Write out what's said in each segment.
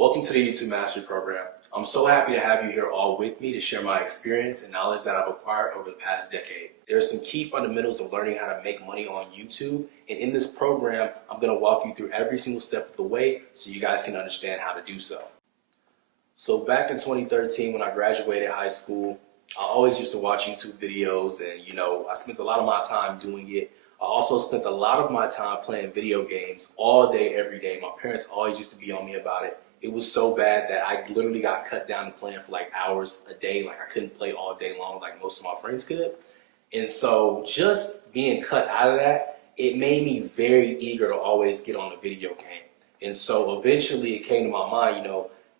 Welcome to the YouTube Mastery Program. I'm so happy to have you here all with me to share my experience and knowledge that I've acquired over the past decade. There are some key fundamentals of learning how to make money on YouTube, and in this program, I'm going to walk you through every single step of the way so you guys can understand how to do so. So back in 2013 when I graduated high school, I always used to watch YouTube videos and I spent a lot of my time doing it. I also spent a lot of my time playing video games all day, every day. My parents always used to be on me about it. It was so bad that I literally got cut down to playing for like hours a day. Like I couldn't play all day long like most of my friends could. And so just being cut out of that, it made me very eager to always get on a video game. And so eventually it came to my mind,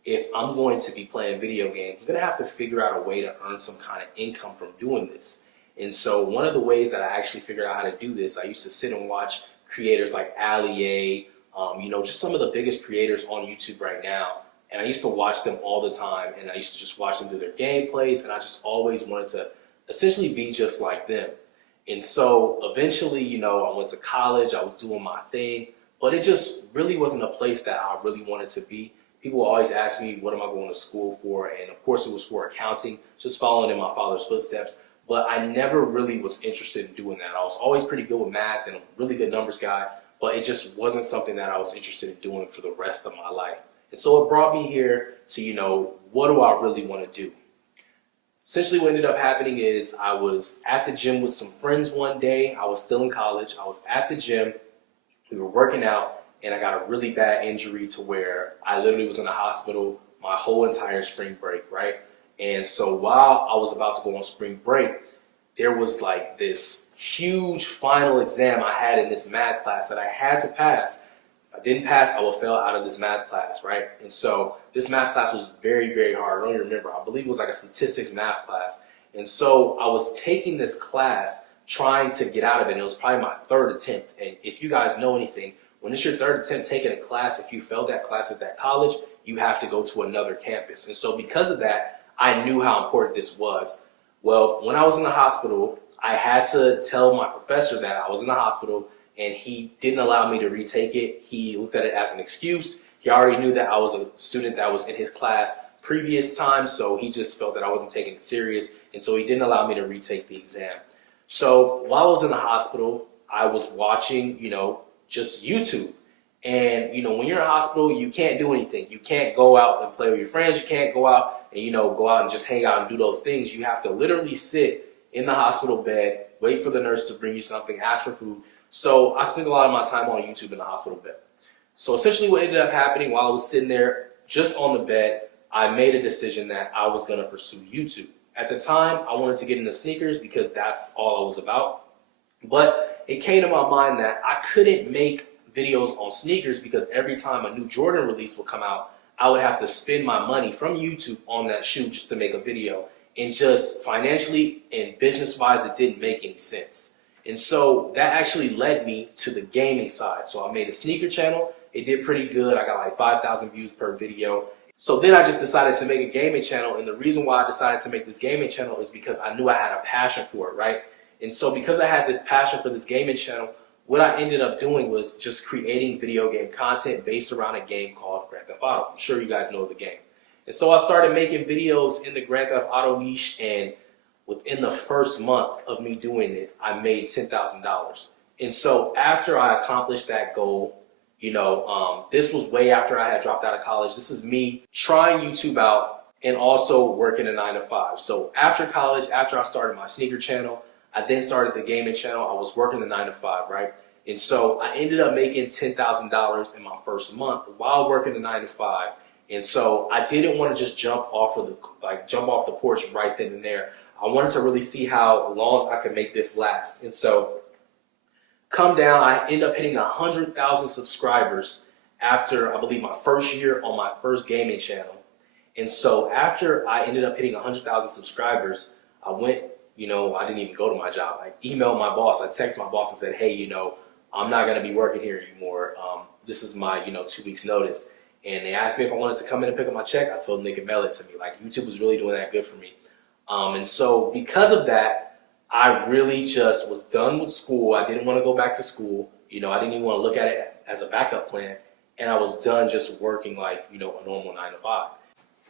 if I'm going to be playing video games, I'm going to have to figure out a way to earn some kind of income from doing this. And so one of the ways that I actually figured out how to do this, I used to sit and watch creators like Ali, just some of the biggest creators on YouTube right now. And I used to watch them all the time, and I used to just watch them do their gameplays, and I just always wanted to essentially be just like them. And so eventually, I went to college, I was doing my thing, but it just really wasn't a place that I really wanted to be. People always ask me, what am I going to school for? And of course it was for accounting, just following in my father's footsteps. But I never really was interested in doing that. I was always pretty good with math and a really good numbers guy, but it just wasn't something that I was interested in doing for the rest of my life. And so it brought me here to, what do I really want to do? Essentially what ended up happening is I was at the gym with some friends one day. I was still in college. I was at the gym. We were working out, and I got a really bad injury to where I literally was in the hospital my whole entire spring break, right? And so while I was about to go on spring break, there was like this huge final exam I had in this math class that I had to pass. If I didn't pass, I would fail out of this math class, right? And so this math class was very, very hard. I don't even remember. I believe it was like a statistics math class. And so I was taking this class trying to get out of it. And it was probably my third attempt. And if you guys know anything, when it's your third attempt taking a class, if you failed that class at that college, you have to go to another campus. And so because of that, I knew how important this was. Well, when I was in the hospital, I had to tell my professor that I was in the hospital, and he didn't allow me to retake it. He looked at it as an excuse. He already knew that I was a student that was in his class previous time, so he just felt that I wasn't taking it serious, and so he didn't allow me to retake the exam. So while I was in the hospital, I was watching, just YouTube. And, when you're in a hospital, you can't do anything. You can't go out and play with your friends. You can't go out and, go out and just hang out and do those things. You have to literally sit in the hospital bed, wait for the nurse to bring you something, ask for food. So I spent a lot of my time on YouTube in the hospital bed. So essentially what ended up happening while I was sitting there just on the bed, I made a decision that I was going to pursue YouTube. At the time, I wanted to get into sneakers because that's all I was about. But it came to my mind that I couldn't make videos on sneakers because every time a new Jordan release would come out, I would have to spend my money from YouTube on that shoe just to make a video. And just financially and business-wise, it didn't make any sense. And so that actually led me to the gaming side. So I made a sneaker channel. It did pretty good. I got like 5,000 views per video. So then I just decided to make a gaming channel. And the reason why I decided to make this gaming channel is because I knew I had a passion for it, right? And so because I had this passion for this gaming channel, what I ended up doing was just creating video game content based around a game called Grand Theft Auto. I'm sure you guys know the game. And so I started making videos in the Grand Theft Auto niche, and within the first month of me doing it, I made $10,000. And so after I accomplished that goal, this was way after I had dropped out of college. This is me trying YouTube out and also working a 9-to-5. So after college, after I started my sneaker channel, I then started the gaming channel. I was working the 9-to-5, right? And so I ended up making $10,000 in my first month while working the 9-to-5. And so I didn't want to just jump off the porch right then and there. I wanted to really see how long I could make this last. And so come down, I ended up hitting 100,000 subscribers after, I believe, my first year on my first gaming channel. And so after I ended up hitting 100,000 subscribers, I went, I didn't even go to my job. I emailed my boss. I texted my boss and said, hey, I'm not going to be working here anymore. This is my, 2 weeks notice. And they asked me if I wanted to come in and pick up my check. I told them they could mail it to me. Like, YouTube was really doing that good for me. And so because of that, I really just was done with school. I didn't want to go back to school. I didn't even want to look at it as a backup plan. and I was done just working like, a normal 9 to 5.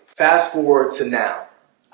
Fast forward to now.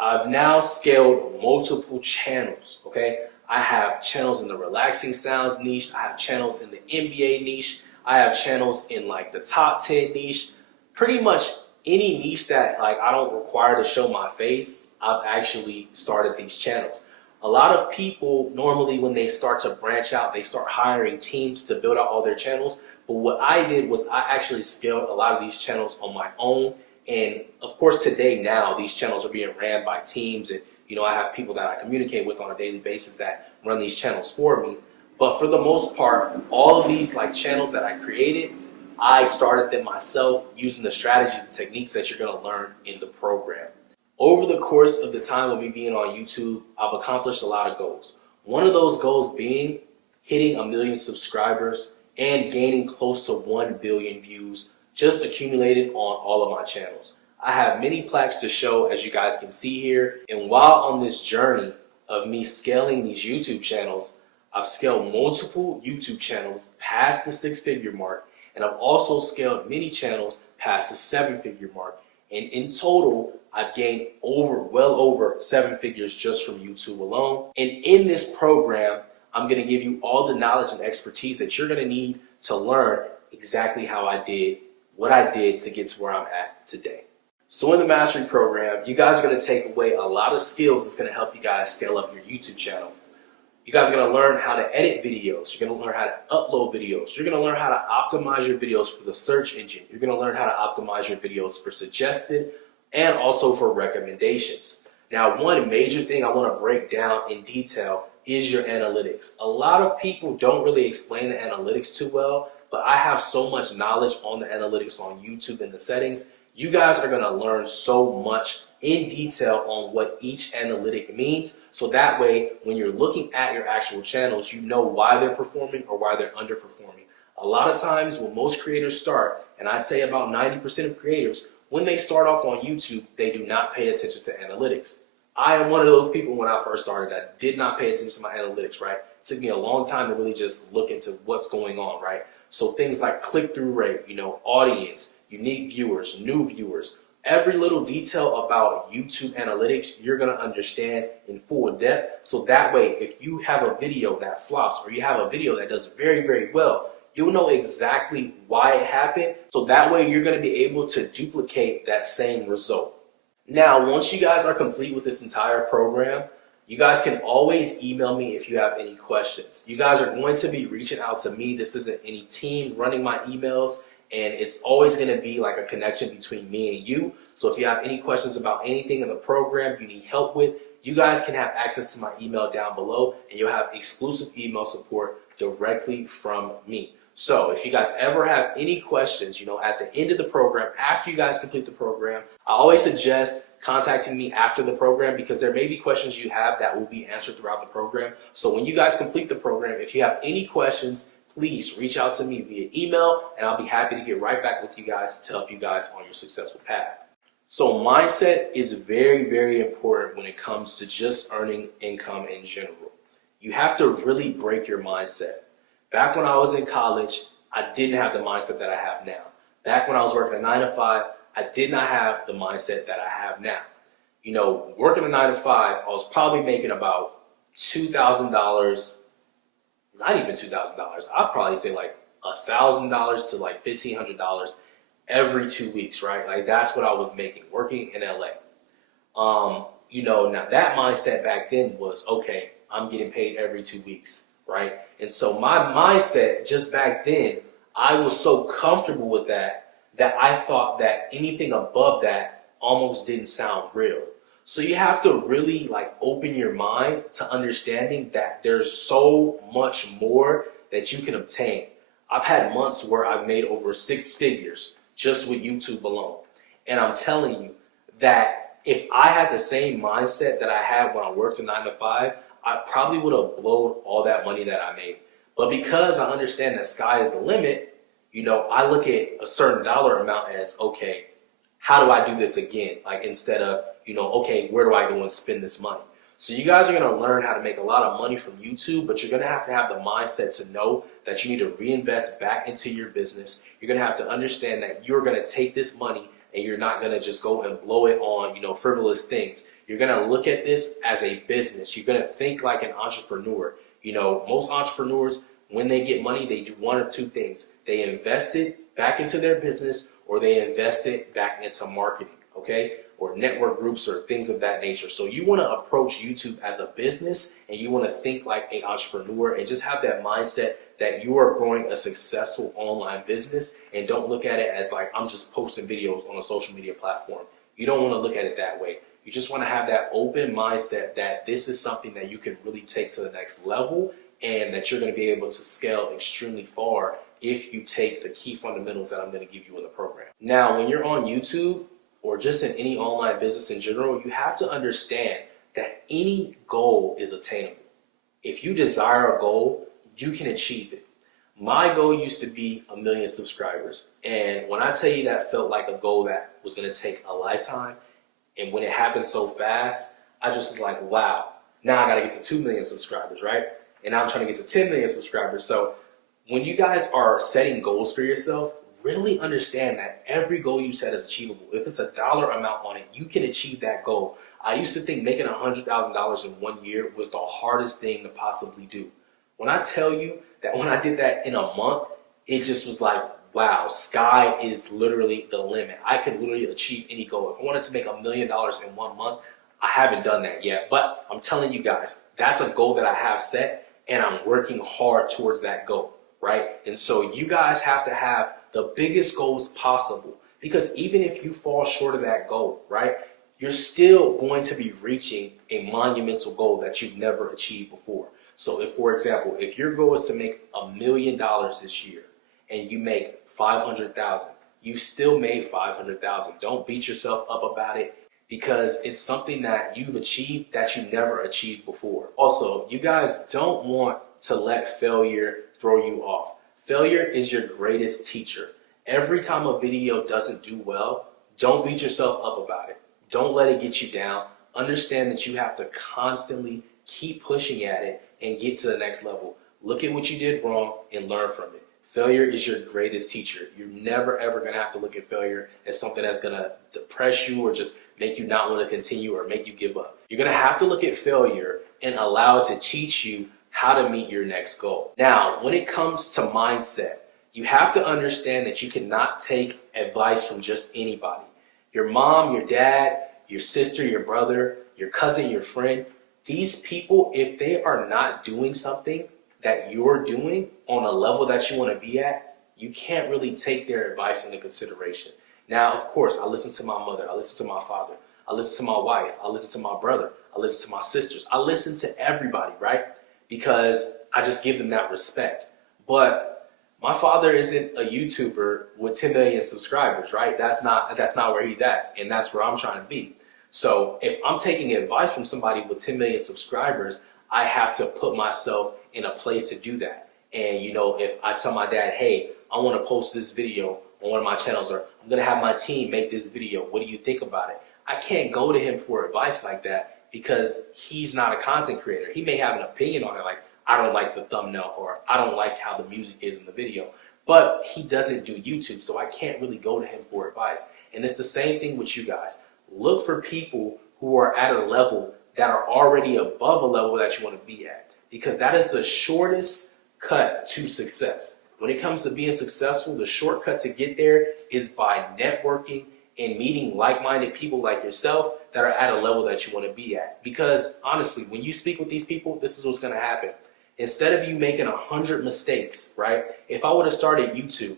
I've now scaled multiple channels, okay? I have channels in the relaxing sounds niche. I have channels in the NBA niche. I have channels in like the top 10 niche. Pretty much any niche that like I don't require to show my face, I've actually started these channels. A lot of people normally when they start to branch out, they start hiring teams to build out all their channels. But what I did was I actually scaled a lot of these channels on my own. And of course today now these channels are being ran by teams, and I have people that I communicate with on a daily basis that run these channels for me. But for the most part, all of these like channels that I created, I started them myself using the strategies and techniques that you're going to learn in the program. Over the course of the time of me being on YouTube, I've accomplished a lot of goals. One of those goals being hitting 1 million subscribers and gaining close to 1 billion views just accumulated on all of my channels. I have many plaques to show, as you guys can see here. And while on this journey of me scaling these YouTube channels, I've scaled multiple YouTube channels past the 6-figure mark, and I've also scaled many channels past the 7-figure mark. And in total, I've gained well over 7 figures just from YouTube alone. And in this program, I'm going to give you all the knowledge and expertise that you're going to need to learn exactly how I did what I did to get to where I'm at today. So in the mastery program, you guys are going to take away a lot of skills that's going to help you guys scale up your YouTube channel. You guys are going to learn how to edit videos. You're going to learn how to upload videos. You're going to learn how to optimize your videos for the search engine. You're going to learn how to optimize your videos for suggested and also for recommendations. Now, one major thing I want to break down in detail is your analytics. A lot of people don't really explain the analytics too well, but I have so much knowledge on the analytics on YouTube and the settings. You guys are going to learn so much in detail on what each analytic means. So that way, when you're looking at your actual channels, you know why they're performing or why they're underperforming. A lot of times when most creators start, and I'd say about 90% of creators, when they start off on YouTube, they do not pay attention to analytics. I am one of those people when I first started that did not pay attention to my analytics, right? It took me a long time to really just look into what's going on, right? So things like click-through rate, audience, unique viewers, new viewers, every little detail about YouTube analytics, you're going to understand in full depth. So that way, if you have a video that flops or you have a video that does very, very well, you'll know exactly why it happened. So that way, you're going to be able to duplicate that same result. Now, once you guys are complete with this entire program, you guys can always email me if you have any questions. You guys are going to be reaching out to me. This isn't any team running my emails, and it's always going to be like a connection between me and you. So if you have any questions about anything in the program you need help with, you guys can have access to my email down below, and you'll have exclusive email support directly from me. So if you guys ever have any questions, at the end of the program, after you guys complete the program, I always suggest contacting me after the program because there may be questions you have that will be answered throughout the program. So when you guys complete the program, if you have any questions, please reach out to me via email, and I'll be happy to get right back with you guys to help you guys on your successful path. So mindset is very, very important when it comes to just earning income in general. You have to really break your mindset. Back when I was in college, I didn't have the mindset that I have now. Back when I was working a 9 to 5, I did not have the mindset that I have now. Working a 9 to 5, I was probably making about $2,000, not even $2,000. I'd probably say like $1,000 to like $1,500 every 2 weeks, right? Like that's what I was making working in LA. Now that mindset back then was, okay, I'm getting paid every 2 weeks, right? And so my mindset just back then, I was so comfortable with that I thought that anything above that almost didn't sound real. So you have to really open your mind to understanding that there's so much more that you can obtain. I've had months where I've made over 6 figures just with YouTube alone. And I'm telling you that if I had the same mindset that I had when I worked a 9 to 5, I probably would have blown all that money that I made. But because I understand that sky is the limit, I look at a certain dollar amount as, okay, how do I do this again? Instead of, okay, where do I go and spend this money? So you guys are going to learn how to make a lot of money from YouTube, but you're going to have the mindset to know that you need to reinvest back into your business. You're going to have to understand that you're going to take this money and you're not going to just go and blow it on, frivolous things. You're going to look at this as a business. You're going to think like an entrepreneur. Most entrepreneurs, when they get money, they do one of two things. They invest it back into their business, or they invest it back into marketing, okay? Or network groups or things of that nature. So you want to approach YouTube as a business, and you want to think like an entrepreneur and just have that mindset that you are growing a successful online business, and don't look at it as like, I'm just posting videos on a social media platform. You don't want to look at it that way. You just want to have that open mindset that this is something that you can really take to the next level, and that you're going to be able to scale extremely far if you take the key fundamentals that I'm going to give you in the program. Now, when you're on YouTube, or just in any online business in general, you have to understand that any goal is attainable. If you desire a goal, you can achieve it. My goal used to be 1 million subscribers. And when I tell you that felt like a goal that was going to take a lifetime, and when it happened so fast, I just was like, wow, now I got to get to 2 million subscribers, right? And now I'm trying to get to 10 million subscribers. So when you guys are setting goals for yourself, really understand that every goal you set is achievable. If it's a dollar amount on it, you can achieve that goal. I used to think making $100,000 in 1 year was the hardest thing to possibly do. When I tell you that when I did that in a month, it just was like, wow, sky is literally the limit. I could literally achieve any goal. If I wanted to make $1 million in 1 month, I haven't done that yet. But I'm telling you guys, that's a goal that I have set, and I'm working hard towards that goal, right? And so you guys have to have the biggest goals possible, because even if you fall short of that goal, right, you're still going to be reaching a monumental goal that you've never achieved before. So if, for example, if your goal is to make $1 million this year and you make 500,000, you still made 500,000. Don't beat yourself up about it, because it's something that you've achieved that you never achieved before. Also, you guys don't want to let failure throw you off. Failure is your greatest teacher. Every time a video doesn't do well, don't beat yourself up about it. Don't let it get you down. Understand that you have to constantly keep pushing at it and get to the next level. Look at what you did wrong and learn from it. Failure is your greatest teacher. You're never ever going to have to look at failure as something that's going to depress you or just make you not want to continue or make you give up. You're going to have to look at failure and allow it to teach you how to meet your next goal. Now, when it comes to mindset, you have to understand that you cannot take advice from just anybody. Your mom, your dad, your sister, your brother, your cousin, your friend, these people, if they are not doing something that you're doing on a level that you want to be at, you can't really take their advice into consideration. Now, of course, I listen to my mother, I listen to my father, I listen to my wife, I listen to my brother, I listen to my sisters, I listen to everybody, right? Because I just give them that respect. But my father isn't a YouTuber with 10 million subscribers, right? That's not where he's at, and that's where I'm trying to be. So if I'm taking advice from somebody with 10 million subscribers, I have to put myself in a place to do that. And if I tell my dad, hey, I want to post this video on one of my channels, or I'm going to have my team make this video, what do you think about it? I can't go to him for advice like that, because he's not a content creator. He may have an opinion on it, like, I don't like the thumbnail, or I don't like how the music is in the video, but he doesn't do YouTube, so I can't really go to him for advice. And it's the same thing with you guys. Look for people who are at a level that are already above a level that you want to be at, because that is the shortest cut to success. When it comes to being successful, the shortcut to get there is by networking and meeting like-minded people like yourself that are at a level that you want to be at. Because honestly, when you speak with these people, this is what's going to happen. Instead of you making 100 mistakes, right? If I would have started YouTube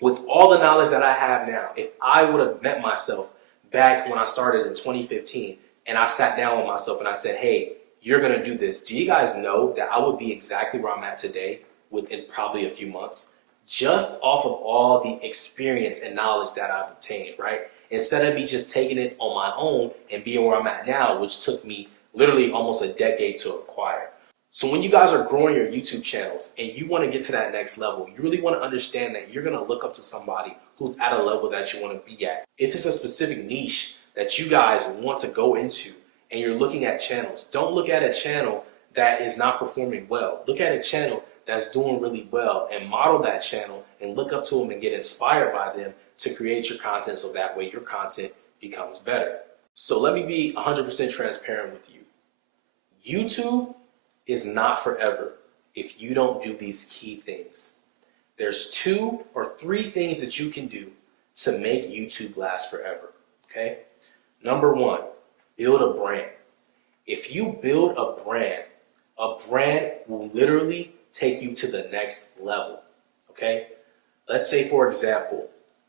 with all the knowledge that I have now, if I would have met myself back when I started in 2015, and I sat down with myself and I said, hey, you're going to do this, do you guys know that I would be exactly where I'm at today within probably a few months, just off of all the experience and knowledge that I've obtained, right? Instead of me just taking it on my own and being where I'm at now, which took me literally almost a decade to acquire. So when you guys are growing your YouTube channels and you want to get to that next level, you really want to understand that you're going to look up to somebody who's at a level that you want to be at. If it's a specific niche that you guys want to go into and you're looking at channels, don't look at a channel that is not performing well. Look at a channel that's doing really well and model that channel and look up to them and get inspired by them to create your content so that way your content becomes better. So let me be 100% transparent with you. YouTube is not forever if you don't do these key things. There's 2 or 3 things that you can do to make YouTube last forever, okay? Number 1, build a brand. If you build a brand will literally take you to the next level, okay? Let's say, for example,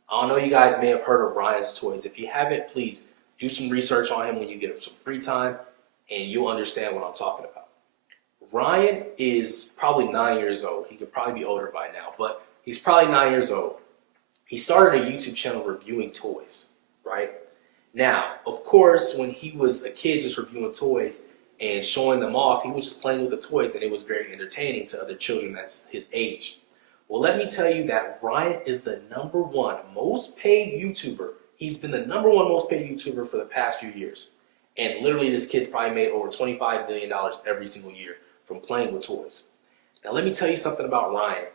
I don't know, you guys may have heard of Ryan's Toys. If you haven't, please do some research on him when you get some free time, and you'll understand what I'm talking about. Ryan is probably 9 years old. He could probably be older by now, but he's probably 9 years old. He started a YouTube channel reviewing toys, right? Now, of course, when he was a kid just reviewing toys and showing them off, he was just playing with the toys, and it was very entertaining to other children that's his age. Well, let me tell you that Ryan is the #1 most paid YouTuber. He's been the #1 most paid YouTuber for the past few years. And literally, this kid's probably made over $25 million every single year from playing with toys. Now, let me tell you something about Ryan.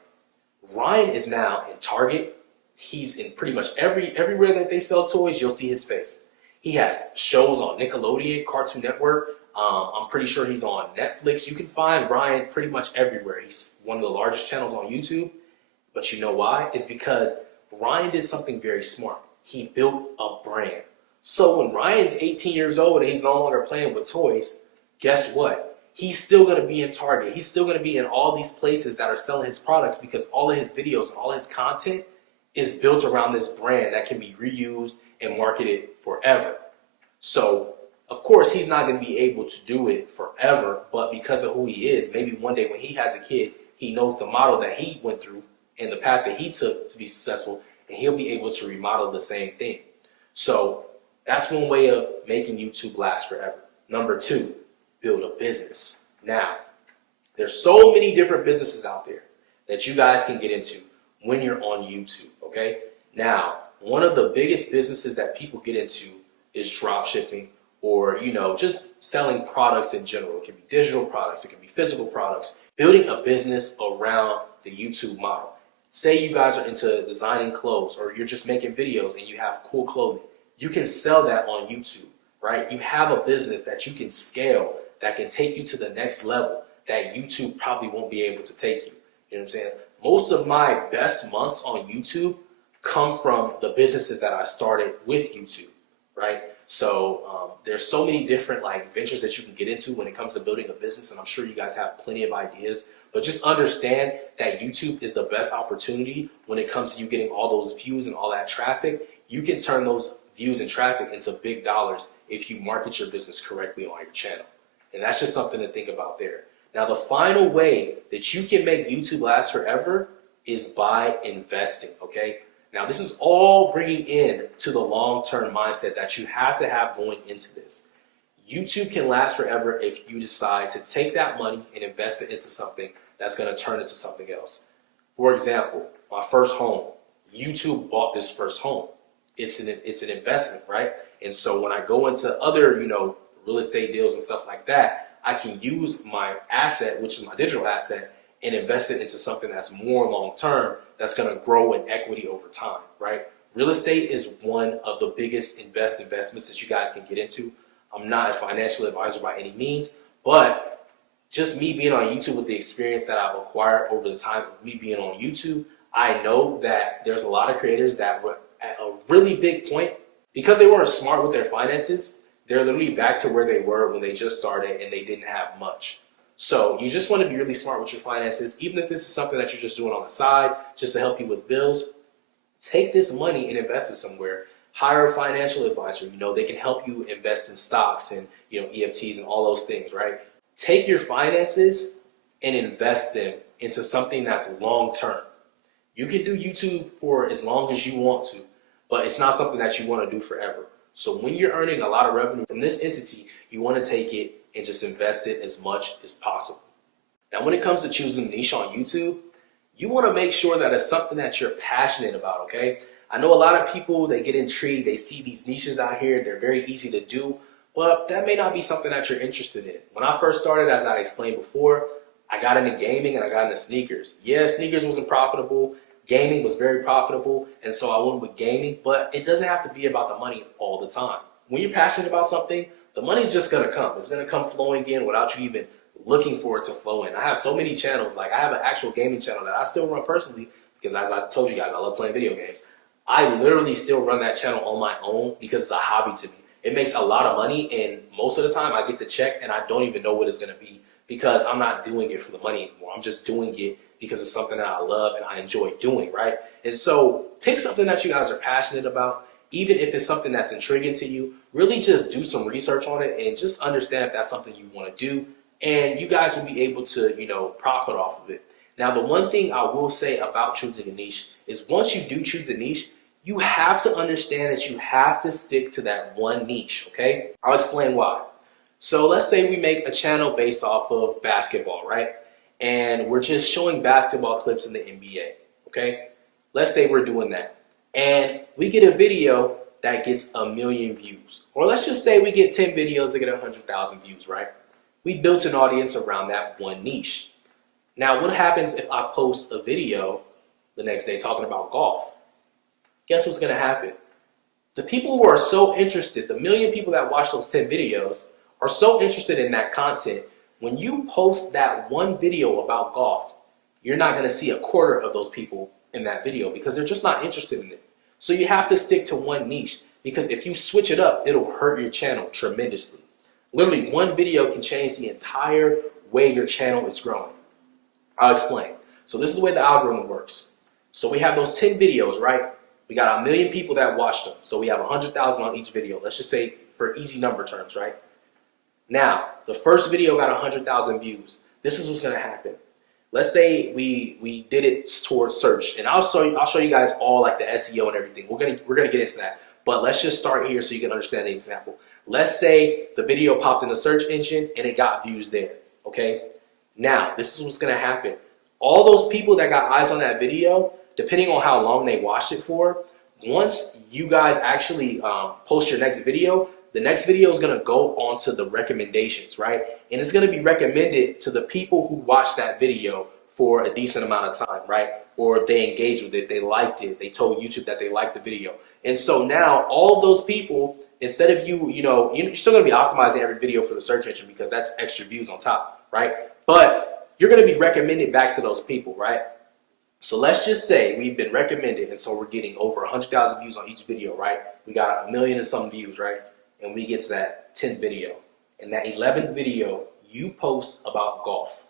Ryan is now in Target. He's in pretty much everywhere that they sell toys, you'll see his face. He has shows on Nickelodeon, Cartoon Network. I'm pretty sure he's on Netflix. You can find Ryan pretty much everywhere. He's one of the largest channels on YouTube. But you know why? It's because Ryan did something very smart. He built a brand. So when Ryan's 18 years old and he's no longer playing with toys, guess what? He's still going to be in Target. He's still going to be in all these places that are selling his products because all of his videos and all his content is built around this brand that can be reused and marketed forever. So, of course, he's not going to be able to do it forever, but because of who he is, maybe one day when he has a kid, he knows the model that he went through and the path that he took to be successful, and he'll be able to remodel the same thing. So that's one way of making YouTube last forever. Number 2, build a business. Now, there's so many different businesses out there that you guys can get into when you're on YouTube, okay? Now, one of the biggest businesses that people get into is drop shipping, or, just selling products in general. It can be digital products, it can be physical products, building a business around the YouTube model. Say you guys are into designing clothes, or you're just making videos and you have cool clothing. You can sell that on YouTube, right? You have a business that you can scale that can take you to the next level that YouTube probably won't be able to take you. You know what I'm saying? Most of my best months on YouTube come from the businesses that I started with YouTube, right? So there's so many different ventures that you can get into when it comes to building a business, and I'm sure you guys have plenty of ideas. But just understand that YouTube is the best opportunity when it comes to you getting all those views and all that traffic. You can turn those views and traffic into big dollars if you market your business correctly on your channel. And that's just something to think about there. Now, the final way that you can make YouTube last forever is by investing, okay? Now, this is all bringing in to the long-term mindset that you have to have going into this. YouTube can last forever if you decide to take that money and invest it into something that's going to turn into something else. For example, my first home, YouTube bought this first home. It's an investment, right? And so when I go into other, real estate deals and stuff like that, I can use my asset, which is my digital asset, and invest it into something that's more long-term, that's going to grow in equity over time, right? Real estate is one of the biggest investments that you guys can get into. I'm not a financial advisor by any means, but just me being on YouTube with the experience that I've acquired over the time of me being on YouTube, I know that there's a lot of creators that were at a really big point because they weren't smart with their finances. They're literally back to where they were when they just started and they didn't have much. So you just want to be really smart with your finances. Even if this is something that you're just doing on the side, just to help you with bills, take this money and invest it somewhere. Hire a financial advisor. They can help you invest in stocks and, EFTs and all those things, right? Take your finances and invest them into something that's long-term. You can do YouTube for as long as you want to, but it's not something that you want to do forever. So when you're earning a lot of revenue from this entity, you want to take it and just invest it as much as possible. Now, when it comes to choosing a niche on YouTube, you want to make sure that it's something that you're passionate about, okay? I know a lot of people, they get intrigued, they see these niches out here, they're very easy to do, Well, that may not be something that you're interested in. When I first started, as I explained before, I got into gaming and I got into sneakers. Yeah, sneakers wasn't profitable. Gaming was very profitable, and so I went with gaming, but it doesn't have to be about the money all the time. When you're passionate about something, the money's just gonna come. It's gonna come flowing in without you even looking for it to flow in. I have so many channels. Like, I have an actual gaming channel that I still run personally because, as I told you guys, I love playing video games. I literally still run that channel on my own because it's a hobby to me. It makes a lot of money, and most of the time I get the check and I don't even know what it's gonna be because I'm not doing it for the money anymore. I'm just doing it because it's something that I love and I enjoy doing, right? And so pick something that you guys are passionate about, even if it's something that's intriguing to you. Really just do some research on it and just understand if that's something you want to do, and you guys will be able to, profit off of it. Now, the one thing I will say about choosing a niche is once you do choose a niche, you have to understand that you have to stick to that one niche, okay? I'll explain why. So let's say we make a channel based off of basketball, right? And we're just showing basketball clips in the NBA, okay? Let's say we're doing that. And we get a video that gets 1 million views. Or let's just say we get 10 videos that get 100,000 views, right? We built an audience around that one niche. Now, what happens if I post a video the next day talking about golf? Guess what's gonna happen? The people who are so interested, the 1 million people that watch those 10 videos, are so interested in that content. When you post that one video about golf, you're not going to see a quarter of those people in that video because they're just not interested in it. So you have to stick to one niche, because if you switch it up, it'll hurt your channel tremendously. Literally, one video can change the entire way your channel is growing. I'll explain. So this is the way the algorithm works. So we have those 10 videos, right? We got 1 million people that watched them. So we have 100,000 on each video. Let's just say for easy number terms, right? Now, the first video got 100,000 views. This is what's going to happen. Let's say we did it towards search, and I'll show you guys all like the SEO and everything. We're gonna get into that, but let's just start here so you can understand the example. Let's say the video popped in the search engine and it got views there. Okay. Now, this is what's going to happen. All those people that got eyes on that video, depending on how long they watched it for, once you guys actually post your next video, the next video is going to go onto the recommendations, right? And it's going to be recommended to the people who watched that video for a decent amount of time, right? Or they engaged with it, they liked it, they told YouTube that they liked the video. And so now all of those people, instead of you're still going to be optimizing every video for the search engine because that's extra views on top, right? But you're going to be recommended back to those people, right? So let's just say we've been recommended, and so we're getting over 100,000 views on each video, right? We got 1 million and some views, right? And we get to that 10th video. And that 11th video, you post about golf.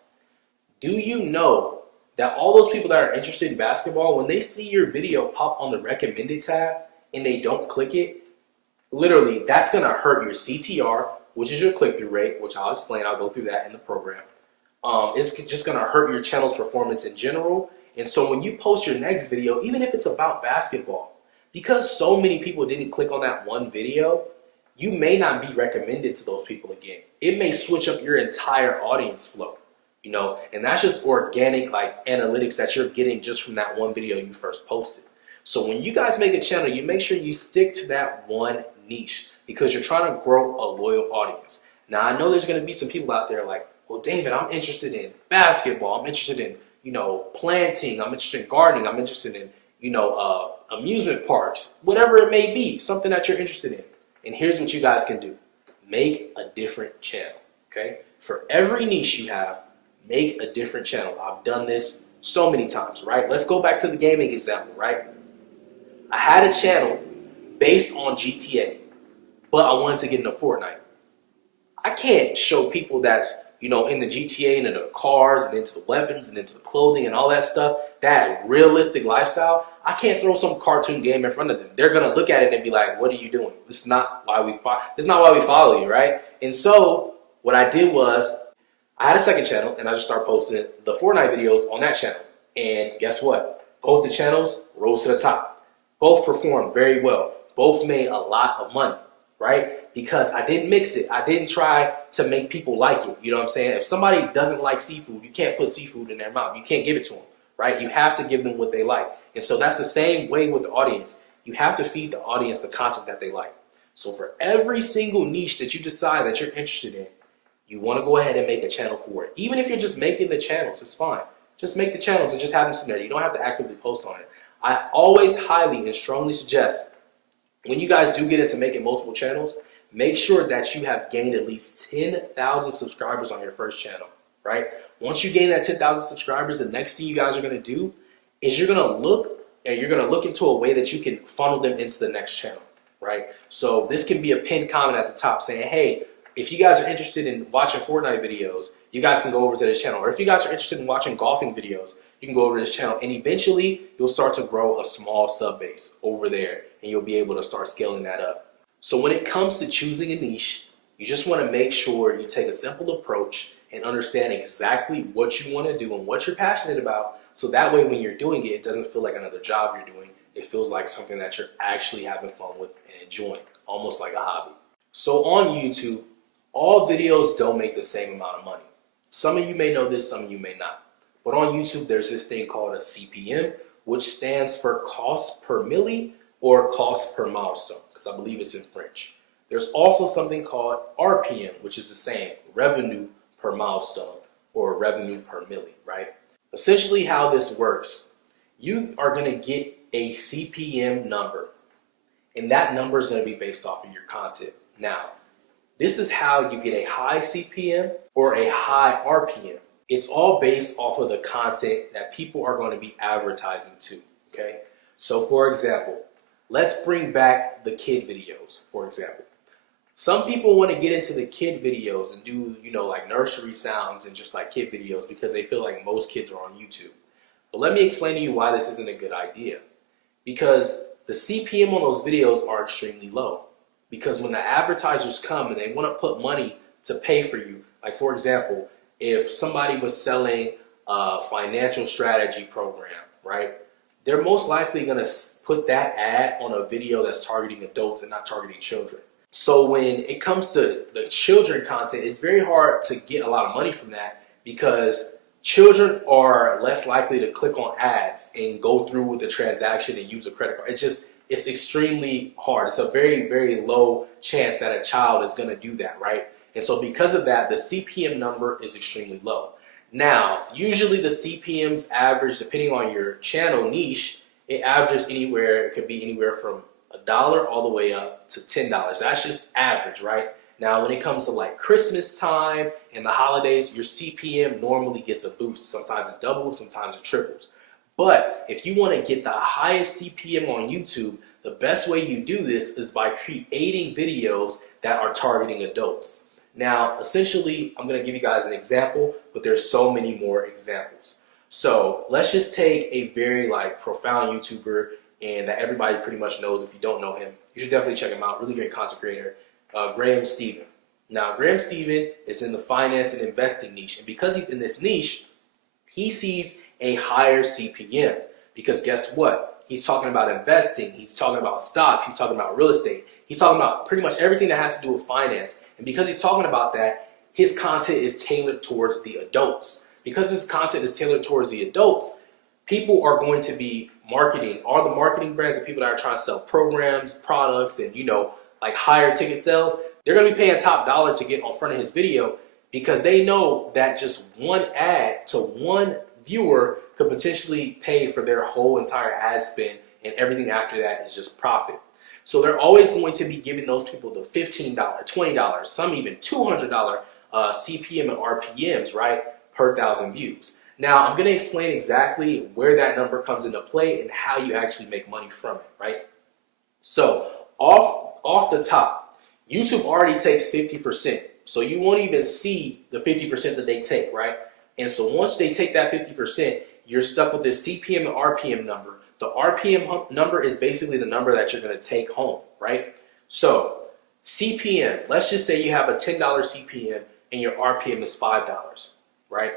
Do you know that all those people that are interested in basketball, when they see your video pop on the recommended tab and they don't click it, literally that's going to hurt your CTR, which is your click-through rate, which I'll explain. I'll go through that in the program. It's just going to hurt your channel's performance in general. And so when you post your next video, even if it's about basketball, because so many people didn't click on that one video, you may not be recommended to those people again. It may switch up your entire audience flow, and that's just organic like analytics that you're getting just from that one video you first posted. So when you guys make a channel, you make sure you stick to that one niche because you're trying to grow a loyal audience. Now, I know there's going to be some people out there like, well, David, I'm interested in basketball. I'm interested in, planting. I'm interested in gardening. I'm interested in, amusement parks, whatever it may be, something that you're interested in. And here's what you guys can do. Make a different channel, okay? For every niche you have, make a different channel. I've done this so many times, right? Let's go back to the gaming example, right? I had a channel based on GTA, but I wanted to get into Fortnite. I can't show people that's, in the GTA and into the cars and into the weapons and into the clothing and all that stuff, that realistic lifestyle. I can't throw some cartoon game in front of them. They're gonna look at it and be like, "What are you doing? This is not why we follow you, right?" And so what I did was I had a second channel and I just started posting the Fortnite videos on that channel. And guess what? Both the channels rose to the top. Both performed very well. Both made a lot of money, right? Because I didn't mix it. I didn't try to make people like it. You know what I'm saying? If somebody doesn't like seafood, you can't put seafood in their mouth. You can't give it to them, right? You have to give them what they like. And so that's the same way with the audience. You have to feed the audience the content that they like. So for every single niche that you decide that you're interested in, you want to go ahead and make a channel for it. Even if you're just making the channels, it's fine. Just make the channels and just have them sitting there. You don't have to actively post on it. I always highly and strongly suggest when you guys do get into making multiple channels, make sure that you have gained at least 10,000 subscribers on your first channel, right? Once you gain that 10,000 subscribers, the next thing you guys are going to do is you're going to look into a way that you can funnel them into the next channel, right? So this can be a pinned comment at the top saying, hey, if you guys are interested in watching Fortnite videos, you guys can go over to this channel. Or if you guys are interested in watching golfing videos, you can go over to this channel. And eventually, you'll start to grow a small sub base over there, and you'll be able to start scaling that up. So when it comes to choosing a niche, you just want to make sure you take a simple approach and understand exactly what you want to do and what you're passionate about. So that way, when you're doing it, it doesn't feel like another job you're doing. It feels like something that you're actually having fun with and enjoying, almost like a hobby. So on YouTube, all videos don't make the same amount of money. Some of you may know this, some of you may not. But on YouTube, there's this thing called a CPM, which stands for cost per milli or cost per milestone, because I believe it's in French. There's also something called RPM, which is the same, revenue per milestone or revenue per milli, right? Essentially how this works, you are going to get a CPM number, and that number is going to be based off of your content. Now, this is how you get a high CPM or a high RPM. It's all based off of the content that people are going to be advertising to, okay? So for example, let's bring back the kid videos, for example. Some people want to get into the kid videos and do, like nursery sounds and just like kid videos because they feel like most kids are on YouTube. But let me explain to you why this isn't a good idea. Because the CPM on those videos are extremely low. Because when the advertisers come and they want to put money to pay for you, like for example, if somebody was selling a financial strategy program, right? They're most likely going to put that ad on a video that's targeting adults and not targeting children. So when it comes to the children content, it's very hard to get a lot of money from that because children are less likely to click on ads and go through with the transaction and use a credit card. It's extremely hard. It's a very, very low chance that a child is going to do that, right? And so because of that, the CPM number is extremely low. Now, usually the CPMs average, depending on your channel niche, it averages anywhere, it could be anywhere from $1 all the way up to $10. That's just average, right? Now, when it comes to like Christmas time and the holidays, your CPM normally gets a boost. Sometimes it doubles, sometimes it triples. But if you want to get the highest CPM on YouTube, the best way you do this is by creating videos that are targeting adults. Now, essentially, I'm going to give you guys an example, but there's so many more examples. So let's just take a very profound YouTuber and that everybody pretty much knows. If you don't know him, you should definitely check him out. Really great content creator, Graham Stephan. Now, Graham Stephan is in the finance and investing niche. And because he's in this niche, he sees a higher CPM because guess what? He's talking about investing. He's talking about stocks. He's talking about real estate. He's talking about pretty much everything that has to do with finance. And because he's talking about that, his content is tailored towards the adults. Because his content is tailored towards the adults, people are going to be marketing, all the marketing brands and people that are trying to sell programs, products, and like higher ticket sales, they're going to be paying top dollar to get on front of his video because they know that just one ad to one viewer could potentially pay for their whole entire ad spend, and everything after that is just profit. So they're always going to be giving those people the $15, $20, some even $200 CPM and RPMs, right, per 1,000 views. Now, I'm going to explain exactly where that number comes into play and how you actually make money from it, right? So off the top, YouTube already takes 50%. So you won't even see the 50% that they take, right? And so once they take that 50%, you're stuck with this CPM and RPM number. The RPM number is basically the number that you're going to take home, right? So CPM, let's just say you have a $10 CPM and your RPM is $5, right?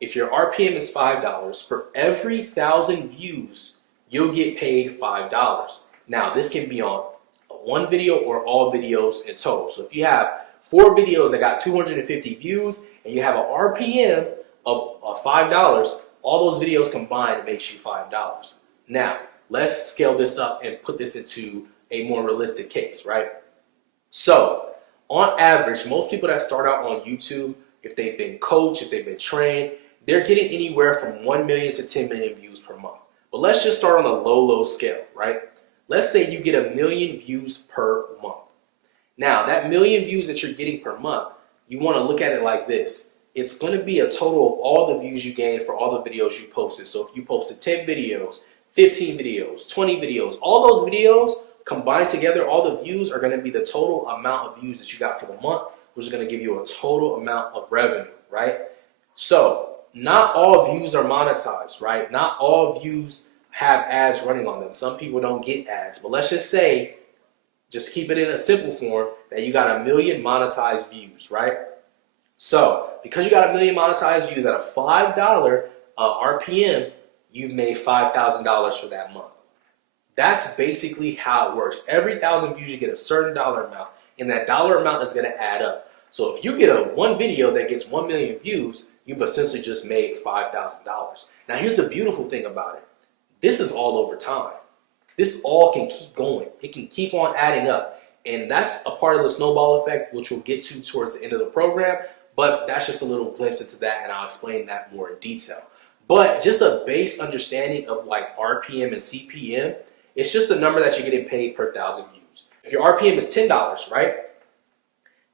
If your RPM is $5, for every 1,000 views, you'll get paid $5. Now, this can be on one video or all videos in total. So if you have 4 videos that got 250 views and you have an RPM of $5, all those videos combined makes you $5. Now, let's scale this up and put this into a more realistic case, right? So on average, most people that start out on YouTube, if they've been coached, if they've been trained, they're getting anywhere from 1 million to 10 million views per month. But let's just start on a low scale, right? Let's say you get 1 million views per month. Now, that 1 million views that you're getting per month, you want to look at it like this. It's going to be a total of all the views you gained for all the videos you posted. So if you posted 10 videos, 15 videos, 20 videos, all those videos combined together, all the views are going to be the total amount of views that you got for the month, which is going to give you a total amount of revenue, right? So not all views are monetized, right? Not all views have ads running on them. Some people don't get ads, but let's just say, just keep it in a simple form, that you got 1 million monetized views, right? So because you got 1 million monetized views at a $5 RPM, you've made $5,000 for that month. That's basically how it works. Every 1,000 views, you get a certain dollar amount, and that dollar amount is going to add up. So if you get one video that gets 1 million views, you've essentially just made $5,000. Now here's the beautiful thing about it. This is all over time. This all can keep going. It can keep on adding up. And that's a part of the snowball effect, which we'll get to towards the end of the program. But that's just a little glimpse into that, and I'll explain that more in detail. But just a base understanding of like RPM and CPM, it's just the number that you're getting paid per 1,000 views. If your RPM is $10, right?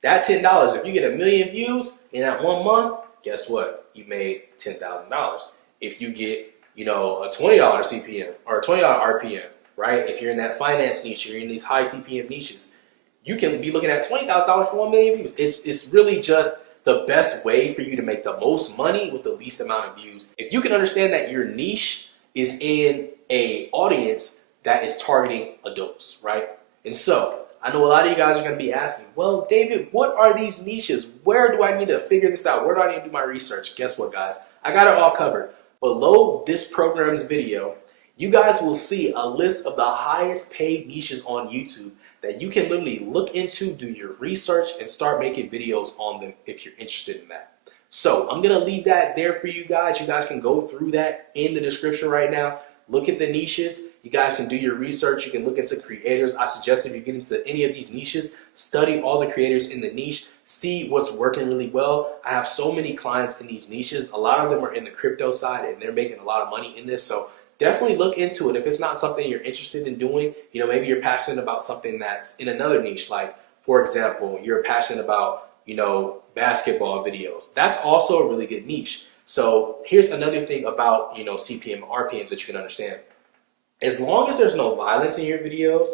That $10, if you get 1 million views in that 1 month, guess what? You made $10,000. If you get, a $20 CPM or a $20 RPM, right? If you're in that finance niche, you're in these high CPM niches, you can be looking at $20,000 for 1 million views. It's really just the best way for you to make the most money with the least amount of views. If you can understand that your niche is in a audience that is targeting adults, right? And so I know a lot of you guys are going to be asking, well, David, what are these niches? Where do I need to figure this out? Where do I need to do my research? Guess what, guys? I got it all covered. Below this program's video, you guys will see a list of the highest paid niches on YouTube that you can literally look into, do your research, and start making videos on them if you're interested in that. So I'm going to leave that there for you guys. You guys can go through that in the description right now. Look at the niches. You guys can do your research. You can look into creators. I suggest if you get into any of these niches, study all the creators in the niche, see what's working really well. I have so many clients in these niches. A lot of them are in the crypto side, and they're making a lot of money in this. So definitely look into it. If it's not something you're interested in doing, maybe you're passionate about something that's in another niche. Like, for example, you're passionate about, basketball videos. That's also a really good niche. So here's another thing about, CPM, RPMs that you can understand. As long as there's no violence in your videos,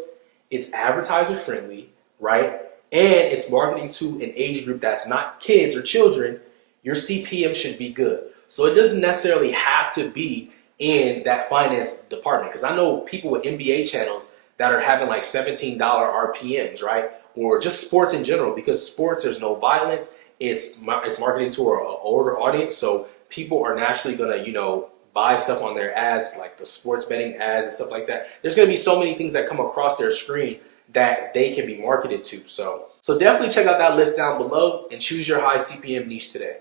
it's advertiser friendly, right? And it's marketing to an age group that's not kids or children, your CPM should be good. So it doesn't necessarily have to be in that finance department. Because I know people with NBA channels that are having like $17 RPMs, right? Or just sports in general, because sports, there's no violence. It's marketing to an older audience. So people are naturally going to, buy stuff on their ads, like the sports betting ads and stuff like that. There's going to be so many things that come across their screen that they can be marketed to. So definitely check out that list down below and choose your high CPM niche today.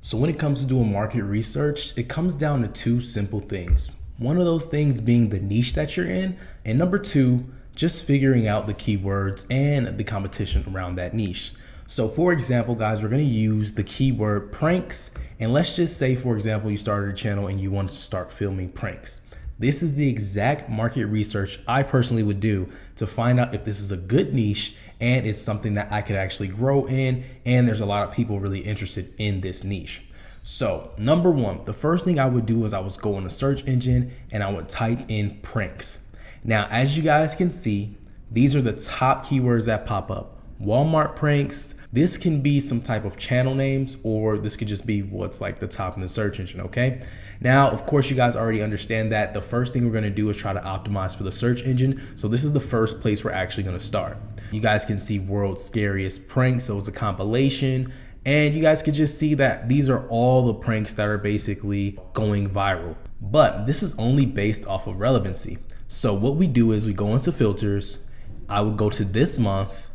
So when it comes to doing market research, it comes down to two simple things. One of those things being the niche that you're in, and number two, just figuring out the keywords and the competition around that niche. So for example, guys, we're going to use the keyword pranks. And let's just say, for example, you started a channel and you wanted to start filming pranks. This is the exact market research I personally would do to find out if this is a good niche and it's something that I could actually grow in. And there's a lot of people really interested in this niche. So number one, the first thing I would do is I would go in the search engine and I would type in pranks. Now, as you guys can see, these are the top keywords that pop up. Walmart pranks. This can be some type of channel names, or this could just be what's like the top in the search engine, okay? Now, of course, you guys already understand that the first thing we're gonna do is try to optimize for the search engine. So this is the first place we're actually gonna start. You guys can see world's scariest pranks. So it's a compilation. And you guys can just see that these are all the pranks that are basically going viral. But this is only based off of relevancy. So what we do is we go into filters. I would go to this month.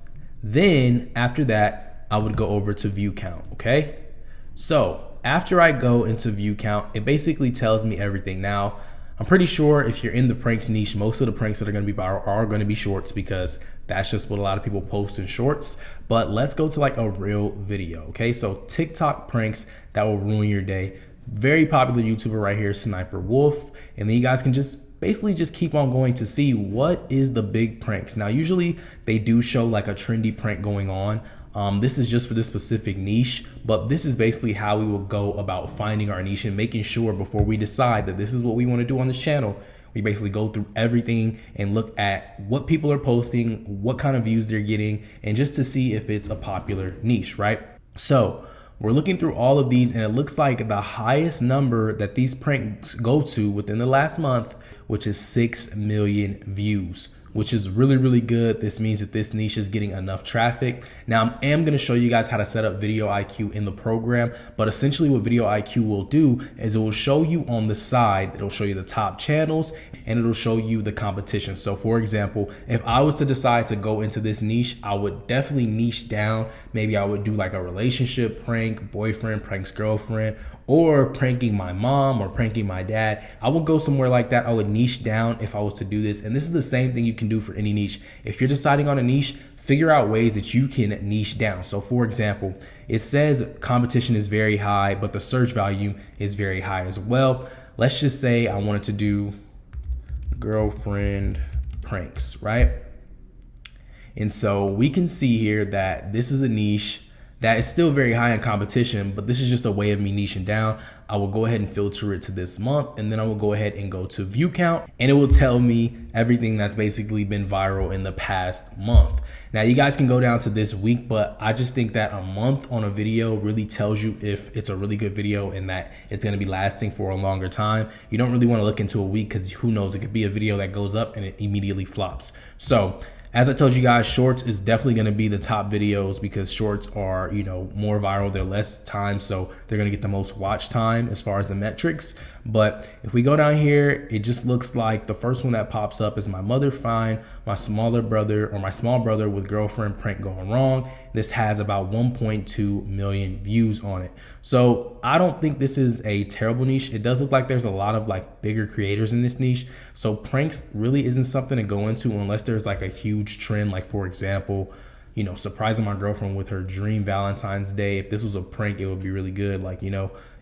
Then after that, I would go over to view count, okay? So after I go into view count, it basically tells me everything. Now, I'm pretty sure if you're in the pranks niche, most of the pranks that are gonna be viral are gonna be shorts, because That's just what a lot of people post in shorts. But let's go to like a real video, okay? So TikTok pranks that will ruin your day. Very popular YouTuber right here, Sniper Wolf. And then you guys can just basically just keep on going to see what is the big pranks. Now, usually they do show like a trendy prank going on. This is just for this specific niche, but this is basically how we will go about finding our niche and making sure before we decide that this is what we want to do on this channel. We basically go through everything and look at what people are posting, what kind of views they're getting, and just to see if it's a popular niche, right? So we're looking through all of these, and it looks like the highest number that these pranks go to within the last month, which is 6 million views, which is really, really good. This means that this niche is getting enough traffic. Now, I am gonna show you guys how to set up Video IQ in the program, but essentially what Video IQ will do is it will show you on the side, it'll show you the top channels, and it'll show you the competition. So for example, if I was to decide to go into this niche, I would definitely niche down. Maybe I would do like a relationship prank, boyfriend pranks girlfriend, or pranking my mom or pranking my dad. I would go somewhere like that. I would niche down if I was to do this. And this is the same thing you can do for any niche. If you're deciding on a niche, figure out ways that you can niche down. So for example, it says competition is very high, but the search value is very high as well. Let's just say I wanted to do girlfriend pranks, right? And so we can see here that this is a niche that is still very high in competition, but this is just a way of me niching down. I will go ahead and filter it to this month, and then I will go ahead and go to view count, and it will tell me everything that's basically been viral in the past month. Now you guys can go down to this week, but I just think that a month on a video really tells you if it's a really good video and that it's gonna be lasting for a longer time. You don't really wanna look into a week because who knows, it could be a video that goes up and it immediately flops. So as I told you guys, shorts is definitely going to be the top videos because shorts are, more viral. They're less time, so they're going to get the most watch time as far as the metrics. But if we go down here, it just looks like the first one that pops up is my mother find my smaller brother or my small brother with girlfriend prank going wrong. This has about 1.2 million views on it. So I don't think this is a terrible niche. It does look like there's a lot of like bigger creators in this niche. So pranks really isn't something to go into unless there's like a huge trend. Like for example, surprising my girlfriend with her dream Valentine's Day. If this was a prank, it would be really good. Like,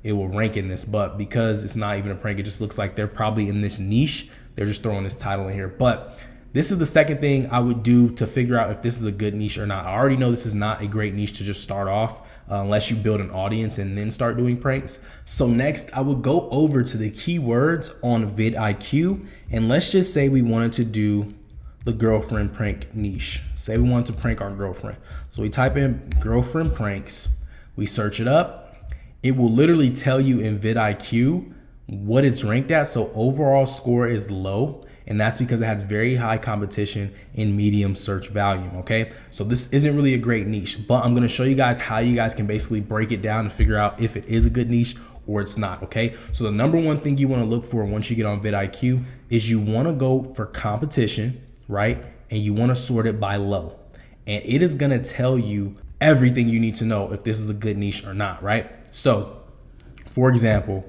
it will rank in this, but because it's not even a prank, it just looks like they're probably in this niche. They're just throwing this title in here. But this is the second thing I would do to figure out if this is a good niche or not. I already know this is not a great niche to just start off unless you build an audience and then start doing pranks. So next, I would go over to the keywords on vidIQ, and let's just say we wanted to do the girlfriend prank niche. Say we want to prank our girlfriend. So we type in girlfriend pranks, we search it up. It will literally tell you in vidIQ what it's ranked at. So overall score is low, and that's because it has very high competition in medium search volume, okay? So this isn't really a great niche, but I'm gonna show you guys how you guys can basically break it down and figure out if it is a good niche or it's not, okay? So the number one thing you wanna look for once you get on vidIQ is you wanna go for competition, right? And you wanna sort it by low. And it is gonna tell you everything you need to know if this is a good niche or not, right? So for example,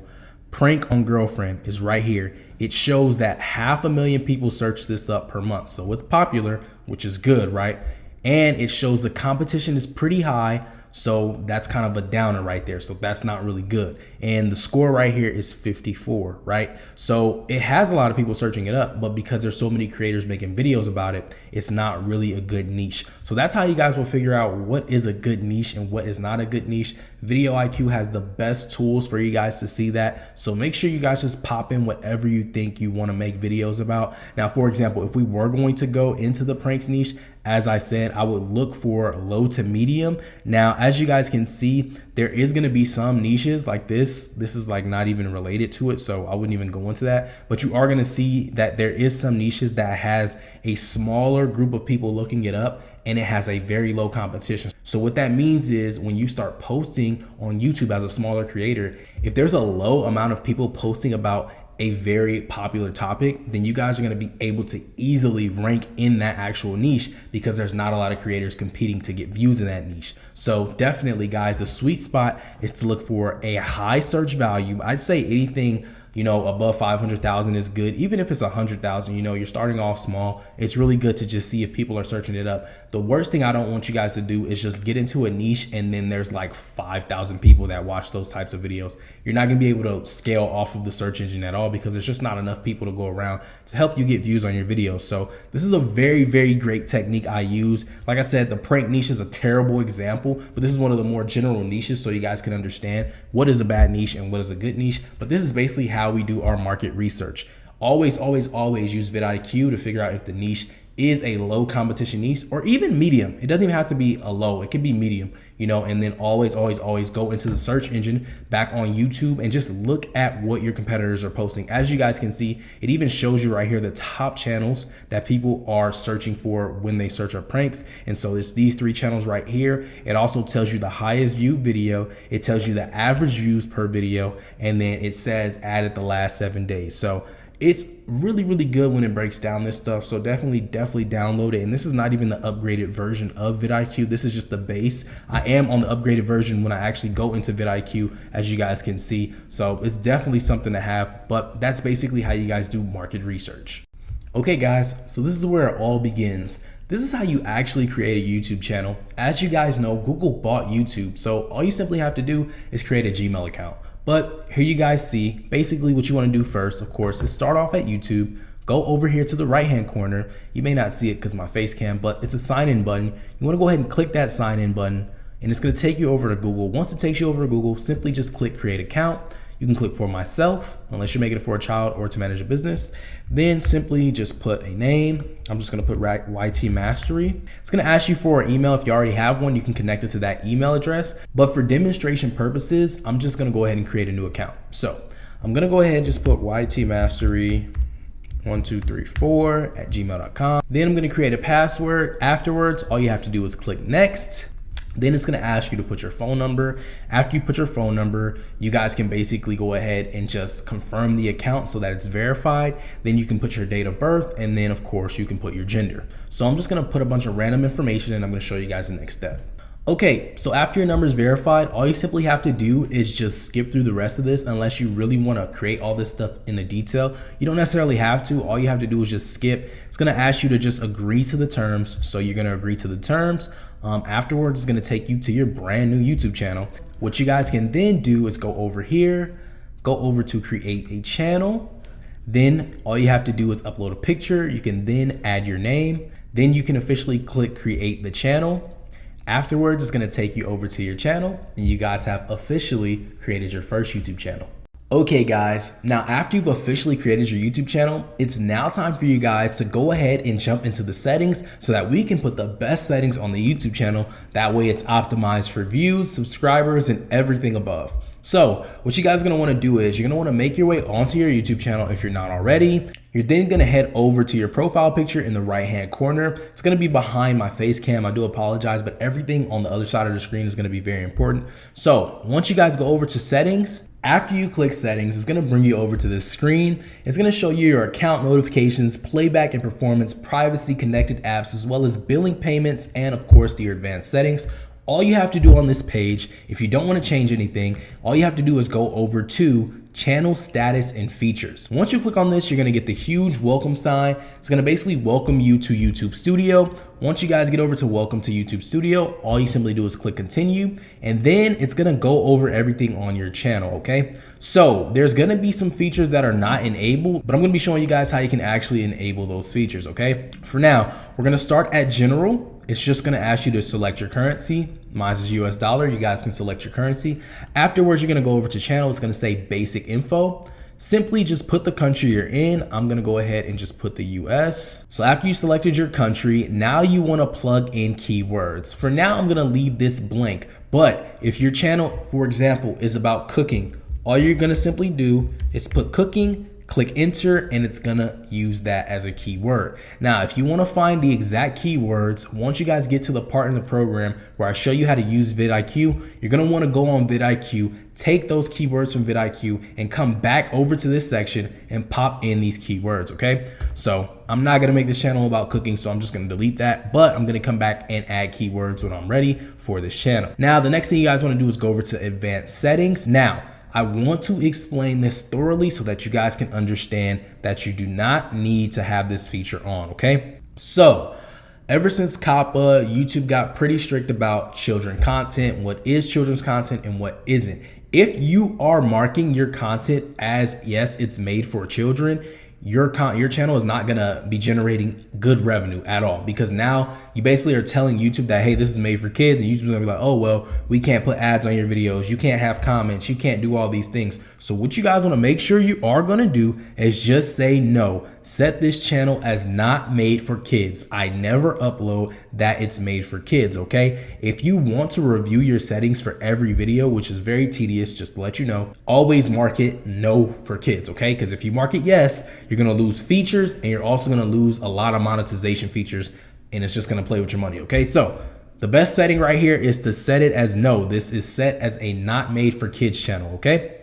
prank on girlfriend is right here. It shows that 500,000 people search this up per month. So it's popular, which is good, right? And it shows the competition is pretty high. So that's kind of a downer right there. So that's not really good. And the score right here is 54, right? So it has a lot of people searching it up, but because there's so many creators making videos about it, it's not really a good niche. So that's how you guys will figure out what is a good niche and what is not a good niche. Video IQ has the best tools for you guys to see that. So make sure you guys just pop in whatever you think you want to make videos about. Now, for example, if we were going to go into the pranks niche, as I said, I would look for low to medium. Now, as you guys can see, there is going to be some niches like this. This is like not even related to it, so I wouldn't even go into that. But you are going to see that there is some niches that has a smaller group of people looking it up, and it has a very low competition. So what that means is when you start posting on YouTube as a smaller creator, if there's a low amount of people posting about a very popular topic, then you guys are going to be able to easily rank in that actual niche because there's not a lot of creators competing to get views in that niche. So definitely, guys, the sweet spot is to look for a high search value. I'd say anything You know, above 500,000 is good. Even if it's 100,000, you know, you're starting off small. It's really good to just see if people are searching it up. The worst thing I don't want you guys to do is just get into a niche and then there's like 5,000 people that watch those types of videos. You're not gonna be able to scale off of the search engine at all because there's just not enough people to go around to help you get views on your videos. So this is a very, very great technique I use. Like I said, the prank niche is a terrible example, but this is one of the more general niches so you guys can understand what is a bad niche and what is a good niche. But this is basically how we do our market research. Always, always, always use vidIQ to figure out if the niche is a low competition niche or even medium. It doesn't even have to be a low, it could be medium, you know, and then always, always, always go into the search engine back on YouTube and just look at what your competitors are posting. As you guys can see, it even shows you right here the top channels that people are searching for when they search up pranks. And so it's these 3 channels right here. It also tells you the highest viewed video. It tells you the average views per video. And then it says added the last 7 days. So it's really, really good when it breaks down this stuff. So definitely download it. And this is not even the upgraded version of vidIQ. This is just the base. I am on the upgraded version when I actually go into vidIQ, as you guys can see. So it's definitely something to have, but that's basically how you guys do market research. Okay guys, so this is where it all begins. This is how you actually create a YouTube channel. As you guys know, Google bought YouTube. So all you simply have to do is create a Gmail account. But here you guys see, basically what you want to do first, of course, is start off at YouTube, go over here to the right-hand corner. You may not see it because my face cam, but it's a sign-in button. You want to go ahead and click that sign-in button, and it's going to take you over to Google. Once it takes you over to Google, simply just click create account. You can click for myself, unless you're making it for a child or to manage a business. Then simply just put a name. I'm just gonna put YT Mastery. It's gonna ask you for an email. If you already have one, you can connect it to that email address. But for demonstration purposes, I'm just gonna go ahead and create a new account. So I'm gonna go ahead and just put YT Mastery 1234@gmail.com. Then I'm gonna create a password. Afterwards, all you have to do is click next. Then it's going to ask you to put your phone number. After you put your phone number, you guys can basically go ahead and just confirm the account so that it's verified. Then you can put your date of birth, and then of course you can put your gender. So I'm just going to put a bunch of random information and I'm going to show you guys the next step. Okay, so after your number is verified, all you simply have to do is just skip through the rest of this unless you really want to create all this stuff in the detail. You don't necessarily have to. All you have to do is just skip. It's going to ask you to just agree to the terms. So you're going to agree to the terms. Afterwards, it's going to take you to your brand new YouTube channel. What you guys can then do is go over here, go over to create a channel. Then all you have to do is upload a picture. You can then add your name. Then you can officially click create the channel. Afterwards, it's going to take you over to your channel and you guys have officially created your first YouTube channel. Okay guys, now after you've officially created your YouTube channel, it's now time for you guys to go ahead and jump into the settings so that we can put the best settings on the YouTube channel. That way it's optimized for views, subscribers, and everything above. So what you guys are gonna wanna do is you're gonna wanna make your way onto your YouTube channel if you're not already. You're then gonna head over to your profile picture in the right-hand corner. It's gonna be behind my face cam. I do apologize, but everything on the other side of the screen is gonna be very important. So once you guys go over to settings, after you click settings, it's gonna bring you over to this screen. It's gonna show you your account notifications, playback and performance, privacy, connected apps, as well as billing payments, and of course your advanced settings. All you have to do on this page, if you don't want to change anything, all you have to do is go over to channel status and features. Once you click on this, you're going to get the huge welcome sign. It's going to basically welcome you to YouTube Studio. Once you guys get over to welcome to YouTube Studio, all you simply do is click continue, and then it's going to go over everything on your channel. Okay, so there's going to be some features that are not enabled, but I'm going to be showing you guys how you can actually enable those features. Okay, for now, we're going to start at general. It's just going to ask you to select your currency. Mine is US dollar. You guys can select your currency. Afterwards, you're going to go over to channel. It's going to say basic info. Simply just put the country you're in. I'm going to go ahead and just put the US. So after you selected your country, now you want to plug in keywords. For now, I'm going to leave this blank. But if your channel, for example, is about cooking, all you're going to simply do is put cooking, click enter, and it's gonna use that as a keyword. Now, if you wanna find the exact keywords, once you guys get to the part in the program where I show you how to use vidIQ, you're gonna wanna go on vidIQ, take those keywords from vidIQ, and come back over to this section and pop in these keywords, okay? So I'm not gonna make this channel about cooking, so I'm just gonna delete that, but I'm gonna come back and add keywords when I'm ready for this channel. Now, the next thing you guys wanna do is go over to advanced settings. Now, I want to explain this thoroughly so that you guys can understand that you do not need to have this feature on, okay? So, ever since COPPA, YouTube got pretty strict about children content, what is children's content and what isn't. If you are marking your content as, yes, it's made for children, your channel is not gonna be generating good revenue at all, because now you basically are telling YouTube that, hey, this is made for kids, and YouTube's gonna be like, oh, well, we can't put ads on your videos, you can't have comments, you can't do all these things. So what you guys wanna make sure you are gonna do is just say no. Set this channel as not made for kids. I never upload that it's made for kids, okay? If you want to review your settings for every video, which is very tedious, just to let you know, always mark it no for kids, okay? Because if you mark it yes, you're gonna lose features, and you're also gonna lose a lot of monetization features, and it's just gonna play with your money, okay? So the best setting right here is to set it as no. This is set as a not made for kids channel, okay?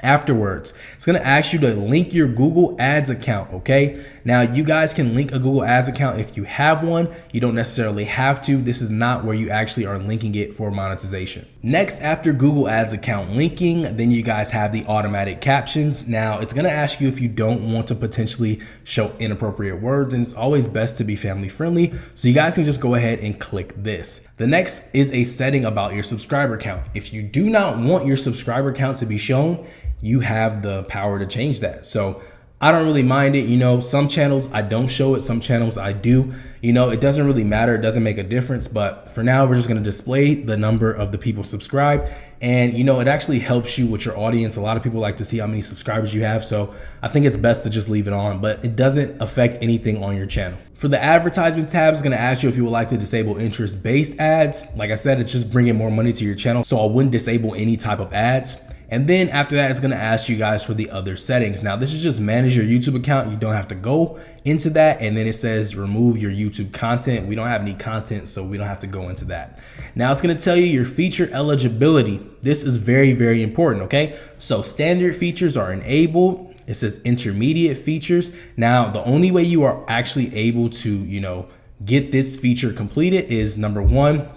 Afterwards, it's gonna ask you to link your Google Ads account, okay? Now, you guys can link a Google Ads account if you have one. You don't necessarily have to. This is not where you actually are linking it for monetization. Next, after Google Ads account linking, then you guys have the automatic captions. Now, it's gonna ask you if you don't want to potentially show inappropriate words, and it's always best to be family friendly, so you guys can just go ahead and click this. The next is a setting about your subscriber count. If you do not want your subscriber count to be shown, you have the power to change that. So I don't really mind it. You know, some channels I don't show it, some channels I do. You know, it doesn't really matter. It doesn't make a difference. But for now, we're just going to display the number of the people subscribed. And, you know, it actually helps you with your audience. A lot of people like to see how many subscribers you have. So I think it's best to just leave it on, but it doesn't affect anything on your channel. For the advertisement tab, it's going to ask you if you would like to disable interest-based ads. Like I said, it's just bringing more money to your channel. So I wouldn't disable any type of ads. And then after that, it's gonna ask you guys for the other settings. Now, this is just manage your YouTube account. You don't have to go into that. And then it says remove your YouTube content. We don't have any content, so we don't have to go into that. Now, it's gonna tell you your feature eligibility. This is very, very important, okay? So standard features are enabled. It says intermediate features. Now, the only way you are actually able to, you know, get this feature completed is number one,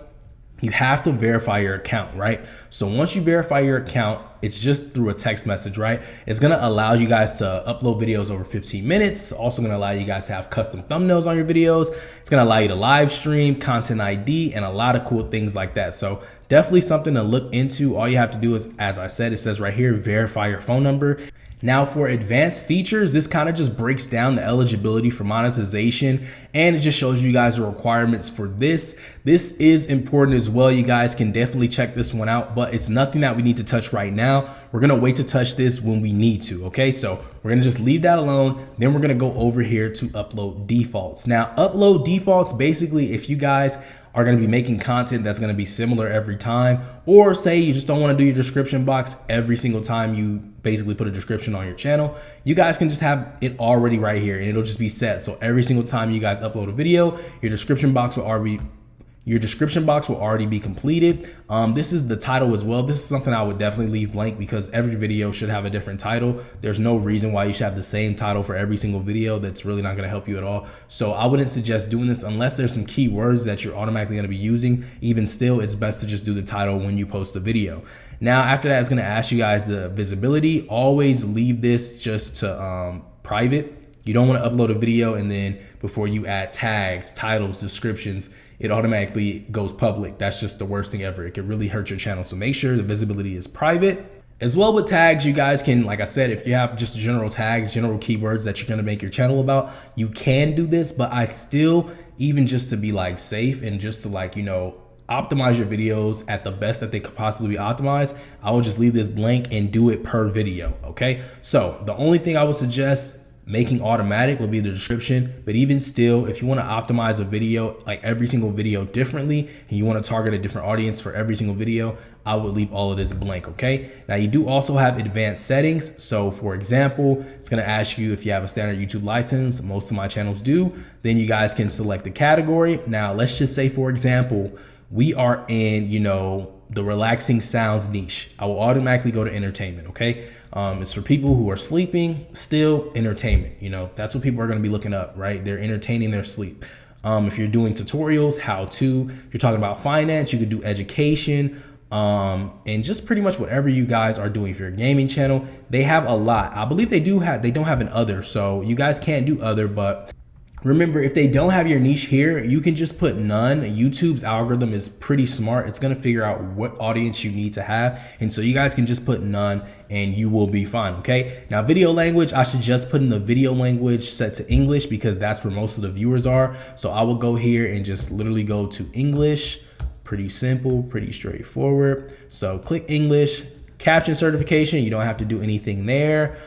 you have to verify your account, right? So once you verify your account, it's just through a text message, right? It's gonna allow you guys to upload videos over 15 minutes. Also gonna allow you guys to have custom thumbnails on your videos. It's gonna allow you to live stream, content ID, and a lot of cool things like that. So definitely something to look into. All you have to do is, as I said, it says right here, verify your phone number. Now for advanced features, this kind of just breaks down the eligibility for monetization, and it just shows you guys the requirements for this. This is important as well. You guys can definitely check this one out, but it's nothing that we need to touch right now. We're gonna wait to touch this when we need to, okay? So we're gonna just leave that alone. Then we're gonna go over here to upload defaults. Now, upload defaults, basically, if you guys are going to be making content that's going to be similar every time, or say you just don't want to do your description box every single time you basically put a description on your channel, you guys can just have it already right here and it'll just be set. So every single time you guys upload a video, your description box will already be completed. This is the title as well. This is something I would definitely leave blank because every video should have a different title. There's no reason why you should have the same title for every single video. That's really not gonna help you at all. So I wouldn't suggest doing this unless there's some keywords that you're automatically gonna be using. Even still, it's best to just do the title when you post the video. Now, after that, it's gonna ask you guys the visibility. Always leave this just to private. You don't want to upload a video and then before you add tags, titles, descriptions, it automatically goes public. That's just the worst thing ever. It can really hurt your channel. So make sure the visibility is private. As well with tags, you guys can, like I said, if you have just general tags, general keywords that you're going to make your channel about, you can do this, but I still, even just to be like safe and just to like, you know, optimize your videos at the best that they could possibly be optimized, I will just leave this blank and do it per video. Okay. So the only thing I would suggest making automatic will be the description, but even still, if you want to optimize a video, like every single video differently, and you want to target a different audience for every single video, I would leave all of this blank, okay? Now you do also have advanced settings. So for example, it's going to ask you if you have a standard YouTube license. Most of my channels do. Then you guys can select the category. Now let's just say, for example, we are in, you know, the relaxing sounds niche. I will automatically go to entertainment, okay? It's for people who are sleeping, still entertainment. You know, that's what people are going to be looking up, right? They're entertaining their sleep. If you're doing tutorials, how to, if you're talking about finance, you could do education, and just pretty much whatever you guys are doing. If you're a gaming channel, they have a lot. I believe they don't have an other, so you guys can't do other, but remember, if they don't have your niche here, you can just put none. YouTube's algorithm is pretty smart. It's gonna figure out what audience you need to have. And so you guys can just put none and you will be fine, okay? Now, video language, I should just put in the video language set to English because that's where most of the viewers are. So I will go here and just literally go to English. Pretty simple, pretty straightforward. So click English. Caption certification, you don't have to do anything there.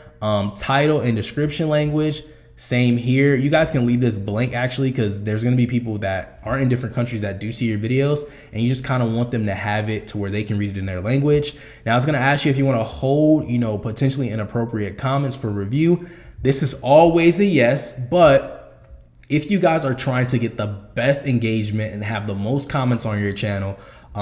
Title and description language, same here. You guys can leave this blank actually, because there's going to be people that are in different countries that do see your videos, and you just kind of want them to have it to where they can read it in their language. Now, I was going to ask you if you want to hold, potentially inappropriate comments for review. This is always a yes, but if you guys are trying to get the best engagement and have the most comments on your channel,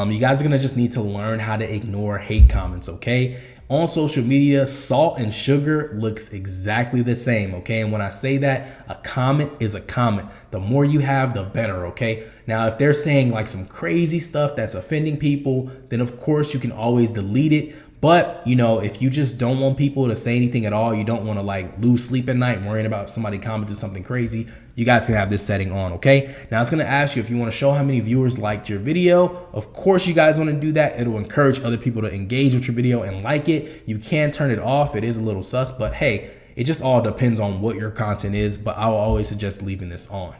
you guys are going to just need to learn how to ignore hate comments, okay? On social media, salt and sugar looks exactly the same, okay? And when I say that, a comment is a comment. The more you have, the better, okay? Now, if they're saying like some crazy stuff that's offending people, then of course you can always delete it. But, if you just don't want people to say anything at all, you don't want to like lose sleep at night worrying about somebody commenting something crazy, you guys can have this setting on, okay? Now, it's going to ask you if you want to show how many viewers liked your video. Of course, you guys want to do that. It'll encourage other people to engage with your video and like it. You can turn it off. It is a little sus, but hey, it just all depends on what your content is, but I will always suggest leaving this on.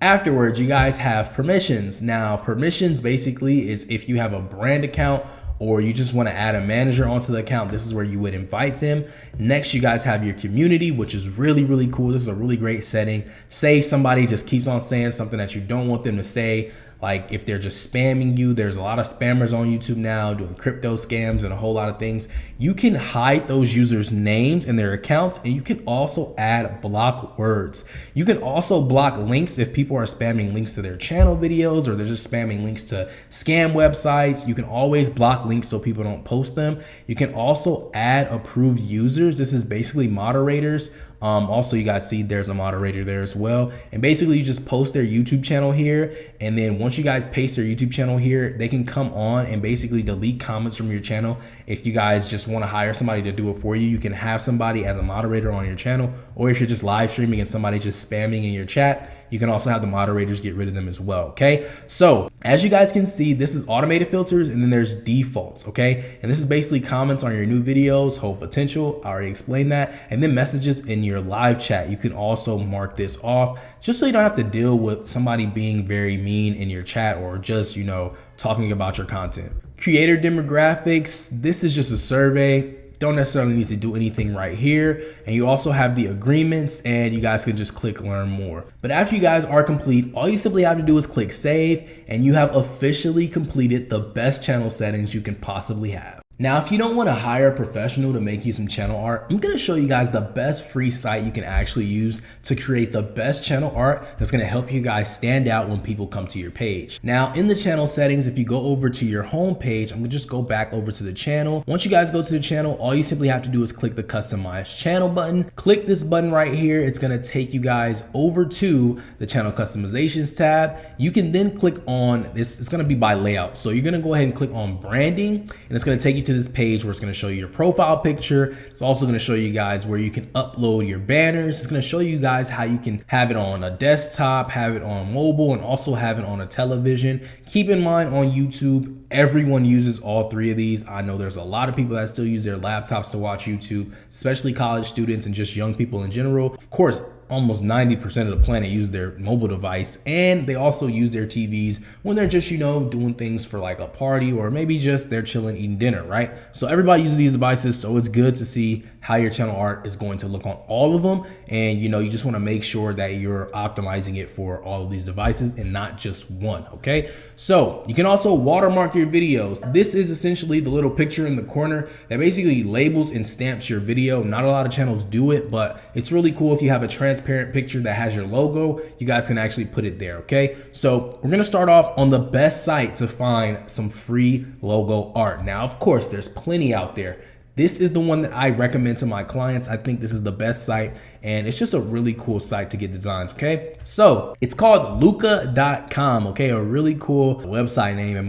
Afterwards, you guys have permissions. Now, permissions basically is if you have a brand account or you just want to add a manager onto the account, this is where you would invite them. Next, you guys have your community, which is really, really cool. This is a really great setting. Say somebody just keeps on saying something that you don't want them to say. Like if they're just spamming you, there's a lot of spammers on YouTube now doing crypto scams and a whole lot of things. You can hide those users' names and their accounts, and you can also add block words. You can also block links if people are spamming links to their channel videos or they're just spamming links to scam websites. You can always block links so people don't post them. You can also add approved users. This is basically moderators. Also, you guys see there's a moderator there as well. And basically you just post their YouTube channel here. And then once you guys paste their YouTube channel here, they can come on and basically delete comments from your channel. If you guys just want to hire somebody to do it for you, you can have somebody as a moderator on your channel. Or if you're just live streaming and somebody just spamming in your chat, you can also have the moderators get rid of them as well, okay? So as you guys can see, this is automated filters and then there's defaults, okay? And this is basically comments on your new videos, whole potential, I already explained that, and then messages in your live chat. You can also mark this off just so you don't have to deal with somebody being very mean in your chat or just, talking about your content. Creator demographics, this is just a survey. Don't necessarily need to do anything right here. And you also have the agreements and you guys can just click learn more. But after you guys are complete, all you simply have to do is click save and you have officially completed the best channel settings you can possibly have. Now, if you don't want to hire a professional to make you some channel art, I'm going to show you guys the best free site you can actually use to create the best channel art that's going to help you guys stand out when people come to your page. Now, in the channel settings, if you go over to your home page, I'm going to just go back over to the channel. Once you guys go to the channel, all you simply have to do is click the customize channel button. Click this button right here. It's going to take you guys over to the channel customizations tab. You can then click on this. It's going to be by layout. So you're going to go ahead and click on branding, and it's going to take you to this page where it's going to show you your profile picture. It's also going to show you guys where you can upload your banners. It's going to show you guys how you can have it on a desktop, have it on mobile, and also have it on a television. Keep in mind on YouTube, everyone uses all three of these. I know there's a lot of people that still use their laptops to watch YouTube, especially college students and just young people in general. Of course, almost 90% of the planet use their mobile device, and they also use their TVs when they're just, doing things for like a party or maybe just they're chilling eating dinner, right? So everybody uses these devices, so it's good to see how your channel art is going to look on all of them. And you just want to make sure that you're optimizing it for all of these devices and not just one, okay? So you can also watermark your videos. This is essentially the little picture in the corner that basically labels and stamps your video. Not a lot of channels do it, but it's really cool if you have a transparent picture that has your logo, you guys can actually put it there, okay? So we're gonna start off on the best site to find some free logo art. Now, of course, there's plenty out there. This is the one that I recommend to my clients. I think this is the best site, and it's just a really cool site to get designs, okay? So it's called luca.com, okay? A really cool website name in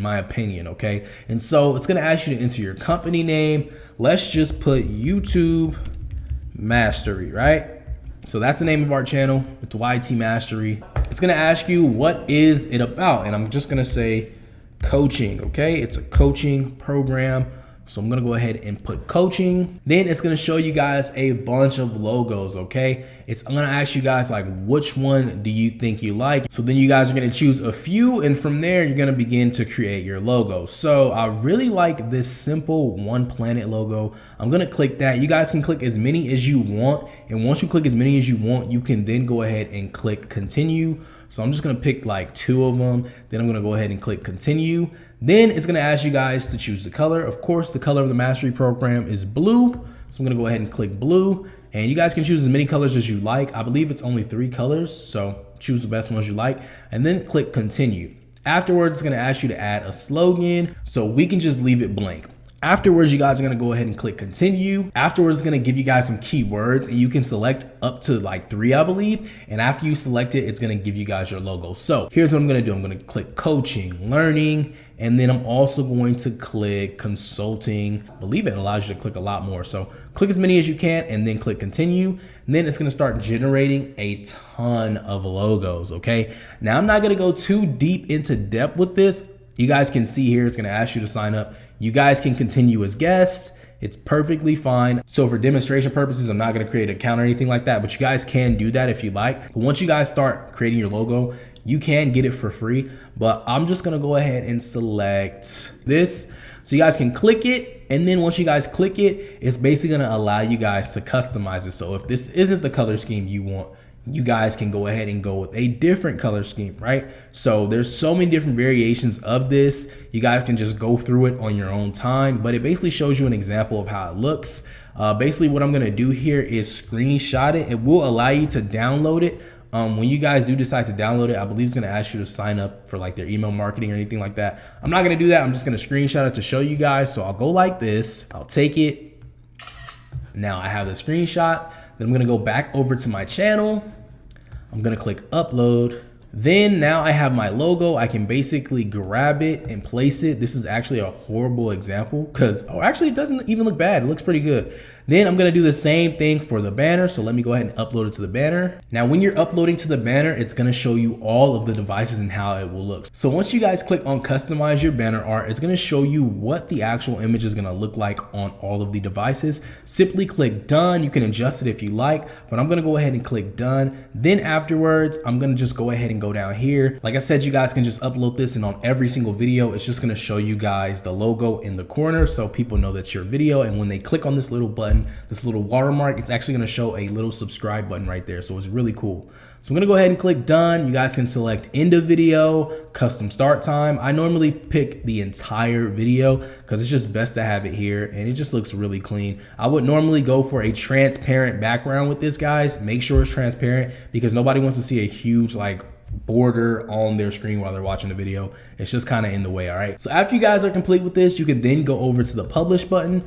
my opinion, okay? And so it's gonna ask you to enter your company name. Let's just put YouTube Mastery, right? So that's the name of our channel. It's YT Mastery. It's gonna ask you, what is it about? And I'm just gonna say coaching, okay? It's a coaching program. So I'm gonna go ahead and put coaching. Then it's gonna show you guys a bunch of logos, okay? I'm gonna ask you guys like, which one do you think you like? So then you guys are gonna choose a few, and from there, you're gonna begin to create your logo. So I really like this simple one planet logo. I'm gonna click that. You guys can click as many as you want. And once you click as many as you want, you can then go ahead and click continue. So I'm just gonna pick like 2 of them. Then I'm gonna go ahead and click continue. Then it's gonna ask you guys to choose the color. Of course, the color of the mastery program is blue. So I'm gonna go ahead and click blue, and you guys can choose as many colors as you like. I believe it's only 3 colors, so choose the best ones you like, and then click continue. Afterwards, it's gonna ask you to add a slogan, so we can just leave it blank. Afterwards, you guys are gonna go ahead and click continue. Afterwards, it's gonna give you guys some keywords, and you can select up to like 3, I believe. And after you select it, it's gonna give you guys your logo. So here's what I'm gonna do. I'm gonna click coaching, learning, and then I'm also going to click consulting. I believe it allows you to click a lot more. So click as many as you can and then click continue. And then it's gonna start generating a ton of logos, okay? Now I'm not gonna go too deep into depth with this. You guys can see here, it's gonna ask you to sign up. You guys can continue as guests. It's perfectly fine. So for demonstration purposes, I'm not gonna create an account or anything like that, but you guys can do that if you like. But once you guys start creating your logo, you can get it for free, but I'm just gonna go ahead and select this. So you guys can click it, and then once you guys click it, it's basically gonna allow you guys to customize it. So if this isn't the color scheme you want, you guys can go ahead and go with a different color scheme, right? So there's so many different variations of this. You guys can just go through it on your own time, but it basically shows you an example of how it looks. Basically what I'm gonna do here is screenshot it. It will allow you to download it. When you guys do decide to download it, I believe it's gonna ask you to sign up for like their email marketing or anything like that. I'm not gonna do that. I'm just gonna screenshot it to show you guys. So I'll go like this, I'll take it. Now I have the screenshot. Then I'm gonna go back over to my channel. I'm gonna click upload. Then now I have my logo. I can basically grab it and place it. This is actually a horrible example because, oh, actually it doesn't even look bad. It looks pretty good. Then I'm gonna do the same thing for the banner. So let me go ahead and upload it to the banner. Now, when you're uploading to the banner, it's gonna show you all of the devices and how it will look. So once you guys click on customize your banner art, it's gonna show you what the actual image is gonna look like on all of the devices. Simply click done. You can adjust it if you like, but I'm gonna go ahead and click done. Then afterwards, I'm gonna just go ahead and go down here. Like I said, you guys can just upload this, and on every single video, it's just gonna show you guys the logo in the corner so people know that's your video. And when they click on this little button, this little watermark, it's actually gonna show a little subscribe button right there. So it's really cool. So I'm gonna go ahead and click done. You guys can select end of video, custom start time. I normally pick the entire video because it's just best to have it here, and it just looks really clean. I would normally go for a transparent background with this, guys. Make sure it's transparent because nobody wants to see a huge like border on their screen while they're watching the video. It's just kind of in the way, all right? So after you guys are complete with this, you can then go over to the publish button.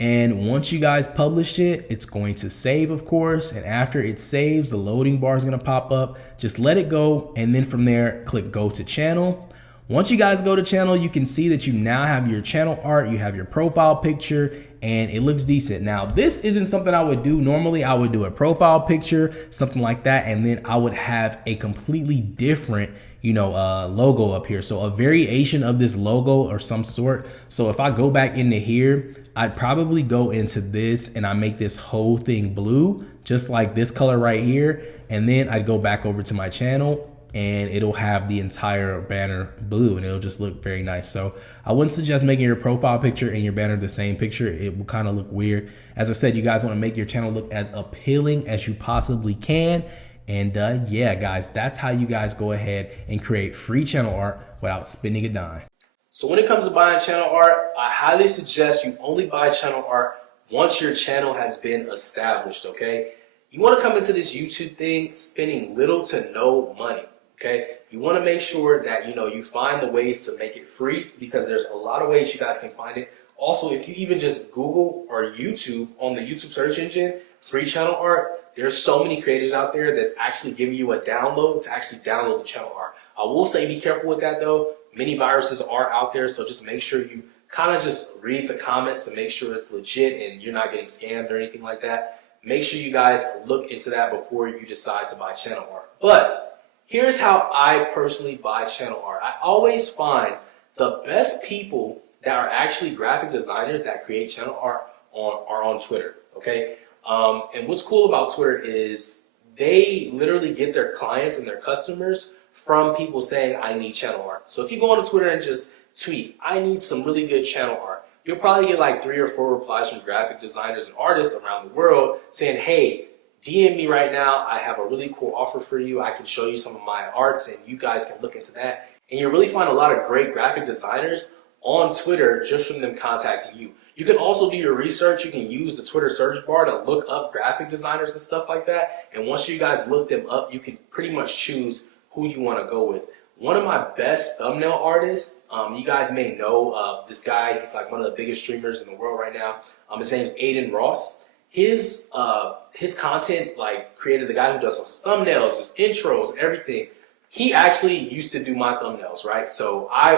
And once you guys publish it, it's going to save, of course. And after it saves, the loading bar is gonna pop up. Just let it go. And then from there, click go to channel. Once you guys go to channel, you can see that you now have your channel art, you have your profile picture, and it looks decent. Now, this isn't something I would do. Normally, I would do a profile picture, something like that, and then I would have a completely different, logo up here. So a variation of this logo or some sort. So if I go back into here, I'd probably go into this and I make this whole thing blue, just like this color right here. And then I'd go back over to my channel and it'll have the entire banner blue and it'll just look very nice. So I wouldn't suggest making your profile picture and your banner the same picture. It will kind of look weird. As I said, you guys want to make your channel look as appealing as you possibly can. And yeah, guys, that's how you guys go ahead and create free channel art without spending a dime. So when it comes to buying channel art, I highly suggest you only buy channel art once your channel has been established, okay? You want to come into this YouTube thing spending little to no money, okay? You want to make sure that, you find the ways to make it free because there's a lot of ways you guys can find it. Also, if you even just Google or YouTube on the YouTube search engine, free channel art, there's so many creators out there that's actually giving you a download to actually download the channel art. I will say be careful with that though. Many viruses are out there, so just make sure you kind of just read the comments to make sure it's legit and you're not getting scammed or anything like that. Make sure you guys look into that before you decide to buy channel art. But here's how I personally buy channel art. I always find the best people that are actually graphic designers that create channel art are on Twitter, okay? And what's cool about Twitter is they literally get their clients and their customers from people saying, I need channel art. So if you go on Twitter and just tweet, I need some really good channel art, you'll probably get like 3 or 4 replies from graphic designers and artists around the world saying, hey, DM me right now. I have a really cool offer for you. I can show you some of my arts and you guys can look into that. And you'll really find a lot of great graphic designers on Twitter just from them contacting you. You can also do your research. You can use the Twitter search bar to look up graphic designers and stuff like that. And once you guys look them up, you can pretty much choose who you want to go with. One of my best thumbnail artists, you guys may know this guy. He's like one of the biggest streamers in the world right now. His name's Aiden Ross. His content, like, created the guy who does his thumbnails, his intros, everything. He actually used to do my thumbnails, right? So I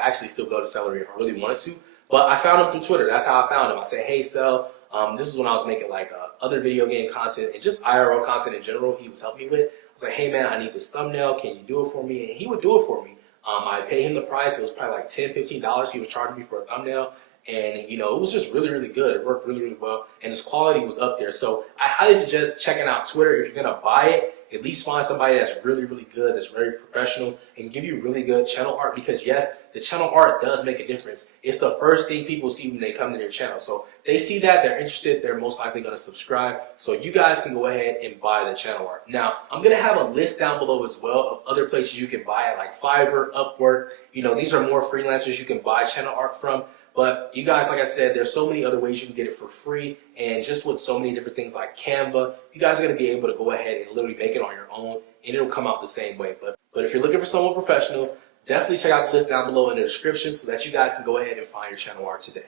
actually still go to Celery if I really wanted to, but I found him through Twitter. That's how I found him. I said, hey, Cel, this is when I was making like other video game content and just IRL content in general he was helping me with. I was like, hey man, I need this thumbnail. Can you do it for me? And he would do it for me. I paid him the price. It was probably like $10, $15 he was charging me for a thumbnail. And, you know, it was just really, really good. It worked really, really well. And its quality was up there. So I highly suggest checking out Twitter. If you're going to buy it, at least find somebody that's really, really good, that's very professional, and give you really good channel art. Because, yes, the channel art does make a difference. It's the first thing people see when they come to their channel. So they see that, they're interested, they're most likely going to subscribe. So you guys can go ahead and buy the channel art. Now, I'm going to have a list down below as well of other places you can buy it, like Fiverr, Upwork. You know, these are more freelancers you can buy channel art from. But you guys, like I said, there's so many other ways you can get it for free. And just with so many different things like Canva, you guys are going to be able to go ahead and literally make it on your own. And it'll come out the same way. But if you're looking for someone professional, definitely check out the list down below in the description so that you guys can go ahead and find your channel art today.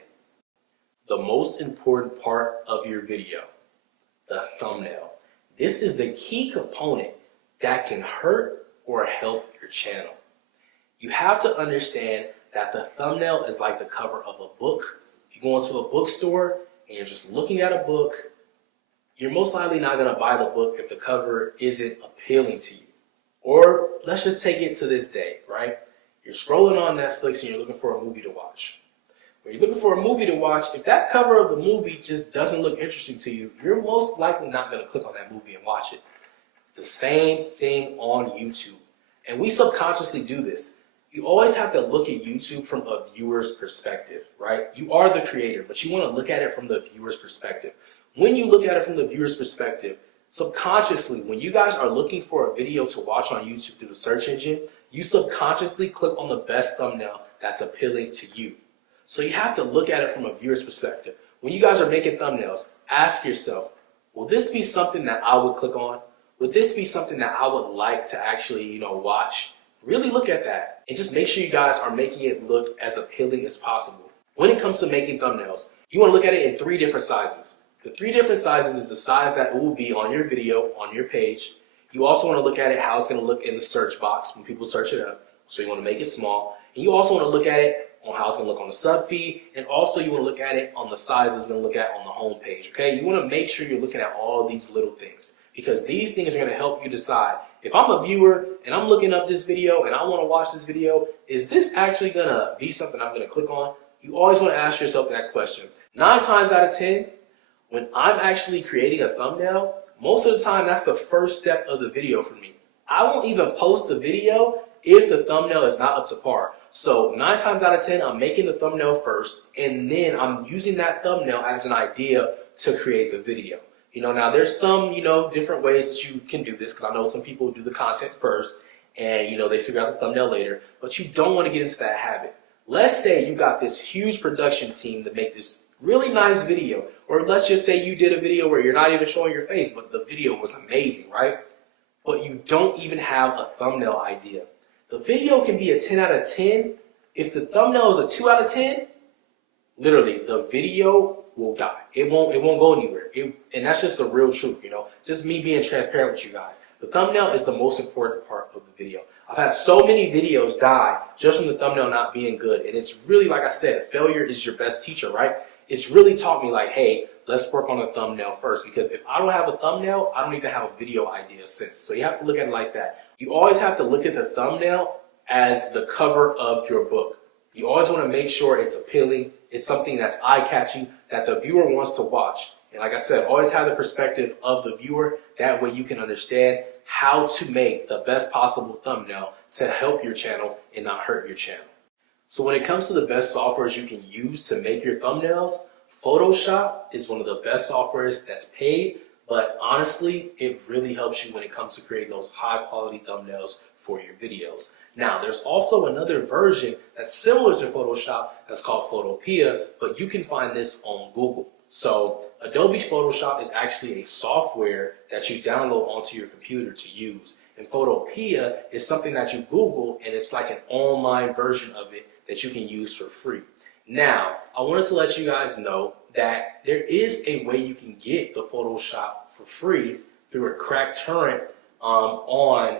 The most important part of your video, the thumbnail. This is the key component that can hurt or help your channel. You have to understand that the thumbnail is like the cover of a book. If you go into a bookstore and you're just looking at a book, you're most likely not going to buy the book if the cover isn't appealing to you. Or let's just take it to this day, right? You're scrolling on Netflix and you're looking for a movie to watch. When you're looking for a movie to watch, if that cover of the movie just doesn't look interesting to you, you're most likely not going to click on that movie and watch it. It's the same thing on YouTube. And we subconsciously do this. You always have to look at YouTube from a viewer's perspective, right? You are the creator, but you want to look at it from the viewer's perspective. When you look at it from the viewer's perspective, subconsciously, when you guys are looking for a video to watch on YouTube through the search engine, you subconsciously click on the best thumbnail that's appealing to you. So you have to look at it from a viewer's perspective. When you guys are making thumbnails, ask yourself, will this be something that I would click on? Would this be something that I would like to actually, watch? Really look at that and just make sure you guys are making it look as appealing as possible. When it comes to making thumbnails, you want to look at it in 3 different sizes. The 3 different sizes is the size that it will be on your video, on your page. You also want to look at it how it's going to look in the search box when people search it up. So you want to make it small. And you also want to look at it on how it's going to look on the sub feed. And also you want to look at it on the size it's going to look at on the home page. Okay? You want to make sure you're looking at all of these little things, because these things are going to help you decide. If I'm a viewer and I'm looking up this video and I want to watch this video, is this actually going to be something I'm going to click on? You always want to ask yourself that question. 9 times out of 10, when I'm actually creating a thumbnail, most of the time that's the first step of the video for me. I won't even post the video if the thumbnail is not up to par. So 9 times out of 10, I'm making the thumbnail first, and then I'm using that thumbnail as an idea to create the video. Now there's some, different ways that you can do this, because I know some people do the content first and, they figure out the thumbnail later, but you don't want to get into that habit. Let's say you got this huge production team to make this really nice video, or let's just say you did a video where you're not even showing your face, but the video was amazing, right? But you don't even have a thumbnail idea. The video can be a 10 out of 10. If the thumbnail is a 2 out of 10, literally the video will die. It won't go anywhere. And that's just the real truth, Just me being transparent with you guys. The thumbnail is the most important part of the video. I've had so many videos die just from the thumbnail not being good. And it's really, like I said, failure is your best teacher, right? It's really taught me like, hey, let's work on the thumbnail first. Because if I don't have a thumbnail, I don't even have a video idea since. So you have to look at it like that. You always have to look at the thumbnail as the cover of your book. You always want to make sure it's appealing. It's something that's eye-catching, that the viewer wants to watch. And like I said, always have the perspective of the viewer. That way you can understand how to make the best possible thumbnail to help your channel and not hurt your channel. So when it comes to the best softwares you can use to make your thumbnails, Photoshop is one of the best softwares that's paid, but honestly, it really helps you when it comes to creating those high quality thumbnails for your videos. Now, there's also another version that's similar to Photoshop that's called Photopea, but you can find this on Google. So Adobe Photoshop is actually a software that you download onto your computer to use. And Photopea is something that you Google, and it's like an online version of it that you can use for free. Now, I wanted to let you guys know that there is a way you can get the Photoshop for free through a cracked torrent on,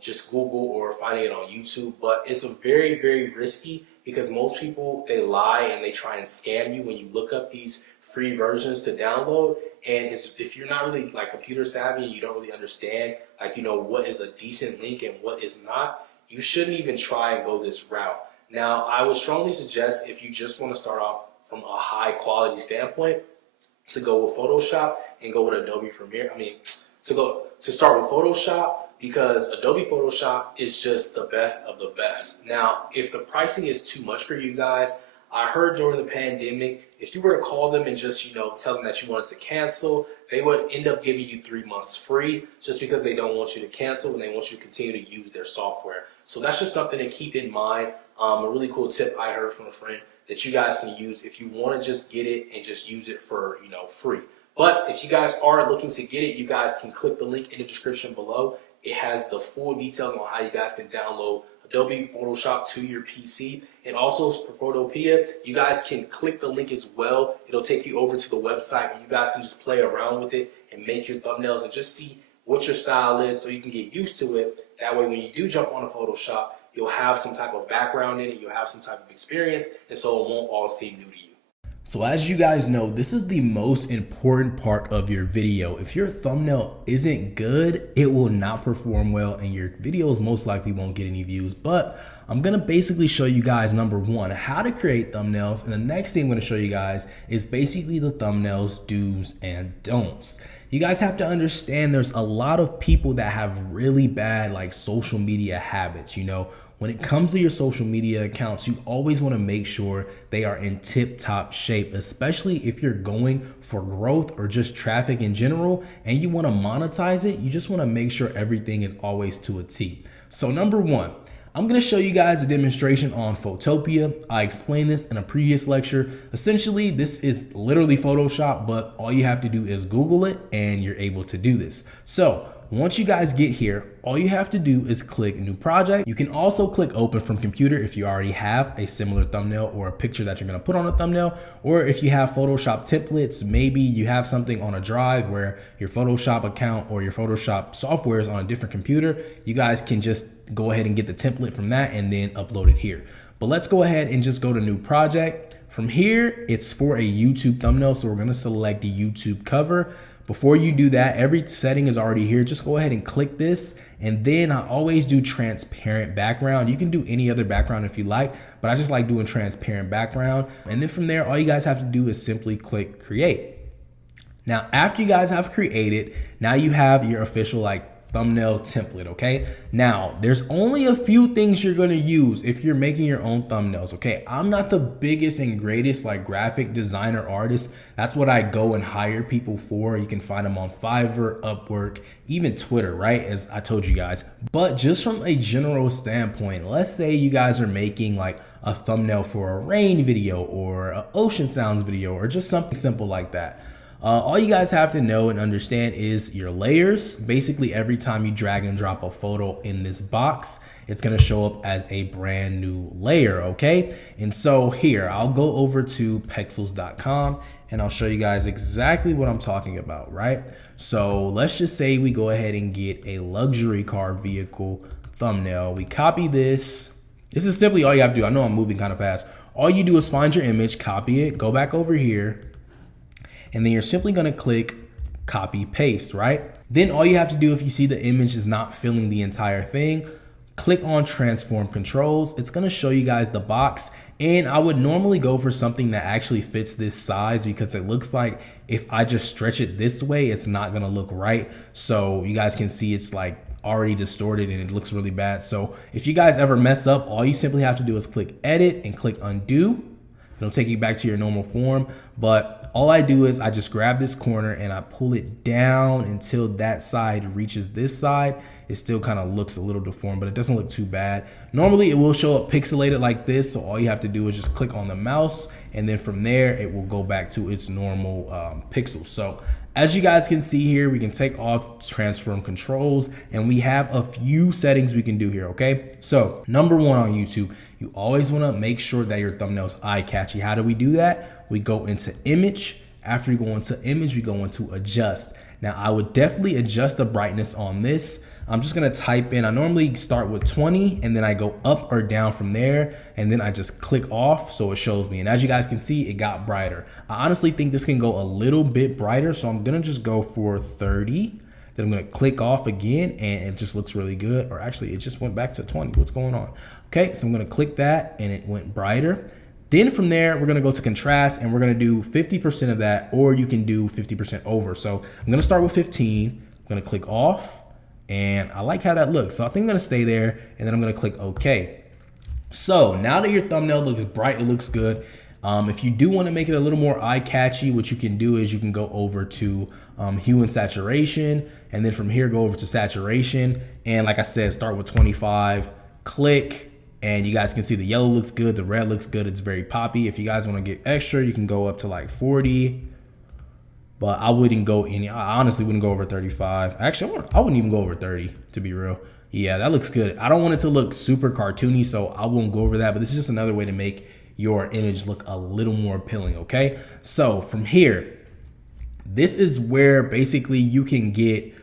just Google or finding it on YouTube. But it's a very, very risky because most people, they lie and they try and scam you when you look up these free versions to download. And if you're not really like computer savvy and you don't really understand what is a decent link and what is not, you shouldn't even try and go this route. Now, I would strongly suggest if you just want to start off from a high quality standpoint to go with Photoshop and go with Adobe Premiere. To start with Photoshop, because Adobe Photoshop is just the best of the best. Now, if the pricing is too much for you guys, I heard during the pandemic, if you were to call them and just, tell them that you wanted to cancel, they would end up giving you 3 months free just because they don't want you to cancel and they want you to continue to use their software. So that's just something to keep in mind. A really cool tip I heard from a friend that you guys can use if you want to just get it and just use it for, free. But if you guys are looking to get it, you guys can click the link in the description below. It has the full details on how you guys can download Adobe Photoshop to your PC. And also for Photopea, you guys can click the link as well. It'll take you over to the website and you guys can just play around with it and make your thumbnails and just see what your style is so you can get used to it. That way when you do jump on a Photoshop, you'll have some type of background in it, you'll have some type of experience, and so it won't all seem new to you. So as you guys know, this is the most important part of your video. If your thumbnail isn't good, it will not perform well and your videos most likely won't get any views. But I'm gonna basically show you guys, number one, how to create thumbnails. And the next thing I'm gonna show you guys is basically the thumbnails do's and don'ts. You guys have to understand there's a lot of people that have really bad social media habits, When it comes to your social media accounts, you always want to make sure they are in tip-top shape, especially if you're going for growth or just traffic in general and you want to monetize it. You just want to make sure everything is always to a T. So number one, I'm going to show you guys a demonstration on Photopea. I explained this in a previous lecture. Essentially, this is literally Photoshop, but all you have to do is Google it and you're able to do this. So once you guys get here, all you have to do is click new project. You can also click open from computer if you already have a similar thumbnail or a picture that you're gonna put on a thumbnail, or if you have Photoshop templates, maybe you have something on a drive where your Photoshop account or your Photoshop software is on a different computer, you guys can just go ahead and get the template from that and then upload it here. But let's go ahead and just go to new project. From here, it's for a YouTube thumbnail, so we're gonna select the YouTube cover. Before you do that, every setting is already here. Just go ahead and click this. And then I always do transparent background. You can do any other background if you like, but I just like doing transparent background. And then from there, all you guys have to do is simply click create. Now, after you guys have created, now you have your official thumbnail template, okay? Now, there's only a few things you're gonna use if you're making your own thumbnails, okay? I'm not the biggest and greatest graphic designer artist. That's what I go and hire people for. You can find them on Fiverr, Upwork, even Twitter, right? As I told you guys. But just from a general standpoint, let's say you guys are making a thumbnail for a rain video or an ocean sounds video or just something simple like that. All you guys have to know and understand is your layers. Basically, every time you drag and drop a photo in this box, it's gonna show up as a brand new layer, okay? And so here, I'll go over to pexels.com and I'll show you guys exactly what I'm talking about, right? So let's just say we go ahead and get a luxury car vehicle thumbnail. We copy this. This is simply all you have to do. I know I'm moving kind of fast. All you do is find your image, copy it, go back over here, and then you're simply gonna click copy paste, right? Then all you have to do, if you see the image is not filling the entire thing, click on transform controls. It's gonna show you guys the box, and I would normally go for something that actually fits this size, because it looks like if I just stretch it this way, it's not gonna look right. So you guys can see it's like already distorted and it looks really bad. So if you guys ever mess up, all you simply have to do is click edit and click undo. It'll take you back to your normal form, but all I do is I just grab this corner and I pull it down until that side reaches this side. It still kind of looks a little deformed, but it doesn't look too bad. Normally it will show up pixelated like this, so all you have to do is just click on the mouse, and then from there it will go back to its normal pixels. So as you guys can see here, we can take off transform controls, and we have a few settings we can do here, okay? So number one on YouTube, you always wanna make sure that your thumbnail is eye-catchy. How do we do that? We go into image. After we go into image, we go into adjust. Now I would definitely adjust the brightness on this. I'm just gonna type in, I normally start with 20 and then I go up or down from there, and then I just click off so it shows me. And as you guys can see, it got brighter. I honestly think this can go a little bit brighter, so I'm gonna just go for 30. Then I'm gonna click off again and it just looks really good. Or actually it just went back to 20, what's going on? Okay, so I'm gonna click that and it went brighter. Then from there, we're gonna go to contrast and we're gonna do 50% of that, or you can do 50% over. So I'm gonna start with 15, I'm gonna click off, and I like how that looks. So I think I'm gonna stay there, and then I'm gonna click OK. So now that your thumbnail looks bright, it looks good. If you do wanna make it a little more eye-catchy, what you can do is you can go over to hue and saturation, and then from here, go over to saturation. And like I said, start with 25, click, and you guys can see the yellow looks good, the red looks good, it's very poppy. If you guys wanna get extra, you can go up to like 40, but I wouldn't go any, I honestly wouldn't go over 35. Actually, I wouldn't even go over 30, to be real. Yeah, that looks good. I don't want it to look super cartoony, so I won't go over that, but this is just another way to make your image look a little more appealing, okay? So from here, this is where basically you can get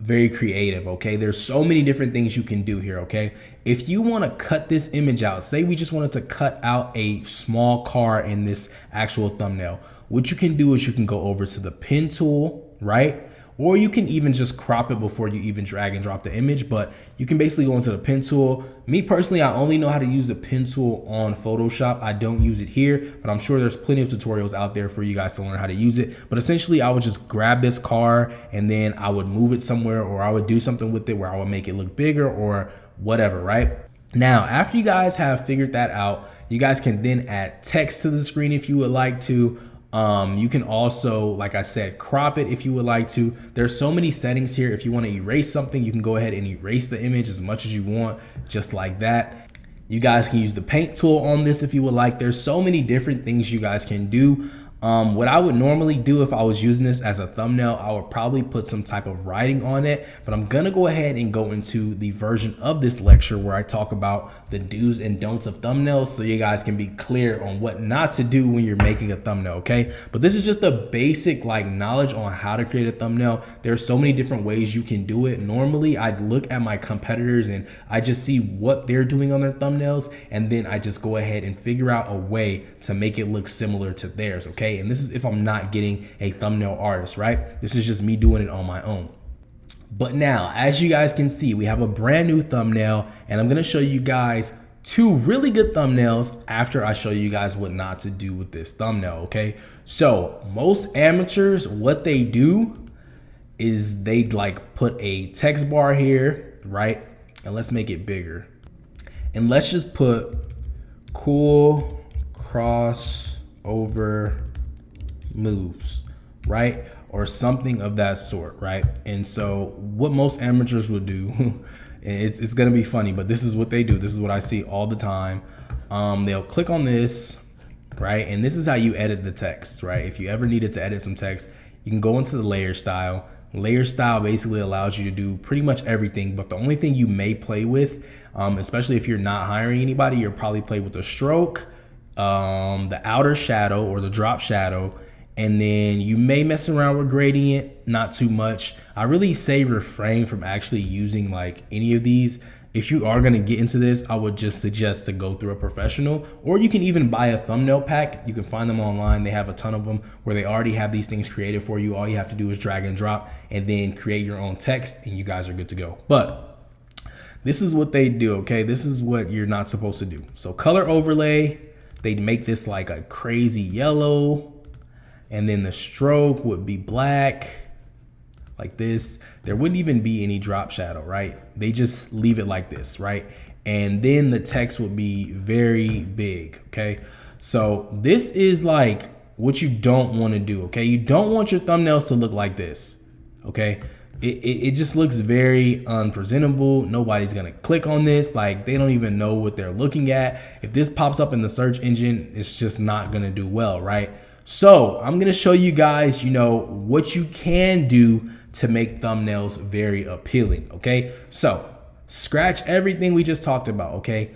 very creative, okay? There's so many different things you can do here, okay? If you wanna cut this image out, say we just wanted to cut out a small car in this actual thumbnail, what you can do is you can go over to the pen tool, right? Or you can even just crop it before you even drag and drop the image, but you can basically go into the pen tool. Me personally, I only know how to use the pen tool on Photoshop. I don't use it here, but I'm sure there's plenty of tutorials out there for you guys to learn how to use it. But essentially, I would just grab this car and then I would move it somewhere, or I would do something with it where I would make it look bigger or whatever, right? Now, after you guys have figured that out, you guys can then add text to the screen if you would like to. You can also, like I said, crop it if you would like to. There's so many settings here. If you want to erase something, you can go ahead and erase the image as much as you want, just like that. You guys can use the paint tool on this if you would like. There's so many different things you guys can do. What I would normally do if I was using this as a thumbnail, I would probably put some type of writing on it, but I'm gonna go ahead and go into the version of this lecture where I talk about the do's and don'ts of thumbnails, so you guys can be clear on what not to do when you're making a thumbnail, okay? But this is just the basic like knowledge on how to create a thumbnail. There's so many different ways you can do it. Normally, I'd look at my competitors and I just see what they're doing on their thumbnails, and then I just go ahead and figure out a way to make it look similar to theirs, okay? And this is if I'm not getting a thumbnail artist, right? This is just me doing it on my own. But now, as you guys can see, we have a brand new thumbnail, and I'm gonna show you guys two really good thumbnails after I show you guys what not to do with this thumbnail, okay? So most amateurs, what they do is they like put a text bar here, right? And let's make it bigger. And let's just put cool crossover moves, right? Or something of that sort, right? And so what most amateurs would do, it's gonna be funny, but this is what they do. This is what I see all the time. They'll click on this, right? And this is how you edit the text, right? If you ever needed to edit some text, you can go into the layer style. Layer style basically allows you to do pretty much everything, but the only thing you may play with, especially if you're not hiring anybody, you'll probably play with the stroke, the outer shadow or the drop shadow, and then you may mess around with gradient, not too much. I really say refrain from actually using like any of these. If you are gonna get into this, I would just suggest to go through a professional, or you can even buy a thumbnail pack. You can find them online. They have a ton of them where they already have these things created for you. All you have to do is drag and drop and then create your own text and you guys are good to go. But this is what they do, okay? This is what you're not supposed to do. So color overlay, they'd make this like a crazy yellow, and then the stroke would be black. Like this, there wouldn't even be any drop shadow, right? They just leave it like this, right? And then the text would be very big, okay? So this is like what you don't want to do, okay? You don't want your thumbnails to look like this, okay? It just looks very unpresentable. Nobody's gonna click on this. Like they don't even know what they're looking at. If this pops up in the search engine, it's just not gonna do well, right? So I'm gonna show you guys, what you can do to make thumbnails very appealing, okay? So scratch everything we just talked about, okay?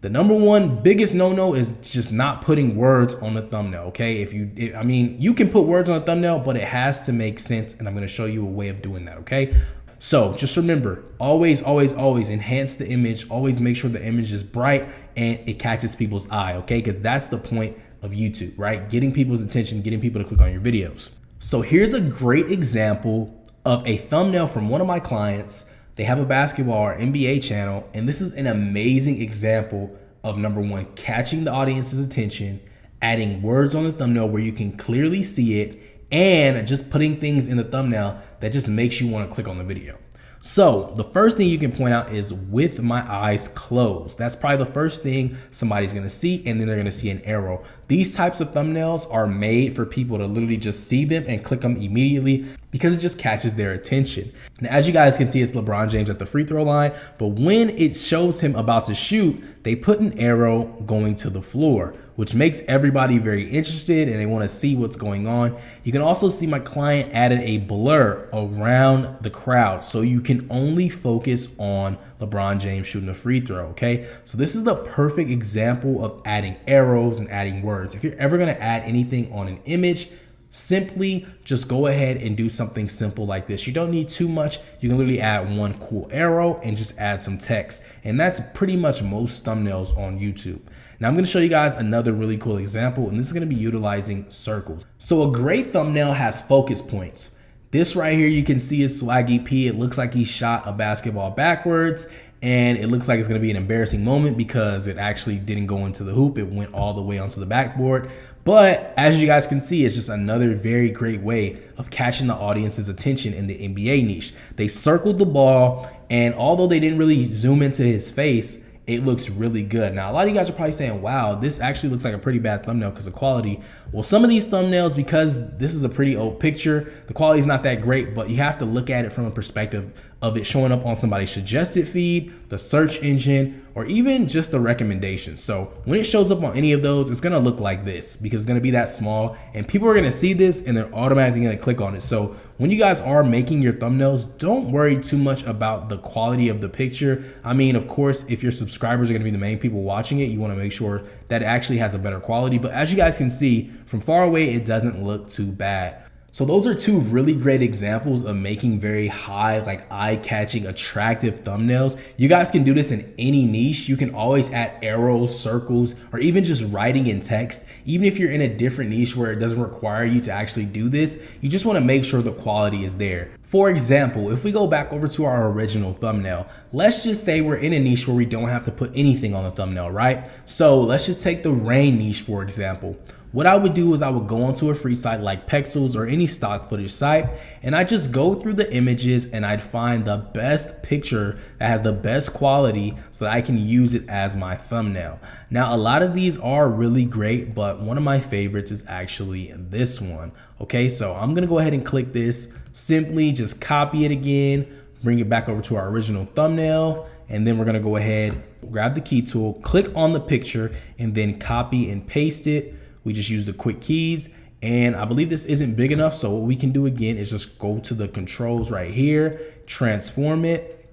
The number one biggest no-no is just not putting words on the thumbnail, okay? You can put words on a thumbnail, but it has to make sense, and I'm gonna show you a way of doing that, okay? So just remember, always, always, always enhance the image. Always make sure the image is bright and it catches people's eye, okay? Because that's the point of YouTube, right? Getting people's attention, getting people to click on your videos. So here's a great example of a thumbnail from one of my clients. They have a basketball or NBA channel, and this is an amazing example of number one, catching the audience's attention, adding words on the thumbnail where you can clearly see it, and just putting things in the thumbnail that just makes you want to click on the video. So the first thing you can point out is with my eyes closed. That's probably the first thing somebody's gonna see, and then they're gonna see an arrow. These types of thumbnails are made for people to literally just see them and click them immediately because it just catches their attention. Now, as you guys can see, it's LeBron James at the free throw line, but when it shows him about to shoot, they put an arrow going to the floor, which makes everybody very interested and they want to see what's going on. You can also see my client added a blur around the crowd, so you can only focus on LeBron James shooting a free throw, okay? So this is the perfect example of adding arrows and adding words. If you're ever gonna add anything on an image, simply just go ahead and do something simple like this. You don't need too much. You can literally add one cool arrow and just add some text. And that's pretty much most thumbnails on YouTube. Now I'm gonna show you guys another really cool example, and this is gonna be utilizing circles. So a great thumbnail has focus points. This right here, you can see is Swaggy P. It looks like he shot a basketball backwards, and it looks like it's gonna be an embarrassing moment because it actually didn't go into the hoop. It went all the way onto the backboard. But as you guys can see, it's just another very great way of catching the audience's attention in the NBA niche. They circled the ball, and although they didn't really zoom into his face, it looks really good. Now, a lot of you guys are probably saying, wow, this actually looks like a pretty bad thumbnail because of quality. Well, some of these thumbnails, because this is a pretty old picture, the quality is not that great, but you have to look at it from a perspective of it showing up on somebody's suggested feed, the search engine, or even just the recommendations. So when it shows up on any of those, it's gonna look like this because it's gonna be that small, and people are gonna see this and they're automatically gonna click on it. So when you guys are making your thumbnails, don't worry too much about the quality of the picture. I mean, of course, if your subscribers are gonna be the main people watching it, you wanna make sure that it actually has a better quality. But as you guys can see, from far away, it doesn't look too bad. So those are two really great examples of making very high, like eye-catching, attractive thumbnails. You guys can do this in any niche. You can always add arrows, circles, or even just writing in text. Even if you're in a different niche where it doesn't require you to actually do this, you just want to make sure the quality is there. For example, if we go back over to our original thumbnail, let's just say we're in a niche where we don't have to put anything on the thumbnail, right? So let's just take the rain niche, for example. What I would do is I would go onto a free site like Pexels or any stock footage site, and I just go through the images and I'd find the best picture that has the best quality so that I can use it as my thumbnail. Now, a lot of these are really great, but one of my favorites is actually this one. Okay, so I'm gonna go ahead and click this, simply just copy it again, bring it back over to our original thumbnail, and then we're gonna go ahead, grab the key tool, click on the picture, and then copy and paste it. We just use the quick keys, And I believe this isn't big enough. So what we can do again is just go to the controls right here, transform it,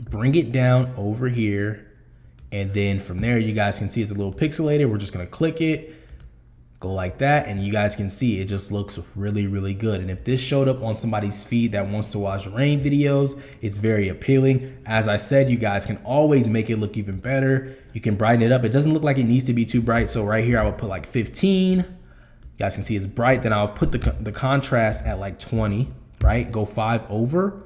bring it down over here. And then from there, you guys can see it's a little pixelated. We're just gonna click it, go like that, and you guys can see it just looks really, really good. And if this showed up on somebody's feed that wants to watch rain videos, it's very appealing. As I said, you guys can always make it look even better. You can brighten it up. It doesn't look like it needs to be too bright. So right here, I would put like 15. You guys can see it's bright. Then I'll put the contrast at like 20, right? Go 5 over.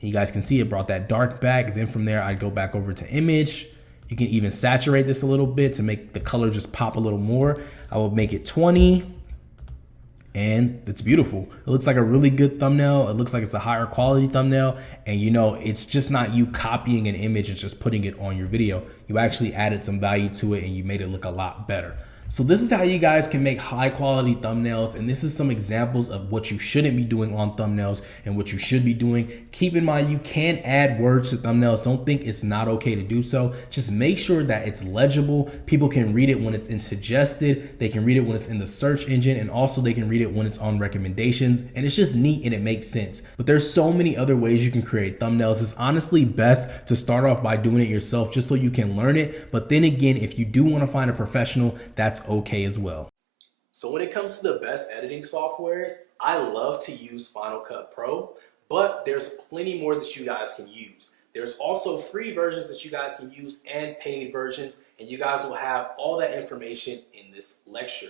You guys can see it brought that dark back. Then from there, I'd go back over to image. You can even saturate this a little bit to make the color just pop a little more. I will make it 20 and it's beautiful. It looks like a really good thumbnail. It looks like it's a higher quality thumbnail. And you know, it's just not you copying an image and just putting it on your video. You actually added some value to it and you made it look a lot better. So this is how you guys can make high quality thumbnails. And this is some examples of what you shouldn't be doing on thumbnails and what you should be doing. Keep in mind, you can add words to thumbnails. Don't think it's not okay to do so. Just make sure that it's legible. People can read it when it's in suggested. They can read it when it's in the search engine. And also they can read it when it's on recommendations. And it's just neat and it makes sense. But there's so many other ways you can create thumbnails. It's honestly best to start off by doing it yourself just so you can learn it. But then again, if you do want to find a professional, that's okay as well. So when it comes to the best editing softwares, I love to use Final Cut Pro, but there's plenty more that you guys can use. There's also free versions that you guys can use and paid versions, and you guys will have all that information in this lecture.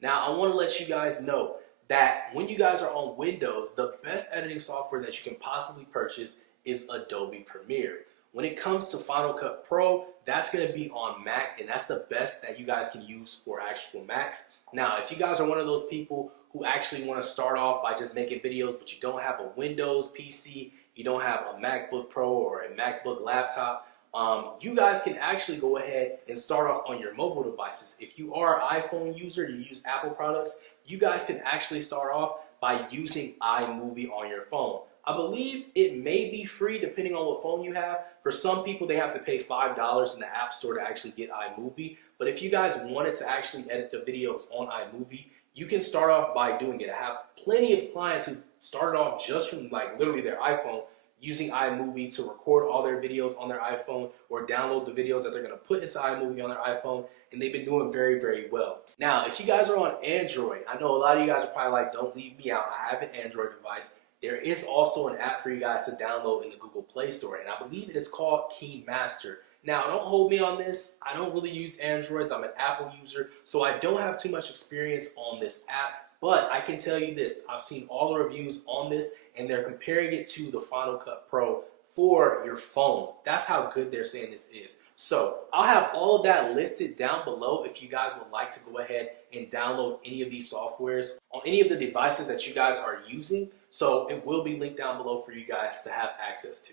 Now, I want to let you guys know that when you guys are on Windows, the best editing software that you can possibly purchase is Adobe Premiere. When it comes to Final Cut Pro, that's going to be on Mac, and that's the best that you guys can use for actual Macs. Now, if you guys are one of those people who actually want to start off by just making videos, but you don't have a Windows PC, you don't have a MacBook Pro or a MacBook laptop, you guys can actually go ahead and start off on your mobile devices. If you are an iPhone user, you use Apple products, you guys can actually start off by using iMovie on your phone. I believe it may be free depending on what phone you have. For some people, they have to pay $5 in the App Store to actually get iMovie. But if you guys wanted to actually edit the videos on iMovie, you can start off by doing it. I have plenty of clients who started off just from like literally their iPhone using iMovie to record all their videos on their iPhone or download the videos that they're going to put into iMovie on their iPhone, and they've been doing very, very well. Now, if you guys are on Android, I know a lot of you guys are probably like, don't leave me out. I have an Android device. There is also an app for you guys to download in the Google Play Store, and I believe it is called KeyMaster. Now, don't hold me on this. I don't really use Androids. I'm an Apple user, so I don't have too much experience on this app, but I can tell you this. I've seen all the reviews on this, and they're comparing it to the Final Cut Pro for your phone. That's how good they're saying this is. So I'll have all of that listed down below if you guys would like to go ahead and download any of these softwares on any of the devices that you guys are using. So it will be linked down below for you guys to have access to.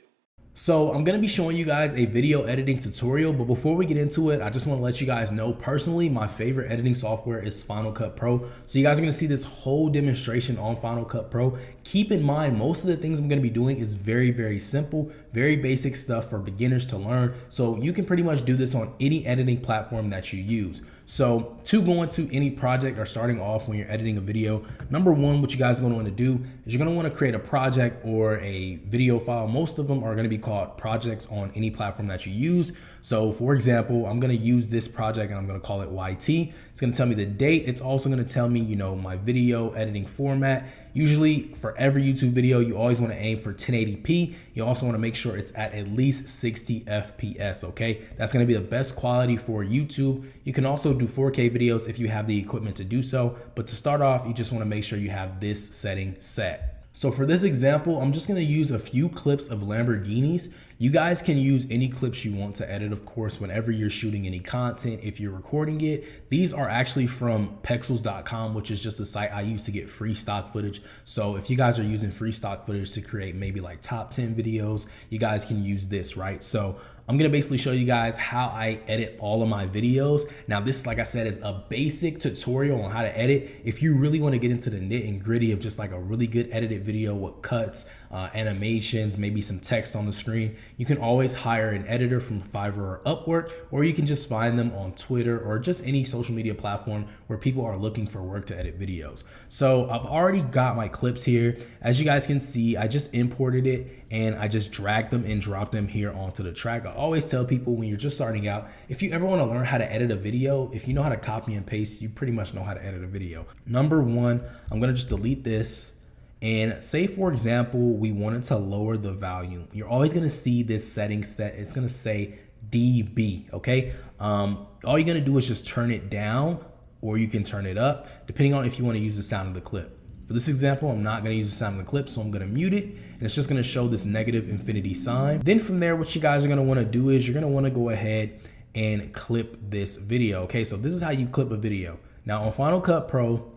So I'm gonna be showing you guys a video editing tutorial, but before we get into it, I just wanna let you guys know, personally, my favorite editing software is Final Cut Pro. So you guys are gonna see this whole demonstration on Final Cut Pro. Keep in mind, most of the things I'm gonna be doing is very, very simple, very basic stuff for beginners to learn. So you can pretty much do this on any editing platform that you use. So to go into any project or starting off when you're editing a video, number one, what you guys are gonna wanna do is you're gonna wanna create a project or a video file. Most of them are gonna be called projects on any platform that you use. So for example, I'm gonna use this project and I'm gonna call it YT. It's gonna tell me the date. It's also gonna tell me, my video editing format. Usually for every YouTube video, you always wanna aim for 1080p. You also wanna make sure it's at least 60 FPS, okay? That's gonna be the best quality for YouTube. You can also do 4K videos if you have the equipment to do so, but to start off, you just wanna make sure you have this setting set. So for this example, I'm just gonna use a few clips of Lamborghinis. You guys can use any clips you want to edit, of course, whenever you're shooting any content, if you're recording it. These are actually from pexels.com, which is just a site I use to get free stock footage. So if you guys are using free stock footage to create maybe like top 10 videos, you guys can use this, right? So I'm gonna basically show you guys how I edit all of my videos. Now this, like I said, is a basic tutorial on how to edit. If you really wanna get into the nit and gritty of just like a really good edited video with cuts, animations, maybe some text on the screen, you can always hire an editor from Fiverr or Upwork, or you can just find them on Twitter or just any social media platform where people are looking for work to edit videos. So I've already got my clips here. As you guys can see, I just imported it and I just dragged them and dropped them here onto the track. I always tell people when you're just starting out, if you ever want to learn how to edit a video, if you know how to copy and paste, you pretty much know how to edit a video. Number one, I'm going to just delete this. And say, for example, we wanted to lower the volume. You're always going to see this setting set. It's going to say dB. Okay. All you're going to do is just turn it down, or you can turn it up depending on if you want to use the sound of the clip. For this example, I'm not going to use the sound of the clip, so I'm going to mute it, and it's just going to show this negative infinity sign. Then from there, what you guys are going to want to do is you're going to want to go ahead and clip this video. Okay, so this is how you clip a video. Now on Final Cut Pro,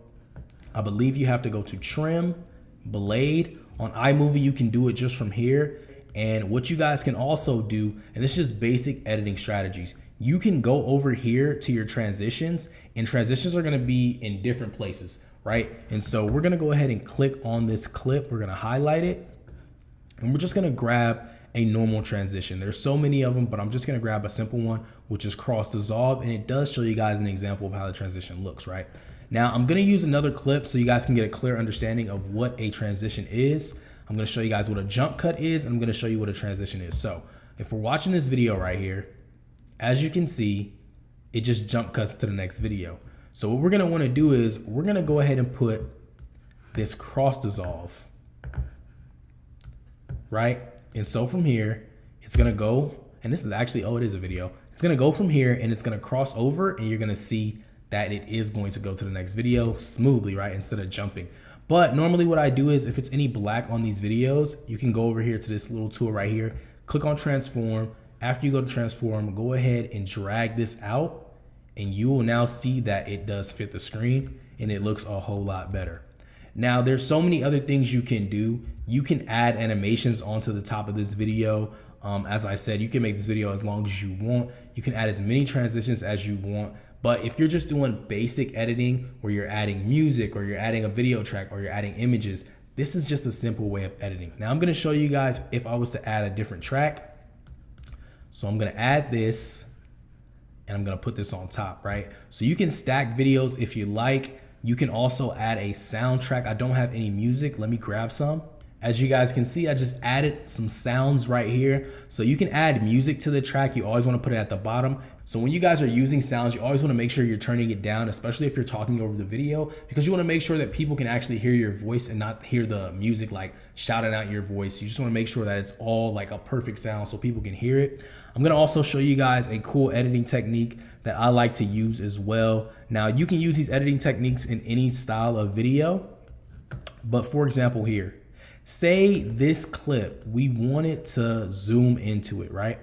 I believe you have to go to trim, blade. On iMovie, you can do it just from here. And what you guys can also do, and this is just basic editing strategies, you can go over here to your transitions, and transitions are going to be in different places, right? And so we're going to go ahead and click on this clip. We're going to highlight it, and we're just going to grab a normal transition. There's so many of them, but I'm just going to grab a simple one, which is cross dissolve. And it does show you guys an example of how the transition looks, right? Now I'm going to use another clip so you guys can get a clear understanding of what a transition is. I'm going to show you guys what a jump cut is. I'm going to show you what a transition is. So if we're watching this video right here, as you can see, it just jump cuts to the next video. So what we're going to want to do is we're going to go ahead and put this cross dissolve, right? And so from here, it's going to go, and this is actually, oh, it is a video. It's going to go from here and it's going to cross over, and you're going to see that it is going to go to the next video smoothly, right? Instead of jumping. But normally what I do is if it's any black on these videos, you can go over here to this little tool right here, click on transform. After you go to transform, go ahead and drag this out, and you will now see that it does fit the screen and it looks a whole lot better. Now there's so many other things you can do. You can add animations onto the top of this video. As I said, you can make this video as long as you want. You can add as many transitions as you want. But if you're just doing basic editing where you're adding music or you're adding a video track or you're adding images, this is just a simple way of editing. Now I'm going to show you guys if I was to add a different track. So I'm going to add this and I'm going to put this on top, right? So you can stack videos if you like. You can also add a soundtrack. I don't have any music. Let me grab some. As you guys can see, I just added some sounds right here. So you can add music to the track. You always want to put it at the bottom. So when you guys are using sounds, you always want to make sure you're turning it down, especially if you're talking over the video, because you want to make sure that people can actually hear your voice and not hear the music like shouting out your voice. You just want to make sure that it's all like a perfect sound so people can hear it. I'm going to also show you guys a cool editing technique that I like to use as well. Now you can use these editing techniques in any style of video, but for example here, say this clip, we want it to zoom into it, right?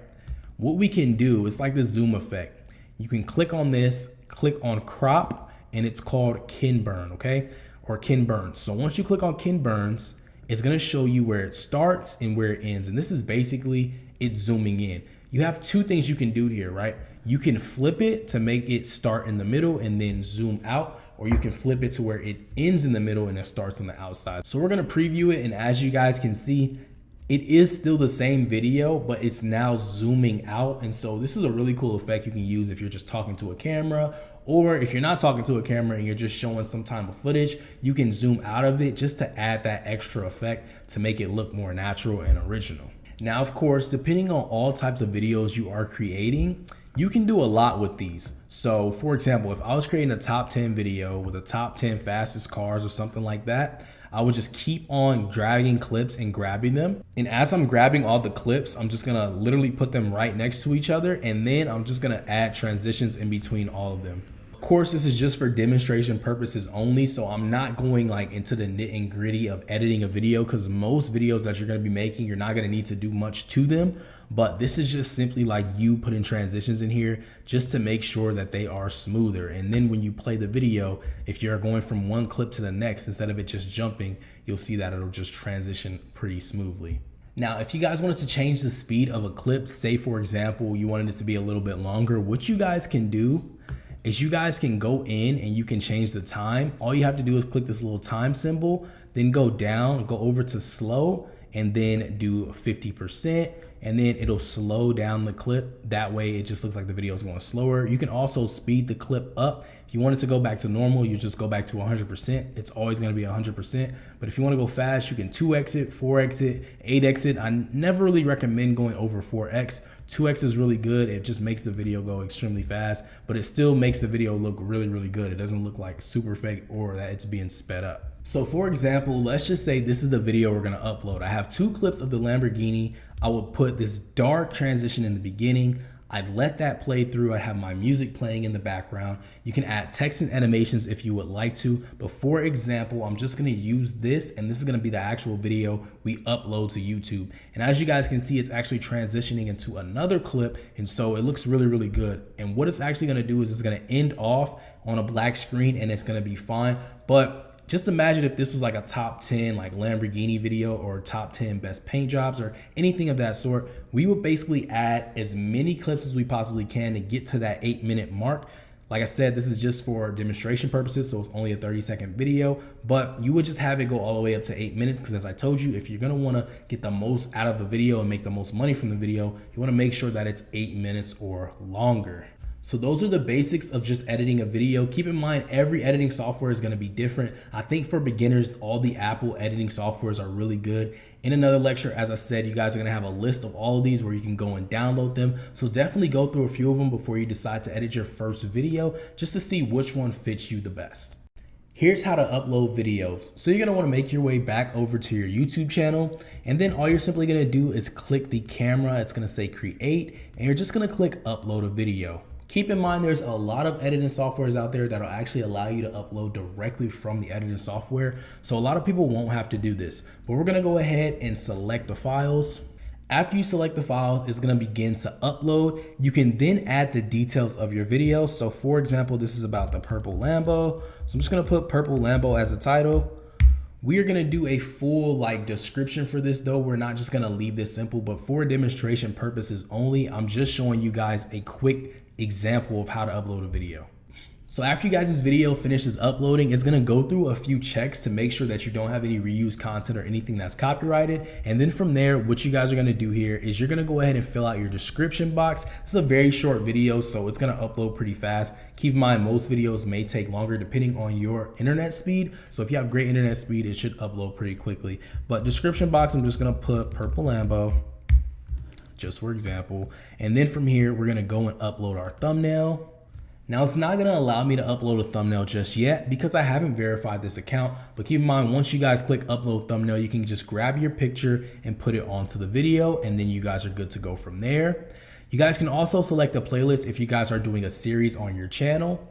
What we can do, it's like the zoom effect. You can click on this, click on crop, and it's called Ken Burn, okay? Or Ken Burns. So once you click on Ken Burns, it's gonna show you where it starts and where it ends. And this is basically it zooming in. You have two things you can do here, right? You can flip it to make it start in the middle and then zoom out, or you can flip it to where it ends in the middle and it starts on the outside. So we're gonna preview it, and as you guys can see, it is still the same video, but it's now zooming out. And so this is a really cool effect you can use if you're just talking to a camera, or if you're not talking to a camera and you're just showing some type of footage, you can zoom out of it just to add that extra effect to make it look more natural and original. Now, of course, depending on all types of videos you are creating, you can do a lot with these. So for example, if I was creating a top 10 video with a top 10 fastest cars or something like that, I would just keep on dragging clips and grabbing them. And as I'm grabbing all the clips, I'm just gonna literally put them right next to each other. And then I'm just gonna add transitions in between all of them. Of course, this is just for demonstration purposes only. So I'm not going like into the nit and gritty of editing a video, because most videos that you're gonna be making, you're not gonna need to do much to them. But this is just simply like you putting transitions in here just to make sure that they are smoother. And then when you play the video, if you're going from one clip to the next, instead of it just jumping, you'll see that it'll just transition pretty smoothly. Now, if you guys wanted to change the speed of a clip, say for example, you wanted it to be a little bit longer, what you guys can do is you guys can go in and you can change the time. All you have to do is click this little time symbol, then go down, go over to slow, and then do 50%, and then it'll slow down the clip. That way it just looks like the video is going slower. You can also speed the clip up. If you want it to go back to normal, you just go back to 100%. It's always going to be 100%. But if you want to go fast, you can 2x it, 4x it, 8x it. I never really recommend going over 4x. 2x is really good. It just makes the video go extremely fast, but it still makes the video look really, really good. It doesn't look like super fake or that it's being sped up. So for example, let's just say this is the video we're going to upload. I have 2 clips of the Lamborghini. I would put this dark transition in the beginning. I'd let that play through. I'd have my music playing in the background. You can add text and animations if you would like to. But for example, I'm just gonna use this, and this is gonna be the actual video we upload to YouTube. And as you guys can see, it's actually transitioning into another clip. And so it looks really, really good. And what it's actually gonna do is it's gonna end off on a black screen and it's gonna be fine. But just imagine if this was like a top 10 like Lamborghini video or top 10 best paint jobs or anything of that sort. We would basically add as many clips as we possibly can to get to that 8-minute mark. Like I said, this is just for demonstration purposes, so it's only a 30-second video, but you would just have it go all the way up to 8 minutes because as I told you, if you're gonna wanna get the most out of the video and make the most money from the video, you wanna make sure that it's 8 minutes or longer. So those are the basics of just editing a video. Keep in mind, every editing software is going to be different. I think for beginners, all the Apple editing softwares are really good. In another lecture, as I said, you guys are going to have a list of all of these where you can go and download them. So definitely go through a few of them before you decide to edit your first video, just to see which one fits you the best. Here's how to upload videos. So you're gonna wanna make your way back over to your YouTube channel, and then all you're simply gonna do is click the camera. It's gonna say create, and you're just gonna click upload a video. Keep in mind, there's a lot of editing softwares out there that'll actually allow you to upload directly from the editing software. So a lot of people won't have to do this, but we're gonna go ahead and select the files. After you select the files, it's gonna begin to upload. You can then add the details of your video. So for example, this is about the purple Lambo. So I'm just gonna put purple Lambo as a title. We are gonna do a full description for this though. We're not just gonna leave this simple, but for demonstration purposes only, I'm just showing you guys a quick example of how to upload a video. So after you guys' video finishes uploading, it's gonna go through a few checks to make sure that you don't have any reused content or anything that's copyrighted. And then from there, what you guys are gonna do here is you're gonna go ahead and fill out your description box. This is a very short video, so it's gonna upload pretty fast. Keep in mind, most videos may take longer depending on your internet speed. So if you have great internet speed, it should upload pretty quickly. But description box, I'm just gonna put purple Lambo, just for example. And then from here, we're gonna go and upload our thumbnail. Now it's not gonna allow me to upload a thumbnail just yet because I haven't verified this account, but keep in mind, once you guys click upload thumbnail, you can just grab your picture and put it onto the video, and then you guys are good to go from there. You guys can also select a playlist if you guys are doing a series on your channel.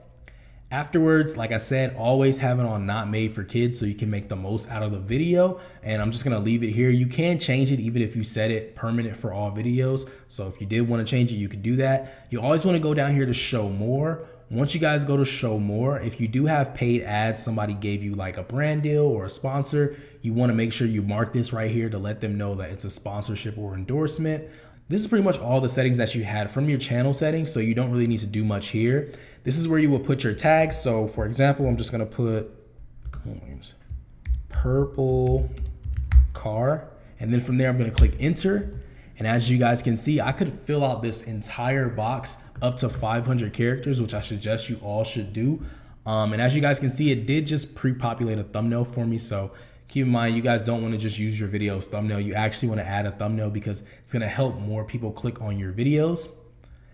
Afterwards, like I said, always have it on not made for kids so you can make the most out of the video. And I'm just gonna leave it here. You can change it even if you set it permanent for all videos. So if you did wanna change it, you could do that. You always wanna go down here to show more. Once you guys go to show more, if you do have paid ads, somebody gave you like a brand deal or a sponsor, you wanna make sure you mark this right here to let them know that it's a sponsorship or endorsement. This is pretty much all the settings that you had from your channel settings, so you don't really need to do much here. This is where you will put your tags. So for example, I'm just gonna put purple car, and then from there I'm gonna click enter. And as you guys can see, I could fill out this entire box up to 500 characters, which I suggest you all should do. And as you guys can see, it did just pre-populate a thumbnail for me. So keep in mind, you guys don't want to just use your video's thumbnail. You actually want to add a thumbnail because it's going to help more people click on your videos.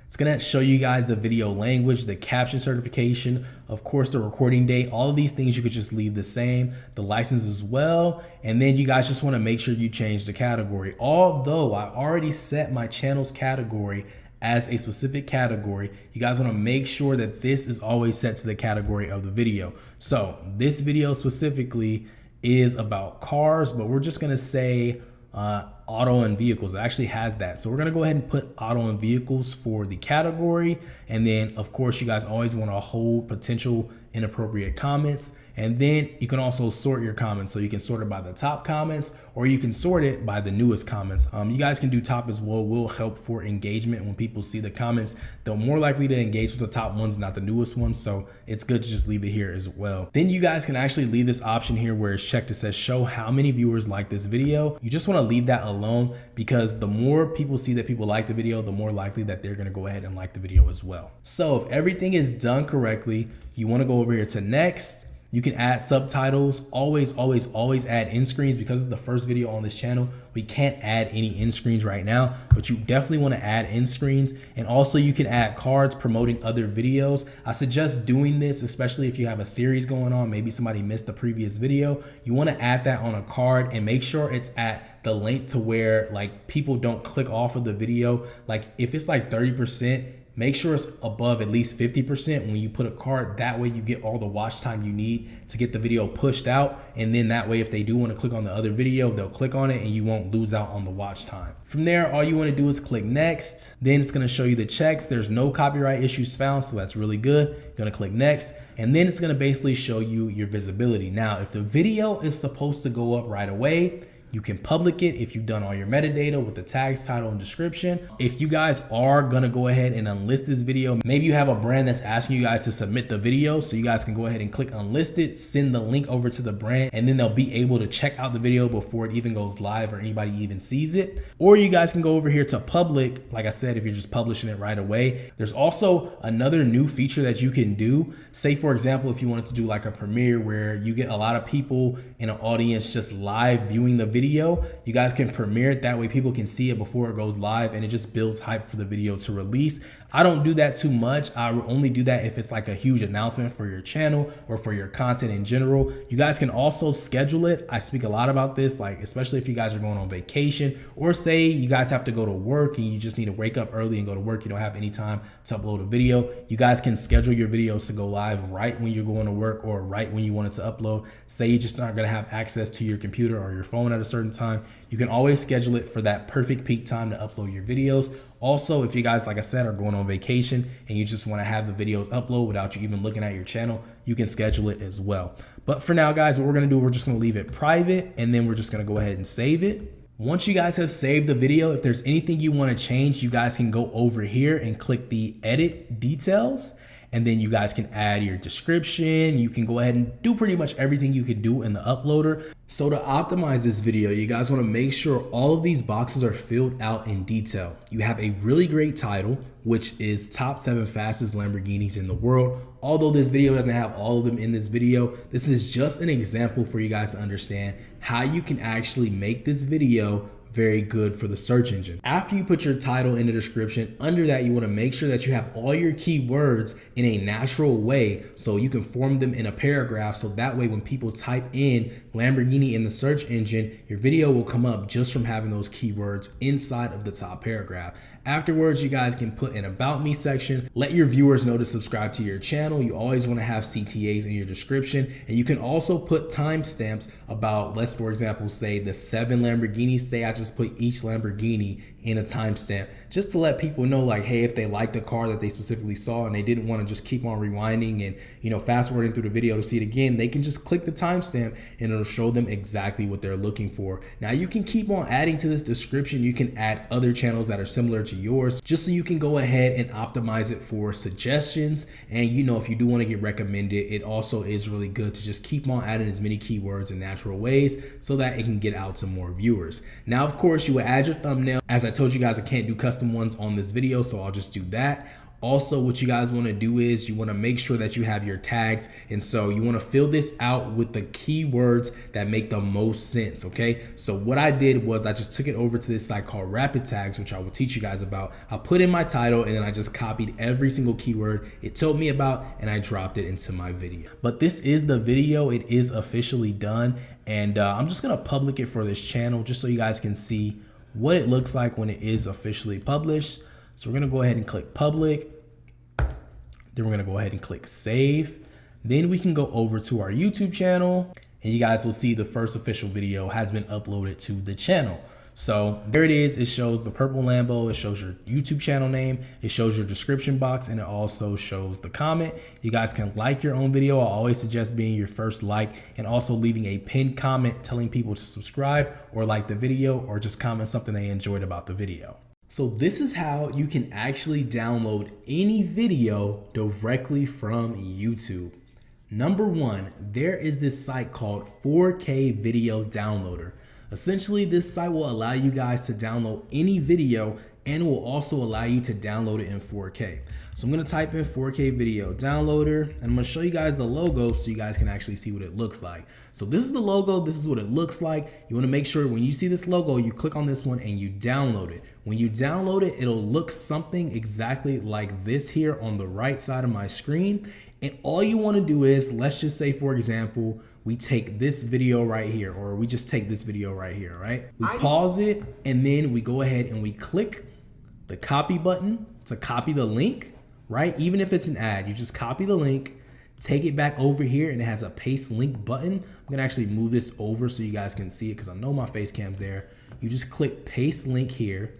It's going to show you guys the video language, the caption certification, of course, the recording date. All of these things you could just leave the same, the license as well. And then you guys just want to make sure you change the category. Although I already set my channel's category as a specific category, you guys want to make sure that this is always set to the category of the video. So this video specifically is about cars, but we're just gonna say auto and vehicles. It actually has that. So we're gonna go ahead and put auto and vehicles for the category. And then of course you guys always wanna hold potential inappropriate comments. And then you can also sort your comments. So you can sort it by the top comments, or you can sort it by the newest comments. You guys can do top as well. Will help for engagement. When people see the comments, they're more likely to engage with the top ones, not the newest ones. So it's good to just leave it here as well. Then you guys can actually leave this option here where it's checked. It says show how many viewers like this video. You just want to leave that alone, because the more people see that people like the video, the more likely that they're going to go ahead and like the video as well. So if everything is done correctly, you want to go over here to next. You can add subtitles. Always add end screens. Because it's the first video on this channel, we can't add any end screens right now, but you definitely want to add end screens. And also you can add cards promoting other videos. I suggest doing this, especially if you have a series going on. Maybe somebody missed the previous video. You want to add that on a card and make sure it's at the length to where like people don't click off of the video. Like if it's like 30%, make sure it's above at least 50% when you put a card. That way you get all the watch time you need to get the video pushed out. And then that way, if they do want to click on the other video, they'll click on it and you won't lose out on the watch time. From there, all you want to do is click next. Then it's going to show you the checks. There's no copyright issues found, so that's really good. You're going to click next. And then it's going to basically show you your visibility. Now, if the video is supposed to go up right away, you can public it if you've done all your metadata with the tags, title, and description. If you guys are gonna go ahead and unlist this video, maybe you have a brand that's asking you guys to submit the video, so you guys can go ahead and click unlist it, send the link over to the brand, and then they'll be able to check out the video before it even goes live or anybody even sees it. Or you guys can go over here to public. Like I said, if you're just publishing it right away. There's also another new feature that you can do. Say for example, if you wanted to do like a premiere where you get a lot of people in an audience just live viewing the video, you guys can premiere it. That way people can see it before it goes live, and it just builds hype for the video to release. I don't do that too much. I will only do that if it's like a huge announcement for your channel or for your content in general. You guys can also schedule it. I speak a lot about this, like especially if you guys are going on vacation, or say you guys have to go to work and you just need to wake up early and go to work. You don't have any time to upload a video. You guys can schedule your videos to go live right when you're going to work or right when you want it to upload. Say you just aren't going to have access to your computer or your phone at a certain time. You can always schedule it for that perfect peak time to upload your videos. Also, if you guys, like I said, are going on vacation and you just want to have the videos upload without you even looking at your channel, you can schedule it as well. But for now, guys, what we're going to do, we're just going to leave it private, and then we're just going to go ahead and save it. Once you guys have saved the video, if there's anything you want to change, you guys can go over here and click the edit details. And then you guys can add your description. You can go ahead and do pretty much everything you can do in the uploader. So to optimize this video, you guys want to make sure all of these boxes are filled out in detail. You have a really great title, which is top 7 fastest Lamborghinis in the world. Although this video doesn't have all of them in this video, this is just an example for you guys to understand how you can actually make this video very good for the search engine. After you put your title in the description, under that you want to make sure that you have all your keywords in a natural way, so you can form them in a paragraph, so that way when people type in Lamborghini in the search engine, your video will come up just from having those keywords inside of the top paragraph. Afterwards, you guys can put an about me section, let your viewers know to subscribe to your channel. You always want to have CTAs in your description, and you can also put timestamps about, let's for example say the 7 Lamborghinis. Say I just put each Lamborghini in a timestamp just to let people know, like, hey, if they liked the car that they specifically saw and they didn't want to just keep on rewinding and, you know, fast forwarding through the video to see it again, they can just click the timestamp and it'll show them exactly what they're looking for. Now you can keep on adding to this description. You can add other channels that are similar to yours, just so you can go ahead and optimize it for suggestions. And you know, if you do want to get recommended, it also is really good to just keep on adding as many keywords in natural ways so that it can get out to more viewers. Now, of course, you will add your thumbnail. As I told you guys, I can't do custom ones on this video, so I'll just do that. Also, what you guys want to do is you want to make sure that you have your tags, and so you want to fill this out with the keywords that make the most sense. Okay, so what I did was I just took it over to this site called Rapid Tags, which I will teach you guys about. I put in my title and then I just copied every single keyword it told me about and I dropped it into my video. But this is the video. It is officially done, and I'm just gonna public it for this channel just so you guys can see what it looks like when it is officially published. So we're gonna go ahead and click public. Then we're gonna go ahead and click save. Then we can go over to our YouTube channel and you guys will see the first official video has been uploaded to the channel. So there it is. It shows the purple Lambo. It shows your YouTube channel name. It shows your description box, and it also shows the comment. You guys can like your own video. I always suggest being your first like and also leaving a pinned comment telling people to subscribe or like the video or just comment something they enjoyed about the video. So this is how you can actually download any video directly from YouTube. Number one, there is this site called 4K Video Downloader. Essentially, this site will allow you guys to download any video and will also allow you to download it in 4K. So I'm gonna type in 4K Video Downloader, and I'm gonna show you guys the logo so you guys can actually see what it looks like. So this is the logo, this is what it looks like. You wanna make sure when you see this logo, you click on this one and you download it. When you download it, it'll look something exactly like this here on the right side of my screen. And all you wanna do is, let's just say, for example, we take this video right here, or we just take this video right here, right? We pause it, and then we go ahead and we click the copy button to copy the link, right? Even if it's an ad, you just copy the link, take it back over here, and it has a paste link button. I'm gonna actually move this over so you guys can see it because I know my face cam's there. You just click paste link here.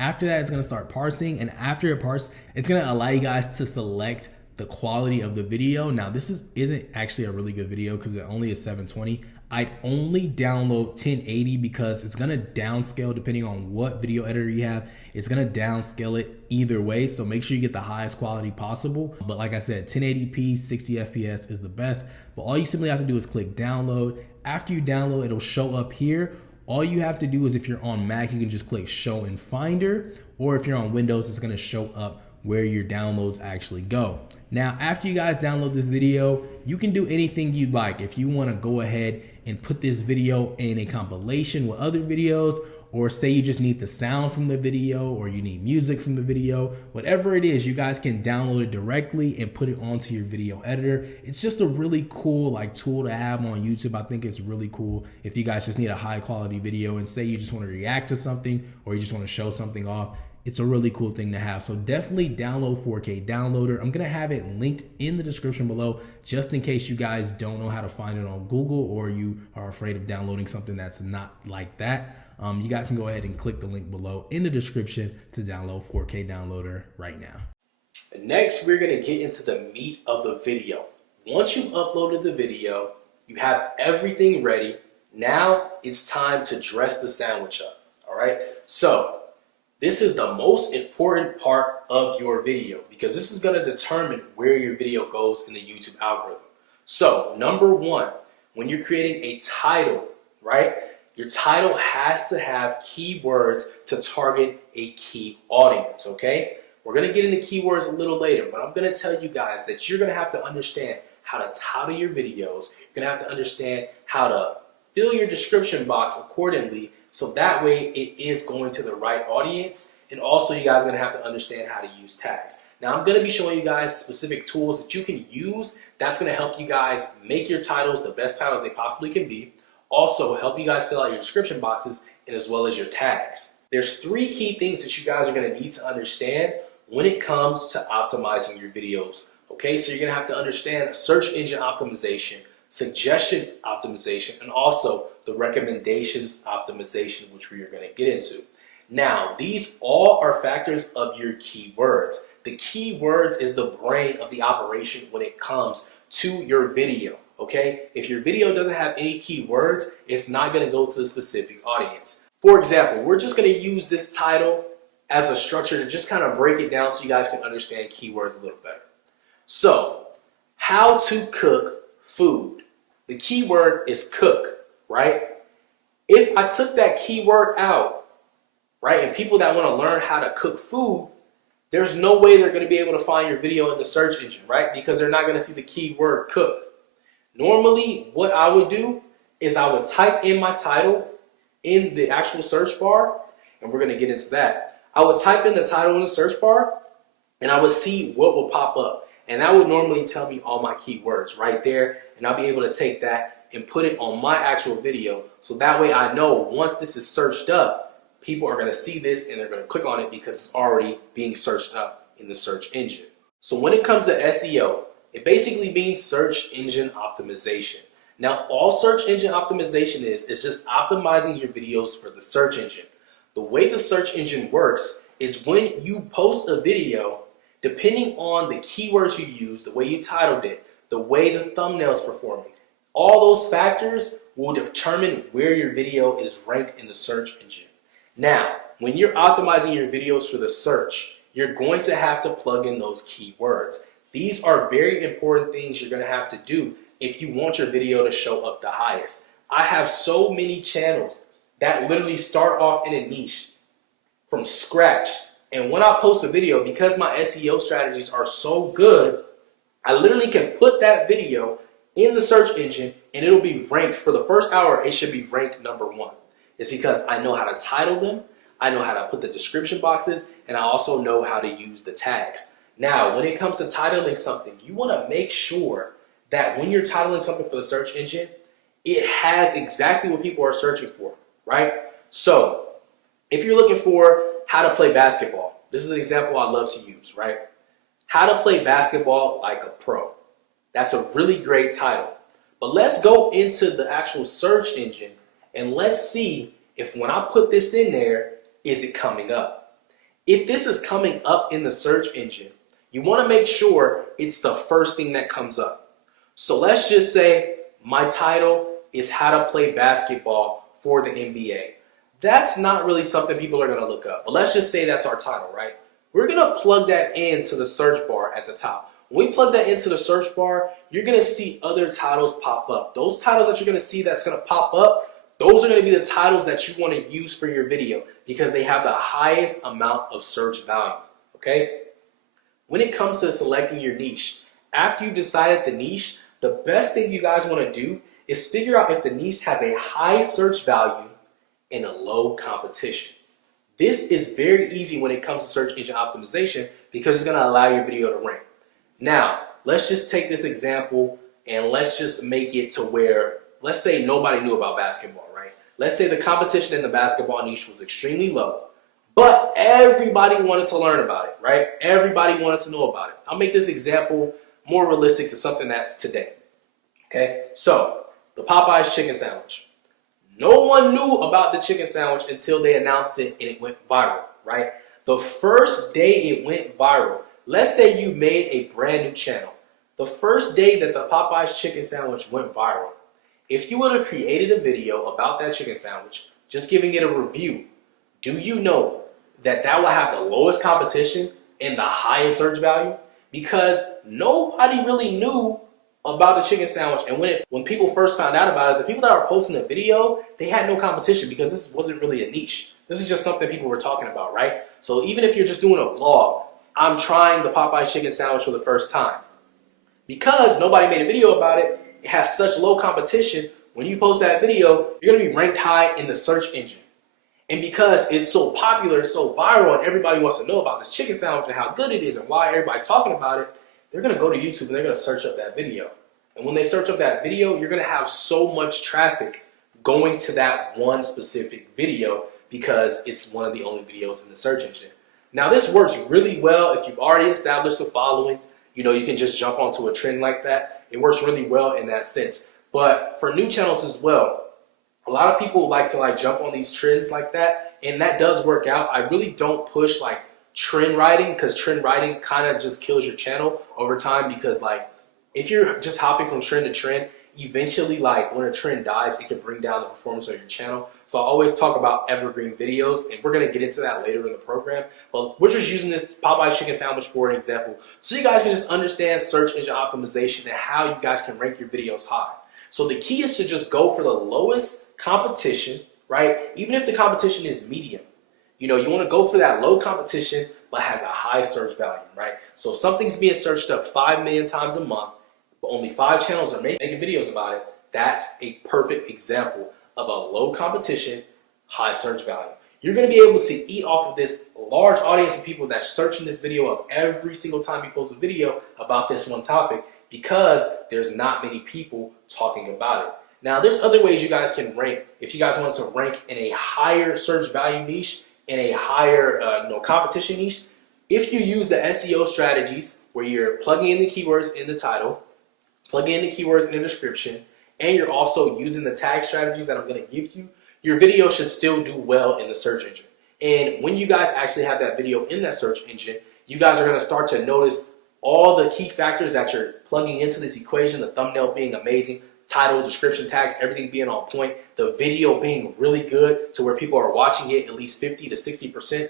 After that, it's gonna start parsing, and after it parses, it's gonna allow you guys to select the quality of the video. Now this isn't actually a really good video because it only is 720. I'd only download 1080 because it's gonna downscale depending on what video editor you have. It's gonna downscale it either way, so make sure you get the highest quality possible. But like I said, 1080p 60 FPS is the best. But all you simply have to do is click download. After you download, it'll show up here. All you have to do is, if you're on Mac, you can just click show in Finder, or if you're on Windows, it's gonna show up where your downloads actually go. Now, after you guys download this video, you can do anything you'd like. If you wanna go ahead and put this video in a compilation with other videos, or say you just need the sound from the video, or you need music from the video, whatever it is, you guys can download it directly and put it onto your video editor. It's just a really cool tool to have on YouTube. I think it's really cool if you guys just need a high quality video and say you just wanna react to something or you just wanna show something off. It's a really cool thing to have. So definitely download 4K Downloader. I'm gonna have it linked in the description below just in case you guys don't know how to find it on Google or you are afraid of downloading something that's not like that. You guys can go ahead and click the link below in the description to download 4K Downloader right now. Next, we're gonna get into the meat of the video. Once you've uploaded the video, you have everything ready. Now it's time to dress the sandwich up, all right? So this is the most important part of your video because this is gonna determine where your video goes in the YouTube algorithm. So number one, when you're creating a title, right? Your title has to have keywords to target a key audience, okay? We're gonna get into keywords a little later, but I'm gonna tell you guys that you're gonna have to understand how to title your videos. You're gonna have to understand how to fill your description box accordingly, so that way it is going to the right audience. And also you guys are gonna have to understand how to use tags. Now I'm gonna be showing you guys specific tools that you can use that's gonna help you guys make your titles the best titles they possibly can be. Also help you guys fill out your description boxes and as well as your tags. There's three key things that you guys are gonna need to understand when it comes to optimizing your videos. Okay, so you're gonna have to understand search engine optimization, suggestion optimization, and also the recommendations optimization, which we are going to get into. Now, these all are factors of your keywords. The keywords is the brain of the operation when it comes to your video, okay? If your video doesn't have any keywords, it's not going to go to the specific audience. For example, we're just going to use this title as a structure to just kind of break it down so you guys can understand keywords a little better. So, how to cook food. The keyword is cook. Right? If I took that keyword out, right, and people that want to learn how to cook food, there's no way they're going to be able to find your video in the search engine, right? Because they're not going to see the keyword cook. Normally, what I would do is I would type in my title in the actual search bar, and we're going to get into that. I would type in the title in the search bar, and I would see what will pop up. And that would normally tell me all my keywords right there, and I'll be able to take that and put it on my actual video. So that way I know once this is searched up, people are gonna see this and they're gonna click on it because it's already being searched up in the search engine. So when it comes to SEO, it basically means search engine optimization. Now, all search engine optimization is just optimizing your videos for the search engine. The way the search engine works is when you post a video, depending on the keywords you use, the way you titled it, the way the thumbnail is performing, all those factors will determine where your video is ranked in the search engine. Now, when you're optimizing your videos for the search, you're going to have to plug in those keywords. These are very important things you're going to have to do if you want your video to show up the highest. I have so many channels that literally start off in a niche from scratch. And when I post a video, because my SEO strategies are so good, I literally can put that video in the search engine and it'll be ranked for the first hour. It should be ranked #1. It's because I know how to title them, I know how to put the description boxes, and I also know how to use the tags. Now, when it comes to titling something, you want to make sure that when you're titling something for the search engine, it has exactly what people are searching for, right? So, if you're looking for how to play basketball, this is an example I love to use, right? How to play basketball like a pro. That's a really great title. But let's go into the actual search engine and let's see if when I put this in there, is it coming up? If this is coming up in the search engine, you want to make sure it's the first thing that comes up. So let's just say my title is how to play basketball for the NBA. That's not really something people are going to look up. But let's just say that's our title, right? We're going to plug that into the search bar at the top. When we plug that into the search bar, you're going to see other titles pop up. Those titles that you're going to see that's going to pop up, those are going to be the titles that you want to use for your video because they have the highest amount of search value, okay? When it comes to selecting your niche, after you've decided the niche, the best thing you guys want to do is figure out if the niche has a high search value and a low competition. This is very easy when it comes to search engine optimization because it's going to allow your video to rank. Now, let's just take this example and let's just make it to where, let's say nobody knew about basketball, right? Let's say the competition in the basketball niche was extremely low, but everybody wanted to learn about it, right? Everybody wanted to know about it. I'll make this example more realistic to something that's today, okay? So, the Popeyes chicken sandwich. No one knew about the chicken sandwich until they announced it and it went viral, right? The first day it went viral, let's say you made a brand new channel. The first day that the Popeyes chicken sandwich went viral, if you would have created a video about that chicken sandwich, just giving it a review, do you know that that will have the lowest competition and the highest search value? Because nobody really knew about the chicken sandwich, and when people first found out about it, the people that were posting the video, they had no competition because this wasn't really a niche. This is just something people were talking about, right? So even if you're just doing a vlog, I'm trying the Popeyes chicken sandwich for the first time. Because nobody made a video about it, it has such low competition, when you post that video, you're gonna be ranked high in the search engine. And because it's so popular, it's so viral, and everybody wants to know about this chicken sandwich and how good it is and why everybody's talking about it, they're gonna go to YouTube and they're gonna search up that video. And when they search up that video, you're gonna have so much traffic going to that one specific video because it's one of the only videos in the search engine. Now this works really well if you've already established a following. You know, you can just jump onto a trend like that. It works really well in that sense. But for new channels as well, a lot of people like to jump on these trends like that, and that does work out. I really don't push trend writing because trend writing kind of just kills your channel over time because if you're just hopping from trend to trend, eventually when a trend dies, it can bring down the performance of your channel. So I always talk about evergreen videos, and we're going to get into that later in the program. But we're just using this Popeyes chicken sandwich for an example so you guys can just understand search engine optimization and how you guys can rank your videos high. So the key is to just go for the lowest competition, right? Even if the competition is medium. You know, you want to go for that low competition but has a high search value, right? So if something's being searched up 5 million times a month, but only 5 channels are making videos about it, that's a perfect example of a low competition, high search value. You're going to be able to eat off of this large audience of people that's searching this video up every single time you post a video about this one topic because there's not many people talking about it. Now, there's other ways you guys can rank. If you guys want to rank in a higher search value niche, in a higher competition niche, if you use the SEO strategies where you're plugging in the keywords in the title, plugging in the keywords in the description, and you're also using the tag strategies that I'm going to give you, your video should still do well in the search engine. And when you guys actually have that video in that search engine, you guys are going to start to notice all the key factors that you're plugging into this equation, the thumbnail being amazing, title, description, tags, everything being on point, the video being really good to where people are watching it at least 50 to 60%.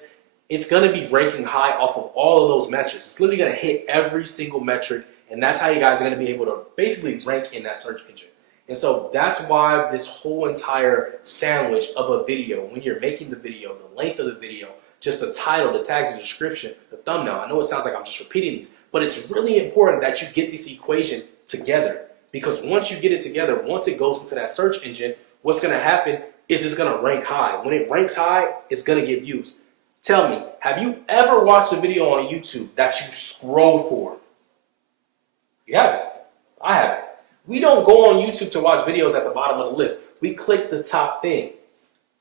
It's going to be ranking high off of all of those metrics. It's literally going to hit every single metric, and that's how you guys are going to be able to basically rank in that search engine. And so that's why this whole entire sandwich of a video, when you're making the video, the length of the video, just the title, the tags, the description, the thumbnail. I know it sounds like I'm just repeating these, but it's really important that you get this equation together, because once you get it together, once it goes into that search engine, what's going to happen is it's going to rank high. When it ranks high, it's going to get views. Tell me, have you ever watched a video on YouTube that you scrolled for? You haven't. I haven't. We don't go on YouTube to watch videos at the bottom of the list. We click the top thing.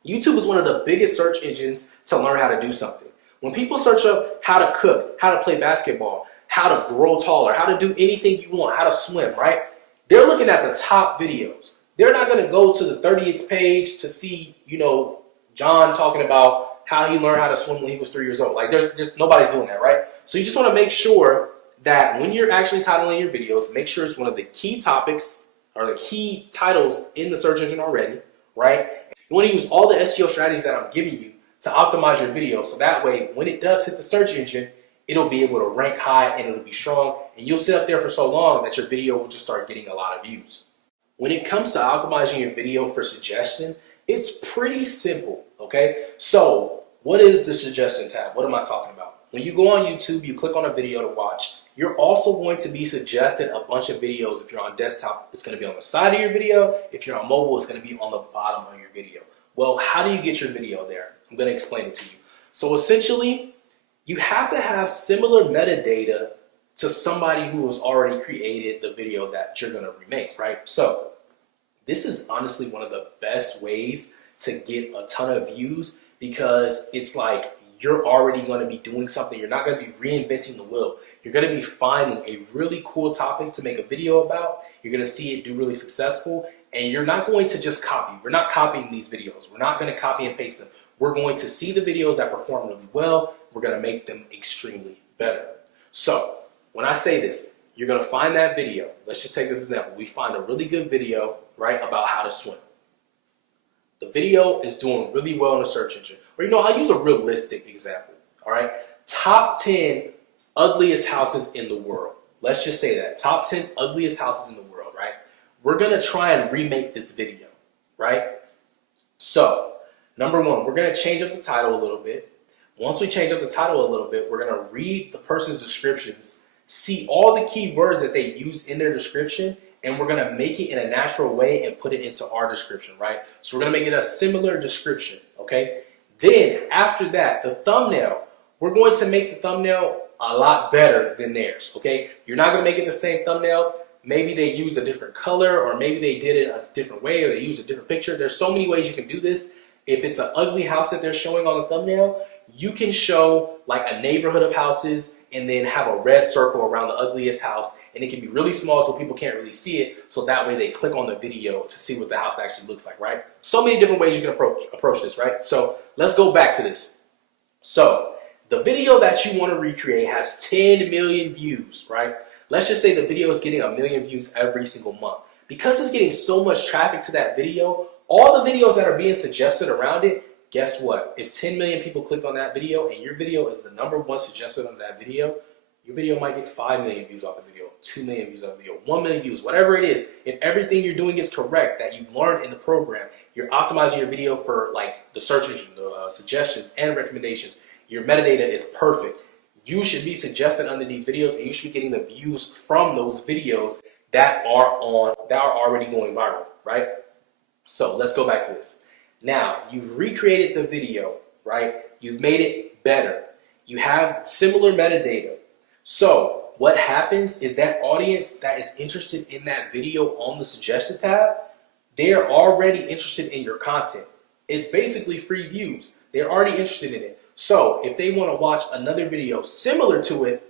YouTube is one of the biggest search engines to learn how to do something. When people search up how to cook, how to play basketball, how to grow taller, how to do anything you want, how to swim, right? They're looking at the top videos. They're not going to go to the 30th page to see, John talking about how he learned how to swim when he was 3 years old. Like, there's nobody's doing that, right? So you just want to make sure that when you're actually titling your videos, make sure it's one of the key topics or the key titles in the search engine already, right? You want to use all the SEO strategies that I'm giving you to optimize your video, so that way when it does hit the search engine, it'll be able to rank high and it'll be strong, and you'll sit up there for so long that your video will just start getting a lot of views. When it comes to optimizing your video for suggestion, it's pretty simple, okay? So what is the suggestion tab? What am I talking about? When you go on YouTube, you click on a video to watch. You're also going to be suggested a bunch of videos. If you're on desktop, it's going to be on the side of your video. If you're on mobile, it's going to be on the bottom of your video. Well, how do you get your video there? I'm going to explain it to you. So essentially, you have to have similar metadata to somebody who has already created the video that you're going to remake, right? So this is honestly one of the best ways to get a ton of views, because it's like you're already going to be doing something. You're not going to be reinventing the wheel. You're going to be finding a really cool topic to make a video about. You're going to see it do really successful, and you're not going to just copy. We're not copying these videos. We're not going to copy and paste them. We're going to see the videos that perform really well. We're going to make them extremely better. So when I say this, you're going to find that video. Let's just take this example. We find a really good video, right, about how to swim. The video is doing really well in the search engine. Or, I'll use a realistic example, all right? Top 10 ugliest houses in the world. Let's just say that. Top 10 ugliest houses in the world, right? We're going to try and remake this video, right? So, number one, we're going to change up the title a little bit. Once we change up the title a little bit, we're going to read the person's descriptions, see all the keywords that they use in their description, and we're going to make it in a natural way and put it into our description, right? So we're going to make it a similar description, okay? Then, after that, the thumbnail, we're going to make the thumbnail a lot better than theirs, okay? You're not going to make it the same thumbnail. Maybe they used a different color, or maybe they did it a different way, or they used a different picture. There's so many ways you can do this. If it's an ugly house that they're showing on the thumbnail, you can show like a neighborhood of houses and then have a red circle around the ugliest house, and it can be really small so people can't really see it, so that way they click on the video to see what the house actually looks like, right? So many different ways you can approach this, right? So let's go back to this. So the video that you want to recreate has 10 million views, right? Let's just say the video is getting 1 million views every single month. Because it's getting so much traffic to that video, all the videos that are being suggested around it, guess what? If 10 million people clicked on that video and your video is the #1 suggested on that video, your video might get 5 million views off the video, 2 million views off the video, 1 million views, whatever it is. If everything you're doing is correct, that you've learned in the program, you're optimizing your video for like the search engine, the suggestions and recommendations, your metadata is perfect. You should be suggested under these videos, and you should be getting the views from those videos that are already going viral, right? So let's go back to this. Now, you've recreated the video, right? You've made it better. You have similar metadata. So what happens is that audience that is interested in that video on the suggestion tab, they're already interested in your content. It's basically free views. They're already interested in it. So if they want to watch another video similar to it,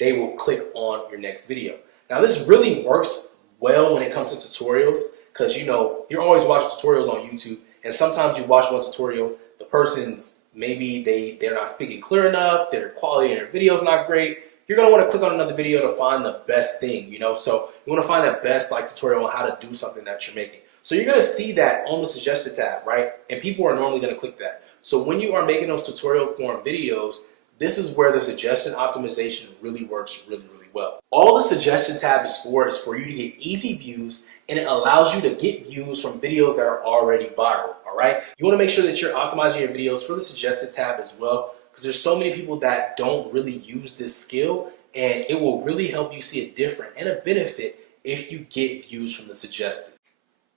they will click on your next video. Now, this really works well when it comes to tutorials. because you know, you're always watching tutorials on YouTube, and sometimes you watch one tutorial, the person's maybe they're not speaking clear enough, their quality in their video is not great. You're gonna want to click on another video to find the best thing, you know? So you want to find the best like tutorial on how to do something that you're making. So you're gonna see that on the suggested tab, right? And people are normally gonna click that. So when you are making those tutorial form videos, this is where the suggestion optimization really works really well. All the suggestion tab is for you to get easy views, and it allows you to get views from videos that are already viral, all right? You wanna make sure that you're optimizing your videos for the suggested tab as well, because there's so many people that don't really use this skill, and it will really help you see a difference and a benefit if you get views from the suggested.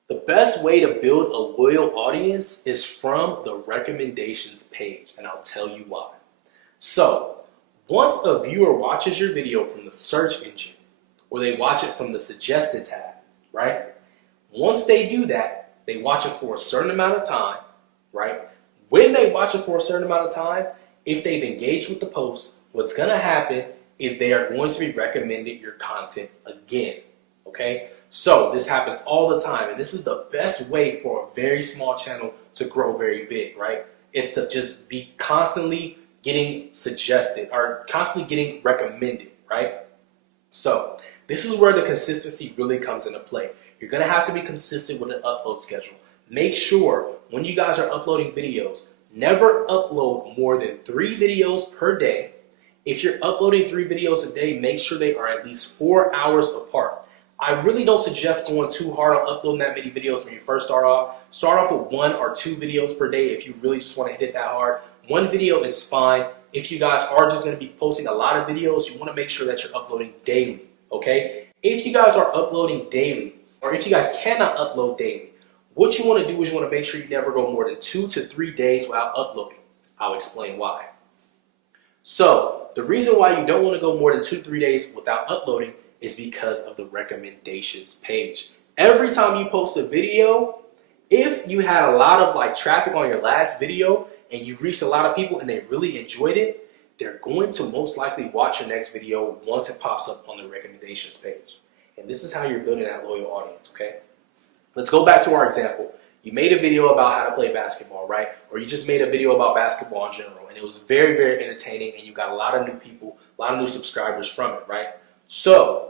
The best way to build a loyal audience is from the recommendations page, and I'll tell you why. So, once a viewer watches your video from the search engine, or they watch it from the suggested tab, right? Once they do that, they watch it for a certain amount of time, right? When they watch it for a certain amount of time, if they've engaged with the post, what's gonna happen is they are going to be recommended your content again, okay? So this happens all the time, and this is the best way for a very small channel to grow very big, right? It's to just be constantly getting suggested or constantly getting recommended, right? So this is where the consistency really comes into play. You're gonna have to be consistent with an upload schedule. Make sure when you guys are uploading videos, never upload more than 3 videos per day. If you're uploading 3 videos a day, make sure they are at least 4 hours apart. I really don't suggest going too hard on uploading that many videos when you first start off. Start off with 1 or 2 videos per day if you really just want to hit it that hard. 1 video is fine. If you guys are just going to be posting a lot of videos, you want to make sure that you're uploading daily, okay? If you guys are uploading daily, or if you guys cannot upload daily, what you want to do is you want to make sure you never go more than 2 to 3 days without uploading. I'll explain why. So, the reason why you don't want to go more than 2 to 3 days without uploading is because of the recommendations page. Every time you post a video, if you had a lot of like traffic on your last video and you reached a lot of people and they really enjoyed it, they're going to most likely watch your next video once it pops up on the recommendations page. And this is how you're building that loyal audience, okay? Let's go back to our example. You made a video about how to play basketball, right? Or you just made a video about basketball in general, and it was very, very entertaining, and you got a lot of new people, a lot of new subscribers from it, right? So,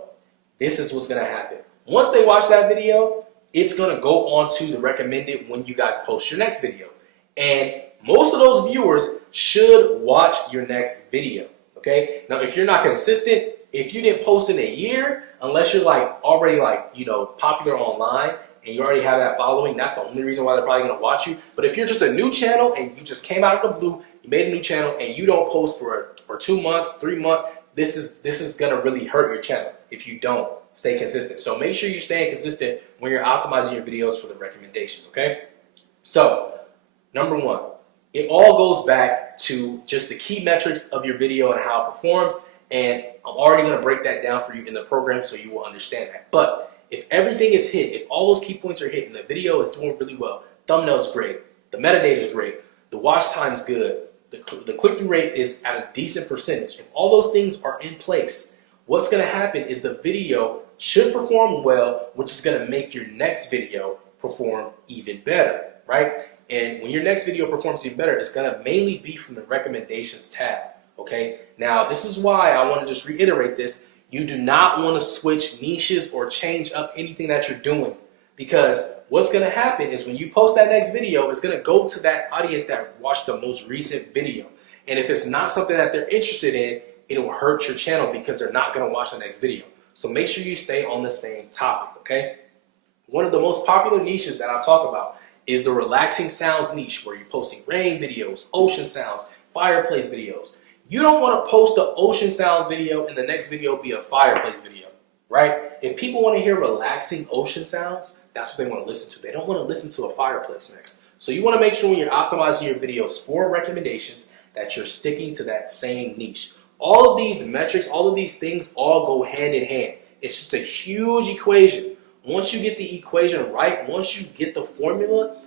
this is what's gonna happen. Once they watch that video, it's gonna go on to the recommended when you guys post your next video. And most of those viewers should watch your next video, okay? Now, if you're not consistent, if you didn't post in a year, unless you're like already like, you know, popular online and you already have that following, that's the only reason why they're probably gonna watch you. But if you're just a new channel and you just came out of the blue, you made a new channel and you don't post for 2 months, 3 months, this is gonna really hurt your channel if you don't stay consistent. So make sure you're staying consistent when you're optimizing your videos for the recommendations, okay? So, number 1, it all goes back to just the key metrics of your video and how it performs, and I'm already gonna break that down for you in the program so you will understand that. But if everything is hit, if all those key points are hit and the video is doing really well, thumbnail's great, the metadata is great, the watch time's good, the click-through rate is at a decent percentage, if all those things are in place, what's gonna happen is the video should perform well, which is gonna make your next video perform even better, right? And when your next video performs even better, it's gonna mainly be from the recommendations tab, okay? Now, this is why I wanna just reiterate this. You do not wanna switch niches or change up anything that you're doing, because what's gonna happen is when you post that next video, it's gonna go to that audience that watched the most recent video. And if it's not something that they're interested in, it'll hurt your channel because they're not gonna watch the next video. So make sure you stay on the same topic, okay? One of the most popular niches that I talk about is the relaxing sounds niche, where you're posting rain videos, ocean sounds, fireplace videos. You don't want to post the ocean sounds video and the next video be a fireplace video, right? If people want to hear relaxing ocean sounds, that's what they want to listen to. They don't want to listen to a fireplace next. So you want to make sure when you're optimizing your videos for recommendations that you're sticking to that same niche. All of these metrics, all of these things all go hand in hand. It's just a huge equation. Once you get the equation right, once you get the formula,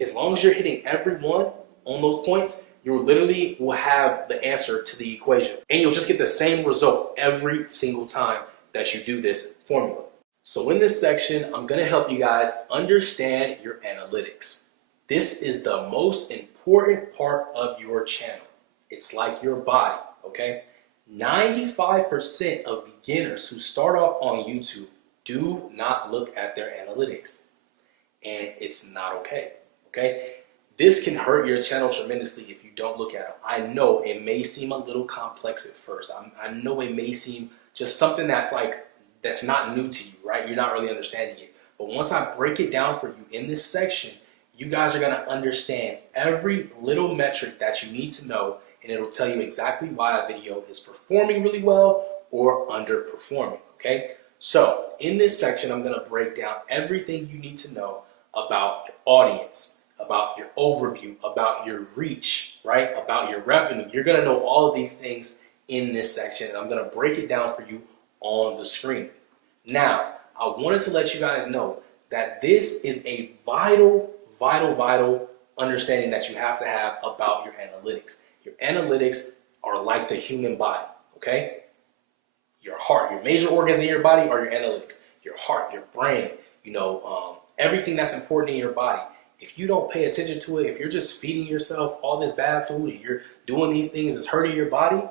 as long as you're hitting every one on those points, you literally will have the answer to the equation. And you'll just get the same result every single time that you do this formula. So in this section, I'm gonna help you guys understand your analytics. This is the most important part of your channel. It's like your body, okay? 95% of beginners who start off on YouTube do not look at their analytics, and it's not okay, okay? This can hurt your channel tremendously if you don't look at them. I know it may seem a little complex at first. I know it may seem just something that's not new to you, right? You're not really understanding it. But once I break it down for you in this section, you guys are gonna understand every little metric that you need to know, and it'll tell you exactly why a video is performing really well or underperforming, okay? So in this section, I'm gonna break down everything you need to know about your audience, about your overview, about your reach, right? About your revenue. You're gonna know all of these things in this section, and I'm gonna break it down for you on the screen. Now, I wanted to let you guys know that this is a vital understanding that you have to have about your analytics. Your analytics are like the human body, okay? Your heart, your major organs in your body are your analytics. Your heart, your brain, everything that's important in your body. If you don't pay attention to it, if you're just feeding yourself all this bad food and you're doing these things that's hurting your body,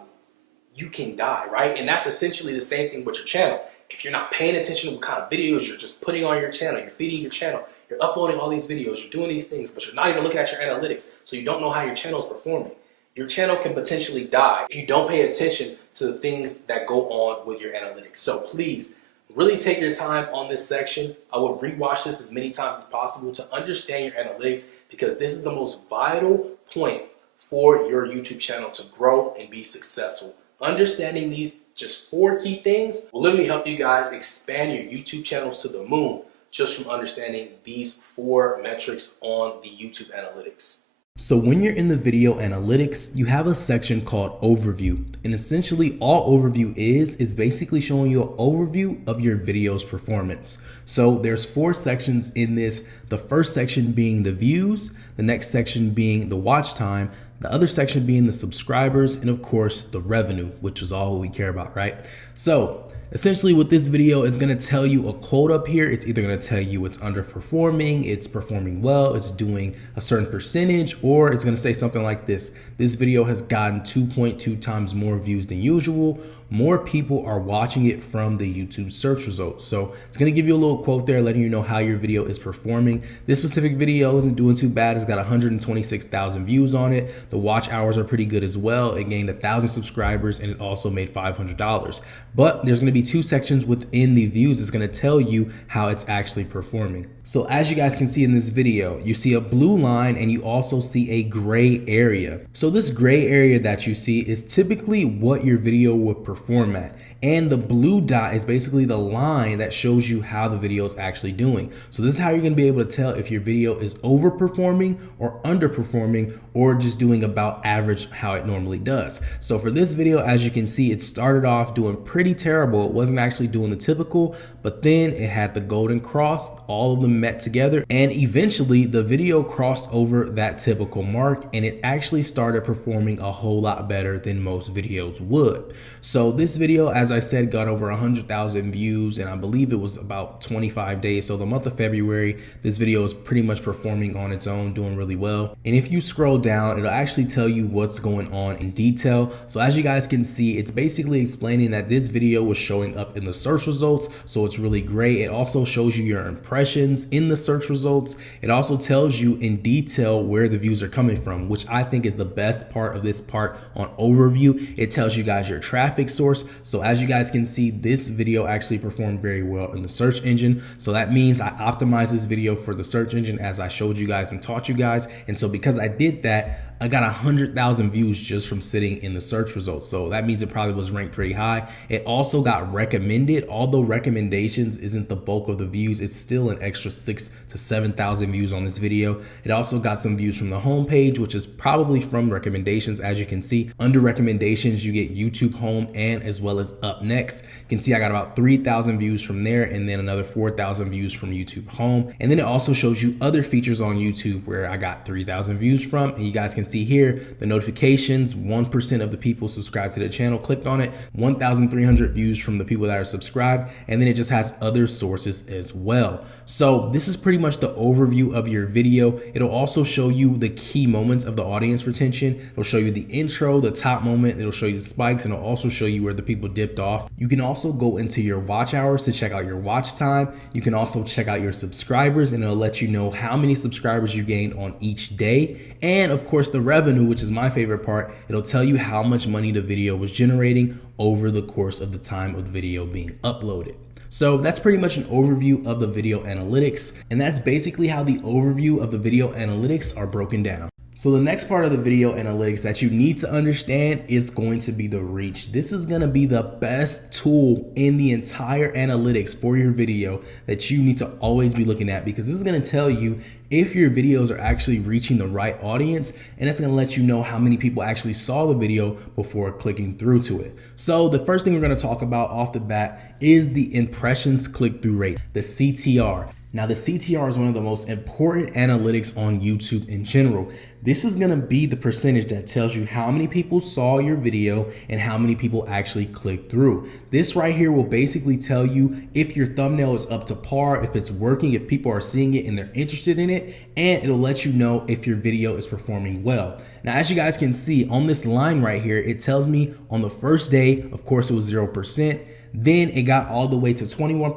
you can die, right? And that's essentially the same thing with your channel. If you're not paying attention to what kind of videos you're just putting on your channel, you're feeding your channel, you're uploading all these videos, you're doing these things, but you're not even looking at your analytics, so you don't know how your channel is performing. Your channel can potentially die if you don't pay attention to the things that go on with your analytics. So please, really take your time on this section. I would rewatch this as many times as possible to understand your analytics, because this is the most vital point for your YouTube channel to grow and be successful. Understanding these just 4 key things will literally help you guys expand your YouTube channels to the moon just from understanding these 4 metrics on the YouTube analytics. So when you're in the video analytics, you have a section called overview. And essentially all overview is basically showing you an overview of your video's performance. So there's 4 sections in this. The first section being the views, the next section being the watch time, the other section being the subscribers, and of course the revenue, which is all we care about, right? So essentially what this video is going to tell you a quote up here. It's either going to tell you it's underperforming, it's performing well, it's doing a certain percentage, or it's going to say something like this. This video has gotten 2.2 times more views than usual. More people are watching it from the YouTube search results. So it's going to give you a little quote there letting you know how your video is performing. This specific video isn't doing too bad. It's got 126,000 views on it. The watch hours are pretty good as well. It gained 1,000 subscribers and it also made $500. But there's going to be 2 sections within the views. It's going to tell you how it's actually performing. So as you guys can see in this video, you see a blue line and you also see a gray area. So this gray area that you see is typically what your video would perform at. And the blue dot is basically the line that shows you how the video is actually doing. So this is how you're going to be able to tell if your video is overperforming or underperforming or just doing about average how it normally does. So for this video, as you can see, it started off doing pretty terrible. It wasn't actually doing the typical, but then it had the golden cross, all of them met together, and eventually the video crossed over that typical mark and it actually started performing a whole lot better than most videos would. So this video, as I said, got over 100,000 views and I believe it was about 25 days. So the month of February, this video is pretty much performing on its own, doing really well. And if you scroll down, it'll actually tell you what's going on in detail. So as you guys can see, it's basically explaining that this video was showing up in the search results. So it's really great. It also shows you your impressions in the search results. It also tells you in detail where the views are coming from, which I think is the best part of this part on overview. It tells you guys your traffic source. So as you guys can see, this video actually performed very well in the search engine. So that means I optimized this video for the search engine as I showed you guys and taught you guys. And so because I did that, I got 100,000 views just from sitting in the search results. So that means it probably was ranked pretty high. It also got recommended, although recommendations isn't the bulk of the views. It's still an extra 6,000 to 7,000 views on this video. It also got some views from the homepage, which is probably from recommendations. As you can see, under recommendations, you get YouTube home and as well as up next. You can see I got about 3,000 views from there and then another 4,000 views from YouTube home. And then it also shows you other features on YouTube where I got 3,000 views from, and you guys can see here, the notifications, 1% of the people subscribed to the channel clicked on it, 1,300 views from the people that are subscribed, and then it just has other sources as well. So this is pretty much the overview of your video. It'll also show you the key moments of the audience retention. It'll show you the intro, the top moment, it'll show you the spikes, and it'll also show you where the people dipped off. You can also go into your watch hours to check out your watch time. You can also check out your subscribers, and it'll let you know how many subscribers you gained on each day. And of course the revenue, which is my favorite part, it'll tell you how much money the video was generating over the course of the time of the video being uploaded. So that's pretty much an overview of the video analytics, and that's basically how the overview of the video analytics are broken down. So the next part of the video analytics that you need to understand is going to be the reach. This is going to be the best tool in the entire analytics for your video that you need to always be looking at, because this is going to tell you if your videos are actually reaching the right audience, and it's going to let you know how many people actually saw the video before clicking through to it. So the first thing we're going to talk about off the bat is the impressions click-through rate, the CTR. Now the CTR is one of the most important analytics on YouTube in general. This is going to be the percentage that tells you how many people saw your video and how many people actually clicked through. This right here will basically tell you if your thumbnail is up to par, if it's working, if people are seeing it and they're interested in it, and it'll let you know if your video is performing well. Now, as you guys can see on this line right here, it tells me on the first day, of course, it was 0%. Then it got all the way to 21.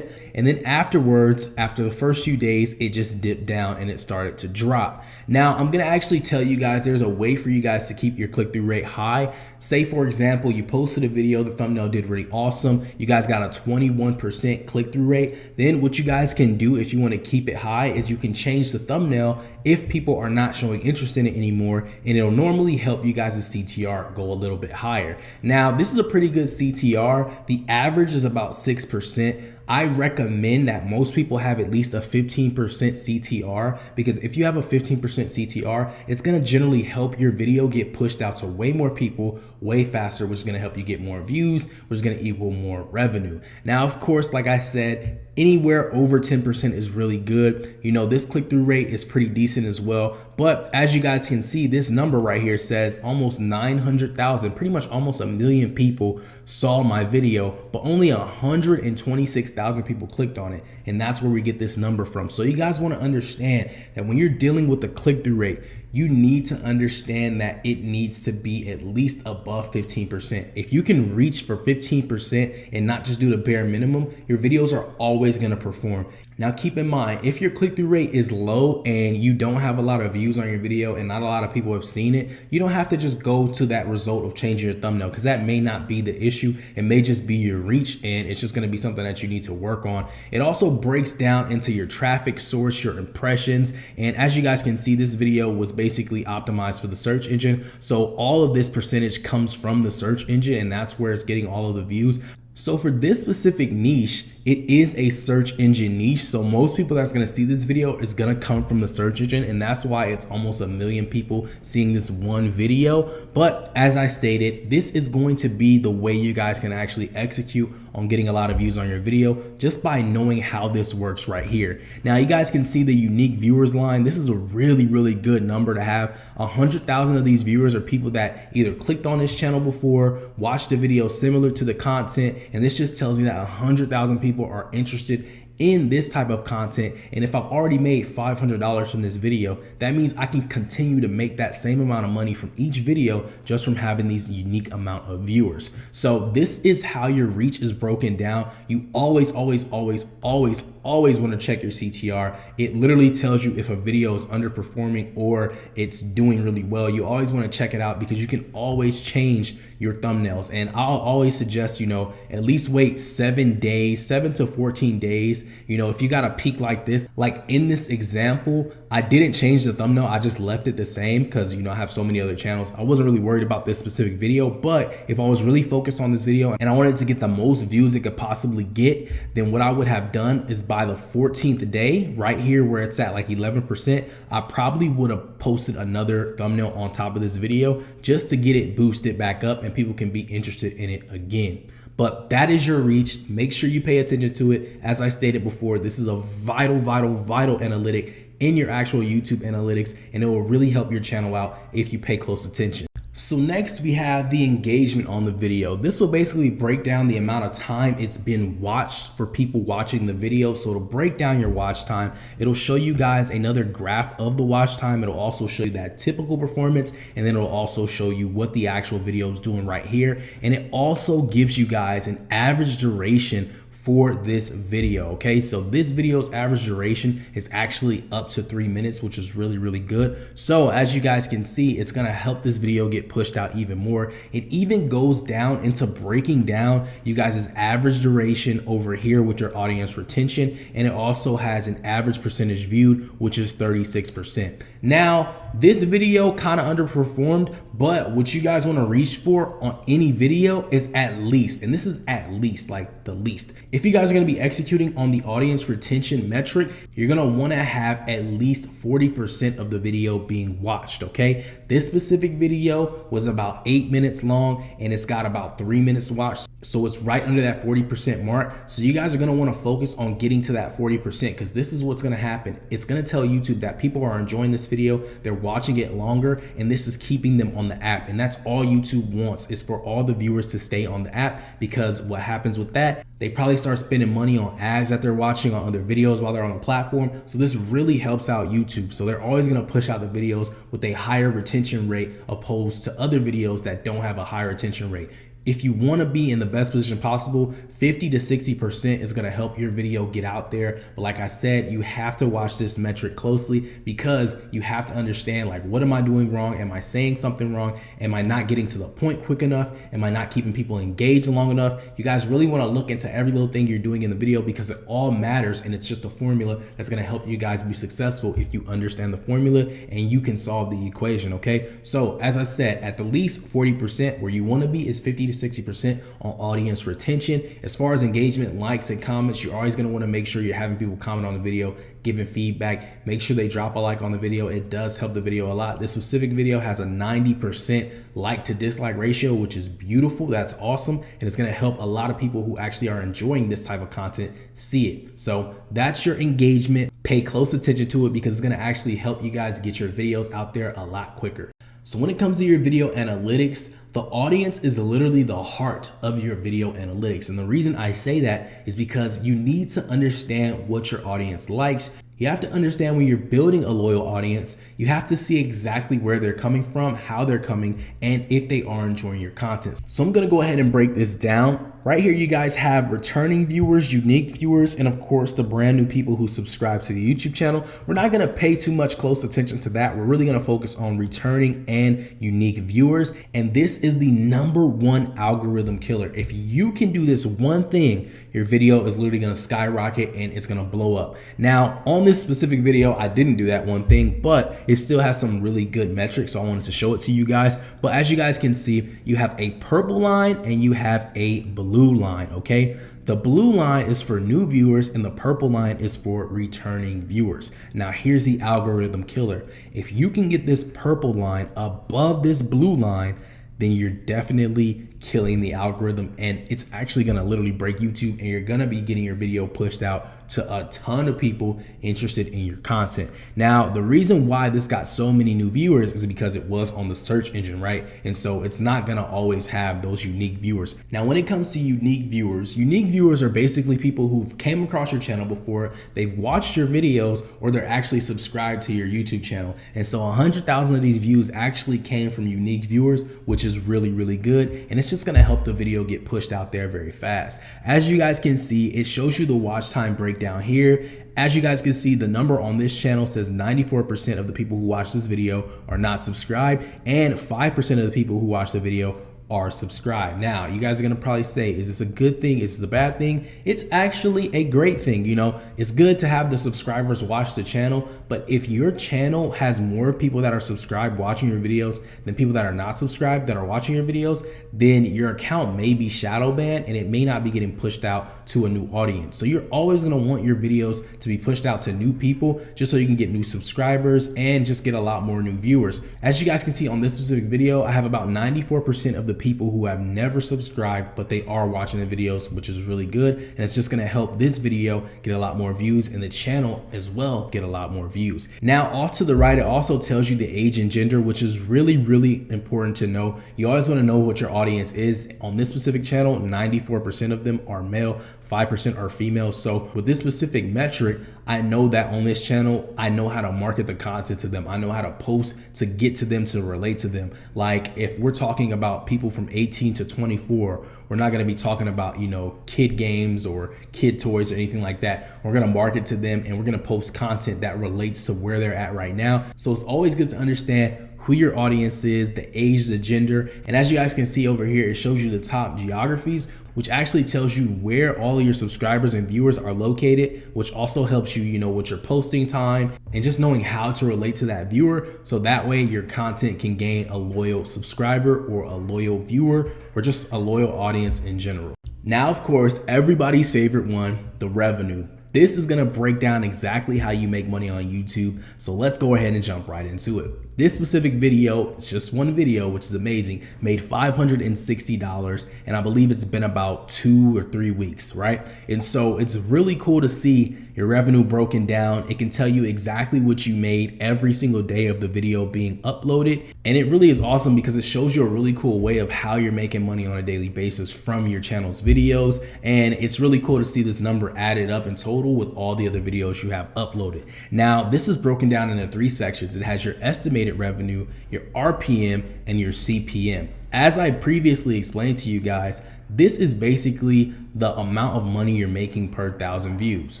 And then afterwards, after the first few days, it just dipped down and it started to drop. Now, I'm going to actually tell you guys, there's a way for you guys to keep your click-through rate high. Say, for example, you posted a video, the thumbnail did really awesome. You guys got a 21% click-through rate. Then what you guys can do if you want to keep it high is you can change the thumbnail if people are not showing interest in it anymore, and it'll normally help you guys' CTR go a little bit higher. Now, this is a pretty good CTR. The average is about 6%. I recommend that most people have at least a 15% CTR, because if you have a 15% CTR, it's going to generally help your video get pushed out to way more people way faster, which is going to help you get more views, which is going to equal more revenue. Now, of course, like I said, anywhere over 10% is really good. You know, this click-through rate is pretty decent as well. But as you guys can see, this number right here says almost 900,000, pretty much almost 1 million people saw my video, but only 126,000 people clicked on it. And that's where we get this number from. So you guys want to understand that when you're dealing with the click-through rate, you need to understand that it needs to be at least above 15%. If you can reach for 15% and not just do the bare minimum, your videos are always going to perform. Now keep in mind, if your click-through rate is low and you don't have a lot of views on your video and not a lot of people have seen it, you don't have to just go to that result of changing your thumbnail, because that may not be the issue. It may just be your reach, and it's just going to be something that you need to work on. It also breaks down into your traffic source, your impressions, and as you guys can see, this video was basically optimized for the search engine. So all of this percentage comes from the search engine, and that's where it's getting all of the views. So for this specific niche, it is a search engine niche. So most people that's going to see this video is going to come from the search engine. And that's why it's almost 1 million people seeing this one video. But as I stated, this is going to be the way you guys can actually execute on getting a lot of views on your video, just by knowing how this works right here. Now you guys can see the unique viewers line. This is a really, really good number to have. 100,000 of these viewers are people that either clicked on this channel before, watched a video similar to the content, and this just tells me that 100,000 people are interested in this type of content. And if I've already made $500 from this video, that means I can continue to make that same amount of money from each video just from having these unique amount of viewers. So this is how your reach is broken down. You always want to check your CTR. It literally tells you if a video is underperforming or it's doing really well. You always want to check it out, because you can always change your thumbnails. And I'll always suggest, you know, at least wait 7 days, 7 to 14 days. You know, if you got a peak like this, like in this example, I didn't change the thumbnail. I just left it the same because, you know, I have so many other channels. I wasn't really worried about this specific video, but if I was really focused on this video and I wanted to get the most views it could possibly get, then what I would have done is by the 14th day, right here where it's at like 11%, I probably would have posted another thumbnail on top of this video just to get it boosted back up and people can be interested in it again. But that is your reach. Make sure you pay attention to it. As I stated before, this is a vital analytic in your actual YouTube analytics, and it will really help your channel out if you pay close attention. So next we have the engagement on the video. This will basically break down the amount of time it's been watched for people watching the video. So it'll break down your watch time. It'll show you guys another graph of the watch time. It'll also show you that typical performance, and then it'll also show you what the actual video is doing right here. And it also gives you guys an average duration for this video. Okay, so this video's average duration is actually up to 3 minutes, which is really good. So as you guys can see, it's gonna help this video get pushed out even more. It even goes down into breaking down you guys' average duration over here with your audience retention, and it also has an average percentage viewed, which is 36%. Now this video kind of underperformed, but what you guys want to reach for on any video is at least, and this is at least, like the least. If you guys are going to be executing on the audience retention metric, you're going to want to have at least 40% of the video being watched. Okay, this specific video was about 8 minutes long, and it's got about 3 minutes watched. So it's right under that 40% mark. So you guys are going to want to focus on getting to that 40%, because this is what's going to happen. It's going to tell YouTube that people are enjoying this video, they're watching it longer, and this is keeping them on the app. And that's all YouTube wants, is for all the viewers to stay on the app, because what happens with that, they probably start spending money on ads that they're watching on other videos while they're on the platform. So this really helps out YouTube. So they're always going to push out the videos with a higher retention rate opposed to other videos that don't have a higher retention rate. If you want to be in the best position possible, 50 to 60% is going to help your video get out there. But like I said, you have to watch this metric closely, because you have to understand, like, what am I doing wrong? Am I saying something wrong? Am I not getting to the point quick enough? Am I not keeping people engaged long enough? You guys really want to look into every little thing you're doing in the video, because it all matters, and it's just a formula that's going to help you guys be successful if you understand the formula and you can solve the equation. Okay, so as I said, at the least 40%, where you want to be is 50 to 60% on audience retention. As far as engagement, likes, and comments, you're always going to want to make sure you're having people comment on the video, giving feedback. Make sure they drop a like on the video. It does help the video a lot. This specific video has a 90% like to dislike ratio, which is beautiful. That's awesome, and it's going to help a lot of people who actually are enjoying this type of content see it. So that's your engagement. Pay close attention to it, because it's going to actually help you guys get your videos out there a lot quicker. So when it comes to your video analytics, the audience is literally the heart of your video analytics. And the reason I say that is because you need to understand what your audience likes. You have to understand, when you're building a loyal audience, you have to see exactly where they're coming from, how they're coming, and if they are enjoying your content. So I'm going to go ahead and break this down. Right here, you guys have returning viewers, unique viewers, and of course the brand new people who subscribe to the YouTube channel. We're not going to pay too much close attention to that. We're really going to focus on returning and unique viewers. And this is the #1 algorithm killer. If you can do this one thing, your video is literally going to skyrocket and it's going to blow up. Now, on this specific video, I didn't do that one thing, but it still has some really good metrics, so I wanted to show it to you guys. But as you guys can see, you have a purple line and you have a blue line. Okay, the blue line is for new viewers and the purple line is for returning viewers. Now here's the algorithm killer. If you can get this purple line above this blue line, then you're definitely killing the algorithm, and it's actually going to literally break YouTube, and you're going to be getting your video pushed out to a ton of people interested in your content. Now, the reason why this got so many new viewers is because it was on the search engine, right? And so it's not going to always have those unique viewers. Now, when it comes to unique viewers are basically people who've came across your channel before, they've watched your videos, or they're actually subscribed to your YouTube channel. And so 100,000 of these views actually came from unique viewers, which is really good. And it's just going to help the video get pushed out there very fast. As you guys can see, it shows you the watch time breakdown here. As you guys can see, the number on this channel says 94% of the people who watch this video are not subscribed, and 5% of the people who watch the video are subscribed. Now, you guys are gonna probably say, is this a good thing? Is this a bad thing? It's actually a great thing. You know, it's good to have the subscribers watch the channel, but if your channel has more people that are subscribed watching your videos than people that are not subscribed that are watching your videos, then your account may be shadow banned and it may not be getting pushed out to a new audience. So you're always gonna want your videos to be pushed out to new people, just so you can get new subscribers and just get a lot more new viewers. As you guys can see on this specific video, I have about 94% of the people who have never subscribed, but they are watching the videos, which is really good. And it's just gonna help this video get a lot more views and the channel as well get a lot more views. Now off to the right, it also tells you the age and gender, which is really, really important to know. You always wanna know what your audience is. On this specific channel, 94% of them are male, 5% are female. So with this specific metric, I know that on this channel, I know how to market the content to them. I know how to post to get to them, to relate to them. Like if we're talking about people from 18 to 24, we're not gonna be talking about, you know, kid games or kid toys or anything like that. We're gonna market to them and we're gonna post content that relates to where they're at right now. So it's always good to understand who your audience is, the age, the gender. And as you guys can see over here, it shows you the top geographies, which actually tells you where all of your subscribers and viewers are located, which also helps you, you know, with your posting time and just knowing how to relate to that viewer. So that way your content can gain a loyal subscriber or a loyal viewer or just a loyal audience in general. Now, of course, everybody's favorite one, the revenue. This is gonna break down exactly how you make money on YouTube. So let's go ahead and jump right into it. This specific video, it's just one video, which is amazing, made $560, and I believe it's been about 2 or 3 weeks, right? And so it's really cool to see your revenue broken down. It can tell you exactly what you made every single day of the video being uploaded. And it really is awesome because it shows you a really cool way of how you're making money on a daily basis from your channel's videos. And it's really cool to see this number added up in total with all the other videos you have uploaded. Now, this is broken down into 3 sections. It has your estimated revenue, your RPM, and your CPM. As I previously explained to you guys, this is basically the amount of money you're making per 1,000 views.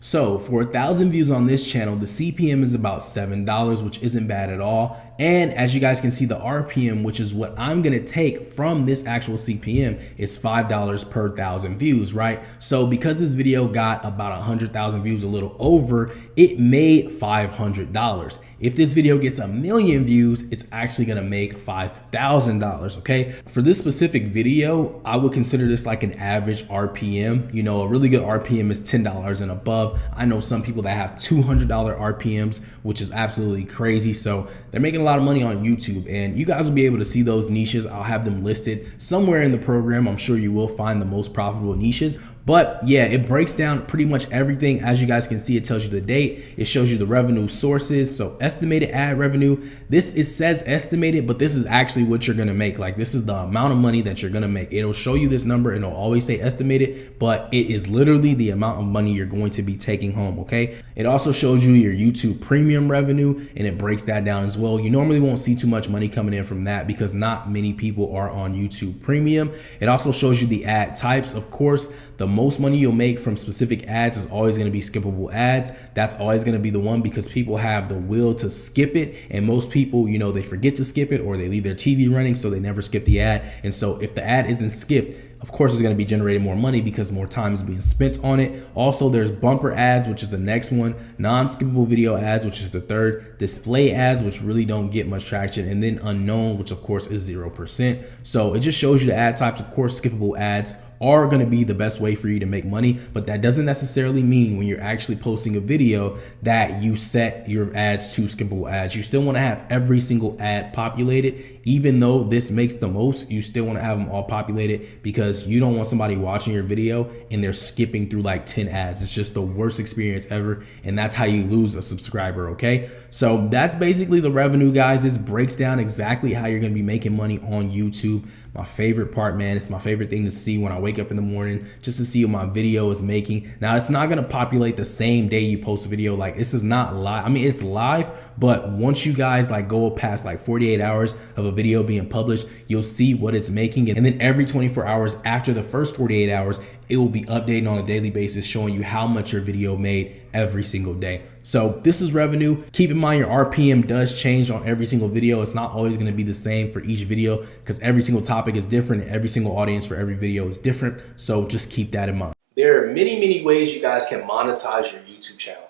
So for 1,000 views on this channel, the CPM is about $7, which isn't bad at all. And as you guys can see, the RPM, which is what I'm gonna take from this actual CPM, is $5 per 1,000 views, right? So because this video got about 100,000 views, a little over, it made $500. If this video gets 1,000,000 views, it's actually gonna make $5,000, okay? For this specific video, I would consider this like an average RPM. You know, a really good RPM is $10 and above. I know some people that have $200 RPMs, which is absolutely crazy. So they're making a lot of money on YouTube, and you guys will be able to see those niches. I'll have them listed somewhere in the program. I'm sure you will find the most profitable niches. But yeah, it breaks down pretty much everything. As you guys can see, it tells you the date. It shows you the revenue sources. So estimated ad revenue. This, it says estimated, but this is actually what you're gonna make. Like this is the amount of money that you're gonna make. It'll show you this number and it'll always say estimated, but it is literally the amount of money you're going to be taking home, okay? It also shows you your YouTube premium revenue, and it breaks that down as well. You normally won't see too much money coming in from that because not many people are on YouTube premium. It also shows you the ad types. Of course, the most money you'll make from specific ads is always going to be skippable ads. That's always going to be the one because people have the will to skip it, and most people, you know, they forget to skip it or they leave their TV running, so they never skip the ad. And so if the ad isn't skipped, of course it's going to be generating more money because more time is being spent on it. Also, there's bumper ads, which is the next one, non-skippable video ads, which is the third, display ads, which really don't get much traction, and then unknown, which of course is 0%. So it just shows you the ad types. Of course, skippable ads are going to be the best way for you to make money, but that doesn't necessarily mean when you're actually posting a video that you set your ads to skippable ads. You still want to have every single ad populated. Even though this makes the most, you still want to have them all populated because you don't want somebody watching your video and they're skipping through like 10 ads. It's just the worst experience ever, and that's how you lose a subscriber, okay? So that's basically the revenue, guys. This breaks down exactly how you're going to be making money on YouTube. My favorite part, man. It's my favorite thing to see when I wake up in the morning, just to see what my video is making. Now, it's not going to populate the same day you post a video. Like, this is not live. I mean, it's live, but once you guys like go past like 48 hours of a video being published, you'll see what it's making. And then every 24 hours after the first 48 hours, it will be updating on a daily basis, showing you how much your video made every single day. So this is revenue. Keep in mind your RPM does change on every single video. It's not always going to be the same for each video because every single topic is different and every single audience for every video is different. So just keep that in mind. There are many ways you guys can monetize your YouTube channel.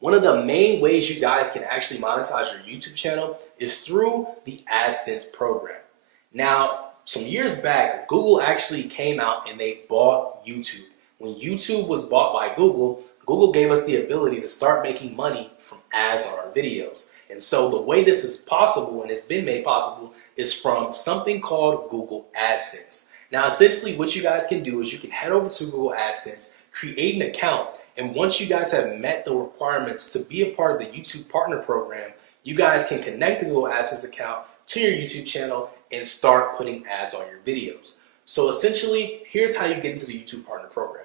One of the main ways you guys can actually monetize your YouTube channel is through the AdSense program. Now, some years back, Google actually came out and they bought YouTube. When YouTube was bought by Google, Google gave us the ability to start making money from ads on our videos. And so the way this is possible, and it's been made possible, is from something called Google AdSense. Now, essentially what you guys can do is you can head over to Google AdSense, create an account, and once you guys have met the requirements to be a part of the YouTube Partner Program, you guys can connect the Google AdSense account to your YouTube channel and start putting ads on your videos. So essentially, here's how you get into the YouTube Partner Program.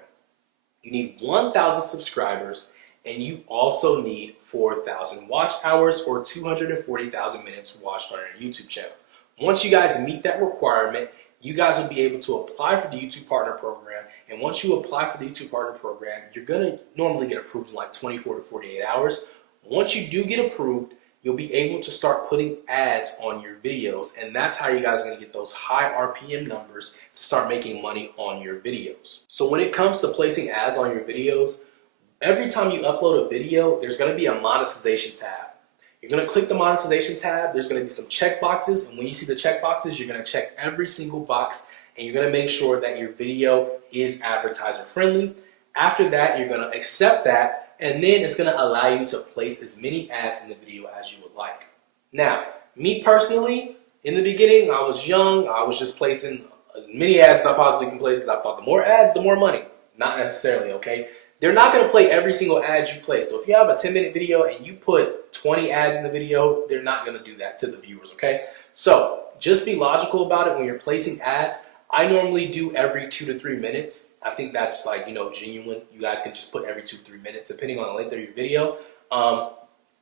You need 1,000 subscribers, and you also need 4,000 watch hours or 240,000 minutes watched on your YouTube channel. Once you guys meet that requirement, you guys will be able to apply for the YouTube Partner Program. And once you apply for the YouTube Partner Program, you're going to normally get approved in like 24 to 48 hours. Once you do get approved, you'll be able to start putting ads on your videos. And that's how you guys are going to get those high RPM numbers to start making money on your videos. So when it comes to placing ads on your videos, every time you upload a video, there's going to be a monetization tab. You're going to click the monetization tab. There's going to be some check boxes. And when you see the check boxes, you're going to check every single box. And you're going to make sure that your video is advertiser friendly. After that, you're going to accept that. And then it's going to allow you to place as many ads in the video as you would like. Now, me personally, in the beginning, I was young. I was just placing as many ads as I possibly can place because I thought the more ads, the more money. Not necessarily, okay? They're not going to play every single ad you place. So if you have a 10-minute video and you put 20 ads in the video, they're not going to do that to the viewers, okay? So just be logical about it when you're placing ads. I normally do every 2 to 3 minutes. I think that's like, genuine. You guys can just put every 2 to 3 minutes depending on the length of your video.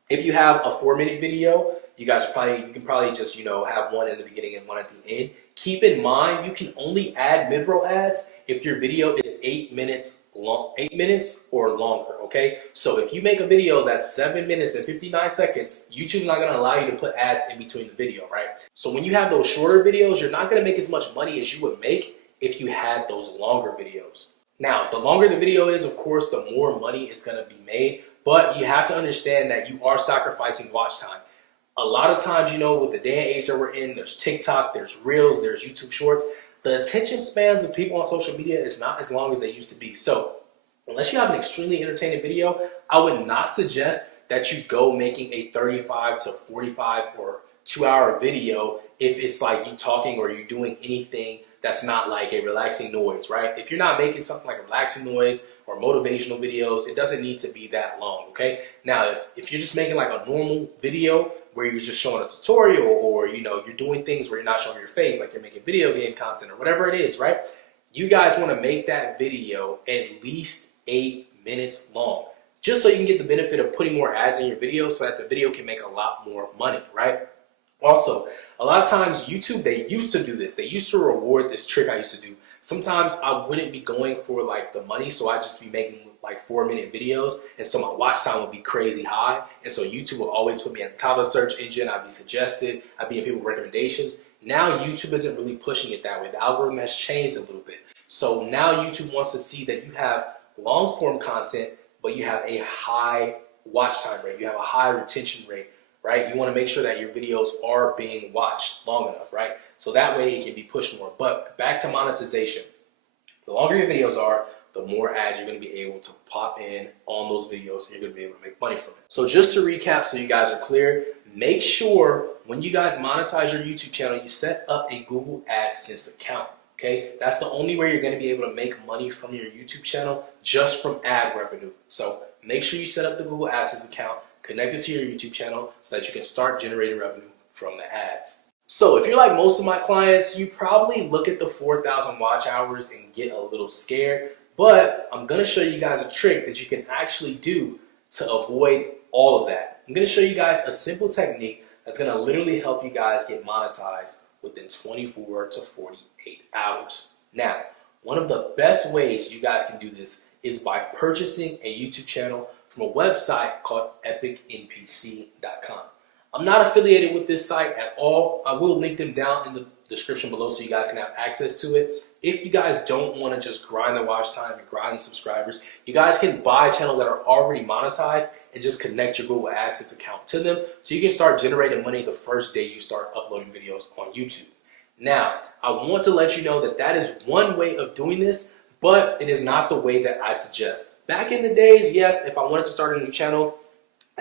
If you have a 4-minute video, you can probably just, have one in the beginning and one at the end. Keep in mind, you can only add mid-roll ads if your video is 8 minutes long, 8 minutes or longer, okay? So if you make a video that's 7 minutes and 59 seconds, YouTube's not gonna allow you to put ads in between the video, right? So when you have those shorter videos, you're not gonna make as much money as you would make if you had those longer videos. Now, the longer the video is, of course, the more money is gonna be made, but you have to understand that you are sacrificing watch time. A lot of times, with the day and age that we're in, there's TikTok, there's Reels, there's YouTube Shorts. The attention spans of people on social media is not as long as they used to be. So unless you have an extremely entertaining video, I would not suggest that you go making a 35 to 45 or 2-hour video if it's like you talking or you doing anything that's not like a relaxing noise, right? If you're not making something like a relaxing noise or motivational videos, it doesn't need to be that long, okay? Now, if you're just making like a normal video where you're just showing a tutorial or, you're doing things where you're not showing your face, like you're making video game content or whatever it is, right? You guys want to make that video at least 8 minutes long, just so you can get the benefit of putting more ads in your video so that the video can make a lot more money, right? Also, a lot of times YouTube, they used to do this. They used to reward this trick I used to do. Sometimes I wouldn't be going for like the money, so I'd just be making like 4-minute videos, and so my watch time would be crazy high, and so YouTube will always put me at the top of the search engine. I'd be suggested, I'd be in people's recommendations. Now YouTube isn't really pushing it that way. The algorithm has changed a little bit. So now YouTube wants to see that you have long form content, but you have a high watch time rate. You have a high retention rate, right? You want to make sure that your videos are being watched long enough, right? So that way it can be pushed more. But back to monetization. The longer your videos are, the more ads you're going to be able to pop in on those videos, and you're going to be able to make money from it. So just to recap, so you guys are clear, make sure when you guys monetize your YouTube channel, you set up a Google AdSense account, okay? That's the only way you're going to be able to make money from your YouTube channel, just from ad revenue. So make sure you set up the Google AdSense account, connect it to your YouTube channel so that you can start generating revenue from the ads. So if you're like most of my clients, you probably look at the 4,000 watch hours and get a little scared. But I'm going to show you guys a trick that you can actually do to avoid all of that. I'm going to show you guys a simple technique that's going to literally help you guys get monetized within 24 to 48 hours. Now, one of the best ways you guys can do this is by purchasing a YouTube channel from a website called epicnpc.com. I'm not affiliated with this site at all. I will link them down in the description below so you guys can have access to it. If you guys don't want to just grind the watch time and grind the subscribers, you guys can buy channels that are already monetized and just connect your Google AdSense account to them so you can start generating money the first day you start uploading videos on YouTube. Now, I want to let you know that that is one way of doing this, but it is not the way that I suggest. Back in the days, yes, if I wanted to start a new channel,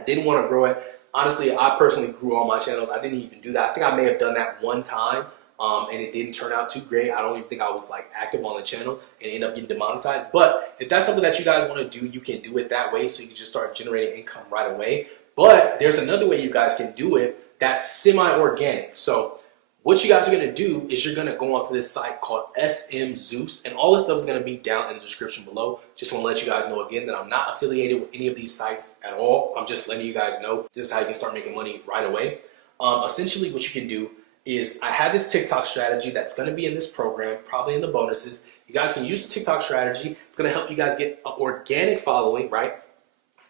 I didn't want to grow it. Honestly, I personally grew all my channels. I didn't even do that. I think I may have done that one time, and it didn't turn out too great. I don't even think I was like active on the channel and ended up getting demonetized. But if that's something that you guys want to do, you can do it that way, so you can just start generating income right away. But there's another way you guys can do it that's semi-organic. So what you guys are going to do is you're going to go onto this site called SM Zeus, and all this stuff is going to be down in the description below. Just want to let you guys know again that I'm not affiliated with any of these sites at all. I'm just letting you guys know this is how you can start making money right away. Essentially what you can do is I have this TikTok strategy that's going to be in this program, probably in the bonuses. You guys can use the TikTok strategy. It's going to help you guys get an organic following, right?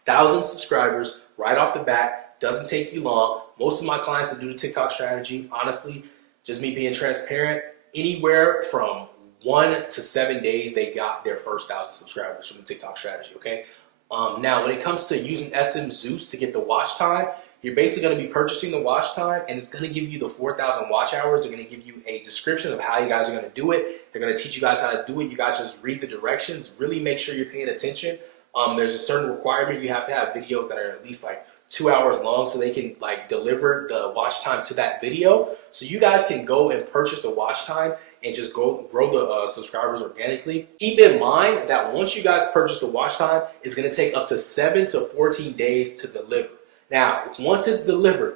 1,000 subscribers right off the bat. Doesn't take you long. Most of my clients that do the TikTok strategy, honestly, just me being transparent, anywhere from 1 to 7 days, they got their first 1,000 subscribers from the TikTok strategy, okay? Now, when it comes to using SM Zeus to get the watch time, you're basically going to be purchasing the watch time, and it's going to give you the 4,000 watch hours. They're going to give you a description of how you guys are going to do it. They're going to teach you guys how to do it. You guys just read the directions. Really make sure you're paying attention. There's a certain requirement. You have to have videos that are at least like 2 hours long so they can like deliver the watch time to that video. So you guys can go and purchase the watch time and just grow the subscribers organically. Keep in mind that once you guys purchase the watch time, it's going to take up to 7 to 14 days to deliver. Now, once it's delivered,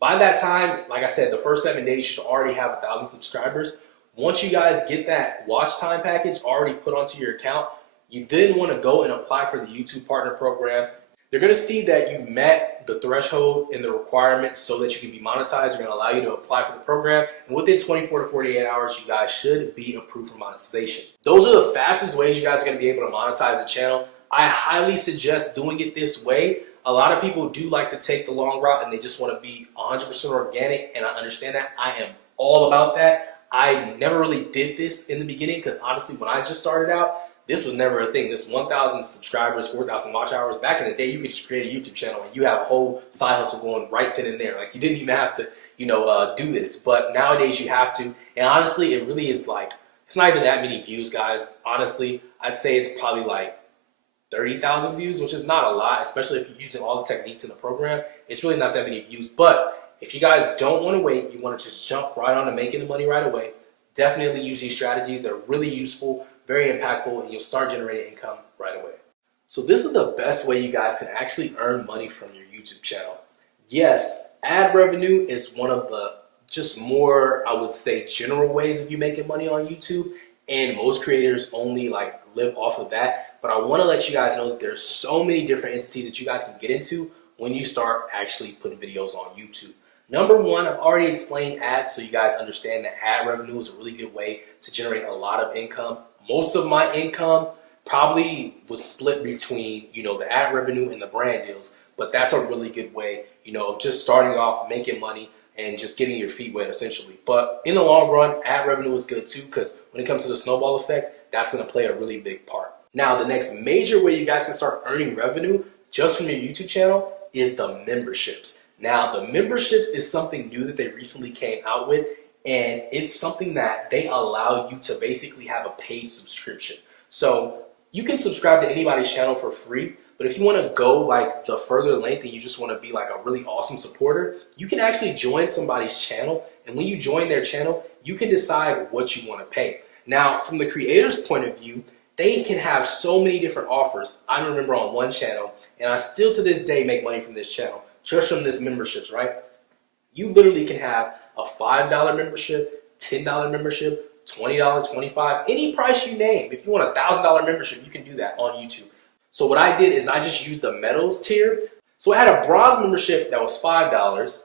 by that time, like I said, the first 7 days you should already have 1,000 subscribers. Once you guys get that watch time package already put onto your account, you then want to go and apply for the YouTube Partner Program. They're going to see that you met the threshold and the requirements so that you can be monetized. They're going to allow you to apply for the program. And within 24 to 48 hours, you guys should be approved for monetization. Those are the fastest ways you guys are going to be able to monetize the channel. I highly suggest doing it this way. A lot of people do like to take the long route and they just want to be 100% organic. And I understand that. I am all about that. I never really did this in the beginning because honestly, when I just started out, this was never a thing. This 1,000 subscribers, 4,000 watch hours. Back in the day, you could just create a YouTube channel and you have a whole side hustle going right then and there. Like you didn't even have to, do this. But nowadays you have to. And honestly, it really is like, it's not even that many views, guys. Honestly, I'd say it's probably like 30,000 views, which is not a lot, especially if you're using all the techniques in the program. It's really not that many views. But if you guys don't want to wait, you want to just jump right on to making the money right away, definitely use these strategies. They're really useful, very impactful, and you'll start generating income right away. So this is the best way you guys can actually earn money from your YouTube channel. Yes, ad revenue is one of the just more, I would say, general ways of you making money on YouTube, and most creators only like live off of that. But I want to let you guys know that there's so many different entities that you guys can get into when you start actually putting videos on YouTube. Number one, I've already explained ads, so you guys understand that ad revenue is a really good way to generate a lot of income. Most of my income probably was split between, the ad revenue and the brand deals, but that's a really good way, of just starting off, making money, and just getting your feet wet essentially. But in the long run, ad revenue is good too, because when it comes to the snowball effect, that's going to play a really big part. Now, the next major way you guys can start earning revenue just from your YouTube channel is the memberships. Now, the memberships is something new that they recently came out with, and it's something that they allow you to basically have a paid subscription. So you can subscribe to anybody's channel for free, but if you want to go like the further length and you just want to be like a really awesome supporter, you can actually join somebody's channel, and when you join their channel, you can decide what you want to pay. Now, from the creator's point of view, they can have so many different offers. I remember on one channel, and I still to this day make money from this channel, just from this memberships, right? You literally can have a $5 membership, $10 membership, $20, $25, any price you name. If you want a $1,000 membership, you can do that on YouTube. So what I did is I just used the Metals tier. So I had a bronze membership that was $5.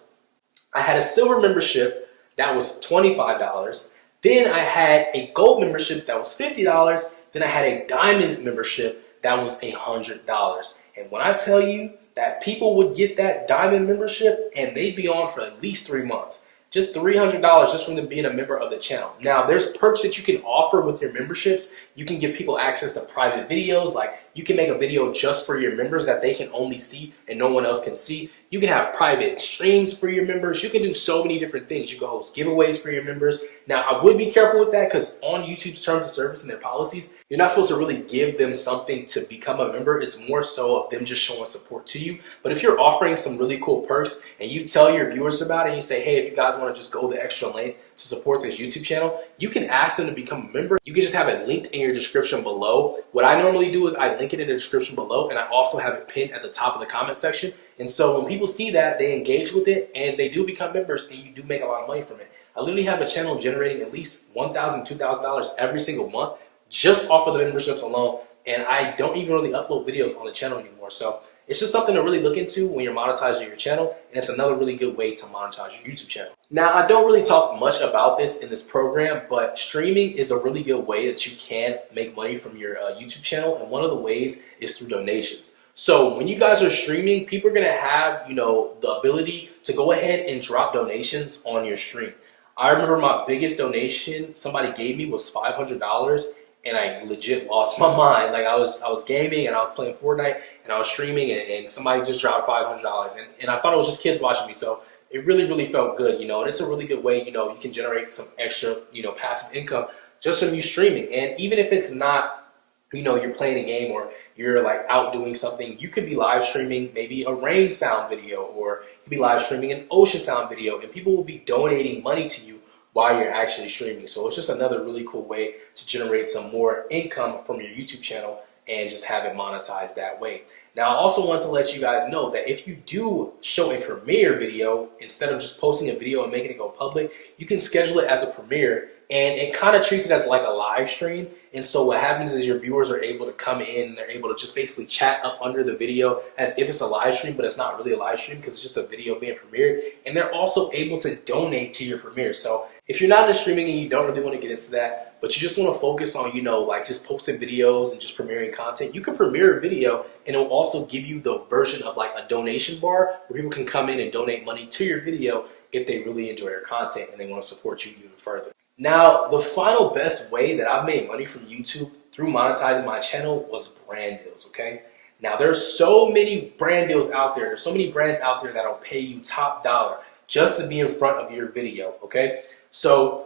I had a silver membership that was $25. Then I had a gold membership that was $50. Then I had a diamond membership that was $100. And when I tell you that people would get that diamond membership and they'd be on for at least 3 months, just $300 just from them being a member of the channel. Now, there's perks that you can offer with your memberships. You can give people access to private videos, like You can make a video just for your members that they can only see and no one else can see. You can have private streams for your members. You can do so many different things. You can host giveaways for your members. Now, I would be careful with that because on YouTube's terms of service and their policies, you're not supposed to really give them something to become a member. It's more so of them just showing support to you. But if you're offering some really cool perks and you tell your viewers about it and you say, hey, if you guys want to just go the extra length to support this YouTube channel, you can ask them to become a member. You can just have it linked in your description below. What I normally do is I link it in the description below, and I also have it pinned at the top of the comment section. And so when people see that, they engage with it and they do become members, and you do make a lot of money from it. I literally have a channel generating at least $1,000, $2,000 every single month just off of the memberships alone. And I don't even really upload videos on the channel anymore. So it's just something to really look into when you're monetizing your channel. And it's another really good way to monetize your YouTube channel. Now, I don't really talk much about this in this program, but streaming is a really good way that you can make money from your YouTube channel. And one of the ways is through donations. So when you guys are streaming, people are going to have, the ability to go ahead and drop donations on your stream. I remember my biggest donation somebody gave me was $500, and I legit lost my mind. Like I was gaming and I was playing Fortnite and I was streaming, and somebody just dropped $500, and I thought it was just kids watching me. So it really, really felt good, and it's a really good way, you can generate some extra, passive income just from you streaming. And even if it's not, you're playing a game or you're like out doing something, you could be live streaming maybe a rain sound video, or you could be live streaming an ocean sound video, and people will be donating money to you while you're actually streaming. So it's just another really cool way to generate some more income from your YouTube channel and just have it monetized that way. Now, I also want to let you guys know that if you do show a premiere video, instead of just posting a video and making it go public, you can schedule it as a premiere, and it kind of treats it as like a live stream. And so what happens is your viewers are able to come in, they're able to just basically chat up under the video as if it's a live stream, but it's not really a live stream because it's just a video being premiered. And they're also able to donate to your premiere. So if you're not into streaming and you don't really want to get into that, but you just want to focus on, like just posting videos and just premiering content, you can premiere a video, and it'll also give you the version of like a donation bar where people can come in and donate money to your video if they really enjoy your content and they want to support you even further. Now, the final best way that I've made money from YouTube through monetizing my channel was brand deals, okay? Now, there's so many brand deals out there. There's so many brands out there that'll pay you top dollar just to be in front of your video, okay? So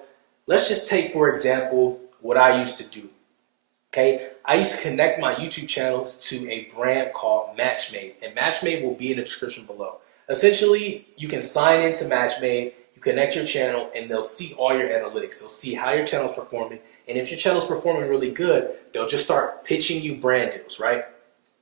let's just take, for example, what I used to do, okay? I used to connect my YouTube channels to a brand called Matchmade, and Matchmade will be in the description below. Essentially, you can sign into Matchmade, connect your channel, and they'll see all your analytics. They'll see how your channel's performing, and if your channel's performing really good, they'll just start pitching you brand deals, right?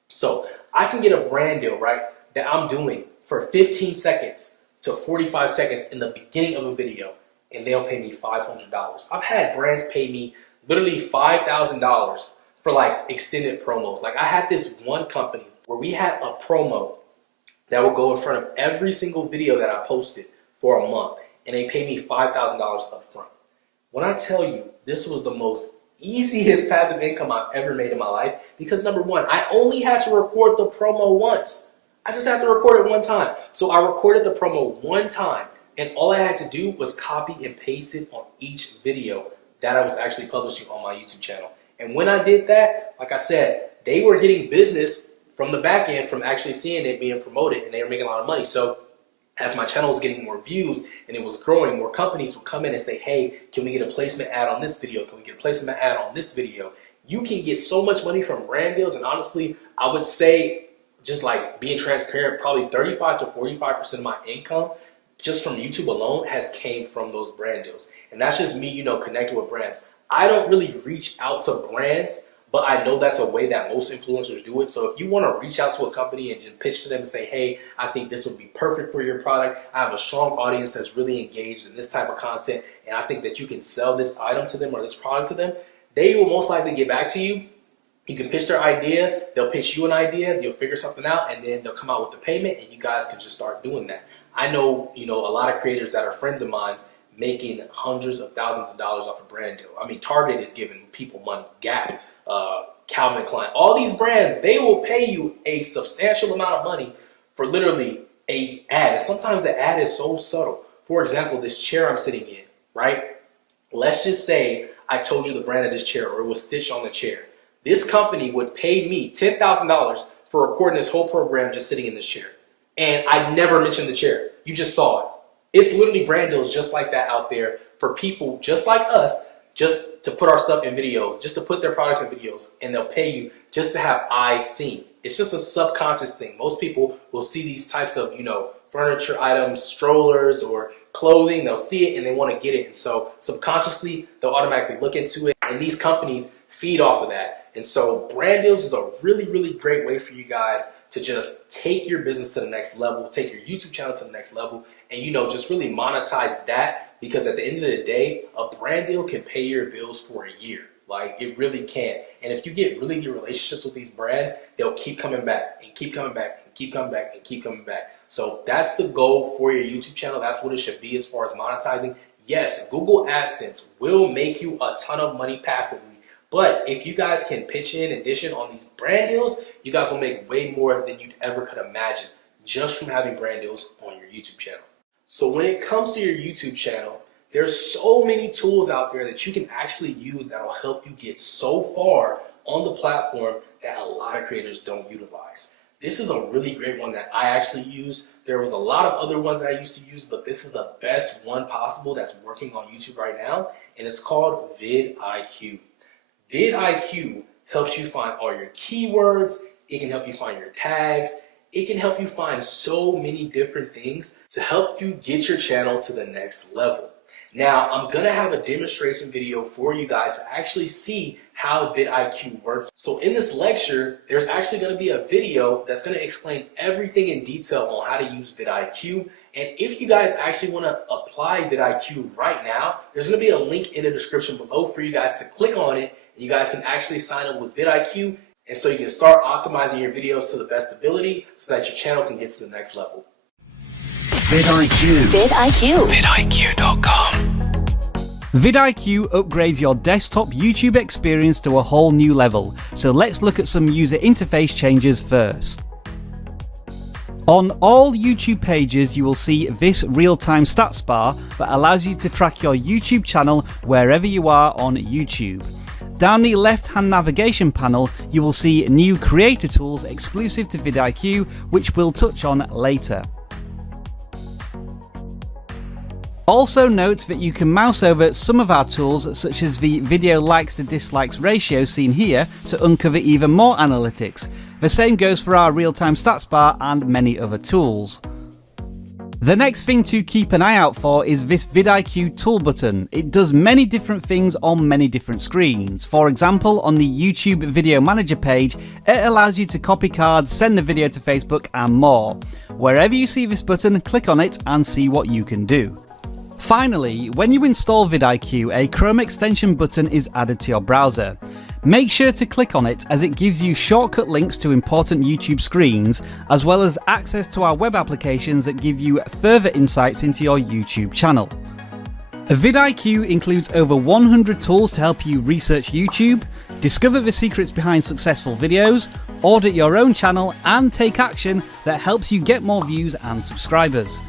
So I can get a brand deal, right, that I'm doing for 15 seconds to 45 seconds in the beginning of a video, and they'll pay me $500. I've had brands pay me literally $5,000 for like extended promos. Like I had this one company where we had a promo that would go in front of every single video that I posted for a month, and they paid me $5,000 up front. When I tell you, this was the most easiest passive income I've ever made in my life, because number one, I only had to record the promo once. I just had to record it one time. So I recorded the promo one time, and all I had to do was copy and paste it on each video that I was actually publishing on my YouTube channel. And when I did that, like I said, they were getting business from the back end from actually seeing it being promoted, and they were making a lot of money. So as my channel was getting more views and it was growing, more companies would come in and say, hey, can we get a placement ad on this video? Can we get a placement ad on this video? You can get so much money from brand deals, and honestly, I would say, just like being transparent, probably 35 to 45% of my income just from YouTube alone has came from those brand deals. And that's just me, connecting with brands. I don't really reach out to brands, but I know that's a way that most influencers do it. So if you want to reach out to a company and just pitch to them and say, hey, I think this would be perfect for your product. I have a strong audience that's really engaged in this type of content, and I think that you can sell this item to them or this product to them, they will most likely get back to you. You can pitch their idea, they'll pitch you an idea, you'll figure something out, and then they'll come out with the payment, and you guys can just start doing that. I know, a lot of creators that are friends of mine making hundreds of thousands of dollars off a brand deal. I mean, Target is giving people money, Gap, Calvin Klein, all these brands, they will pay you a substantial amount of money for literally a ad. And sometimes the ad is so subtle. For example, this chair I'm sitting in, right? Let's just say I told you the brand of this chair, or it was stitched on the chair. This company would pay me $10,000 for recording this whole program just sitting in this chair. And I never mentioned the chair. You just saw it. It's literally brand deals just like that out there for people just like us, just to put our stuff in videos, just to put their products in videos, and they'll pay you just to have eyes seen. It's just a subconscious thing. Most people will see these types of, furniture items, strollers, or clothing. They'll see it and they want to get it. And so subconsciously, they'll automatically look into it. And these companies feed off of that. And so brand deals is a really, really great way for you guys to just take your business to the next level, take your YouTube channel to the next level, and just really monetize that, because at the end of the day, a brand deal can pay your bills for a year. Like, it really can. And if you get really good relationships with these brands, they'll keep coming back and keep coming back and keep coming back and keep coming back. So that's the goal for your YouTube channel. That's what it should be as far as monetizing. Yes, Google AdSense will make you a ton of money passively. But if you guys can pitch in addition on these brand deals, you guys will make way more than you'd ever could imagine just from having brand deals on your YouTube channel. So when it comes to your YouTube channel, there's so many tools out there that you can actually use that will help you get so far on the platform that a lot of creators don't utilize. This is a really great one that I actually use. There was a lot of other ones that I used to use, but this is the best one possible that's working on YouTube right now, and it's called vidIQ. vidIQ helps you find all your keywords. It can help you find your tags. It can help you find so many different things to help you get your channel to the next level. Now, I'm gonna have a demonstration video for you guys to actually see how vidIQ works. So in this lecture, there's actually gonna be a video that's gonna explain everything in detail on how to use vidIQ. And if you guys actually wanna apply vidIQ right now, there's gonna be a link in the description below for you guys to click on it. And you guys can actually sign up with vidIQ, and so you can start optimizing your videos to the best ability so that your channel can get to the next level. vidIQ. vidIQ. vidIQ.com. vidIQ upgrades your desktop YouTube experience to a whole new level, so let's look at some user interface changes first. On all YouTube pages, you will see this real-time stats bar that allows you to track your YouTube channel wherever you are on YouTube. Down the left-hand navigation panel, you will see new creator tools exclusive to vidIQ, which we'll touch on later. Also note that you can mouse over some of our tools, such as the video likes to dislikes ratio seen here, to uncover even more analytics. The same goes for our real-time stats bar and many other tools. The next thing to keep an eye out for is this vidIQ tool button. It does many different things on many different screens. For example, on the YouTube Video Manager page, it allows you to copy cards, send the video to Facebook, and more. Wherever you see this button, click on it and see what you can do. Finally, when you install vidIQ, a Chrome extension button is added to your browser. Make sure to click on it, as it gives you shortcut links to important YouTube screens, as well as access to our web applications that give you further insights into your YouTube channel. vidIQ includes over 100 tools to help you research YouTube, discover the secrets behind successful videos, audit your own channel, and take action that helps you get more views and subscribers.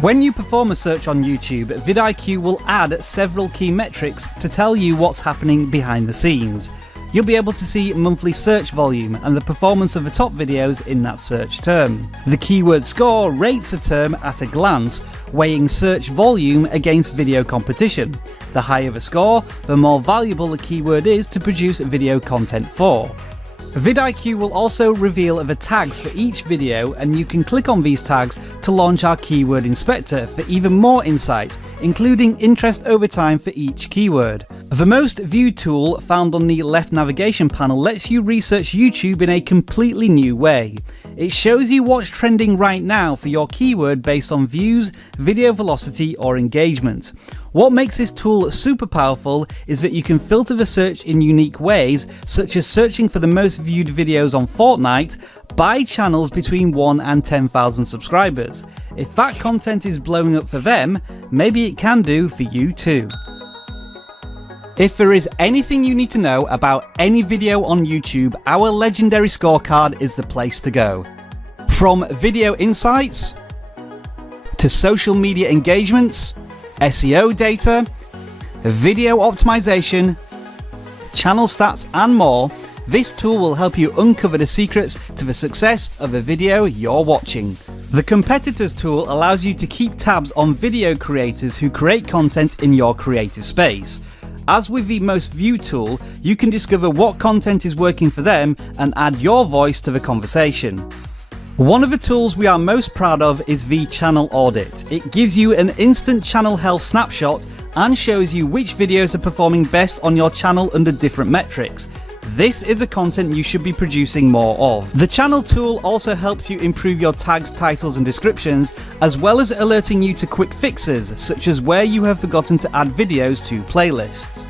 When you perform a search on YouTube, vidIQ will add several key metrics to tell you what's happening behind the scenes. You'll be able to see monthly search volume and the performance of the top videos in that search term. The keyword score rates a term at a glance, weighing search volume against video competition. The higher the score, the more valuable the keyword is to produce video content for. vidIQ will also reveal the tags for each video, and you can click on these tags to launch our keyword inspector for even more insights, including interest over time for each keyword. The most viewed tool found on the left navigation panel lets you research YouTube in a completely new way. It shows you what's trending right now for your keyword based on views, video velocity, or engagement. What makes this tool super powerful is that you can filter the search in unique ways, such as searching for the most viewed videos on Fortnite by channels between 1 and 10,000 subscribers. If that content is blowing up for them, maybe it can do for you too. If there is anything you need to know about any video on YouTube, our legendary scorecard is the place to go. From video insights, to social media engagements, SEO data, video optimization, channel stats, and more, this tool will help you uncover the secrets to the success of a video you're watching. The Competitors tool allows you to keep tabs on video creators who create content in your creative space. As with the Most Viewed tool, you can discover what content is working for them and add your voice to the conversation. One of the tools we are most proud of is the Channel Audit. It gives you an instant channel health snapshot and shows you which videos are performing best on your channel under different metrics. This is the content you should be producing more of. The channel tool also helps you improve your tags, titles and descriptions, as well as alerting you to quick fixes, such as where you have forgotten to add videos to playlists.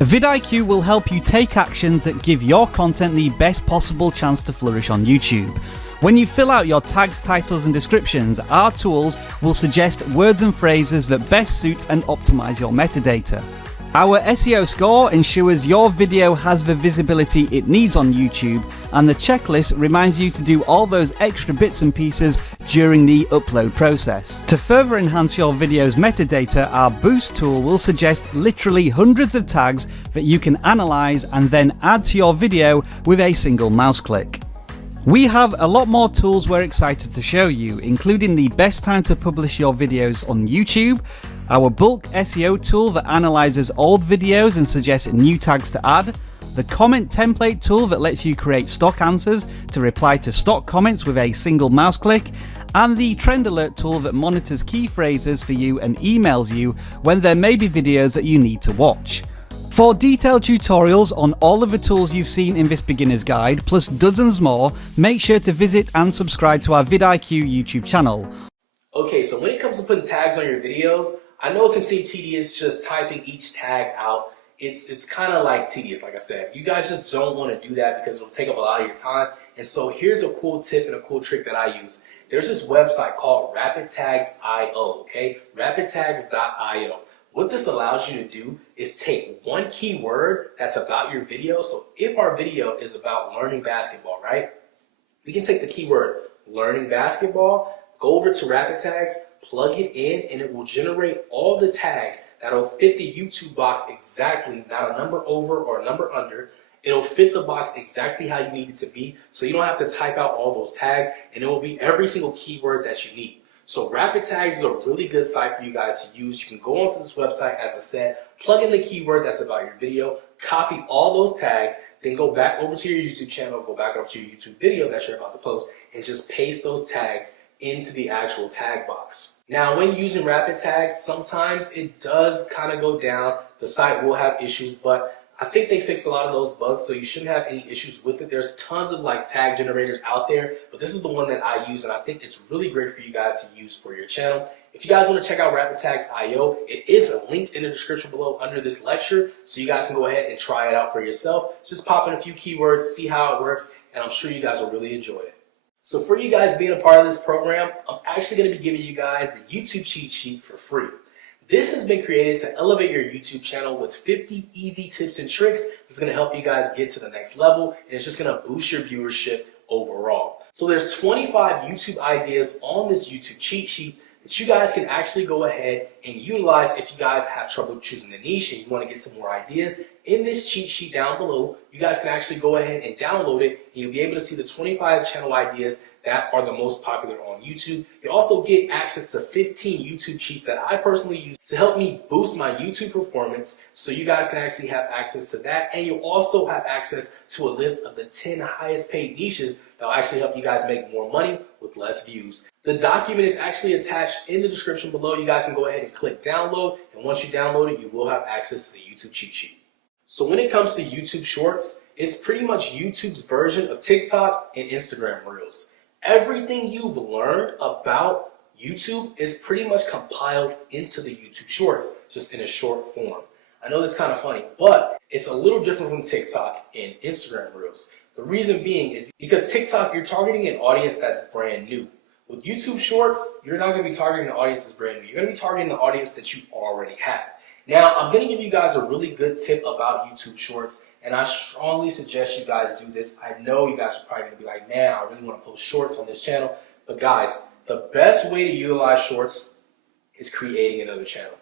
vidIQ will help you take actions that give your content the best possible chance to flourish on YouTube. When you fill out your tags, titles and descriptions, our tools will suggest words and phrases that best suit and optimize your metadata. Our SEO score ensures your video has the visibility it needs on YouTube, and the checklist reminds you to do all those extra bits and pieces during the upload process. To further enhance your video's metadata, our Boost tool will suggest literally hundreds of tags that you can analyze and then add to your video with a single mouse click. We have a lot more tools we're excited to show you, including the best time to publish your videos on YouTube, our bulk SEO tool that analyzes old videos and suggests new tags to add, the comment template tool that lets you create stock answers to reply to stock comments with a single mouse click, and the trend alert tool that monitors key phrases for you and emails you when there may be videos that you need to watch. For detailed tutorials on all of the tools you've seen in this beginner's guide, plus dozens more, make sure to visit and subscribe to our vidIQ YouTube channel. Okay, so when it comes to putting tags on your videos, I know it can seem tedious just typing each tag out. It's kind of like tedious, like I said. You guys just don't want to do that because it'll take up a lot of your time. And so here's a cool tip and a cool trick that I use. There's this website called RapidTags.io, okay? RapidTags.io. What this allows you to do is take one keyword that's about your video. So if our video is about learning basketball, right? We can take the keyword learning basketball, go over to RapidTags, plug it in, and it will generate all the tags that'll fit the YouTube box exactly, not a number over or a number under. It'll fit the box exactly how you need it to be, so you don't have to type out all those tags, and it will be every single keyword that you need. So Rapid Tags is a really good site for you guys to use. You can go onto this website, as I said, plug in the keyword that's about your video, copy all those tags, then go back over to your YouTube channel, go back over to your YouTube video that you're about to post, and just paste those tags into the actual tag box. Now, when using Rapid Tags, sometimes it does kind of go down. The site will have issues, but I think they fixed a lot of those bugs, so you shouldn't have any issues with it. There's tons of like tag generators out there, but this is the one that I use, and I think it's really great for you guys to use for your channel. If you guys want to check out RapidTags.io, it is linked in the description below under this lecture, so you guys can go ahead and try it out for yourself. Just pop in a few keywords, see how it works, and I'm sure you guys will really enjoy it. So for you guys being a part of this program, I'm actually going to be giving you guys the YouTube cheat sheet for free. This has been created to elevate your YouTube channel with 50 easy tips and tricks that's going to help you guys get to the next level, and it's just going to boost your viewership overall. So there's 25 YouTube ideas on this YouTube cheat sheet that you guys can actually go ahead and utilize if you guys have trouble choosing a niche and you want to get some more ideas. In this cheat sheet down below, you guys can actually go ahead and download it, and you'll be able to see the 25 channel ideas that are the most popular on YouTube. You also get access to 15 YouTube cheats that I personally use to help me boost my YouTube performance, so you guys can actually have access to that, and you'll also have access to a list of the 10 highest paid niches that will actually help you guys make more money with less views. The document is actually attached in the description below. You guys can go ahead and click download, and once you download it, you will have access to the YouTube cheat sheet. So when it comes to YouTube Shorts, it's pretty much YouTube's version of TikTok and Instagram Reels. Everything you've learned about YouTube is pretty much compiled into the YouTube Shorts, just in a short form. I know that's kind of funny, but it's a little different from TikTok and Instagram Reels. The reason being is because TikTok, you're targeting an audience that's brand new. With YouTube Shorts, you're not going to be targeting an audience that's brand new. You're going to be targeting the audience that you already have. Now, I'm going to give you guys a really good tip about YouTube Shorts, and I strongly suggest you guys do this. I know you guys are probably going to be like, man, I really want to post shorts on this channel. But guys, the best way to utilize shorts is creating another channel.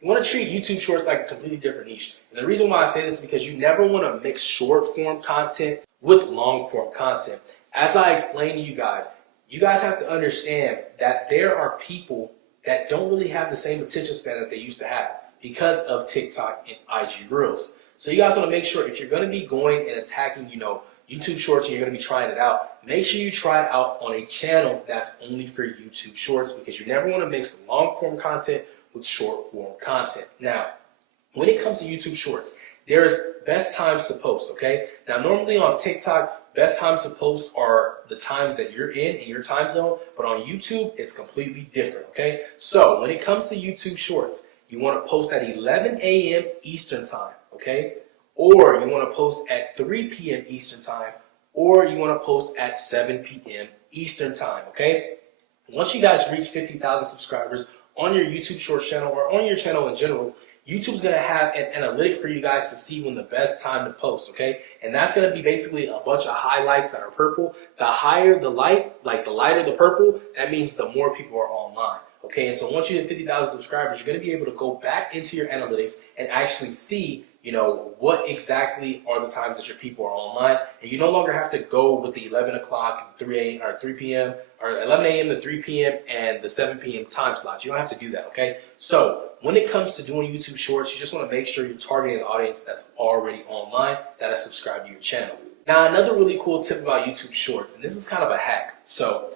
You want to treat YouTube Shorts like a completely different niche. And the reason why I say this is because you never want to mix short form content with long form content. As I explained to you guys have to understand that there are people that don't really have the same attention span that they used to have because of TikTok and IG Reels. So you guys want to make sure if you're going to be going and attacking, YouTube Shorts and you're going to be trying it out, make sure you try it out on a channel that's only for YouTube Shorts, because you never want to mix long form content with short form content. Now, when it comes to YouTube Shorts, there's best times to post, okay? Now, normally on TikTok, best times to post are the times that you're in your time zone, but on YouTube, it's completely different, okay? So when it comes to YouTube Shorts, you want to post at 11 a.m. Eastern time, okay? Or you want to post at 3 p.m. Eastern time, or you want to post at 7 p.m. Eastern time, okay? Once you guys reach 50,000 subscribers on your YouTube Shorts channel or on your channel in general, YouTube's going to have an analytic for you guys to see when the best time to post, okay? And that's going to be basically a bunch of highlights that are purple. The higher the light, like the lighter the purple, that means the more people are online, okay? And so once you hit 50,000 subscribers, you're going to be able to go back into your analytics and actually see what exactly are the times that your people are online, and you no longer have to go with the 11 o'clock, 3 p.m. or 11 a.m. to 3 p.m. and the 7 p.m. time slots. You don't have to do that, okay? So when it comes to doing YouTube Shorts, you just want to make sure you're targeting an audience that's already online, that has subscribed to your channel. Now, another really cool tip about YouTube Shorts, and this is kind of a hack. So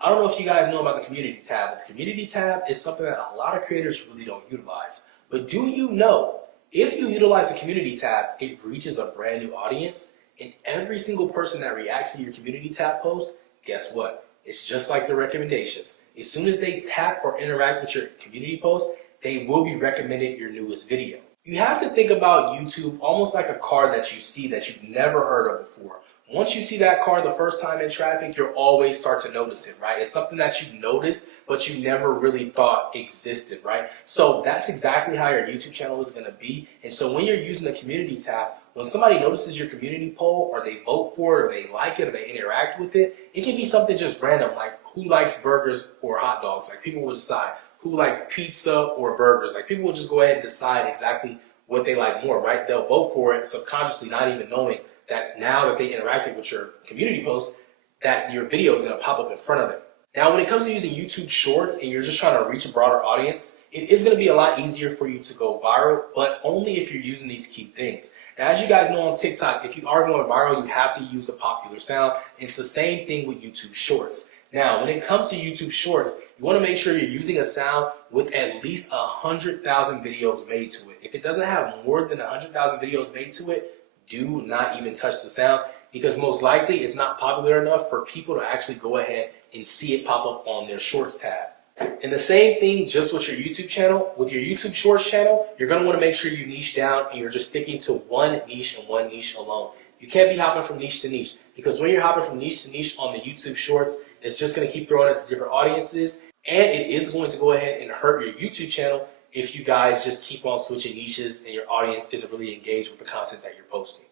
I don't know if you guys know about the community tab, but the community tab is something that a lot of creators really don't utilize. But do you know, if you utilize the community tab, it reaches a brand new audience, and every single person that reacts to your community tab post, guess what? It's just like the recommendations. As soon as they tap or interact with your community post, they will be recommended your newest video. You have to think about YouTube almost like a car that you see that you've never heard of before. Once you see that car the first time in traffic, you'll always start to notice it, right? It's something that you noticed, but you never really thought existed, right? So that's exactly how your YouTube channel is going to be. And so when you're using the community tab, when somebody notices your community poll, or they vote for it, or they like it, or they interact with it, it can be something just random, like who likes burgers or hot dogs. Like people will decide who likes pizza or burgers. Like people will just go ahead and decide exactly what they like more, right? They'll vote for it subconsciously, not even knowing that now that they interacted with your community post, that your video is going to pop up in front of them. Now, when it comes to using YouTube Shorts and you're just trying to reach a broader audience, it is going to be a lot easier for you to go viral, but only if you're using these key things. Now, as you guys know on TikTok, if you are going viral, you have to use a popular sound. It's the same thing with YouTube Shorts. Now, when it comes to YouTube Shorts, you want to make sure you're using a sound with at least 100,000 videos made to it. If it doesn't have more than 100,000 videos made to it, do not even touch the sound, because most likely it's not popular enough for people to actually go ahead and see it pop up on their Shorts tab. And the same thing just with your YouTube channel. With your YouTube Shorts channel, you're going to want to make sure you niche down and you're just sticking to one niche and one niche alone. You can't be hopping from niche to niche, because when you're hopping from niche to niche on the YouTube Shorts, it's just going to keep throwing it to different audiences, and it is going to go ahead and hurt your YouTube channel if you guys just keep on switching niches and your audience isn't really engaged with the content that you're posting.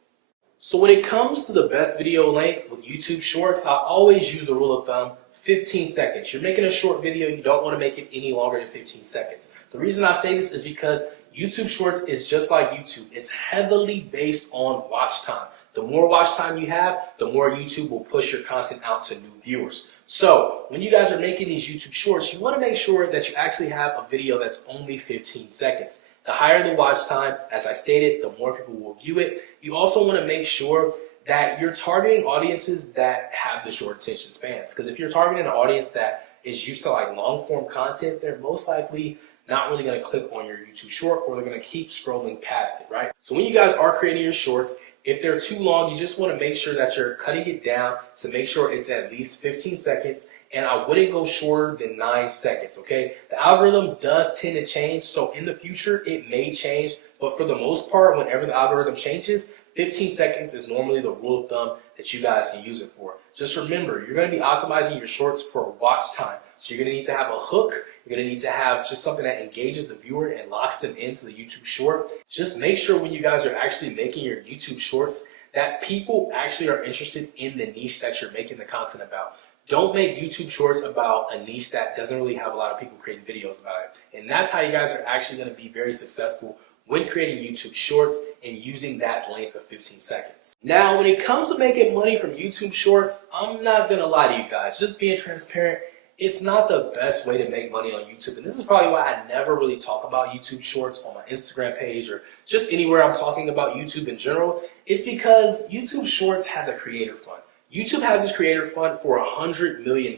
So when it comes to the best video length with YouTube Shorts, I always use the rule of thumb, 15 seconds. You're making a short video, you don't want to make it any longer than 15 seconds. The reason I say this is because YouTube Shorts is just like YouTube. It's heavily based on watch time. The more watch time you have, the more YouTube will push your content out to new viewers. So when you guys are making these YouTube Shorts, you want to make sure that you actually have a video that's only 15 seconds. The higher the watch time, as I stated, the more people will view it. You also want to make sure that you're targeting audiences that have the short attention spans. Because if you're targeting an audience that is used to like long form content, they're most likely not really going to click on your YouTube Short, or they're going to keep scrolling past it, right? So when you guys are creating your shorts, if they're too long, you just want to make sure that you're cutting it down to make sure it's at least 15 seconds. And I wouldn't go shorter than 9 seconds, okay? The algorithm does tend to change, so in the future, it may change. But for the most part, whenever the algorithm changes, 15 seconds is normally the rule of thumb that you guys can use it for. Just remember, you're going to be optimizing your shorts for watch time. So you're going to need to have a hook. You're going to need to have just something that engages the viewer and locks them into the YouTube Short. Just make sure when you guys are actually making your YouTube Shorts that people actually are interested in the niche that you're making the content about. Don't make YouTube Shorts about a niche that doesn't really have a lot of people creating videos about it. And that's how you guys are actually going to be very successful when creating YouTube Shorts and using that length of 15 seconds. Now, when it comes to making money from YouTube Shorts, I'm not going to lie to you guys. Just being transparent, it's not the best way to make money on YouTube. And this is probably why I never really talk about YouTube Shorts on my Instagram page or just anywhere I'm talking about YouTube in general. It's because YouTube Shorts has a creator fund. YouTube has this creator fund for $100 million.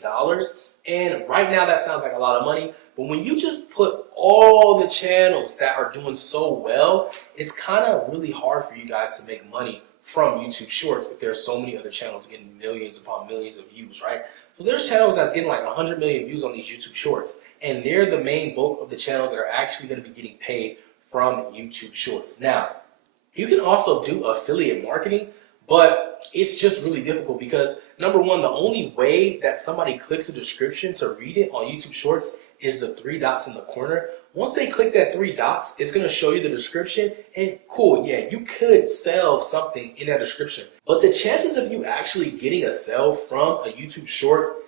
And right now that sounds like a lot of money. But when you just put all the channels that are doing so well, it's kind of really hard for you guys to make money from YouTube Shorts if there's so many other channels getting millions upon millions of views, right? So there's channels that's getting like 100 million views on these YouTube Shorts, and they're the main bulk of the channels that are actually going to be getting paid from YouTube Shorts. Now, you can also do affiliate marketing, but it's just really difficult because, number one, the only way that somebody clicks a description to read it on YouTube Shorts is the 3 dots in the corner. Once they click that 3 dots, it's going to show you the description, and cool, yeah, you could sell something in that description. But the chances of you actually getting a sale from a YouTube Short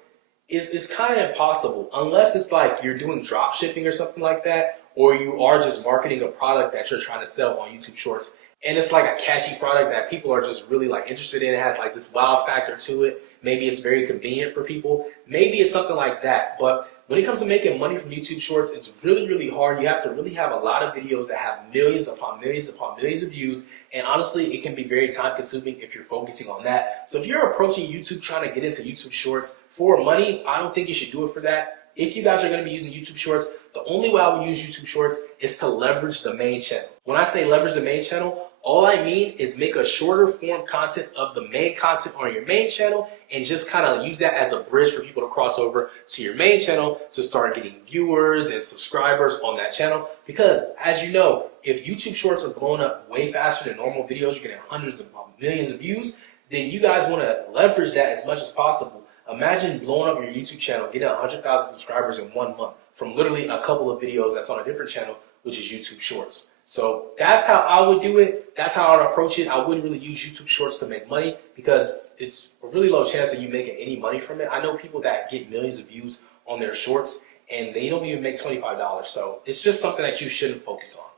is kind of impossible, unless it's like you're doing drop shipping or something like that, or you are just marketing a product that you're trying to sell on YouTube Shorts. And it's like a catchy product that people are just really like interested in. It has like this wow factor to it. Maybe it's very convenient for people. Maybe it's something like that. But when it comes to making money from YouTube Shorts, it's really, really hard. You have to really have a lot of videos that have millions upon millions upon millions of views. And honestly, it can be very time consuming if you're focusing on that. So if you're approaching YouTube trying to get into YouTube Shorts for money, I don't think you should do it for that. If you guys are going to be using YouTube Shorts, the only way I would use YouTube Shorts is to leverage the main channel. When I say leverage the main channel, all I mean is make a shorter form content of the main content on your main channel and just kind of use that as a bridge for people to cross over to your main channel to start getting viewers and subscribers on that channel. Because as you know, if YouTube Shorts are blowing up way faster than normal videos, you're getting hundreds of millions of views, then you guys want to leverage that as much as possible. Imagine blowing up your YouTube channel, getting 100,000 subscribers in 1 month from literally a couple of videos that's on a different channel, which is YouTube Shorts. So that's how I would do it. That's how I would approach it. I wouldn't really use YouTube Shorts to make money because it's a really low chance of you making any money from it. I know people that get millions of views on their shorts and they don't even make $25. So it's just something that you shouldn't focus on.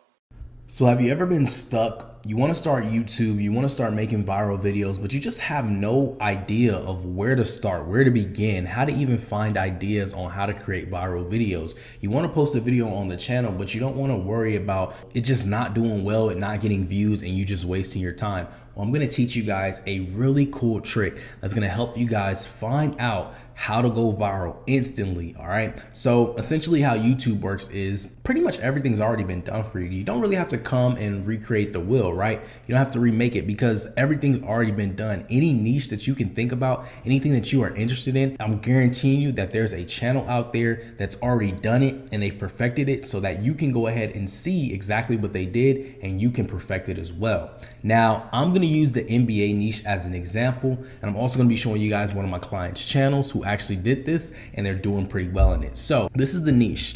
So have you ever been stuck? You want to start YouTube, you want to start making viral videos, but you just have no idea of where to start, where to begin, how to even find ideas on how to create viral videos. You want to post a video on the channel, but you don't want to worry about it just not doing well and not getting views and you just wasting your time. Well, I'm going to teach you guys a really cool trick that's going to help you guys find out how to go viral instantly. All right. So essentially how YouTube works is pretty much everything's already been done for you. You don't really have to come and recreate the wheel, right? You don't have to remake it because everything's already been done. Any niche that you can think about, anything that you are interested in, I'm guaranteeing you that there's a channel out there that's already done it and they perfected it so that you can go ahead and see exactly what they did and you can perfect it as well. Now, I'm going to use the NBA niche as an example, and I'm also going to be showing you guys one of my clients' channels who actually did this and they're doing pretty well in it. So this is the niche,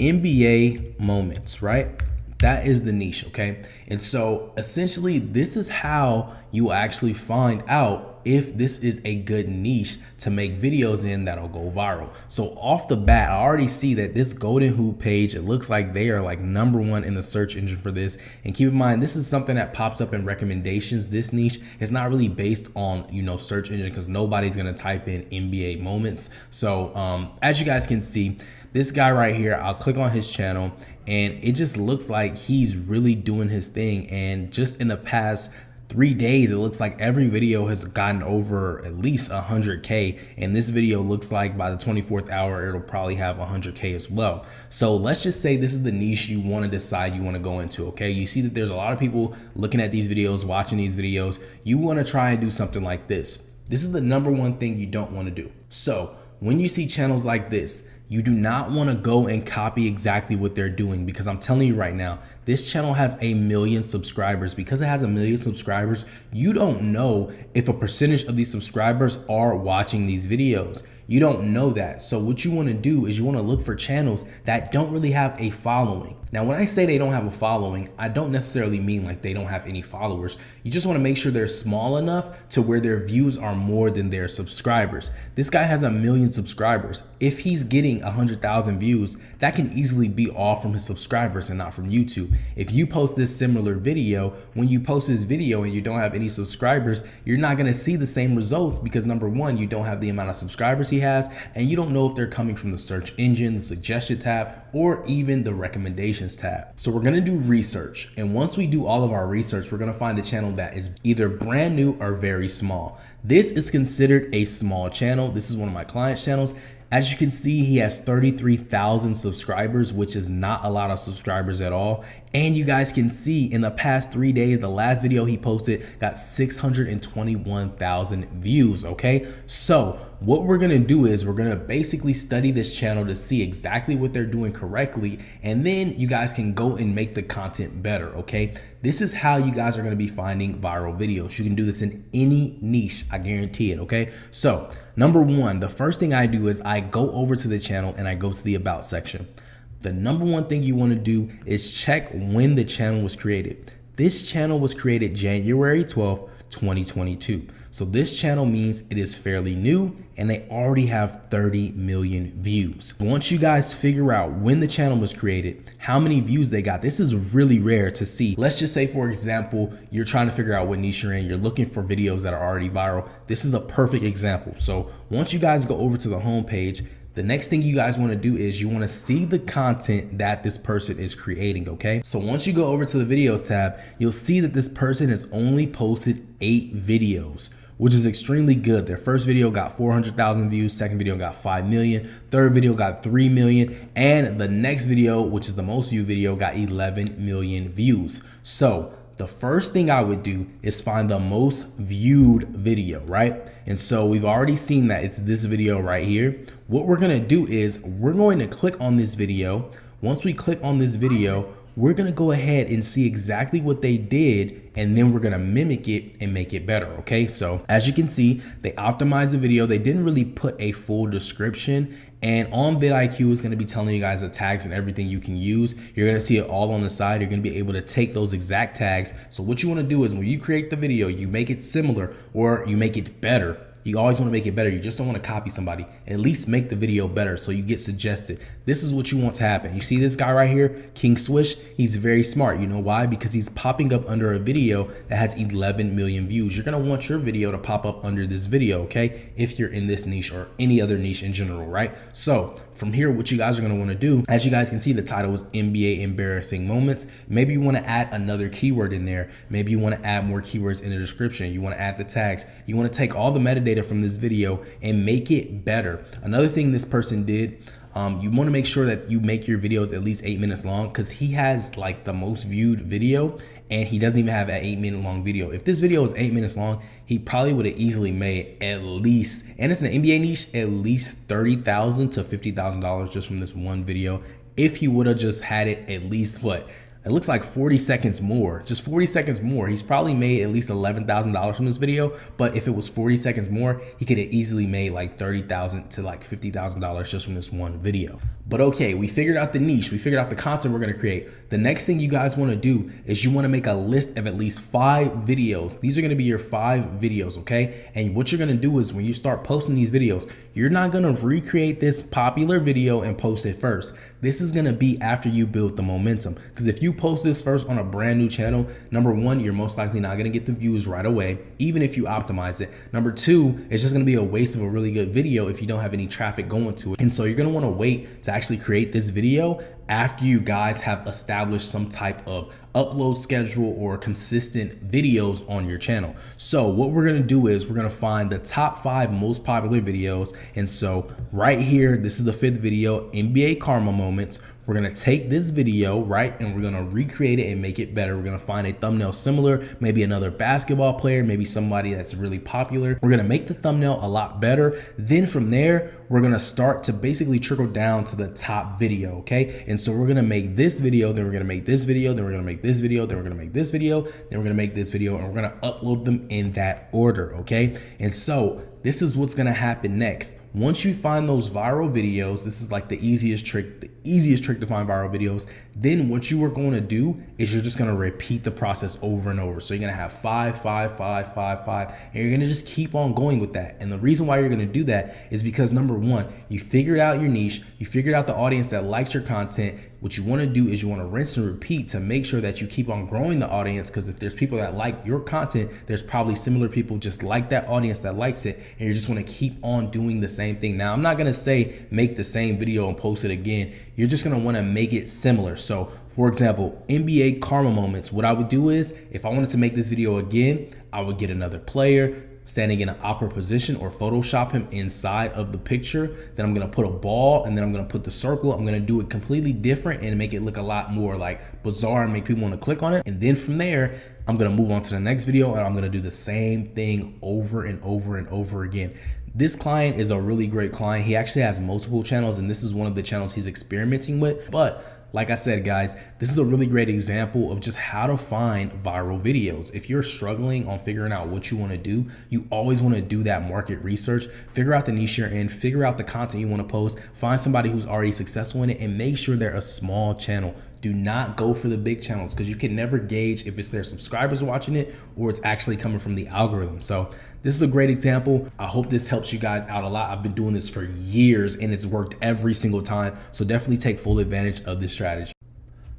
NBA moments, right? That is the niche, okay? And so essentially this is how you actually find out if this is a good niche to make videos in that'll go viral. So off the bat, I already see that this Golden Hoop page, it looks like they are like #1 in the search engine for this. And keep in mind, this is something that pops up in recommendations. This niche is not really based on, search engine because nobody's gonna type in NBA moments. So as you guys can see, this guy right here, I'll click on his channel and it just looks like he's really doing his thing. And just in the past 3 days, it looks like every video has gotten over at least 100K. And this video looks like by the 24th hour, it'll probably have 100K as well. So let's just say this is the niche you want to decide you want to go into, okay? You see that there's a lot of people looking at these videos, watching these videos. You want to try and do something like this. This is the #1 thing you don't want to do. So when you see channels like this, you do not want to go and copy exactly what they're doing, because I'm telling you right now, this channel has 1 million subscribers. Because it has 1 million subscribers, you don't know if a percentage of these subscribers are watching these videos. You don't know that. So what you want to do is you want to look for channels that don't really have a following. Now, when I say they don't have a following, I don't necessarily mean like they don't have any followers. You just want to make sure they're small enough to where their views are more than their subscribers. This guy has 1 million subscribers. If he's getting 100,000 views, that can easily be all from his subscribers and not from YouTube. If you post this similar video, when you post this video and you don't have any subscribers, you're not going to see the same results because number one, you don't have the amount of subscribers he has, and you don't know if they're coming from the search engine, the suggestion tab, or even the recommendations tab. So we're going to do research. And once we do all of our research, we're going to find a channel that is either brand new or very small. This is considered a small channel. This is one of my clients' channels. As you can see, he has 33,000 subscribers, which is not a lot of subscribers at all. And you guys can see in the past 3 days, the last video he posted got 621,000 views, okay? So what we're gonna do is we're gonna basically study this channel to see exactly what they're doing correctly, and then you guys can go and make the content better, okay? This is how you guys are gonna be finding viral videos. You can do this in any niche, I guarantee it, okay? So number one, the first thing I do is I go over to the channel and I go to the about section. The number one thing you want to do is check when the channel was created. This channel was created January 12th, 2022. So this channel means it is fairly new and they already have 30 million views. Once you guys figure out when the channel was created, how many views they got, this is really rare to see. Let's just say, for example, you're trying to figure out what niche you're in, you're looking for videos that are already viral. This is a perfect example. So once you guys go over to the home page, the next thing you guys want to do is you want to see the content that this person is creating, okay? So once you go over to the videos tab, you'll see that this person has only posted 8 videos, which is extremely good. Their first video got 400,000 views, second video got 5 million, third video got 3 million, and the next video, which is the most viewed video, got 11 million views. So the first thing I would do is find the most viewed video, right? And so we've already seen that it's this video right here. What we're gonna do is we're going to click on this video. Once we click on this video, we're gonna go ahead and see exactly what they did, and then we're gonna mimic it and make it better, okay? So as you can see, they optimized the video. They didn't really put a full description, and on vidIQ is gonna be telling you guys the tags and everything you can use. You're gonna see it all on the side. You're gonna be able to take those exact tags. So what you wanna do is when you create the video, you make it similar or you make it better. You always want to make it better. You just don't want to copy somebody. At least make the video better so you get suggested. This is what you want to happen. You see this guy right here, King Swish? He's very smart. You know why? Because he's popping up under a video that has 11 million views. You're going to want your video to pop up under this video, okay? If you're in this niche or any other niche in general, right? So from here, what you guys are going to want to do, as you guys can see, the title is NBA Embarrassing Moments. Maybe you want to add another keyword in there. Maybe you want to add more keywords in the description. You want to add the tags. You want to take all the metadata from this video and make it better. Another thing this person did, you want to make sure that you make your videos at least 8 minutes long, because he has like the most viewed video and he doesn't even have an 8-minute long video. If this video was 8 minutes long, he probably would have easily made at least, and it's an NBA niche, at least $30,000 to $50,000 just from this one video. If he would have just had it at least, what? It looks like 40 seconds more, just 40 seconds more. He's probably made at least $11,000 from this video, but if it was 40 seconds more, he could have easily made like $30,000 to like $50,000 just from this one video. But okay, we figured out the niche, we figured out the content we're gonna create. The next thing you guys wanna do is you wanna make a list of at least 5 videos. These are gonna be your 5 videos, okay? And what you're gonna do is when you start posting these videos, you're not gonna recreate this popular video and post it first. This is gonna be after you build the momentum. Because if you post this first on a brand new channel, number one, you're most likely not gonna get the views right away, even if you optimize it. Number two, it's just gonna be a waste of a really good video if you don't have any traffic going to it. And so you're gonna wanna wait to actually create this video after you guys have established some type of upload schedule or consistent videos on your channel. So what we're gonna do is we're gonna find the top 5 most popular videos. And so right here, this is the 5th video, NBA Karma Moments. We're gonna take this video, right, and we're gonna recreate it and make it better. We're gonna find a thumbnail similar, maybe another basketball player, maybe somebody that's really popular. We're gonna make the thumbnail a lot better. Then from there, we're gonna start to basically trickle down to the top video, okay? And so we're gonna make this video, then we're gonna make this video, then we're gonna make this video, then we're gonna make this video, then we're gonna make this video, and we're gonna upload them in that order, okay? And so this is what's gonna happen next. Once you find those viral videos, this is like the easiest trick to find viral videos. Then what you are going to do is you're just gonna repeat the process over and over. So you're gonna have 5, 5, 5, 5, 5, and you're gonna just keep on going with that. And the reason why you're gonna do that is because number one, you figured out your niche, you figured out the audience that likes your content. What you wanna do is you wanna rinse and repeat to make sure that you keep on growing the audience, because if there's people that like your content, there's probably similar people just like that audience that likes it, and you just wanna keep on doing the same thing. Now, I'm not gonna say make the same video and post it again. You're just gonna wanna make it similar. So for example, NBA karma moments, what I would do is if I wanted to make this video again, I would get another player standing in an awkward position or Photoshop him inside of the picture. Then I'm gonna put a ball and then I'm gonna put the circle. I'm gonna do it completely different and make it look a lot more like bizarre and make people wanna click on it. And then from there, I'm gonna move on to the next video and I'm gonna do the same thing over and over and over again. This client is a really great client. He actually has multiple channels and this is one of the channels he's experimenting with. But like I said, guys, this is a really great example of just how to find viral videos. If you're struggling on figuring out what you want to do, you always want to do that market research, figure out the niche you're in, figure out the content you want to post, find somebody who's already successful in it, and make sure they're a small channel. Do not go for the big channels because you can never gauge if it's their subscribers watching it or it's actually coming from the algorithm. So this is a great example. I hope this helps you guys out a lot. I've been doing this for years and it's worked every single time. So definitely take full advantage of this strategy.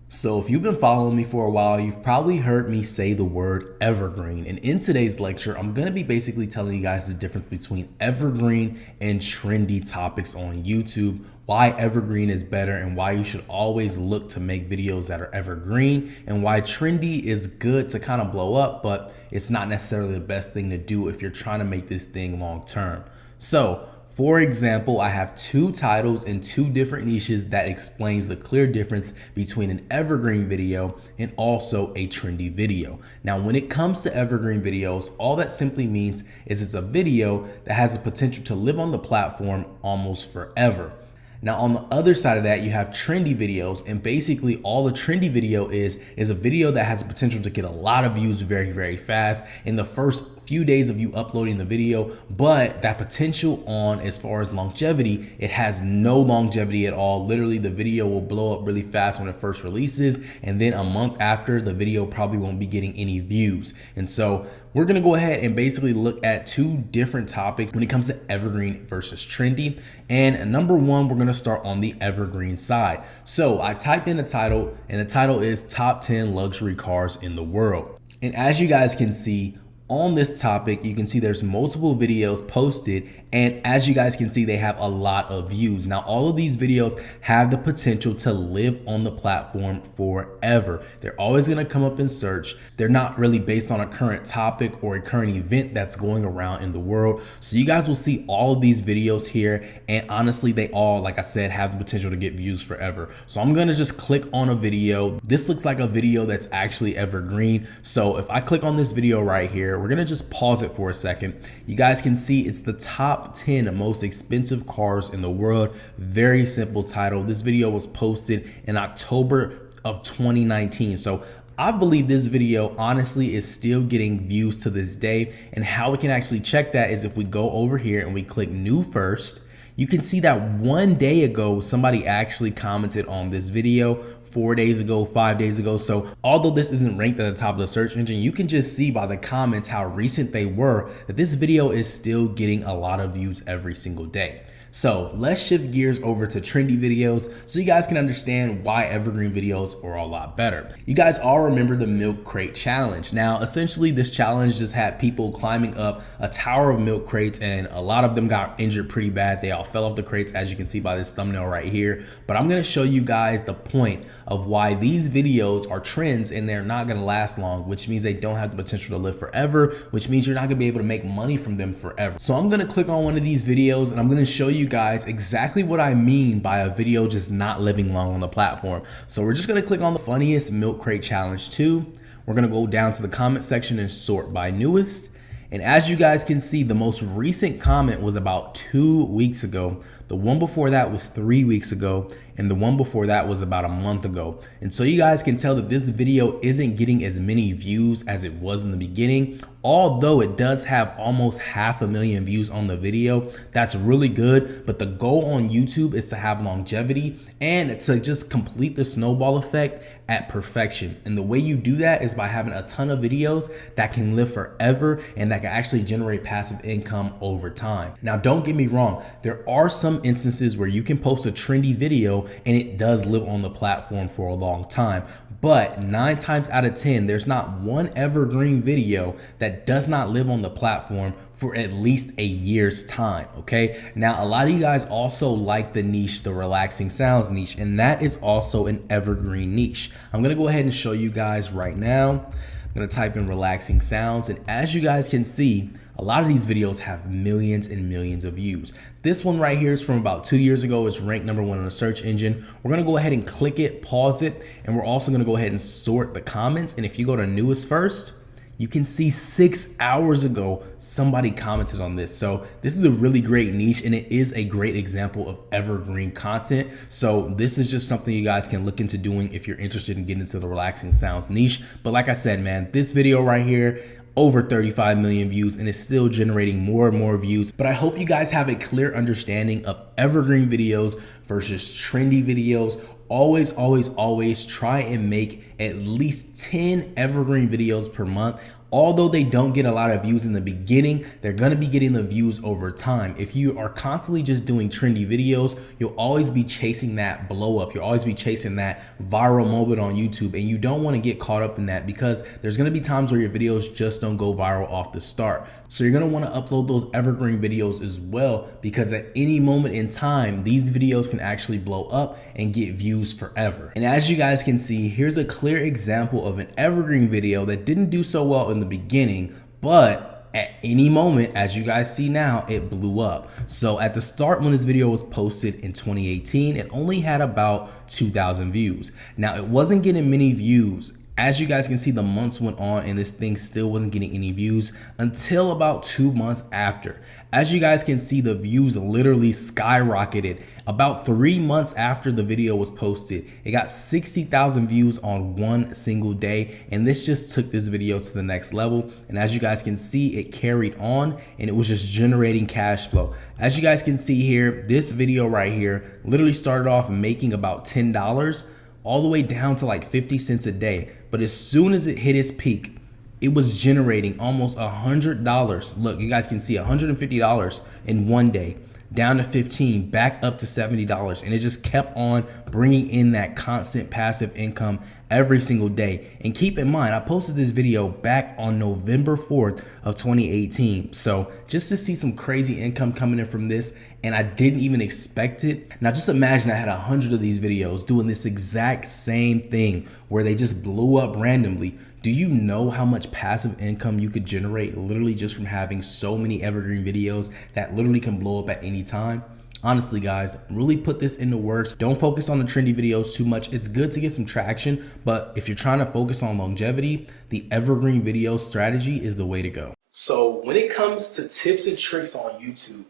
So if you've been following me for a while, you've probably heard me say the word evergreen. And in today's lecture, I'm gonna be basically telling you guys the difference between evergreen and trendy topics on YouTube, why evergreen is better and why you should always look to make videos that are evergreen, and why trendy is good to kind of blow up, but it's not necessarily the best thing to do if you're trying to make this thing long term. So for example, I have two titles and two different niches that explains the clear difference between an evergreen video and also a trendy video. Now, when it comes to evergreen videos, all that simply means is it's a video that has the potential to live on the platform almost forever. Now, on the other side of that, you have trendy videos, and basically all a trendy video is a video that has the potential to get a lot of views very, very fast in the first few days of you uploading the video, but that potential on as far as longevity, it has no longevity at all. Literally, the video will blow up really fast when it first releases, and then a month after, the video probably won't be getting any views. And so we're gonna go ahead and basically look at two different topics when it comes to evergreen versus trendy. And number one, we're gonna start on the evergreen side. So I typed in a title, and the title is Top 10 Luxury Cars in the World. And as you guys can see, on this topic, you can see there's multiple videos posted, and as you guys can see, they have a lot of views. Now, all of these videos have the potential to live on the platform forever. They're always gonna come up in search. They're not really based on a current topic or a current event that's going around in the world. So you guys will see all of these videos here, and honestly, they all, like I said, have the potential to get views forever. So I'm gonna just click on a video. This looks like a video that's actually evergreen. So if I click on this video right here, we're gonna just pause it for a second. You guys can see it's the top 10 most expensive cars in the world. Very simple title. This video was posted in October of 2019. So I believe this video honestly is still getting views to this day. And how we can actually check that is if we go over here and we click new first. You can see that 1 day ago, somebody actually commented on this video, 4 days ago, 5 days ago. So although this isn't ranked at the top of the search engine, you can just see by the comments how recent they were that this video is still getting a lot of views every single day. So let's shift gears over to trendy videos so you guys can understand why evergreen videos are a lot better. You guys all remember the milk crate challenge. Now, essentially this challenge just had people climbing up a tower of milk crates, and a lot of them got injured pretty bad. They all fell off the crates, as you can see by this thumbnail right here. But I'm gonna show you guys the point of why these videos are trends and they're not gonna last long, which means they don't have the potential to live forever, which means you're not gonna be able to make money from them forever. So I'm gonna click on one of these videos and I'm gonna show you guys exactly what I mean by a video just not living long on the platform. So we're just gonna click on the funniest milk crate challenge 2. We're gonna go down to the comment section and sort by newest. And as you guys can see, the most recent comment was about 2 weeks ago, The one before that was 3 weeks ago, and the one before that was about a month ago. And so you guys can tell that this video isn't getting as many views as it was in the beginning, although it does have almost 500,000 views on the video. That's really good, but the goal on YouTube is to have longevity and to just complete the snowball effect at perfection. And the way you do that is by having a ton of videos that can live forever and that can actually generate passive income over time. Now, don't get me wrong, there are some instances where you can post a trendy video and it does live on the platform for a long time. But 9 times out of 10, there's not one evergreen video that does not live on the platform for at least a year's time, okay? Now, a lot of you guys also like the niche, the relaxing sounds niche, and that is also an evergreen niche. I'm gonna go ahead and show you guys right now. I'm gonna type in relaxing sounds, and as you guys can see, a lot of these videos have millions and millions of views. This one right here is from about 2 years ago. It's ranked #1 on the search engine. We're gonna go ahead and click it, pause it, and we're also gonna go ahead and sort the comments. And if you go to newest first, you can see 6 hours ago, somebody commented on this. So this is a really great niche, and it is a great example of evergreen content. So this is just something you guys can look into doing if you're interested in getting into the relaxing sounds niche. But like I said, man, this video right here, over 35 million views, and it's still generating more and more views. But I hope you guys have a clear understanding of evergreen videos versus trendy videos. Always, always, always try and make at least 10 evergreen videos per month. Although they don't get a lot of views in the beginning, they're gonna be getting the views over time. If you are constantly just doing trendy videos, you'll always be chasing that blow up. You'll always be chasing that viral moment on YouTube, and you don't wanna get caught up in that because there's gonna be times where your videos just don't go viral off the start. So you're gonna wanna upload those evergreen videos as well, because at any moment in time, these videos can actually blow up and get views forever. And as you guys can see, here's a clear example of an evergreen video that didn't do so well in the beginning, but at any moment, as you guys see now, it blew up. So at the start, when this video was posted in 2018, it only had about 2,000 views. Now, it wasn't getting many views. As you guys can see, the months went on and this thing still wasn't getting any views until about 2 months after. As you guys can see, the views literally skyrocketed. About 3 months after the video was posted, it got 60,000 views on one single day. And this just took this video to the next level. And as you guys can see, it carried on and it was just generating cash flow. As you guys can see here, this video right here literally started off making about $10 all the way down to like 50 cents a day. But as soon as it hit its peak, it was generating almost $100. Look, you guys can see $150 in one day, down to 15, back up to $70. And it just kept on bringing in that constant passive income every single day. And keep in mind, I posted this video back on November 4th of 2018. So just to see some crazy income coming in from this, and I didn't even expect it. Now just imagine I had 100 of these videos doing this exact same thing where they just blew up randomly. Do you know how much passive income you could generate literally just from having so many evergreen videos that literally can blow up at any time? Honestly, guys, really put this into works. Don't focus on the trendy videos too much. It's good to get some traction, but if you're trying to focus on longevity, the evergreen video strategy is the way to go. So when it comes to tips and tricks on YouTube,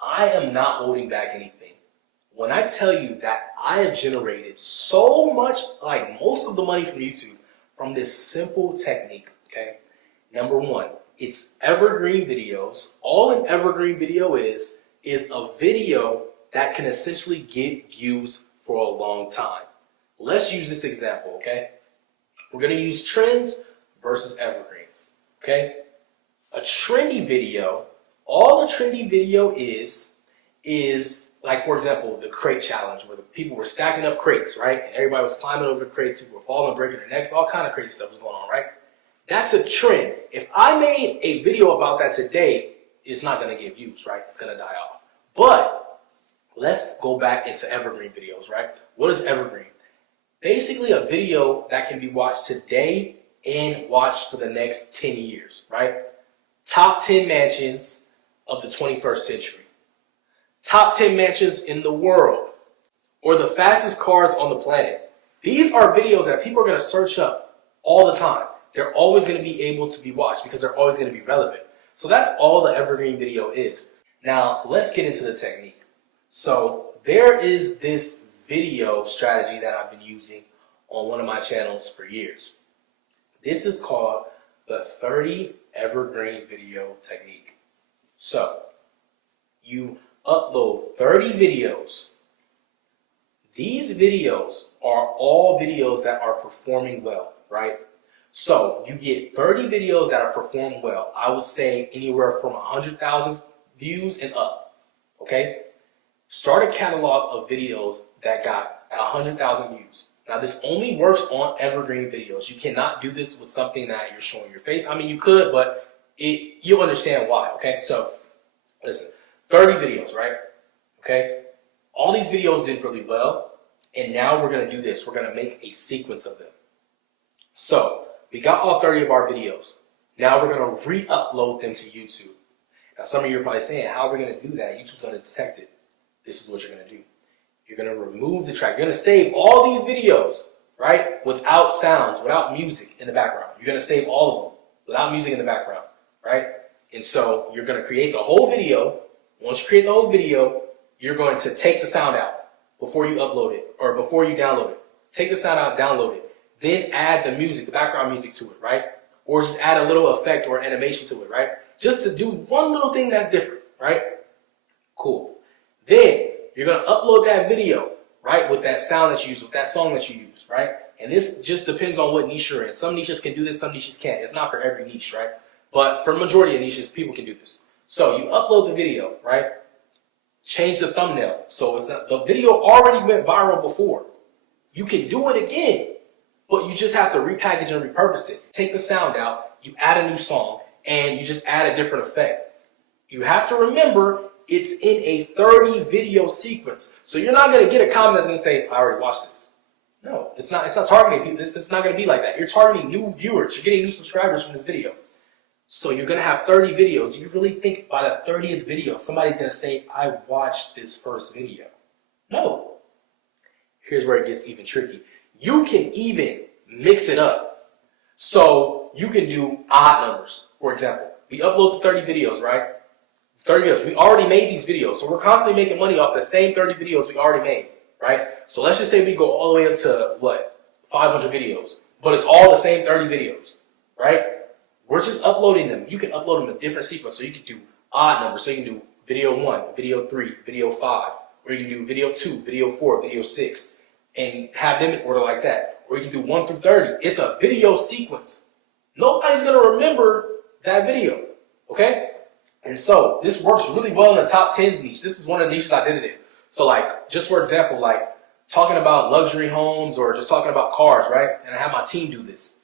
I am not holding back anything. When I tell you that I have generated so much, like most of the money from YouTube, from this simple technique, okay? Number one, it's evergreen videos. All an evergreen video is a video that can essentially get views for a long time. Let's use this example, okay? We're gonna use trends versus evergreens, okay? A trendy video, all a trendy video is like, for example, the crate challenge where the people were stacking up crates, right? And everybody was climbing over the crates, people were falling, breaking their necks, all kind of crazy stuff was going on, right? That's a trend. If I made a video about that today, it's not gonna get views, right? It's gonna die off. But let's go back into evergreen videos, right? What is evergreen? Basically a video that can be watched today and watched for the next 10 years, right? Top 10 mansions of the 21st century. Top 10 mansions in the world, or the fastest cars on the planet. These are videos that people are going to search up all the time. They're always going to be able to be watched because they're always going to be relevant. So that's all the evergreen video is. Now, let's get into the technique. So there is this video strategy that I've been using on one of my channels for years. This is called the 30 evergreen video technique. So you upload 30 videos. These videos are all videos that are performing well, right? So you get 30 videos that are performing well. I would say anywhere from 100,000 views and up, okay? Start a catalog of videos that got 100,000 views. Now this only works on evergreen videos. You cannot do this with something that you're showing your face. I mean, you could, but you'll understand why, okay? So listen, 30 videos, right? Okay? All these videos did really well, and now we're gonna do this. We're gonna make a sequence of them. So we got all 30 of our videos. Now we're gonna re-upload them to YouTube. Now some of you are probably saying, how are we gonna do that? YouTube's gonna detect it. This is what you're gonna do. You're gonna remove the track. You're gonna save all these videos, right? Without sounds, without music in the background. You're gonna save all of them without music in the background, right? And so you're gonna create the whole video. Once you create the whole video, you're going to take the sound out before you upload it or before you download it. Take the sound out, download it. Then add the music, the background music to it, right? Or just add a little effect or animation to it, right? Just to do one little thing that's different, right? Cool. Then you're going to upload that video, right? With that sound that you use, with that song that you use, right? And this just depends on what niche you're in. Some niches can do this, some niches can't. It's not for every niche, right? But for majority of niches, people can do this. So you upload the video, right? Change the thumbnail. So it's not, the video already went viral before. You can do it again, but you just have to repackage and repurpose it. Take the sound out, you add a new song, and you just add a different effect. You have to remember it's in a 30 video sequence. So you're not going to get a comment that's going to say, I already watched this. No, it's not targeting people. It's not going to be like that. You're targeting new viewers. You're getting new subscribers from this video. So you're going to have 30 videos. You really think by the 30th video, somebody's going to say, I watched this first video. No. Here's where it gets even tricky. You can even mix it up. So you can do odd numbers. For example, we upload the 30 videos, right? 30 videos. We already made these videos. So we're constantly making money off the same 30 videos we already made, right? So let's just say we go all the way up to, what, 500 videos. But it's all the same 30 videos, right? We're just uploading them. You can upload them in different sequence. So you can do odd numbers. So you can do video 1, video 3, video 5. Or you can do video 2, video 4, video 6. And have them in order like that. Or you can do 1 through 30. It's a video sequence. Nobody's going to remember that video. Okay? And so this works really well in the top 10s niche. This is one of the niches I did it in. So like, just for example, like talking about luxury homes or just talking about cars, right? And I had my team do this.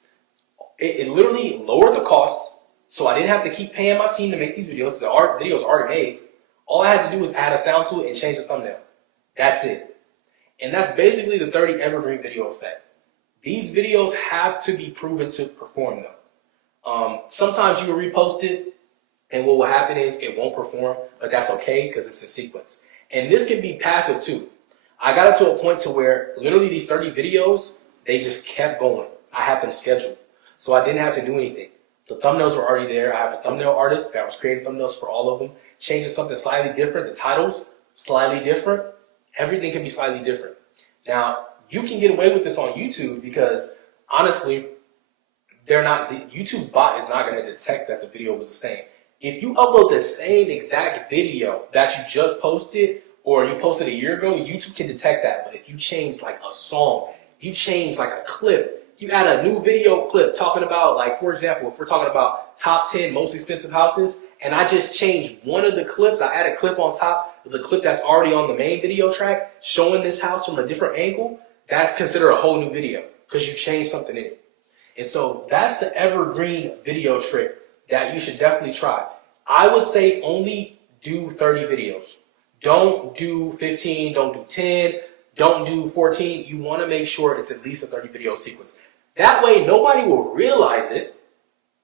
It literally lowered the cost, so I didn't have to keep paying my team to make these videos. The videos already made. All I had to do was add a sound to it and change the thumbnail. That's it. And that's basically the 30 evergreen video effect. These videos have to be proven to perform though. Sometimes you will repost it, and what will happen is it won't perform, but that's okay because it's a sequence. And this can be passive too. I got it to a point to where literally these 30 videos, they just kept going. I had them scheduled. So I didn't have to do anything. The thumbnails were already there. I have a thumbnail artist that was creating thumbnails for all of them. Changing something slightly different. The titles, slightly different. Everything can be slightly different. Now, you can get away with this on YouTube because, honestly, the YouTube bot is not going to detect that the video was the same. If you upload the same exact video that you just posted or you posted a year ago, YouTube can detect that. But if you change like a song, if you change like a clip, you add a new video clip talking about, like, for example, if we're talking about top 10 most expensive houses, and I just changed one of the clips, I add a clip on top of the clip that's already on the main video track, showing this house from a different angle, that's considered a whole new video because you changed something in it. And so that's the evergreen video trick that you should definitely try. I would say only do 30 videos. Don't do 15, don't do 10, don't do 14. You want to make sure it's at least a 30 video sequence. That way, nobody will realize it,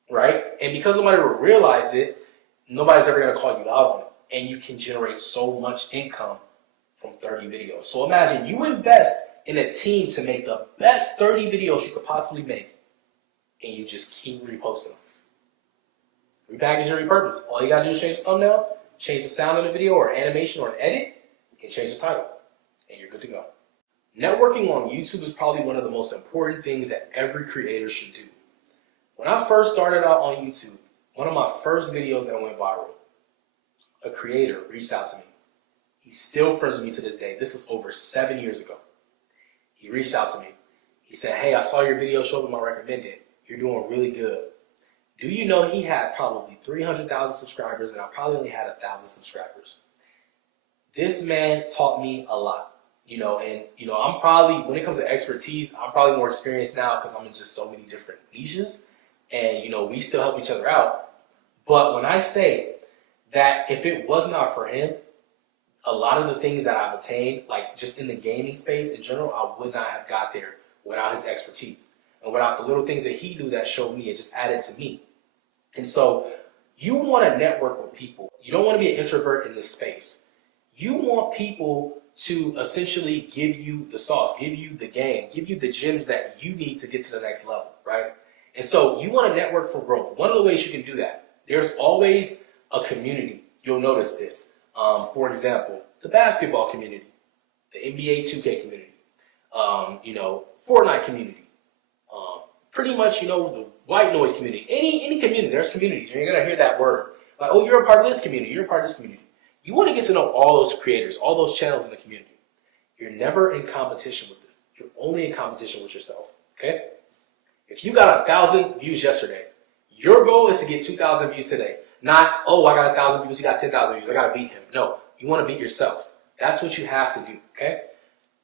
right? And because nobody will realize it, nobody's ever going to call you out on it. And you can generate so much income from 30 videos. So imagine you invest in a team to make the best 30 videos you could possibly make. And you just keep reposting them. Repackage and repurpose. All you got to do is change the thumbnail, change the sound of the video or animation or an edit, and change the title, and you're good to go. Networking on YouTube is probably one of the most important things that every creator should do. When I first started out on YouTube, one of my first videos that went viral, a creator reached out to me. He's still friends with me to this day. This was over 7 years ago. He reached out to me. He said, hey, I saw your video show up in my recommended. You're doing really good. Do you know he had probably 300,000 subscribers and I probably only had 1,000 subscribers. This man taught me a lot. I'm probably, when it comes to expertise, I'm probably more experienced now because I'm in just so many different niches. And, we still help each other out. But when I say that if it was not for him, a lot of the things that I've attained, like just in the gaming space in general, I would not have got there without his expertise. And without the little things that he knew that showed me, it just added to me. And so you want to network with people. You don't want to be an introvert in this space. You want people to essentially give you the sauce, give you the game, give you the gems that you need to get to the next level, right? And so you want to network for growth. One of the ways you can do that, there's always a community. You'll notice this. For example, the basketball community, the NBA 2K community, Fortnite community, pretty much, the white noise community, any community, there's communities. You're going to hear that word. Like, oh, you're a part of this community, you're a part of this community. You want to get to know all those creators, all those channels in the community. You're never in competition with them. You're only in competition with yourself, okay? If you got 1,000 views yesterday, your goal is to get 2,000 views today. Not, oh, I got 1,000 views, he got 10,000 views, I got to beat him. No, you want to beat yourself. That's what you have to do, okay?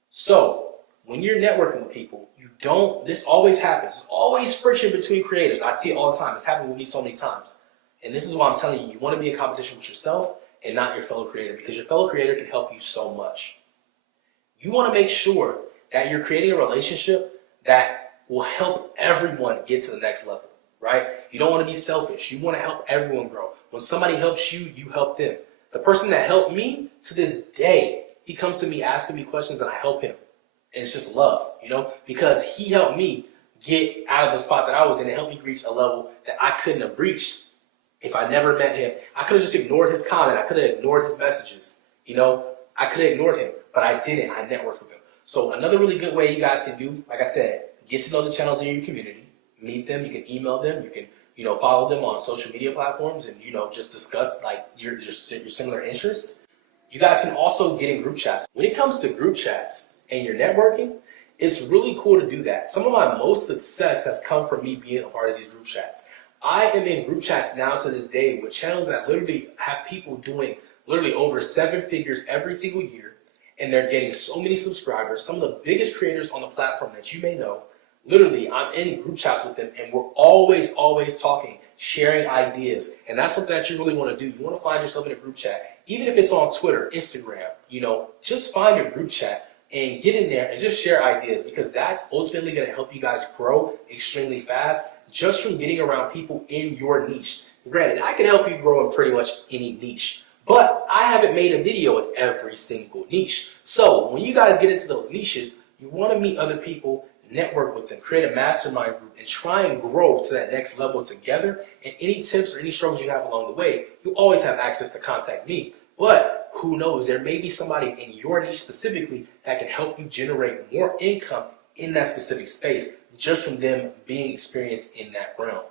So, when you're networking with people, this always happens. There's always friction between creators. I see it all the time. It's happened with me so many times. And this is why I'm telling you, you want to be in competition with yourself and not your fellow creator, because your fellow creator can help you so much. You want to make sure that you're creating a relationship that will help everyone get to the next level, right? You don't want to be selfish. You want to help everyone grow. When somebody helps you, you help them. The person that helped me, to this day, he comes to me asking me questions and I help him. And it's just love, because he helped me get out of the spot that I was in and helped me reach a level that I couldn't have reached if I never met him. I could have just ignored his comment. I could have ignored his messages. I could have ignored him, but I didn't. I networked with him. So another really good way you guys can do, like I said, get to know the channels in your community, meet them. You can email them. You can, follow them on social media platforms and, just discuss like your similar interests. You guys can also get in group chats. When it comes to group chats and your networking, it's really cool to do that. Some of my most success has come from me being a part of these group chats. I am in group chats now to this day with channels that literally have people doing literally over 7 figures every single year, and they're getting so many subscribers. Some of the biggest creators on the platform that you may know, literally I'm in group chats with them, and we're always talking, sharing ideas, and that's something that you really want to do. You want to find yourself in a group chat, even if it's on Twitter, Instagram, just find a group chat and get in there and just share ideas, because that's ultimately going to help you guys grow extremely fast just from getting around people in your niche. Granted, I can help you grow in pretty much any niche, but I haven't made a video in every single niche. So when you guys get into those niches, you want to meet other people, network with them, create a mastermind group, and try and grow to that next level together. And any tips or any struggles you have along the way, you always have access to contact me. But who knows, there may be somebody in your niche specifically that can help you generate more income in that specific space just from them being experienced in that realm.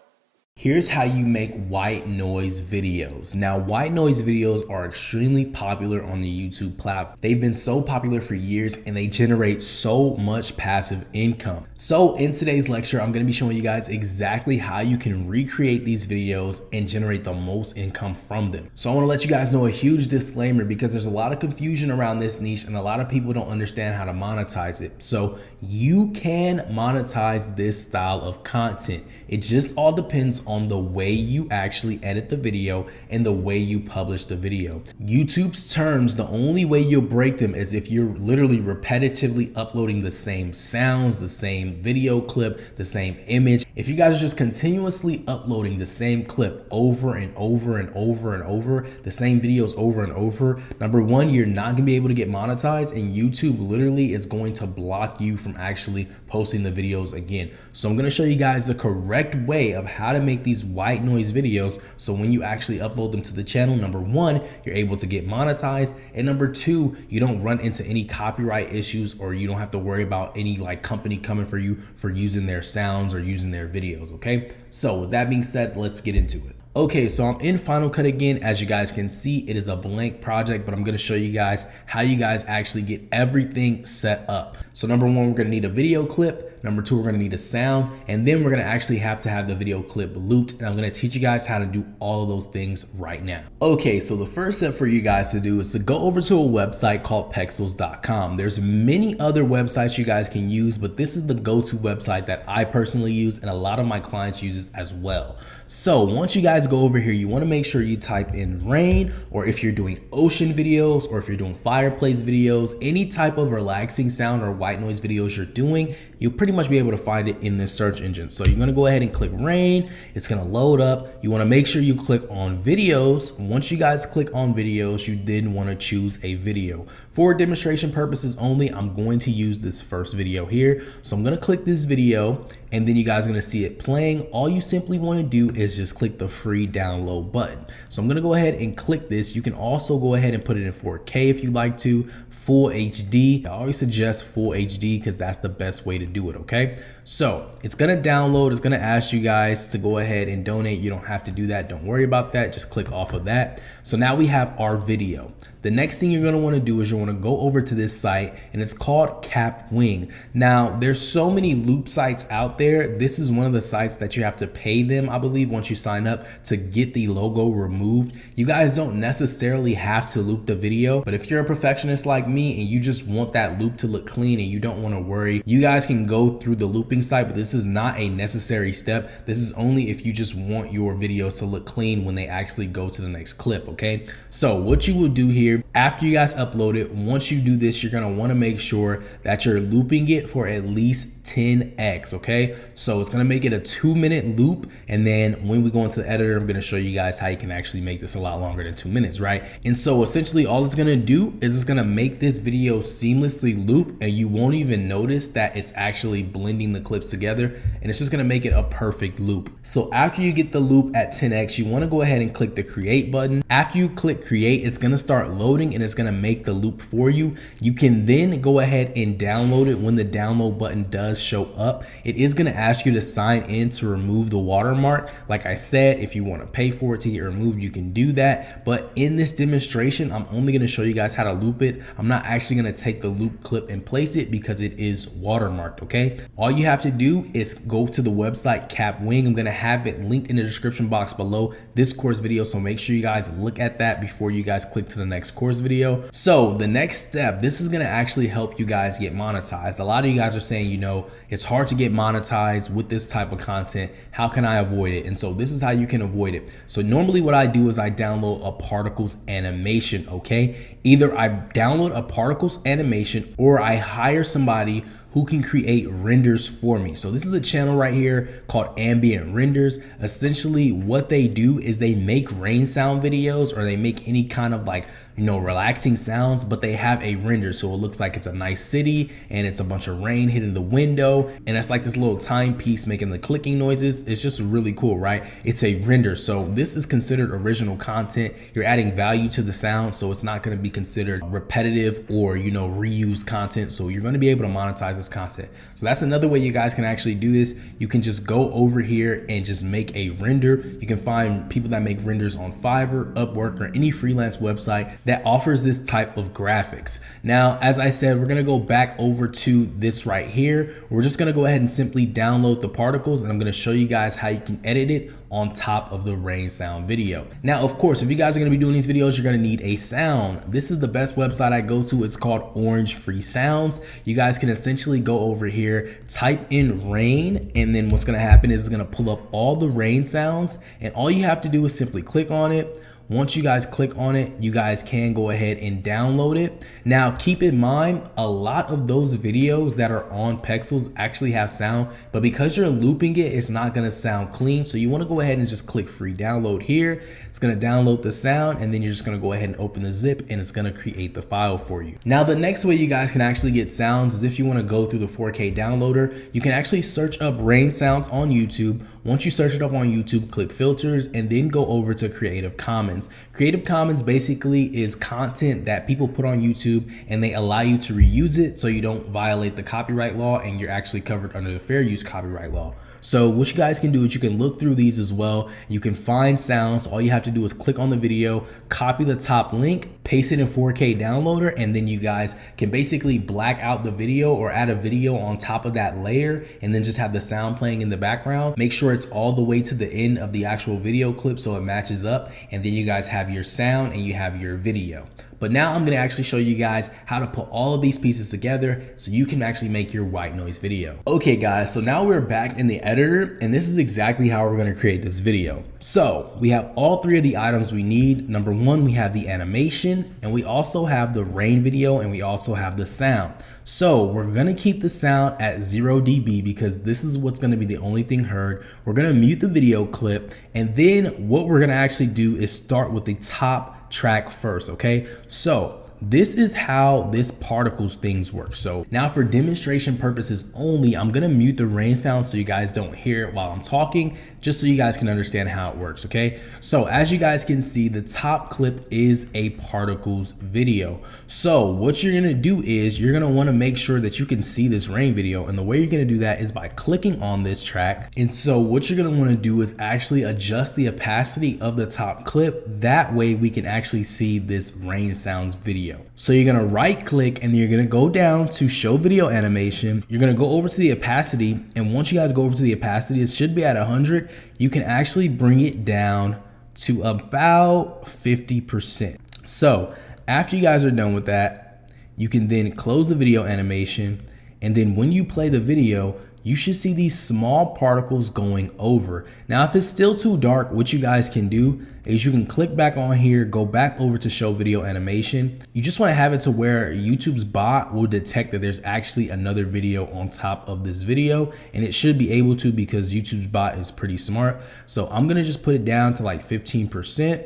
Here's how you make white noise videos. Now, white noise videos are extremely popular on the YouTube platform. They've been so popular for years and they generate so much passive income. So in today's lecture, I'm going to be showing you guys exactly how you can recreate these videos and generate the most income from them. So I want to let you guys know a huge disclaimer, because there's a lot of confusion around this niche and a lot of people don't understand how to monetize it. So you can monetize this style of content. It just all depends on the way you actually edit the video and the way you publish the video. YouTube's terms, the only way you'll break them is if you're literally repetitively uploading the same sounds, the same video clip, the same image. If you guys are just continuously uploading the same clip over and over and over and over, the same videos over and over, number one, you're not gonna be able to get monetized, and YouTube literally is going to block you from actually posting the videos again. So I'm gonna show you guys the correct way of how to make make these white noise videos so when you actually upload them to the channel, number one, you're able to get monetized, and number two, you don't run into any copyright issues, or you don't have to worry about any like company coming for you for using their sounds or using their videos, okay? So with that being said, let's get into it. Okay, so I'm in Final Cut again. As you guys can see, it is a blank project, but I'm gonna show you guys how you guys actually get everything set up. So number one, we're gonna need a video clip. Number two, we're gonna need a sound, and then we're gonna actually have to have the video clip looped, and I'm gonna teach you guys how to do all of those things right now. Okay, so the first step for you guys to do is to go over to a website called pexels.com. There's many other websites you guys can use, but this is the go-to website that I personally use and a lot of my clients use as well. So once you guys go over here, you want to make sure you type in rain, or if you're doing ocean videos, or if you're doing fireplace videos, any type of relaxing sound or white noise videos you're doing, you'll pretty much be able to find it in this search engine. So you're going to go ahead and click rain. It's going to load up. You want to make sure you click on videos. Once you guys click on videos, you then want to choose a video. For demonstration purposes only, I'm going to use this first video here. So I'm going to click this video, and then you guys are going to see it playing. All you simply want to do is just click the free download button. So I'm going to go ahead and click this. You can also go ahead and put it in 4K if you like to, full HD. I always suggest full HD because that's the best way to do it, okay? So it's going to download. It's going to ask you guys to go ahead and donate. You don't have to do that. Don't worry about that. Just click off of that. So now we have our video. The next thing you're going to want to do is you want to go over to this site, and it's called Capwing. Now there's so many loop sites out there. This is one of the sites that you have to pay them, I believe, once you sign up to get the logo removed. You guys don't necessarily have to loop the video, but if you're a perfectionist like me and you just want that loop to look clean and you don't want to worry, you guys can go through the looping site, but this is not a necessary step. This is only if you just want your videos to look clean when they actually go to the next clip, okay? So what you will do here, after you guys upload it, once you do this, you're gonna wanna make sure that you're looping it for at least 10x, okay? So it's gonna make it a 2-minute loop, and then when we go into the editor, I'm gonna show you guys how you can actually make this a lot longer than 2 minutes, right? And so essentially all it's gonna do is it's gonna make this video seamlessly loop, and you won't even notice that it's actually blending the clips together, and it's just gonna make it a perfect loop. So after you get the loop at 10x, you wanna go ahead and click the create button. After you click create, it's gonna start loading and it's gonna make the loop for you. You can then go ahead and download it when the download button does show up. It is gonna ask you to sign in to remove the watermark. Like I said, if you wanna pay for it to get removed, you can do that. But in this demonstration, I'm only gonna show you guys how to loop it. I'm not actually gonna take the loop clip and place it because it is watermarked, okay? All you have to do is go to the website Capwing. I'm gonna have it linked in the description box below this course video, so make sure you guys look at that before you guys click to the next course video. So the next step, this is gonna actually help you guys get monetized. A lot of you guys are saying, you know, it's hard to get monetized with this type of content. How can I avoid it? And so this is how you can avoid it. So normally what I do is I download a particles animation, okay? Either I download a particles animation or I hire somebody who can create renders for me. So this is a channel right here called Ambient Renders. Essentially what they do is they make rain sound videos, or they make any kind of like, you know, relaxing sounds, but they have a render. So it looks like it's a nice city and it's a bunch of rain hitting the window. And it's like this little timepiece making the clicking noises. It's just really cool, right? It's a render. So this is considered original content. You're adding value to the sound. So it's not going to be considered repetitive or, you know, reused content. So you're going to be able to monetize this content. So that's another way you guys can actually do this. You can just go over here and just make a render. You can find people that make renders on Fiverr, Upwork, or any freelance website that offers this type of graphics. Now, as I said, we're gonna go back over to this right here. We're just gonna go ahead and simply download the particles, and I'm gonna show you guys how you can edit it on top of the rain sound video. Now, of course, if you guys are gonna be doing these videos, you're gonna need a sound. This is the best website I go to. It's called Orange Free Sounds. You guys can essentially go over here, type in rain, and then what's gonna happen is it's gonna pull up all the rain sounds, and all you have to do is simply click on it. Once you guys click on it, you guys can go ahead and download it. Now, keep in mind, a lot of those videos that are on Pexels actually have sound, but because you're looping it, it's not gonna sound clean. So you wanna go ahead and just click free download here. It's gonna download the sound, and then you're just gonna go ahead and open the zip, and it's gonna create the file for you. Now, the next way you guys can actually get sounds is if you wanna go through the 4K downloader, you can actually search up rain sounds on YouTube. Once you search it up on YouTube, click filters, and then go over to Creative Commons. Creative Commons basically is content that people put on YouTube and they allow you to reuse it so you don't violate the copyright law and you're actually covered under the fair use copyright law. So what you guys can do is you can look through these as well. You can find sounds. All you have to do is click on the video, copy the top link, paste it in 4K downloader, and then you guys can basically black out the video or add a video on top of that layer and then just have the sound playing in the background. Make sure it's all the way to the end of the actual video clip so it matches up, and then you guys have your sound and you have your video. But now I'm gonna actually show you guys how to put all of these pieces together so you can actually make your white noise video. Okay guys, so now we're back in the editor, and this is exactly how we're gonna create this video. So we have all three of the items we need. Number one, we have the animation, and we also have the rain video, and we also have the sound. So we're gonna keep the sound at 0 dB because this is what's gonna be the only thing heard. We're gonna mute the video clip, and then what we're gonna actually do is start with the top track first, okay? So this is how this particles things work. So now for demonstration purposes only, I'm gonna mute the rain sound so you guys don't hear it while I'm talking, just so you guys can understand how it works, okay? So as you guys can see, the top clip is a particles video. So what you're gonna do is you're gonna wanna make sure that you can see this rain video, and the way you're gonna do that is by clicking on this track. And so what you're gonna wanna do is actually adjust the opacity of the top clip. That way we can actually see this rain sounds video. So you're gonna right click and you're gonna go down to show video animation. You're gonna go over to the opacity, and once you guys go over to the opacity, it should be at 100. You can actually bring it down to about 50%. So after you guys are done with that, you can then close the video animation, and then when you play the video, you should see these small particles going over. Now, if it's still too dark, what you guys can do is you can click back on here, go back over to show video animation. You just wanna have it to where YouTube's bot will detect that there's actually another video on top of this video, and it should be able to because YouTube's bot is pretty smart. So I'm gonna just put it down to like 15%.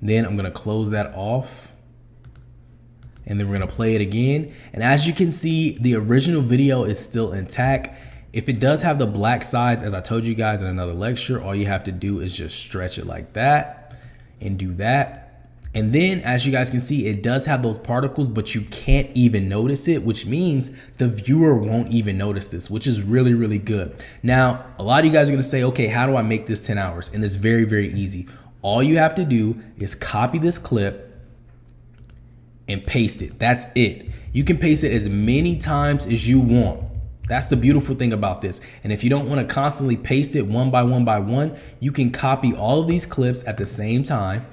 Then I'm gonna close that off. And then we're gonna play it again. And as you can see, the original video is still intact. If it does have the black sides, as I told you guys in another lecture, all you have to do is just stretch it like that and do that. And then as you guys can see, it does have those particles, but you can't even notice it, which means the viewer won't even notice this, which is really, really good. Now, a lot of you guys are gonna say, okay, how do I make this 10 hours? And it's very, very easy. All you have to do is copy this clip and paste it. That's it. You can paste it as many times as you want. That's the beautiful thing about this. And if you don't want to constantly paste it one by one, you can copy all of these clips at the same time.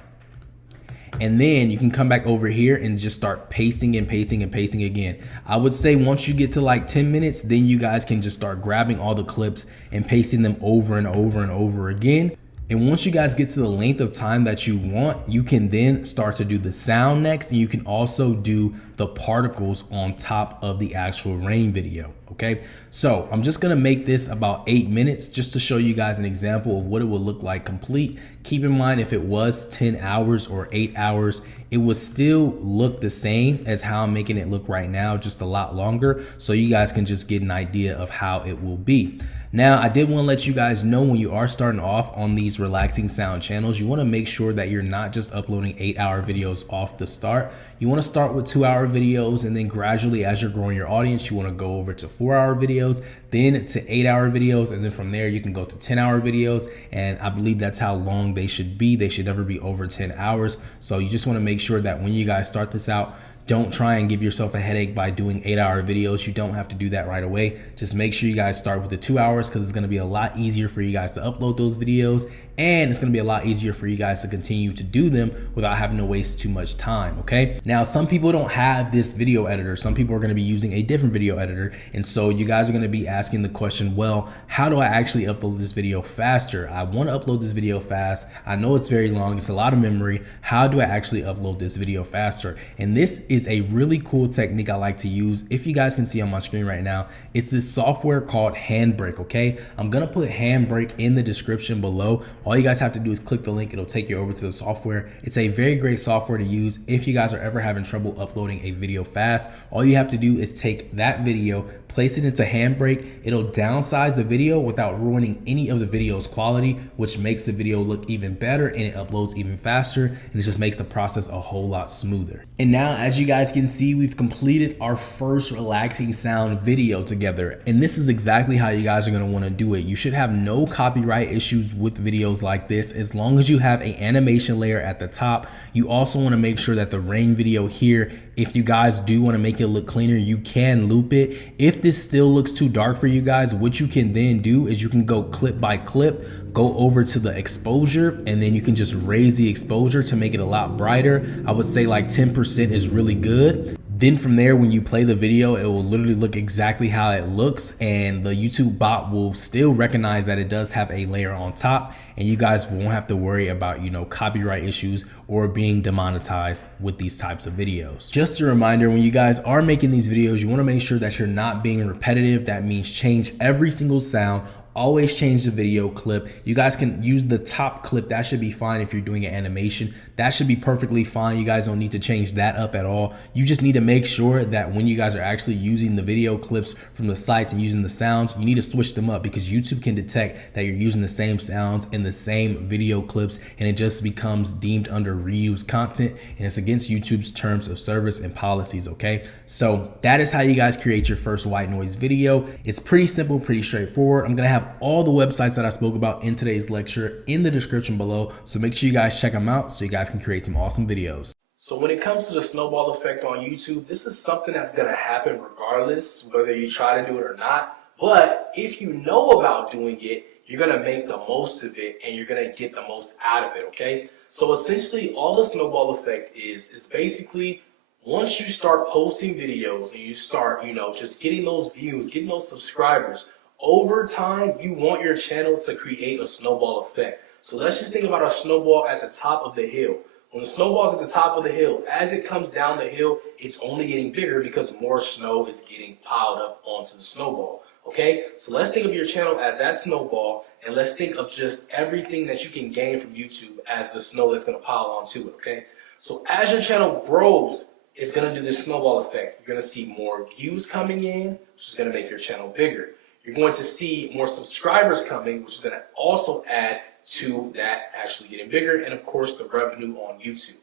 And then you can come back over here and just start pasting and pasting and pasting again. I would say once you get to like 10 minutes, then you guys can just start grabbing all the clips and pasting them over and over and over again. And once you guys get to the length of time that you want, you can then start to do the sound next, and you can also do the particles on top of the actual rain video, okay? So I'm just gonna make this about 8 minutes just to show you guys an example of what it would look like complete. Keep in mind, if it was 10 hours or 8 hours, it would still look the same as how I'm making it look right now, just a lot longer, so you guys can just get an idea of how it will be. Now, I did want to let you guys know, when you are starting off on these relaxing sound channels, you want to make sure that you're not just uploading 8-hour videos off the start. You want to start with 2-hour videos, and then gradually, as you're growing your audience, you want to go over to 4-hour videos, then to 8-hour videos, and then from there you can go to 10-hour videos. And I believe that's how long they should be. They should never be over 10 hours. So you just want to make sure that when you guys start this out, don't try and give yourself a headache by doing 8-hour videos. You don't have to do that right away. Just make sure you guys start with the 2 hours, because it's going to be a lot easier for you guys to upload those videos. and it's going to be a lot easier for you guys to continue to do them without having to waste too much time. Okay, now some people don't have this video editor. Some people are going to be using a different video editor, and so you guys are going to be asking the question, well, how do I actually upload this video faster? I want to upload this video fast. I know it's very long, it's a lot of memory. How do I actually upload this video faster? And this is a really cool technique I like to use. If you guys can see on my screen right now, it's this software called Handbrake. Okay, I'm gonna put Handbrake in the description below. All you guys have to do is click the link. It'll take you over to the software. It's a very great software to use if you guys are ever having trouble uploading a video fast. All you have to do is take that video, place it into Handbrake. It'll downsize the video without ruining any of the video's quality, which makes the video look even better and it uploads even faster, and it just makes the process a whole lot smoother. And now, as you guys can see, we've completed our first relaxing sound video together, and this is exactly how you guys are going to want to do it. You should have no copyright issues with videos like this as long as you have an animation layer at the top. You also want to make sure that the rain video here, if you guys do want to make it look cleaner, you can loop it. If this still looks too dark for you guys, what you can then do is you can go clip by clip, go over to the exposure, and then you can just raise the exposure to make it a lot brighter. I would say like 10% is really good. Then from there, when you play the video, it will literally look exactly how it looks, and the YouTube bot will still recognize that it does have a layer on top, and you guys won't have to worry about, you know, copyright issues or being demonetized with these types of videos. Just a reminder, when you guys are making these videos, you want to make sure that you're not being repetitive. That means change every single sound. Always change the video clip. You guys can use the top clip. That should be fine if you're doing an animation. That should be perfectly fine. You guys don't need to change that up at all. You just need to make sure that when you guys are actually using the video clips from the sites and using the sounds, you need to switch them up, because YouTube can detect that you're using the same sounds and the same video clips, and it just becomes deemed under reused content, and it's against YouTube's terms of service and policies. Okay, so that is how you guys create your first white noise video. It's pretty simple, pretty straightforward. I'm gonna have all the websites that I spoke about in today's lecture in the description below, so make sure you guys check them out so you guys can create some awesome videos. So when it comes to the snowball effect on YouTube, this is something that's going to happen regardless whether you try to do it or not. But if you know about doing it, you're going to make the most of it and you're going to get the most out of it. Okay, so essentially all the snowball effect is basically, once you start posting videos and you start, you know, just getting those views, getting those subscribers, over time, you want your channel to create a snowball effect. So let's just think about a snowball at the top of the hill. When the snowball's at the top of the hill, as it comes down the hill, it's only getting bigger because more snow is getting piled up onto the snowball. Okay, so let's think of your channel as that snowball, and let's think of just everything that you can gain from YouTube as the snow that's going to pile onto it. Okay, so as your channel grows, it's going to do this snowball effect. You're going to see more views coming in, which is going to make your channel bigger. You're going to see more subscribers coming, which is going to also add to that actually getting bigger, and of course the revenue on YouTube.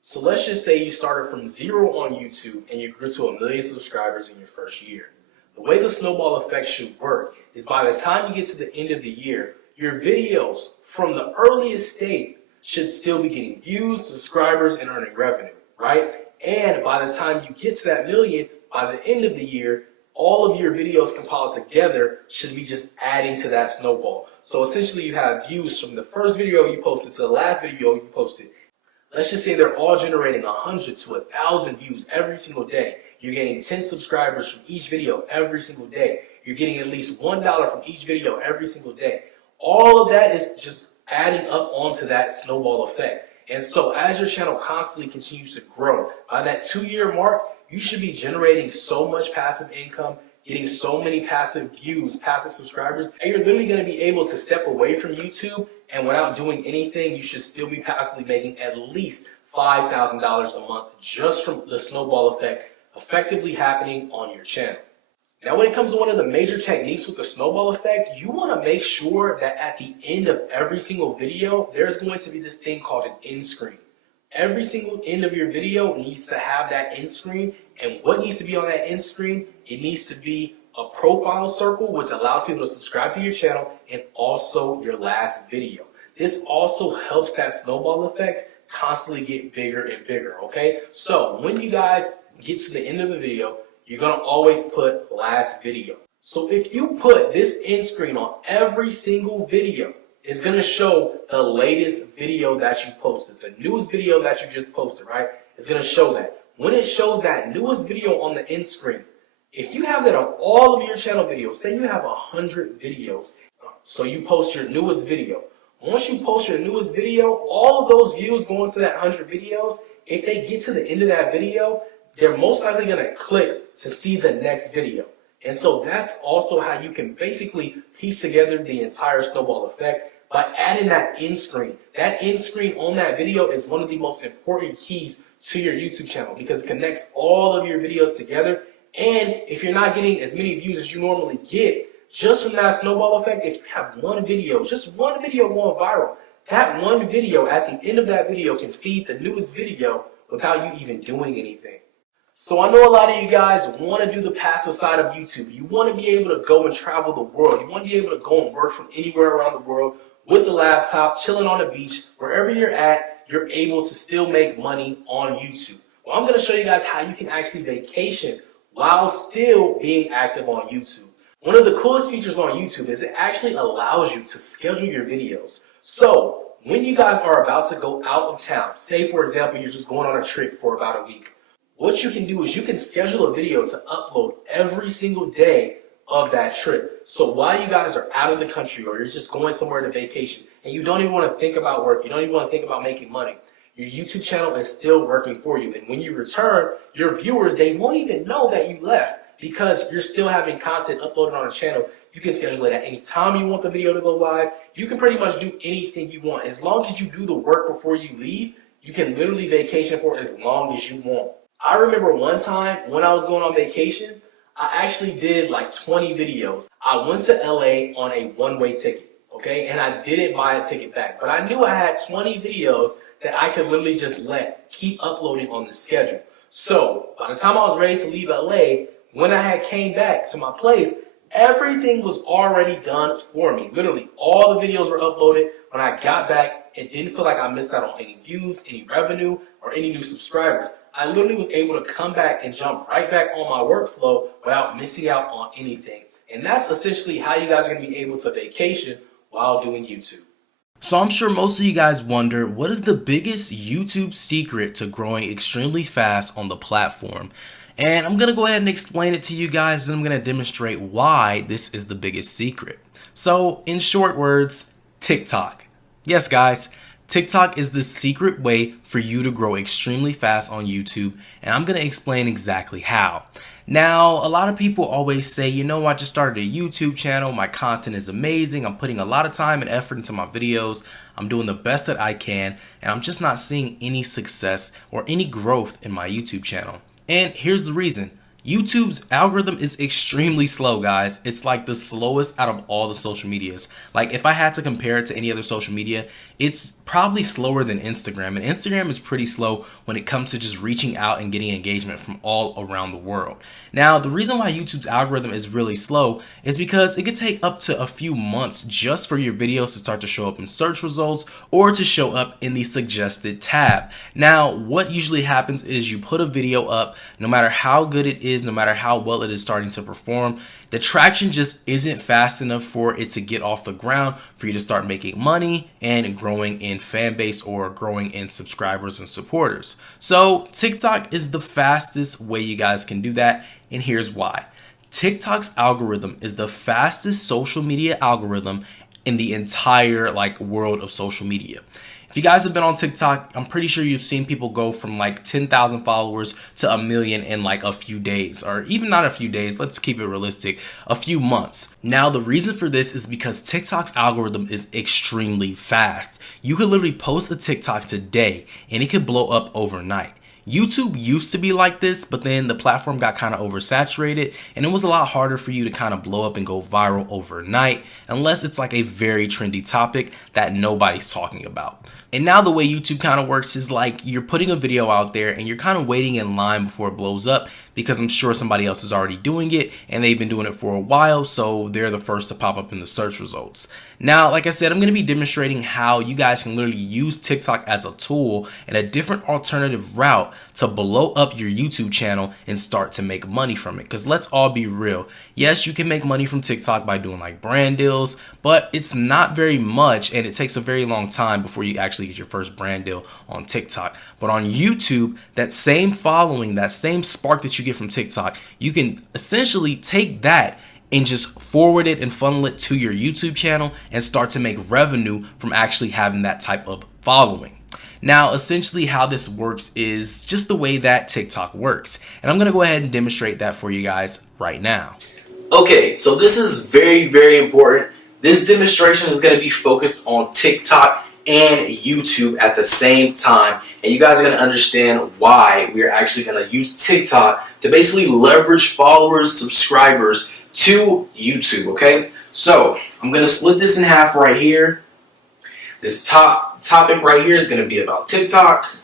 So let's just say you started from 0 on YouTube and you grew to 1 million subscribers in your first year. The way the snowball effect should work is by the time you get to the end of the year, your videos from the earliest stage should still be getting views, subscribers, and earning revenue, right? And by the time you get to that million, by the end of the year, all of your videos compiled together should be just adding to that snowball. So essentially you have views from the first video you posted to the last video you posted. Let's just say they're all generating 100 to 1,000 views every single day. You're getting 10 subscribers from each video every single day. You're getting at least $1 from each video every single day. All of that is just adding up onto that snowball effect. And so as your channel constantly continues to grow, by that 2-year mark, you should be generating so much passive income, getting so many passive views, passive subscribers, and you're literally going to be able to step away from YouTube, and without doing anything, you should still be passively making at least $5,000 a month just from the snowball effect effectively happening on your channel. Now, when it comes to one of the major techniques with the snowball effect, you want to make sure that at the end of every single video, there's going to be this thing called an end screen. Every single end of your video needs to have that end screen, and what needs to be on that end screen? It needs to be a profile circle, which allows people to subscribe to your channel, and also your last video. This also helps that snowball effect constantly get bigger and bigger, okay? So when you guys get to the end of the video, you're going to always put last video. So if you put this end screen on every single video, is going to show the latest video that you posted, the newest video that you just posted, right? It's going to show that. When it shows that newest video on the end screen, if you have that on all of your channel videos, say you have 100 videos, so you post your newest video. Once you post your newest video, all of those views going to that 100 videos, if they get to the end of that video, they're most likely going to click to see the next video. And so that's also how you can basically piece together the entire snowball effect by adding that end screen. That end screen on that video is one of the most important keys to your YouTube channel because it connects all of your videos together. And if you're not getting as many views as you normally get, just from that snowball effect, if you have one video, just one video going viral, that one video at the end of that video can feed the newest video without you even doing anything. So I know a lot of you guys want to do the passive side of YouTube. You want to be able to go and travel the world. You want to be able to go and work from anywhere around the world with the laptop, chilling on the beach, wherever you're at, you're able to still make money on YouTube. Well, I'm going to show you guys how you can actually vacation while still being active on YouTube. One of the coolest features on YouTube is it actually allows you to schedule your videos. So when you guys are about to go out of town, say for example, you're just going on a trip for about a week, what you can do is you can schedule a video to upload every single day of that trip. So while you guys are out of the country or you're just going somewhere to vacation and you don't even want to think about work, you don't even want to think about making money, your YouTube channel is still working for you. And when you return, your viewers, they won't even know that you left because you're still having content uploaded on a channel. You can schedule it at any time you want the video to go live. You can pretty much do anything you want. As long as you do the work before you leave, you can literally vacation for as long as you want. I remember one time when I was going on vacation, I actually did like 20 videos. I went to LA on a one-way ticket, okay? And I didn't buy a ticket back. But I knew I had 20 videos that I could literally just keep uploading on the schedule. So by the time I was ready to leave LA, when I had came back to my place, everything was already done for me. Literally, all the videos were uploaded. When I got back, it didn't feel like I missed out on any views, any revenue, or any new subscribers. I literally was able to come back and jump right back on my workflow without missing out on anything. And that's essentially how you guys are going to be able to vacation while doing YouTube. So I'm sure most of you guys wonder, what is the biggest YouTube secret to growing extremely fast on the platform? And I'm going to go ahead and explain it to you guys, and I'm going to demonstrate why this is the biggest secret. So in short words, TikTok. Yes, guys, TikTok is the secret way for you to grow extremely fast on YouTube, and I'm going to explain exactly how. Now, a lot of people always say, you know, I just started a YouTube channel, my content is amazing, I'm putting a lot of time and effort into my videos, I'm doing the best that I can, and I'm just not seeing any success or any growth in my YouTube channel. And here's the reason. YouTube's algorithm is extremely slow, guys. It's like the slowest out of all the social medias. Like if I had to compare it to any other social media, it's probably slower than Instagram. And Instagram is pretty slow when it comes to just reaching out and getting engagement from all around the world. Now, the reason why YouTube's algorithm is really slow is because it could take up to a few months just for your videos to start to show up in search results or to show up in the suggested tab. Now, what usually happens is you put a video up, no matter how good it is, no matter how well it is starting to perform, the traction just isn't fast enough for it to get off the ground for you to start making money and growing in fan base or growing in subscribers and supporters. So TikTok is the fastest way you guys can do that, and here's why. TikTok's algorithm is the fastest social media algorithm in the entire world of social media. If you guys have been on TikTok, I'm pretty sure you've seen people go from 10,000 followers to 1 million in a few days, or even not a few days, let's keep it realistic, a few months. Now, the reason for this is because TikTok's algorithm is extremely fast. You could literally post a TikTok today and it could blow up overnight. YouTube used to be like this, but then the platform got kind of oversaturated and it was a lot harder for you to kind of blow up and go viral overnight unless it's a very trendy topic that nobody's talking about. And now the way YouTube kind of works is you're putting a video out there and you're kind of waiting in line before it blows up because I'm sure somebody else is already doing it and they've been doing it for a while, so they're the first to pop up in the search results. Now, like I said, I'm going to be demonstrating how you guys can literally use TikTok as a tool and a different alternative route to blow up your YouTube channel and start to make money from it. Because let's all be real. Yes, you can make money from TikTok by doing like brand deals, but it's not very much and it takes a very long time before you actually get your first brand deal on TikTok. But on YouTube, that same following, that same spark that you get from TikTok, you can essentially take that and just forward it and funnel it to your YouTube channel and start to make revenue from actually having that type of following. Now, essentially how this works is just the way that TikTok works. And I'm gonna go ahead and demonstrate that for you guys right now. Okay, so this is very, very important. This demonstration is gonna be focused on TikTok and YouTube at the same time. And you guys are gonna understand why we're actually gonna use TikTok to basically leverage followers, subscribers to YouTube, okay? So I'm gonna split this in half right here. This topic right here is gonna be about TikTok.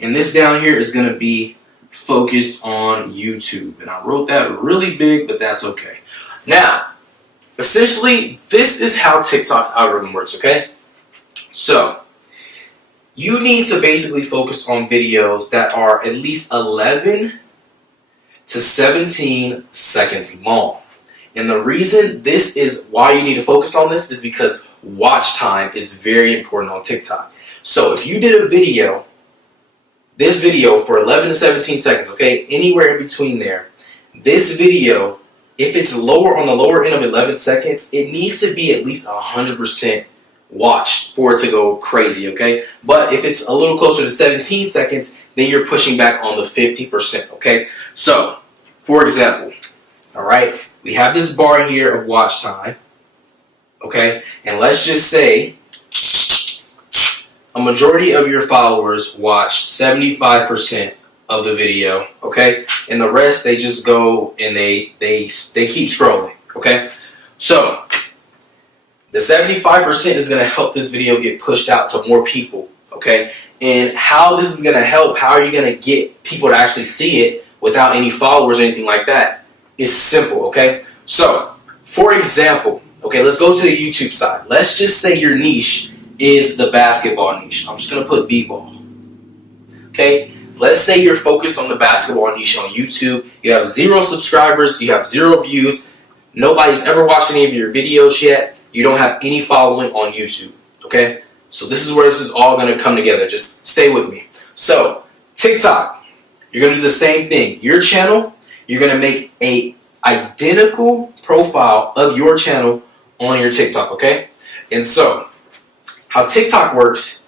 And this down here is gonna be focused on YouTube. And I wrote that really big, but that's okay. Now, essentially, this is how TikTok's algorithm works, okay? So, you need to basically focus on videos that are at least 11 to 17 seconds long. And the reason this is why you need to focus on this is because watch time is very important on TikTok. So if you did a video, this video for 11 to 17 seconds, okay, anywhere in between there, this video, if it's lower on the lower end of 11 seconds, it needs to be at least 100% watched for it to go crazy, okay? But if it's a little closer to 17 seconds, then you're pushing back on the 50%, okay? So, for example, all right, we have this bar here of watch time, okay? And let's just say a majority of your followers watch 75% of the video, okay? And the rest, they just go and they keep scrolling, okay? So, the 75% is going to help this video get pushed out to more people, okay? And how this is going to help, how are you going to get people to actually see it without any followers or anything like that, is simple, okay? So, for example, okay, let's go to the YouTube side. Let's just say your niche is the basketball niche. I'm just going to put b-ball, okay? Let's say you're focused on the basketball niche on YouTube. You have 0 subscribers, you have 0 views, nobody's ever watched any of your videos yet. You don't have any following on YouTube, okay? So this is where this is all going to come together. Just stay with me. So, TikTok, you're going to do the same thing. Your channel, you're going to make a identical profile of your channel on your TikTok, okay? And so, how TikTok works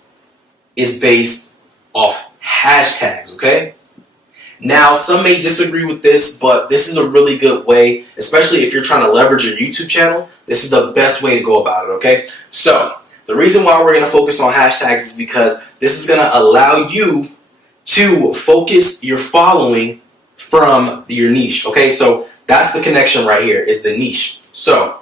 is based off hashtags, okay? Now, some may disagree with this, but this is a really good way, especially if you're trying to leverage your YouTube channel. This is the best way to go about it, okay? So, the reason why we're going to focus on hashtags is because this is going to allow you to focus your following from your niche, okay? So, that's the connection right here, is the niche. So,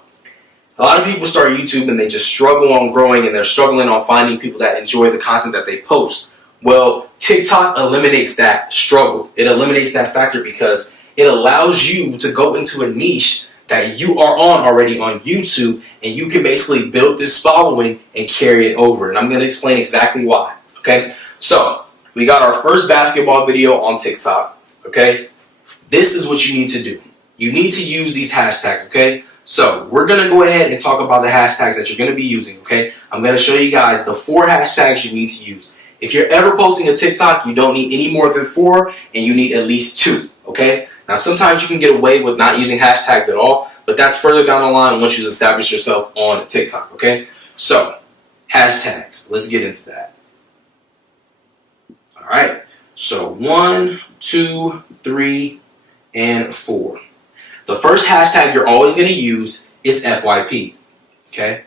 a lot of people start YouTube and they just struggle on growing and they're struggling on finding people that enjoy the content that they post. Well, TikTok eliminates that struggle. It eliminates that factor because it allows you to go into a niche that you are on already on YouTube, and you can basically build this following and carry it over. And I'm going to explain exactly why, okay? So, we got our first basketball video on TikTok, okay? This is what you need to do. You need to use these hashtags, okay? So, we're going to go ahead and talk about the hashtags that you're going to be using, okay? I'm going to show you guys the 4 hashtags you need to use. If you're ever posting a TikTok, you don't need any more than 4, and you need at least 2, okay? Now, sometimes you can get away with not using hashtags at all, but that's further down the line once you establish yourself on TikTok, okay? So, hashtags. Let's get into that. All right. So, 1, 2, 3, and 4. The first hashtag you're always going to use is FYP, okay?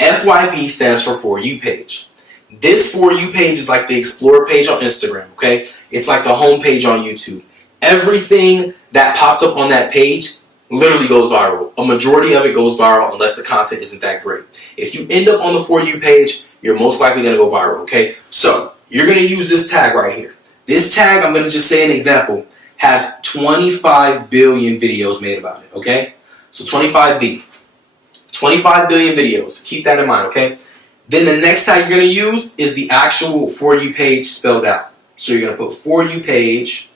FYP stands for For You page. This For You page is like the Explore page on Instagram, okay? It's like the home page on YouTube. Everything that pops up on that page literally goes viral. A majority of it goes viral unless the content isn't that great. If you end up on the For You page, you're most likely going to go viral, okay? So, you're going to use this tag right here. This tag, I'm going to just say an example, has 25 billion videos made about it, okay? So, 25B. 25 billion videos. Keep that in mind, okay? Then the next tag you're going to use is the actual For You page spelled out. So you're going to put For You page.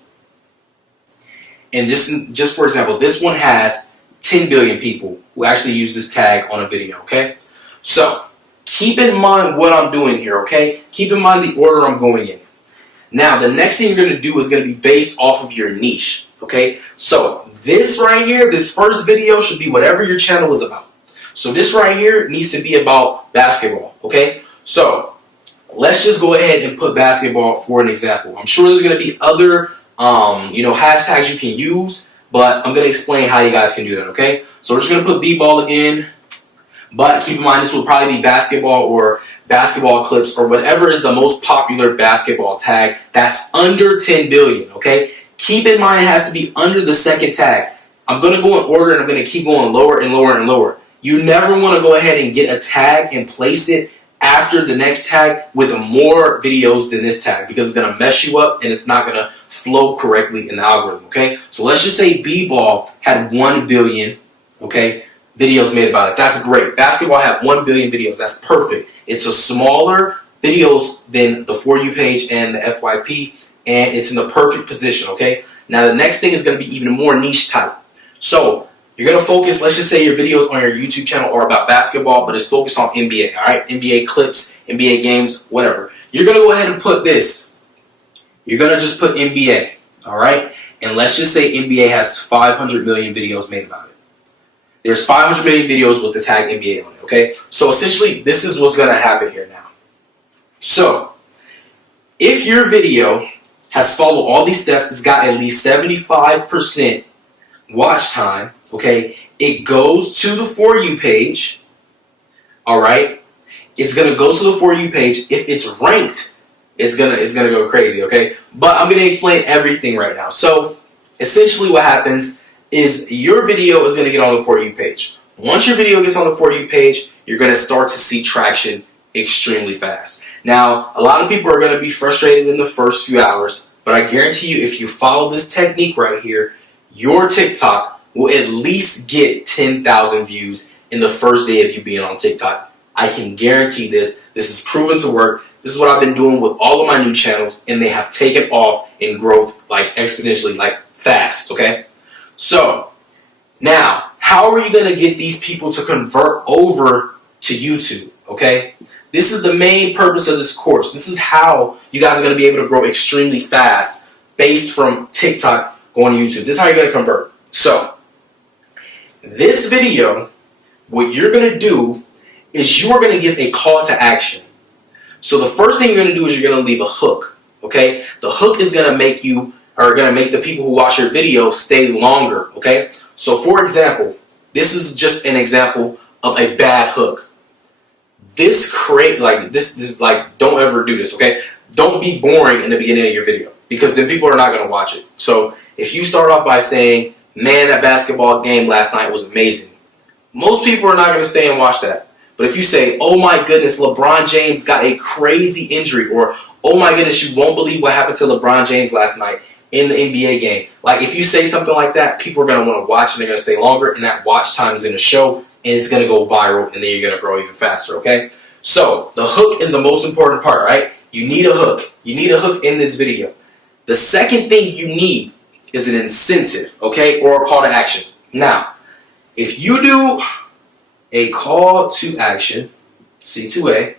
And just for example, this one has 10 billion people who actually use this tag on a video, okay? So keep in mind what I'm doing here, okay? Keep in mind the order I'm going in. Now, the next thing you're going to do is going to be based off of your niche, okay? So this right here, this first video should be whatever your channel is about. So this right here needs to be about basketball, okay? So let's just go ahead and put basketball for an example. I'm sure there's going to be other, hashtags you can use, but I'm going to explain how you guys can do that, okay? So we're just going to put b-ball again, but keep in mind this will probably be basketball or basketball clips or whatever is the most popular basketball tag that's under 10 billion, okay? Keep in mind it has to be under the second tag. I'm going to go in order and I'm going to keep going lower and lower and lower. You never want to go ahead and get a tag and place it after the next tag with more videos than this tag because it's going to mess you up and it's not going to flow correctly in the algorithm, okay? So let's just say b-ball had 1 billion, okay, videos made about it. That's great. Basketball had 1 billion videos. That's perfect. It's a smaller videos than the For You page and the FYP, and it's in the perfect position, okay? Now the next thing is going to be even more niche type. So you're going to focus, let's just say your videos on your YouTube channel are about basketball, but it's focused on NBA, all right? NBA clips, NBA games, whatever. You're going to go ahead and put this. You're going to just put NBA, all right? And let's just say NBA has 500 million videos made about it. There's 500 million videos with the tag NBA on it, okay? So essentially, this is what's going to happen here now. So if your video has followed all these steps, it's got at least 75% watch time, okay? It goes to the For You page, all right? It's going to go to the For You page. If it's ranked, it's gonna go crazy, okay? But I'm going to explain everything right now. So essentially what happens is your video is going to get on the For You page. Once your video gets on the For You page, you're going to start to see traction extremely fast. Now, a lot of people are going to be frustrated in the first few hours, but I guarantee you if you follow this technique right here, your TikTok will at least get 10,000 views in the first day of you being on TikTok. I can guarantee this. This is proven to work. This is what I've been doing with all of my new channels, and they have taken off in growth like exponentially, like fast, okay? So, now, how are you going to get these people to convert over to YouTube, okay? This is the main purpose of this course. This is how you guys are going to be able to grow extremely fast based from TikTok going to YouTube. This is how you're going to convert. So, this video, what you're going to do is you are going to give a call to action. So, the first thing you're going to do is you're going to leave a hook, okay? The hook is going to make you are going to make the people who watch your video stay longer, okay? So for example, this is just an example of a bad hook. This is like, don't ever do this, okay? Don't be boring in the beginning of your video because then people are not going to watch it. So if you start off by saying, man, that basketball game last night was amazing, most people are not going to stay and watch that. But if you say, oh my goodness, LeBron James got a crazy injury, or oh my goodness, you won't believe what happened to LeBron James last night in the NBA game. Like if you say something like that, people are going to want to watch and they're going to stay longer, and that watch time is going to show and it's going to go viral, and then you're going to grow even faster, okay? So the hook is the most important part, right? You need a hook. You need a hook in this video. The second thing you need is an incentive, okay? Or a call to action. Now, if you do a call to action, C2A,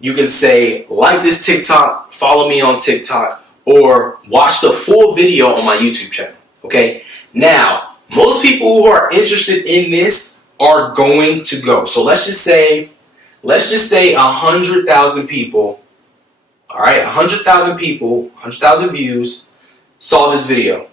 you can say, like this TikTok, follow me on TikTok, or watch the full video on my YouTube channel, okay? Now, most people who are interested in this are going to go. So let's just say 100,000 people, all right, 100,000 people, 100,000 views saw this video.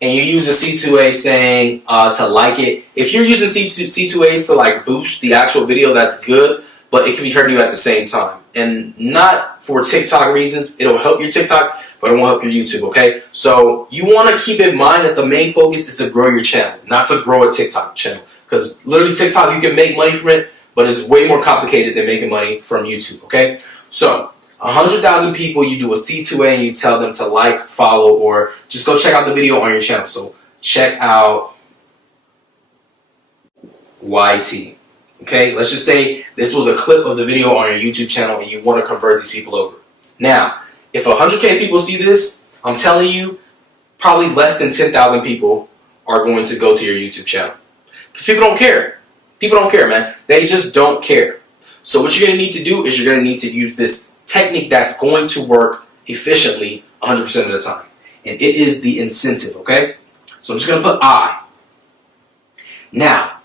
And you use a C2A saying to like it. If you're using C2As to like boost the actual video, that's good, but it can be hurting you at the same time. And not for TikTok reasons. It'll help your TikTok, but it won't help your YouTube, okay? So you want to keep in mind that the main focus is to grow your channel, not to grow a TikTok channel. Because literally TikTok, you can make money from it, but it's way more complicated than making money from YouTube, okay? So 100,000 people, you do a C2A and you tell them to like, follow, or just go check out the video on your channel. So check out YT. Okay, let's just say this was a clip of the video on your YouTube channel and you want to convert these people over. Now, If 100K people see this, I'm telling you, probably less than 10,000 people are going to go to your YouTube channel. Because people don't care. People don't care, man. They just don't care. So what you're going to need to do is you're going to need to use this technique that's going to work efficiently 100% of the time. And it is the incentive, okay? So I'm just going to put I. Now,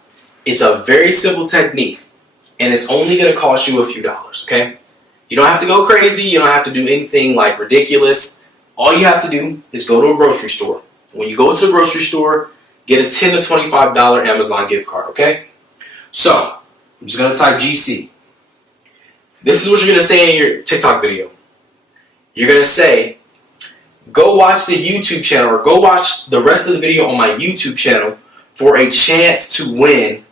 it's a very simple technique, and it's only going to cost you a few dollars, okay? You don't have to go crazy. You don't have to do anything like ridiculous. All you have to do is go to a grocery store. When you go to the grocery store, get a $10 to $25 Amazon gift card, okay? So, I'm just going to type GC. This is what you're going to say in your TikTok video. You're going to say, go watch the YouTube channel or go watch the rest of the video on my YouTube channel for a chance to win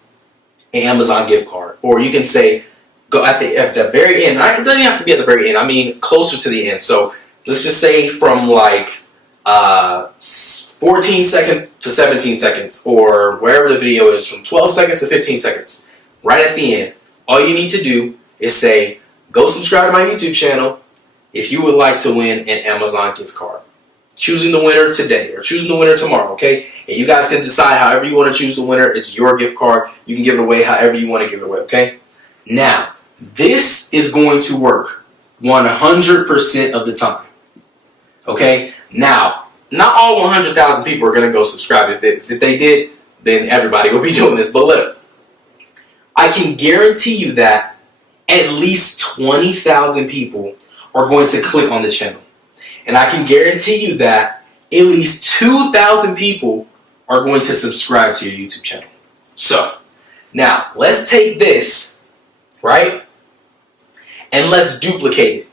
an Amazon gift card. Or you can say, go at the very end. It doesn't have to be at the very end. I mean, closer to the end. So let's just say from like 14 seconds to 17 seconds, or wherever the video is, from 12 seconds to 15 seconds. Right at the end, all you need to do is say, go subscribe to my YouTube channel if you would like to win an Amazon gift card. Choosing the winner today or choosing the winner tomorrow, okay? And you guys can decide however you want to choose the winner. It's your gift card. You can give it away however you want to give it away, okay? Now, this is going to work 100% of the time, okay? Now, not all 100,000 people are going to go subscribe. If they did, then everybody will be doing this. But look, I can guarantee you that at least 20,000 people are going to click on the channel. And I can guarantee you that at least 2,000 people are going to subscribe to your YouTube channel. So, now, let's take this, right? And let's duplicate it.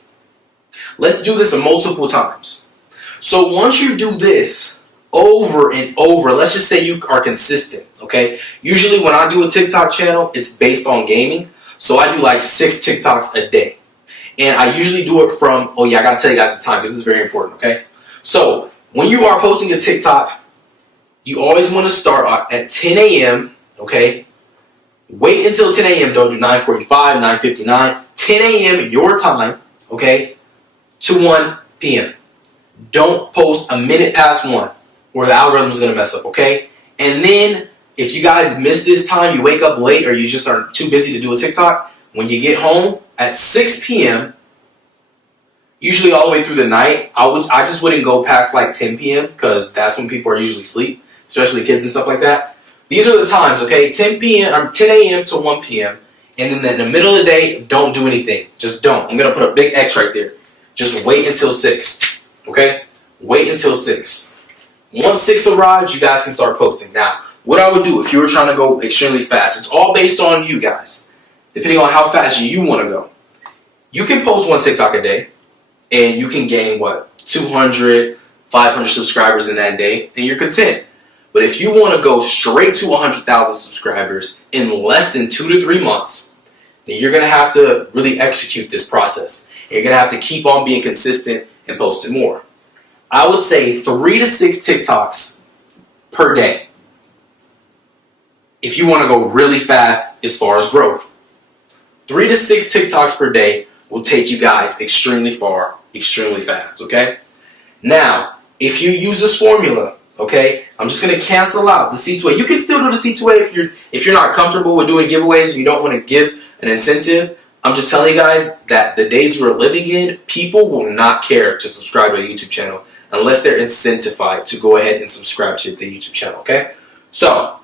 Let's do this multiple times. So once you do this over and over, let's just say you are consistent, okay? Usually when I do a TikTok channel, it's based on gaming. So I do like 6 TikToks a day. And I usually do it from, oh yeah, I gotta tell you guys the time, because this is very important, okay? So when you are posting a TikTok, you always want to start at 10 a.m., okay? Wait until 10 a.m., don't do 9:45, 9:59, 10 a.m. your time, okay, to 1 p.m. Don't post a minute past 1, or the algorithm is going to mess up, okay? And then, if you guys miss this time, you wake up late, or you just are too busy to do a TikTok, when you get home at 6 p.m., usually all the way through the night, I just wouldn't go past like 10 p.m., because that's when people are usually asleep, especially kids and stuff like that. These are the times, okay? 10 a.m. to 1 p.m., and then in the middle of the day, don't do anything. Just don't. I'm going to put a big X right there. Just wait until 6. Okay? Wait until 6. Once 6 arrives, you guys can start posting. Now, what I would do if you were trying to go extremely fast, it's all based on you guys, depending on how fast you want to go. You can post 1 TikTok a day, and you can gain, 200, 500 subscribers in that day, and you're content. But if you want to go straight to 100,000 subscribers in less than 2 to 3 months, then you're going to have to really execute this process. You're going to have to keep on being consistent and posting more. I would say 3 to 6 TikToks per day if you want to go really fast as far as growth. 3 to 6 TikToks per day will take you guys extremely far, extremely fast, okay? Now, if you use this formula, okay, I'm just going to cancel out the C2A. You can still do the C2A if you're not comfortable with doing giveaways and you don't want to give an incentive. I'm just telling you guys that the days we're living in, people will not care to subscribe to a YouTube channel unless they're incentivized to go ahead and subscribe to the YouTube channel, okay? So,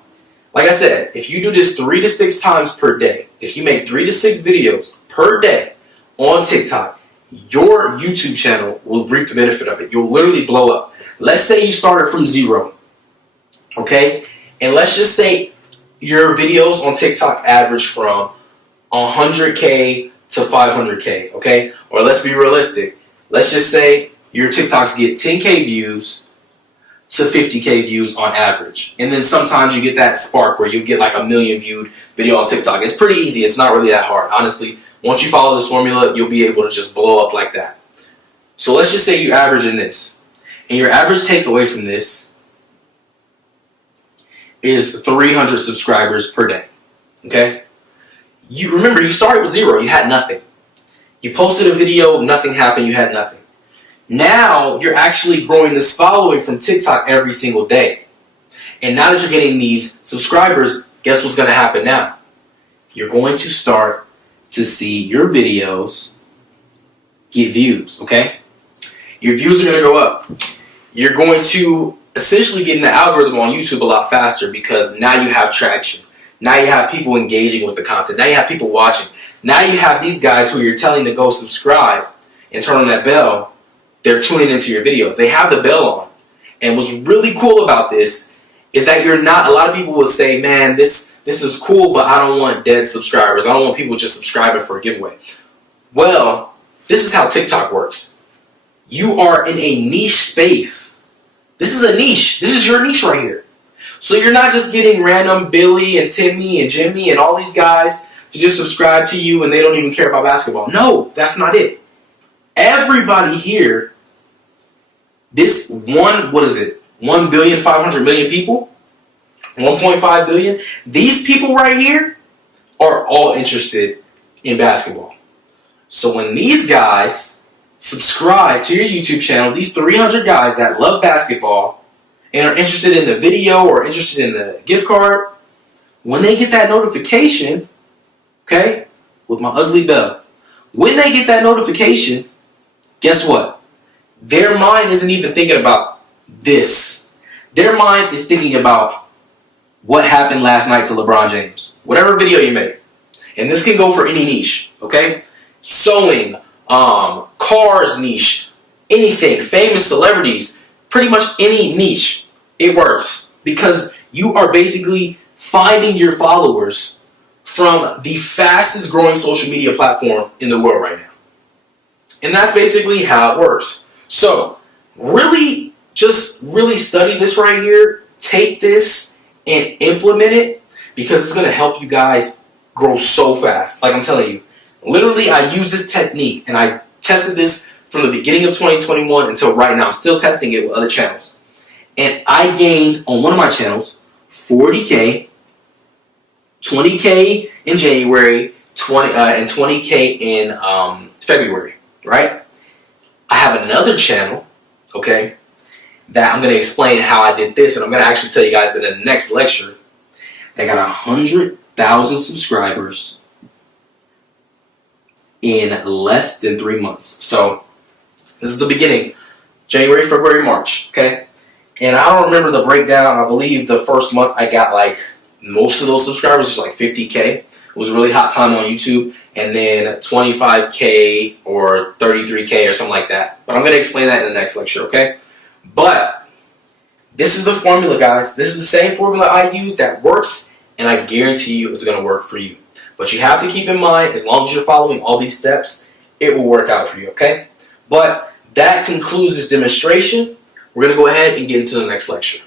like I said, if you do this 3 to 6 times per day, if you make 3 to 6 videos per day on TikTok, your YouTube channel will reap the benefit of it. You'll literally blow up. Let's say you started from 0, okay? And let's just say your videos on TikTok average from 100K to 500K, okay? Or let's be realistic. Let's just say your TikToks get 10K views to 50K views on average. And then sometimes you get that spark where you get like a 1 million viewed video on TikTok. It's pretty easy. It's not really that hard. Honestly, once you follow this formula, you'll be able to just blow up like that. So let's just say you average in this. And your average takeaway from this is 300 subscribers per day, okay? You remember, you started with 0. You had nothing. You posted a video, nothing happened, you had nothing. Now you're actually growing this following from TikTok every single day. And now that you're getting these subscribers, guess what's going to happen now? You're going to start to see your videos get views, okay? Your views are going to go up. You're going to essentially get in the algorithm on YouTube a lot faster because now you have traction. Now you have people engaging with the content. Now you have people watching. Now you have these guys who you're telling to go subscribe and turn on that bell. They're tuning into your videos. They have the bell on. And what's really cool about this is that you're not, a lot of people will say, man, this is cool, but I don't want dead subscribers. I don't want people just subscribing for a giveaway. Well, this is how TikTok works. You are in a niche space. This is a niche. This is your niche right here. So you're not just getting random Billy and Timmy and Jimmy and all these guys to just subscribe to you and they don't even care about basketball. No, that's not it. Everybody here, this 1,500,000,000 people, 1.5 billion, these people right here are all interested in basketball. So when these guys subscribe to your YouTube channel, these 300 guys that love basketball and are interested in the video or interested in the gift card, when they get that notification, okay, with my ugly bell, when they get that notification, guess what? Their mind isn't even thinking about this. Their mind is thinking about what happened last night to LeBron James. Whatever video you made. And this can go for any niche, okay? Sewing, cars niche, anything, famous celebrities, pretty much any niche, it works. Because you are basically finding your followers from the fastest growing social media platform in the world right now. And that's basically how it works. So, really study this right here. Take this and implement it because it's going to help you guys grow so fast. Like I'm telling you, literally I use this technique and I tested this from the beginning of 2021 until right now. I'm still testing it with other channels. And I gained on one of my channels 40K, 20K in January, and 20K in February, right? I have another channel, okay, that I'm going to explain how I did this, and I'm going to actually tell you guys in the next lecture. I got 100,000 subscribers in less than 3 months. So this is the beginning, January, February, March, okay? And I don't remember the breakdown. I believe the first month I got like most of those subscribers, was like 50K. It was a really hot time on YouTube. And then 25K or 33K or something like that. But I'm going to explain that in the next lecture, okay? But this is the formula, guys. This is the same formula I use that works, and I guarantee you it's going to work for you. But you have to keep in mind, as long as you're following all these steps, it will work out for you, okay? But that concludes this demonstration. We're going to go ahead and get into the next lecture.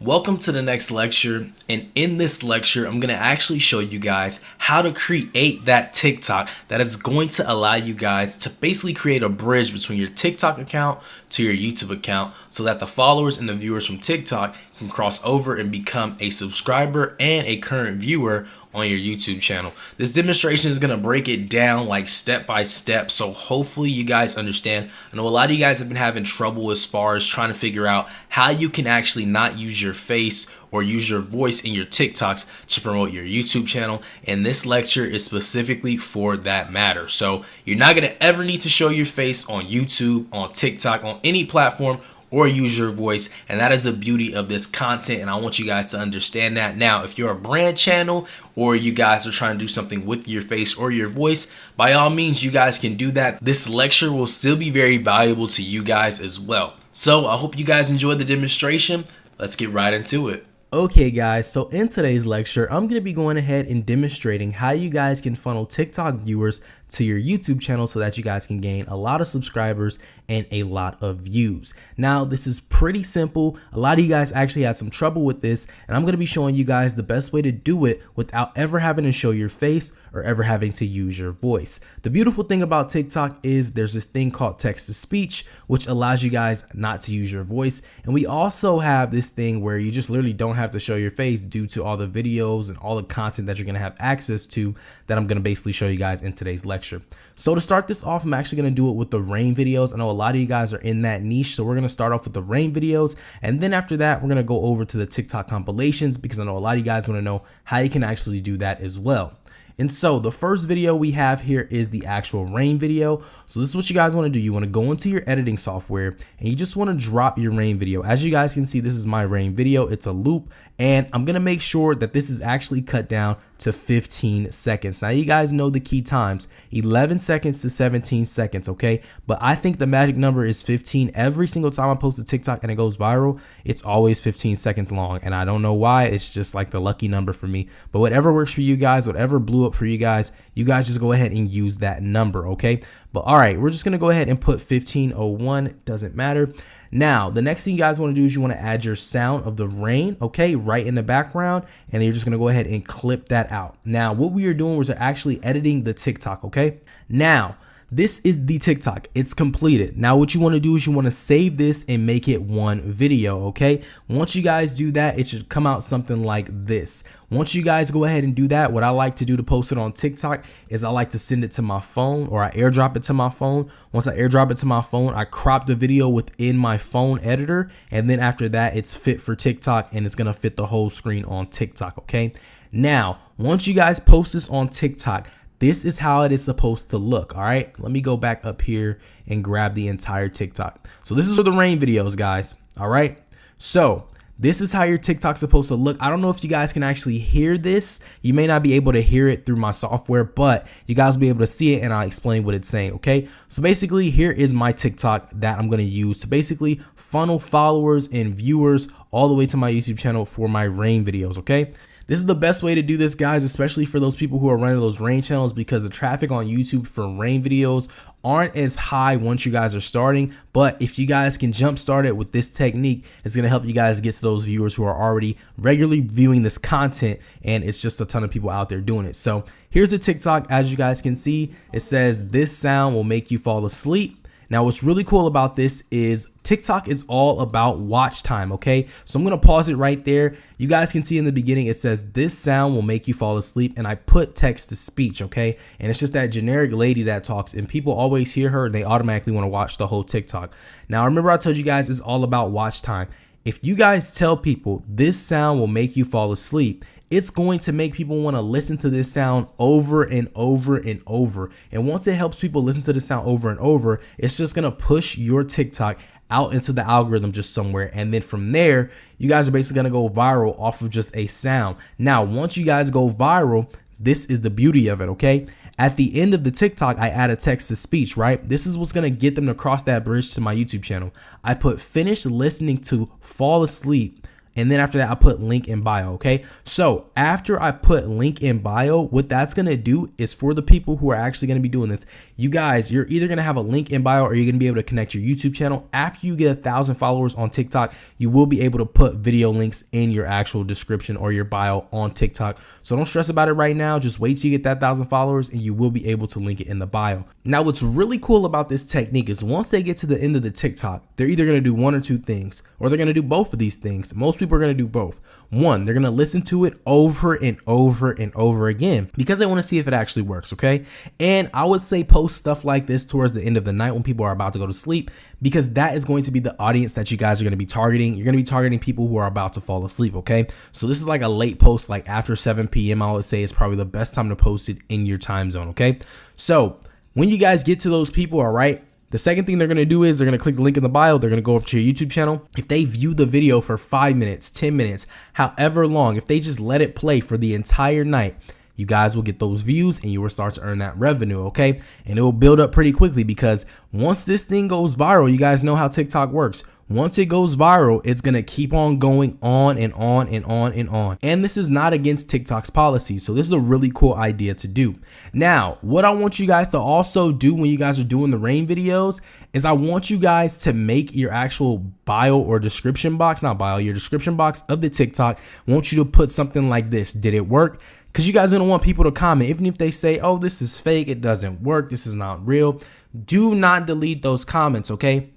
Welcome to the next lecture, and in this lecture I'm going to actually show you guys how to create that TikTok that is going to allow you guys to basically create a bridge between your TikTok account to your YouTube account so that the followers and the viewers from TikTok can cross over and become a subscriber and a current viewer on your YouTube channel. This demonstration is going to break it down like step by step, so hopefully you guys understand. I know a lot of you guys have been having trouble as far as trying to figure out how you can actually not use your face or use your voice in your TikToks to promote your YouTube channel, and this lecture is specifically for that matter. So you're not going to ever need to show your face on YouTube, on TikTok, on any platform, or use your voice, and that is the beauty of this content, and I want you guys to understand that. Now, if you're a brand channel or you guys are trying to do something with your face or your voice, by all means you guys can do that. This lecture will still be very valuable to you guys as well. So I hope you guys enjoyed the demonstration. Let's get right into it. Okay guys, so in today's lecture, I'm going to be going ahead and demonstrating how you guys can funnel TikTok viewers to your YouTube channel so that you guys can gain a lot of subscribers and a lot of views. Now, this is pretty simple. A lot of you guys actually had some trouble with this, and I'm going to be showing you guys the best way to do it without ever having to show your face or ever having to use your voice. The beautiful thing about TikTok is there's this thing called text to speech, which allows you guys not to use your voice. And we also have this thing where you just literally don't have have to show your face due to all the videos and all the content that you're going to have access to that I'm going to basically show you guys in today's lecture. So to start this off, I'm actually going to do it with the rain videos. I know a lot of you guys are in that niche, so we're going to start off with the rain videos, and then after that we're going to go over to the TikTok compilations, because I know a lot of you guys want to know how you can actually do that as well. And so the first video we have here is the actual rain video. So this is what you guys want to do. You want to go into your editing software and you just want to drop your rain video. As you guys can see, this is my rain video. It's a loop, and I'm going to make sure that this is actually cut down to 15 seconds. Now you guys know the key times, 11 seconds to 17 seconds, okay? But I think the magic number is 15. Every single time I post a TikTok and it goes viral, it's always 15 seconds long, and I don't know why. It's just like the lucky number for me. But whatever works for you guys, whatever blew up for you guys just go ahead and use that number, okay? But all right, we're just gonna go ahead and put 1501, doesn't matter. Now, the next thing you guys want to do is you want to add your sound of the rain, okay, right in the background, and then you're just going to go ahead and clip that out. Now, what we are doing was we're actually editing the TikTok, okay? Now, this is the TikTok. It's completed. Now, what you want to do is you want to save this and make it one video, okay? Once you guys do that, it should come out something like this. Once you guys go ahead and do that, what I like to do to post it on TikTok is I like to send it to my phone, or I airdrop it to my phone. Once I airdrop it to my phone, I crop the video within my phone editor, and then after that, it's fit for TikTok, and it's going to fit the whole screen on TikTok, okay? Now, once you guys post this on TikTok, this is how it is supposed to look. All right, let me go back up here and grab the entire TikTok. So this is for the rain videos, guys. All right, so this is how your TikTok's supposed to look. I don't know if you guys can actually hear this. You may not be able to hear it through my software, but you guys will be able to see it, and I'll explain what it's saying, okay? So basically, here is my TikTok that I'm going to use to basically funnel followers and viewers all the way to my YouTube channel for my rain videos, okay? This is the best way to do this, guys, especially for those people who are running those rain channels, because the traffic on YouTube for rain videos aren't as high once you guys are starting. But if you guys can jumpstart it with this technique, it's going to help you guys get to those viewers who are already regularly viewing this content, and it's just a ton of people out there doing it. So here's the TikTok. As you guys can see, it says this sound will make you fall asleep. Now, what's really cool about this is TikTok is all about watch time, okay? So I'm going to pause it right there. You guys can see in the beginning, it says this sound will make you fall asleep, and I put text to speech, okay? And it's just that generic lady that talks, and people always hear her and they automatically want to watch the whole TikTok. Now, remember I told you guys it's all about watch time. If you guys tell people this sound will make you fall asleep, it's going to make people want to listen to this sound over and over and over. And once it helps people listen to the sound over and over, it's just going to push your TikTok out into the algorithm just somewhere. And then from there, you guys are basically going to go viral off of just a sound. Now, once you guys go viral, this is the beauty of it, okay? At the end of the TikTok, I add a text to speech, right? This is what's going to get them to cross that bridge to my YouTube channel. I put finish listening to fall asleep, and then after that, I put link in bio, okay? So after I put link in bio, what that's going to do is for the people who are actually going to be doing this, you guys, you're either going to have a link in bio, or you're going to be able to connect your YouTube channel. After you get 1,000 followers on TikTok, you will be able to put video links in your actual description or your bio on TikTok. So don't stress about it right now. Just wait till you get that 1,000 followers, and you will be able to link it in the bio. Now, what's really cool about this technique is once they get to the end of the TikTok, they're either going to do one or two things, or they're going to do both of these things. Most people are going to do both. One, they're going to listen to it over and over and over again because they want to see if it actually works, okay? And I would say post stuff like this towards the end of the night when people are about to go to sleep, because that is going to be the audience that you guys are going to be targeting. You're going to be targeting people who are about to fall asleep, okay? So this is like a late post, like after 7 p.m. I would say is probably the best time to post it in your time zone, okay? So when you guys get to those people, all right, the second thing they're going to do is they're going to click the link in the bio. They're going to go over to your YouTube channel. If they view the video for 5 minutes, 10 minutes, however long, if they just let it play for the entire night, you guys will get those views and you will start to earn that revenue, okay? And it will build up pretty quickly, because once this thing goes viral, you guys know how TikTok works. Once it goes viral, it's going to keep on going on and on and on and on. And this is not against TikTok's policy. So this is a really cool idea to do. Now, what I want you guys to also do when you guys are doing the rain videos is I want you guys to make your actual bio or description box, not bio, your description box of the TikTok. I want you to put something like this. Did it work? Because you guys don't want people to comment, even if they say, oh, this is fake, it doesn't work, this is not real. Do not delete those comments, okay?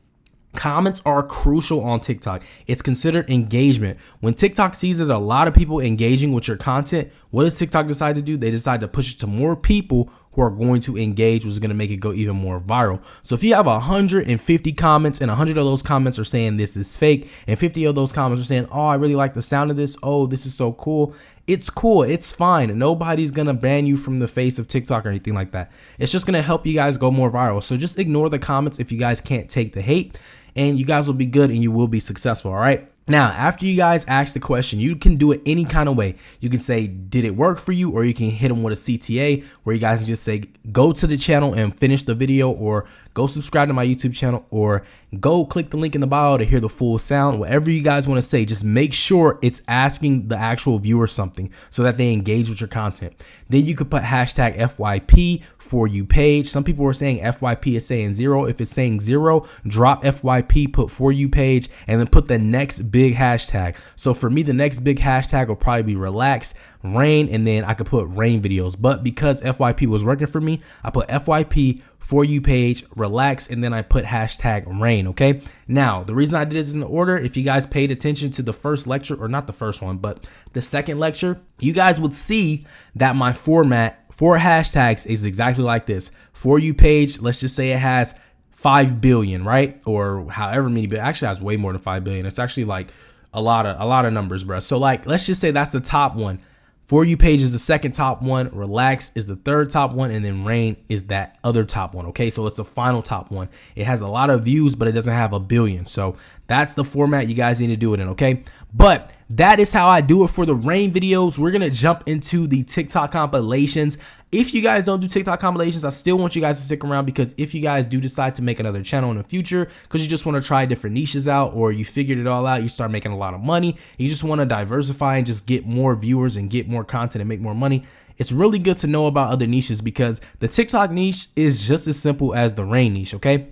Comments are crucial on TikTok. It's considered engagement. When TikTok sees there's a lot of people engaging with your content, what does TikTok decide to do? They decide to push it to more people who are going to engage, which is going to make it go even more viral. So if you have 150 comments and 100 of those comments are saying this is fake, and 50 of those comments are saying, oh, I really like the sound of this. Oh, this is so cool. It's cool. It's fine. Nobody's going to ban you from the face of TikTok or anything like that. It's just going to help you guys go more viral. So just ignore the comments if you guys can't take the hate, and you guys will be good and you will be successful. All right. Now, after you guys ask the question, you can do it any kind of way. You can say, did it work for you? Or you can hit them with a CTA where you guys just say, go to the channel and finish the video, or go subscribe to my YouTube channel, or go click the link in the bio to hear the full sound. Whatever you guys want to say, just make sure it's asking the actual viewer something so that they engage with your content. Then you could put hashtag FYP for you page. Some people are saying FYP is saying 0. If it's saying 0, drop FYP, put for you page, and then put the next big hashtag. So for me, the next big hashtag will probably be relax, rain, and then I could put rain videos. But because FYP was working for me, I put FYP, for you page, relax, and then I put hashtag rain. Okay. Now, the reason I did this in order, if you guys paid attention to the first lecture, or not the first one, but the second lecture, you guys would see that my format for hashtags is exactly like this. For you page, let's just say it has 5 billion, right? Or however many, but actually has way more than 5 billion. It's actually like a lot of numbers, bro. So like, let's just say that's the top one. For you page is the second top one, relax is the third top one, and then rain is that other top one. Okay, so it's the final top one. It has a lot of views, but it doesn't have a billion. So that's the format you guys need to do it in. Okay, but that is how I do it for the rain videos. We're gonna jump into the TikTok compilations. If you guys don't do TikTok compilations, I still want you guys to stick around, because if you guys do decide to make another channel in the future because you just want to try different niches out, or you figured it all out, you start making a lot of money, you just want to diversify and just get more viewers and get more content and make more money, it's really good to know about other niches, because the TikTok niche is just as simple as the rain niche. Okay,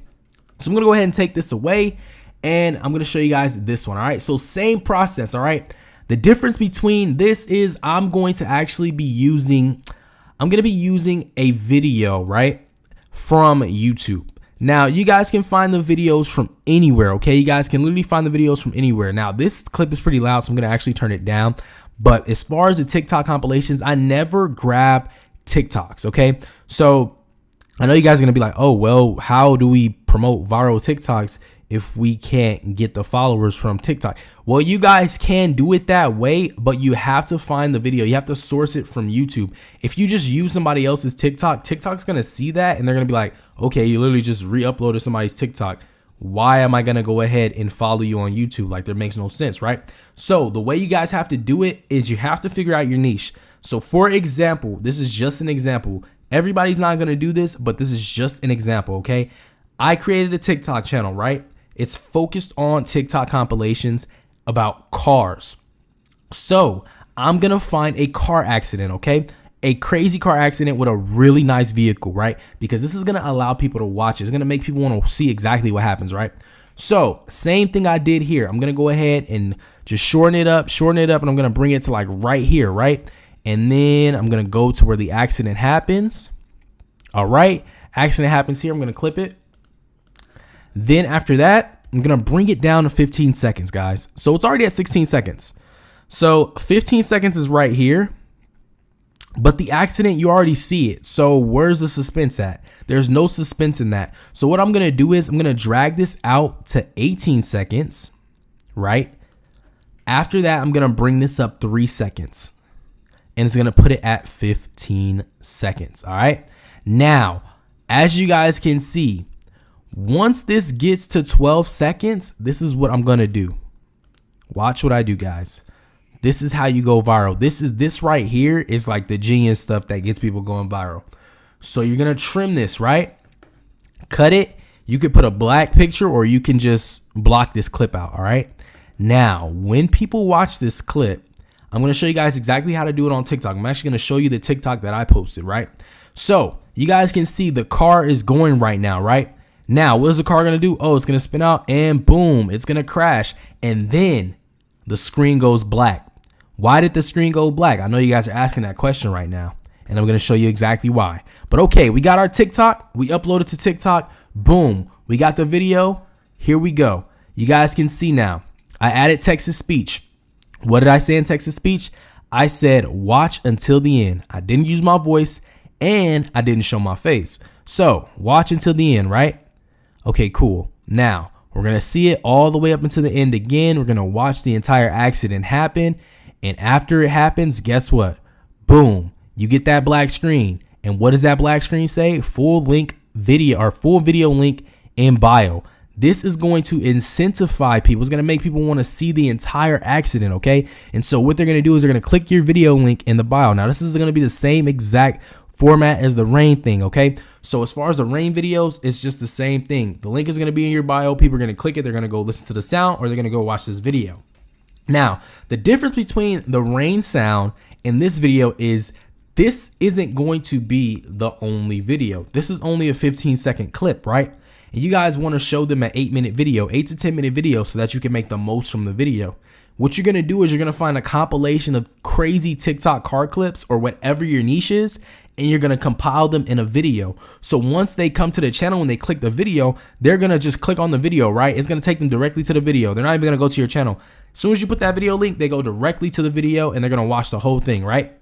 so I'm gonna go ahead and take this away, and I'm gonna show you guys this one. All right, so same process. All right, the difference between this is I'm going to be using a video, right, from YouTube. Now, you guys can find the videos from anywhere, okay? You guys can literally find the videos from anywhere. Now, this clip is pretty loud, so I'm going to actually turn it down. But as far as the TikTok compilations, I never grab TikToks, okay? So I know you guys are going to be like, oh, well, how do we promote viral TikToks if we can't get the followers from TikTok? Well, you guys can do it that way, but you have to find the video. You have to source it from YouTube. If you just use somebody else's TikTok, TikTok's going to see that and they're going to be like, okay, you literally just re-uploaded somebody's TikTok. Why am I going to go ahead and follow you on YouTube? Like, that makes no sense, right? So the way you guys have to do it is you have to figure out your niche. So for example, this is just an example. Everybody's not going to do this, but this is just an example, okay? I created a TikTok channel, right? It's focused on TikTok compilations about cars. So I'm going to find a car accident, okay? A crazy car accident with a really nice vehicle, right? Because this is going to allow people to watch it. It's going to make people want to see exactly what happens, right? So same thing I did here. I'm going to go ahead and just shorten it up, and I'm going to bring it to like right here, right? And then I'm going to go to where the accident happens. All right. Accident happens here. I'm going to clip it. Then after that, I'm going to bring it down to 15 seconds, guys. So it's already at 16 seconds. So 15 seconds is right here. But the accident, you already see it. So where's the suspense at? There's no suspense in that. So what I'm going to do is I'm going to drag this out to 18 seconds, right? After that, I'm going to bring this up 3 seconds. And it's going to put it at 15 seconds, all right? Now, as you guys can see, once this gets to 12 seconds, this is what I'm going to do. Watch what I do, guys. This is how you go viral. This right here is like the genius stuff that gets people going viral. So you're going to trim this, right? Cut it. You could put a black picture or you can just block this clip out, all right? Now, when people watch this clip, I'm going to show you guys exactly how to do it on TikTok. I'm actually going to show you the TikTok that I posted, right? So you guys can see the car is going right now, right? Now, what is the car going to do? Oh, it's going to spin out and boom, it's going to crash. And then the screen goes black. Why did the screen go black? I know you guys are asking that question right now, and I'm going to show you exactly why. But okay, we got our TikTok. We uploaded to TikTok. Boom. We got the video. Here we go. You guys can see now. I added text to speech. What did I say in text to speech? I said watch until the end. I didn't use my voice and I didn't show my face. So watch until the end, right? Okay, cool. Now we're going to see it all the way up until the end again. We're going to watch the entire accident happen. And after it happens, guess what? Boom, you get that black screen. And what does that black screen say? Full link video or full video link in bio. This is going to incentivize people. It's going to make people want to see the entire accident, okay? And so what they're going to do is they're going to click your video link in the bio. Now, this is going to be the same exact format as the rain thing, okay? So as far as the rain videos, it's just the same thing. The link is going to be in your bio. People are going to click it. They're going to go listen to the sound or they're going to go watch this video. Now, the difference between the rain sound and this video is this isn't going to be the only video. This is only a 15-second clip, right? And you guys want to show them an 8-minute video, 8 to 10-minute video so that you can make the most from the video. What you're going to do is you're going to find a compilation of crazy TikTok car clips or whatever your niche is, and you're going to compile them in a video. So once they come to the channel and they click the video, they're going to just click on the video, right? It's going to take them directly to the video. They're not even going to go to your channel. As soon as you put that video link, they go directly to the video and they're going to watch the whole thing, right?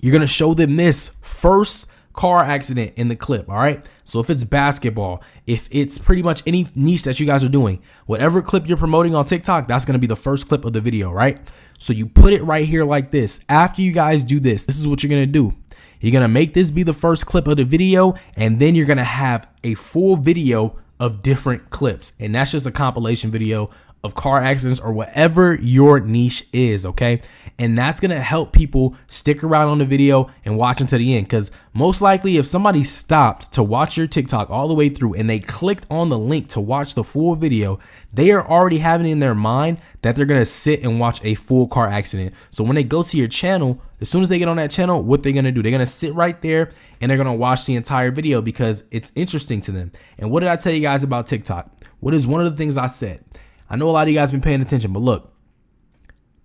You're going to show them this first car accident in the clip, all right? So if it's basketball, if it's pretty much any niche that you guys are doing, whatever clip you're promoting on TikTok, that's going to be the first clip of the video, right? So you put it right here like this. After you guys do this, this is what you're going to do. You're going to make this be the first clip of the video, and then you're going to have a full video of different clips. And that's just a compilation video of car accidents or whatever your niche is, okay? And that's gonna help people stick around on the video and watch until the end, because most likely if somebody stopped to watch your TikTok all the way through and they clicked on the link to watch the full video, they are already having in their mind that they're gonna sit and watch a full car accident. So when they go to your channel, as soon as they get on that channel, what they're gonna do, they're gonna sit right there and they're gonna watch the entire video because it's interesting to them. And what did I tell you guys about TikTok? What is one of the things I said? I know a lot of you guys have been paying attention, but look,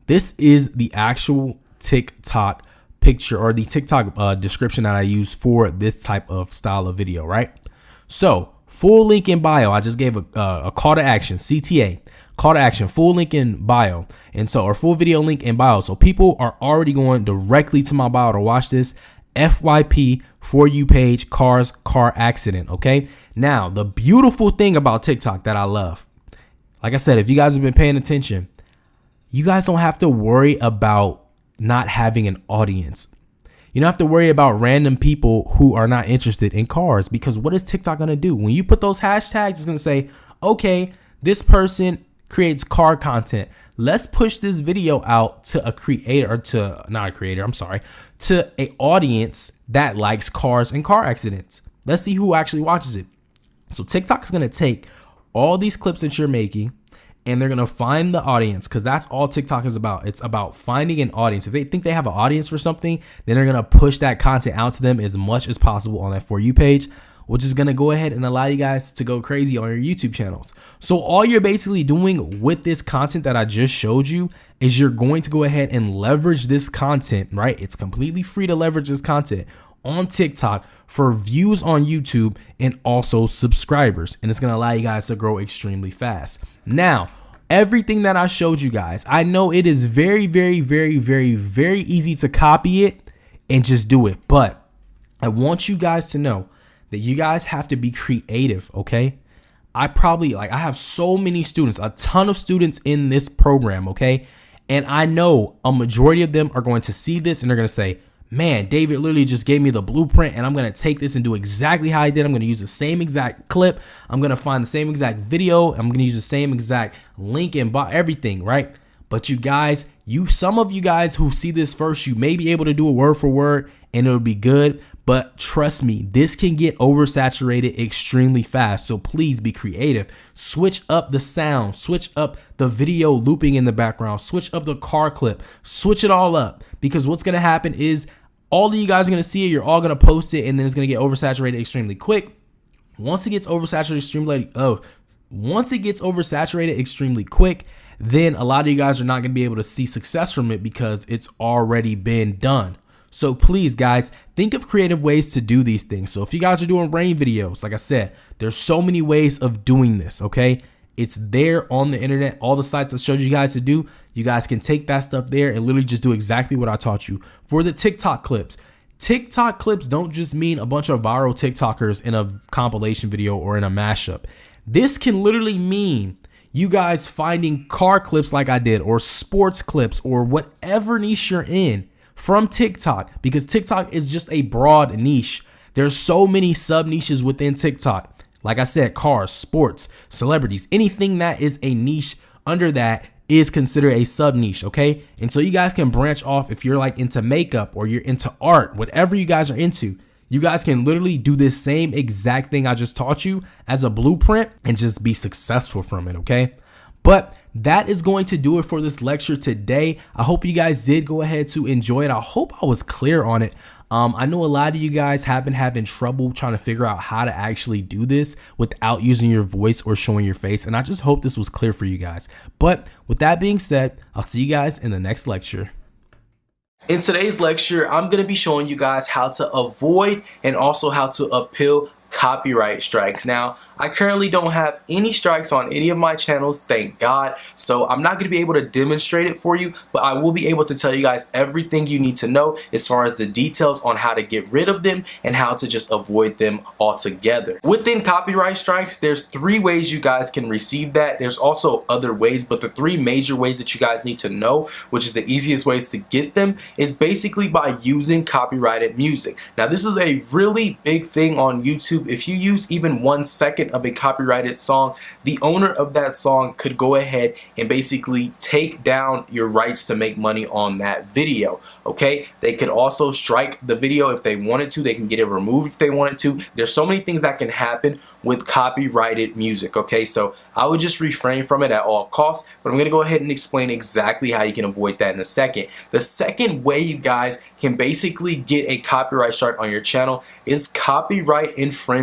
this is the actual TikTok picture or the TikTok description that I use for this type of style of video, right? So full link in bio. I just gave a call to action, CTA, call to action, full link in bio. And so, or full video link in bio. So people are already going directly to my bio to watch this FYP For You page, car accident. Okay. Now, the beautiful thing about TikTok that I love, like I said, if you guys have been paying attention, you guys don't have to worry about not having an audience. You don't have to worry about random people who are not interested in cars, because what is TikTok going to do? When you put those hashtags, it's going to say, okay, this person creates car content. Let's push this video out to a creator, or to not a creator, I'm sorry, to an audience that likes cars and car accidents. Let's see who actually watches it. So TikTok is going to take all these clips that you're making and they're going to find the audience, because that's all TikTok is about. It's about finding an audience. If they think they have an audience for something, then they're going to push that content out to them as much as possible on that For You page, which is going to go ahead and allow you guys to go crazy on your YouTube channels. So all you're basically doing with this content that I just showed you is you're going to go ahead and leverage this content, right? It's completely free to leverage this content on TikTok for views on YouTube and also subscribers. And it's going to allow you guys to grow extremely fast. Now, everything that I showed you guys, I know it is very, very, very, very, very easy to copy it and just do it. But I want you guys to know that you guys have to be creative, okay? I have so many students, a ton of students in this program, okay? And I know a majority of them are going to see this and they're going to say, man, David literally just gave me the blueprint and I'm going to take this and do exactly how I did. I'm going to use the same exact clip. I'm going to find the same exact video. I'm going to use the same exact link and everything, right? But you guys, some of you guys who see this first, you may be able to do a word for word and it'll be good. But trust me, this can get oversaturated extremely fast. So please be creative. Switch up the sound, switch up the video looping in the background, switch up the car clip, switch it all up. Because what's going to happen is all of you guys are going to see it. You're all going to post it and then it's going to get oversaturated extremely quick. Once it gets oversaturated extremely quick, then a lot of you guys are not going to be able to see success from it because it's already been done. So please, guys, think of creative ways to do these things. So if you guys are doing rain videos, like I said, there's so many ways of doing this, okay? It's there on the internet. All the sites I showed you guys to do, you guys can take that stuff there and literally just do exactly what I taught you. For the TikTok clips don't just mean a bunch of viral TikTokers in a compilation video or in a mashup. This can literally mean you guys finding car clips like I did, or sports clips, or whatever niche you're in from TikTok, because TikTok is just a broad niche. There's so many sub niches within TikTok. Like I said, cars, sports, celebrities, anything that is a niche under that is considered a sub niche, okay? And so you guys can branch off if you're like into makeup or you're into art, whatever you guys are into. You guys can literally do this same exact thing I just taught you as a blueprint and just be successful from it, okay? But that is going to do it for this lecture today. I hope you guys did go ahead to enjoy it. I hope I was clear on it. I know a lot of you guys have been having trouble trying to figure out how to actually do this without using your voice or showing your face. And I just hope this was clear for you guys. But with that being said, I'll see you guys in the next lecture. In today's lecture, I'm going to be showing you guys how to avoid and also how to appeal copyright strikes. Now, I currently don't have any strikes on any of my channels, thank God, so I'm not going to be able to demonstrate it for you, but I will be able to tell you guys everything you need to know as far as the details on how to get rid of them and how to just avoid them altogether. Within copyright strikes, there's 3 ways you guys can receive that. There's also other ways, but the 3 major ways that you guys need to know, which is the easiest ways to get them, is basically by using copyrighted music. Now, this is a really big thing on YouTube. If you use even 1 second of a copyrighted song, the owner of that song could go ahead and basically take down your rights to make money on that video. Okay, they could also strike the video if they wanted to. They can get it removed if they wanted to. There's so many things that can happen with copyrighted music. Okay, so I would just refrain from it at all costs, but I'm going to go ahead and explain exactly how you can avoid that in a second. The second way you guys can basically get a copyright strike on your channel is copyright infringement.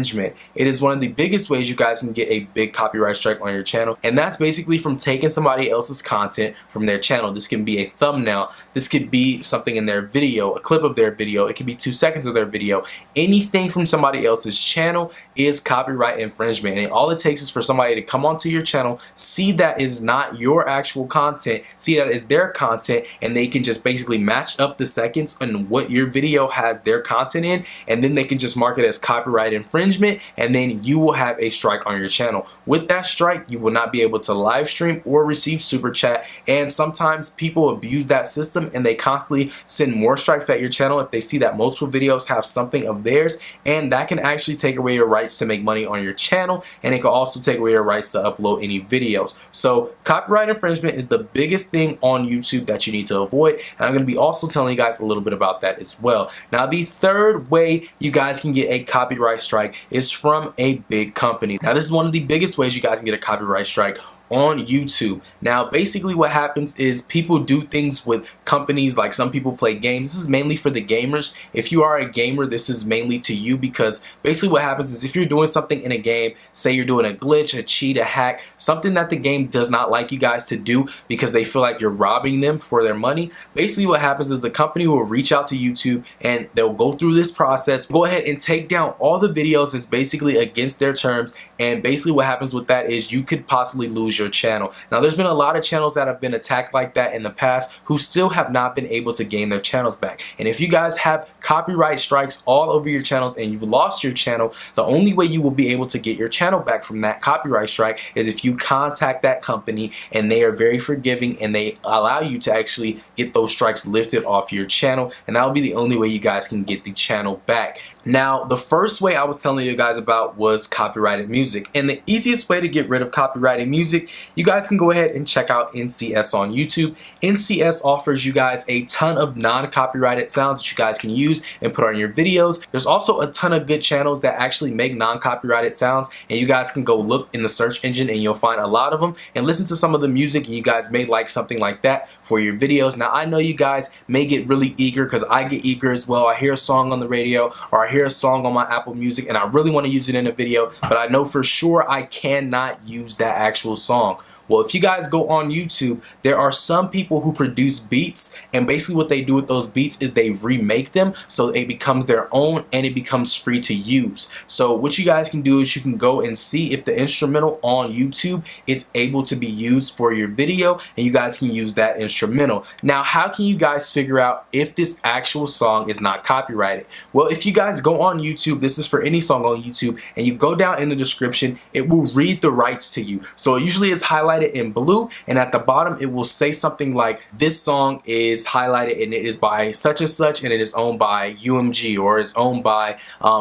It is one of the biggest ways you guys can get a big copyright strike on your channel, and that's basically from taking somebody else's content from their channel. This can be a thumbnail, this could be something in their video, a clip of their video, it could be 2 seconds of their video. Anything from somebody else's channel is copyright infringement, and all it takes is for somebody to come onto your channel, see that is not your actual content, see that is their content, and they can just basically match up the seconds and what your video has their content in, and then they can just mark it as copyright infringement, and then you will have a strike on your channel. With that strike, you will not be able to live stream or receive super chat, and sometimes people abuse that system and they constantly send more strikes at your channel if they see that multiple videos have something of theirs, and that can actually take away your rights to make money on your channel, and it can also take away your rights to upload any videos. So copyright infringement is the biggest thing on YouTube that you need to avoid, and I'm going to be also telling you guys a little bit about that as well. Now, the third way you guys can get a copyright strike is from a big company. Now, this is one of the biggest ways you guys can get a copyright strike on YouTube. Now, basically what happens is people do things with companies, like some people play games. This is mainly for the gamers. If you are a gamer, this is mainly to you, because basically what happens is if you're doing something in a game, say you're doing a glitch, a cheat, a hack, something that the game does not like you guys to do because they feel like you're robbing them for their money, basically what happens is the company will reach out to YouTube and they'll go through this process, go ahead and take down all the videos that's basically against their terms, and basically what happens with that is you could possibly lose your channel. Now, there's been a lot of channels that have been attacked like that in the past who still have not been able to gain their channels back. And if you guys have copyright strikes all over your channels and you've lost your channel, the only way you will be able to get your channel back from that copyright strike is if you contact that company, and they are very forgiving and they allow you to actually get those strikes lifted off your channel, and that will be the only way you guys can get the channel back. Now, the first way I was telling you guys about was copyrighted music, and the easiest way to get rid of copyrighted music, you guys can go ahead and check out NCS on YouTube. NCS offers you guys a ton of non-copyrighted sounds that you guys can use and put on your videos. There's also a ton of good channels that actually make non-copyrighted sounds, and you guys can go look in the search engine and you'll find a lot of them and listen to some of the music, and you guys may like something like that for your videos. Now, I know you guys may get really eager, because I get eager as well. I hear a song on the radio or I hear a song on my Apple Music and I really want to use it in a video, but I know for sure I cannot use that actual song. Well, if you guys go on YouTube, there are some people who produce beats, and basically what they do with those beats is they remake them so it becomes their own and it becomes free to use. So what you guys can do is you can go and see if the instrumental on YouTube is able to be used for your video, and you guys can use that instrumental. Now, how can you guys figure out if this actual song is not copyrighted? Well, if you guys go on YouTube, this is for any song on YouTube, and you go down in the description, it will read the rights to you. So it usually is highlighted in blue, and at the bottom it will say something like, this song is highlighted and it is by such and such, and it is owned by UMG, or it's owned by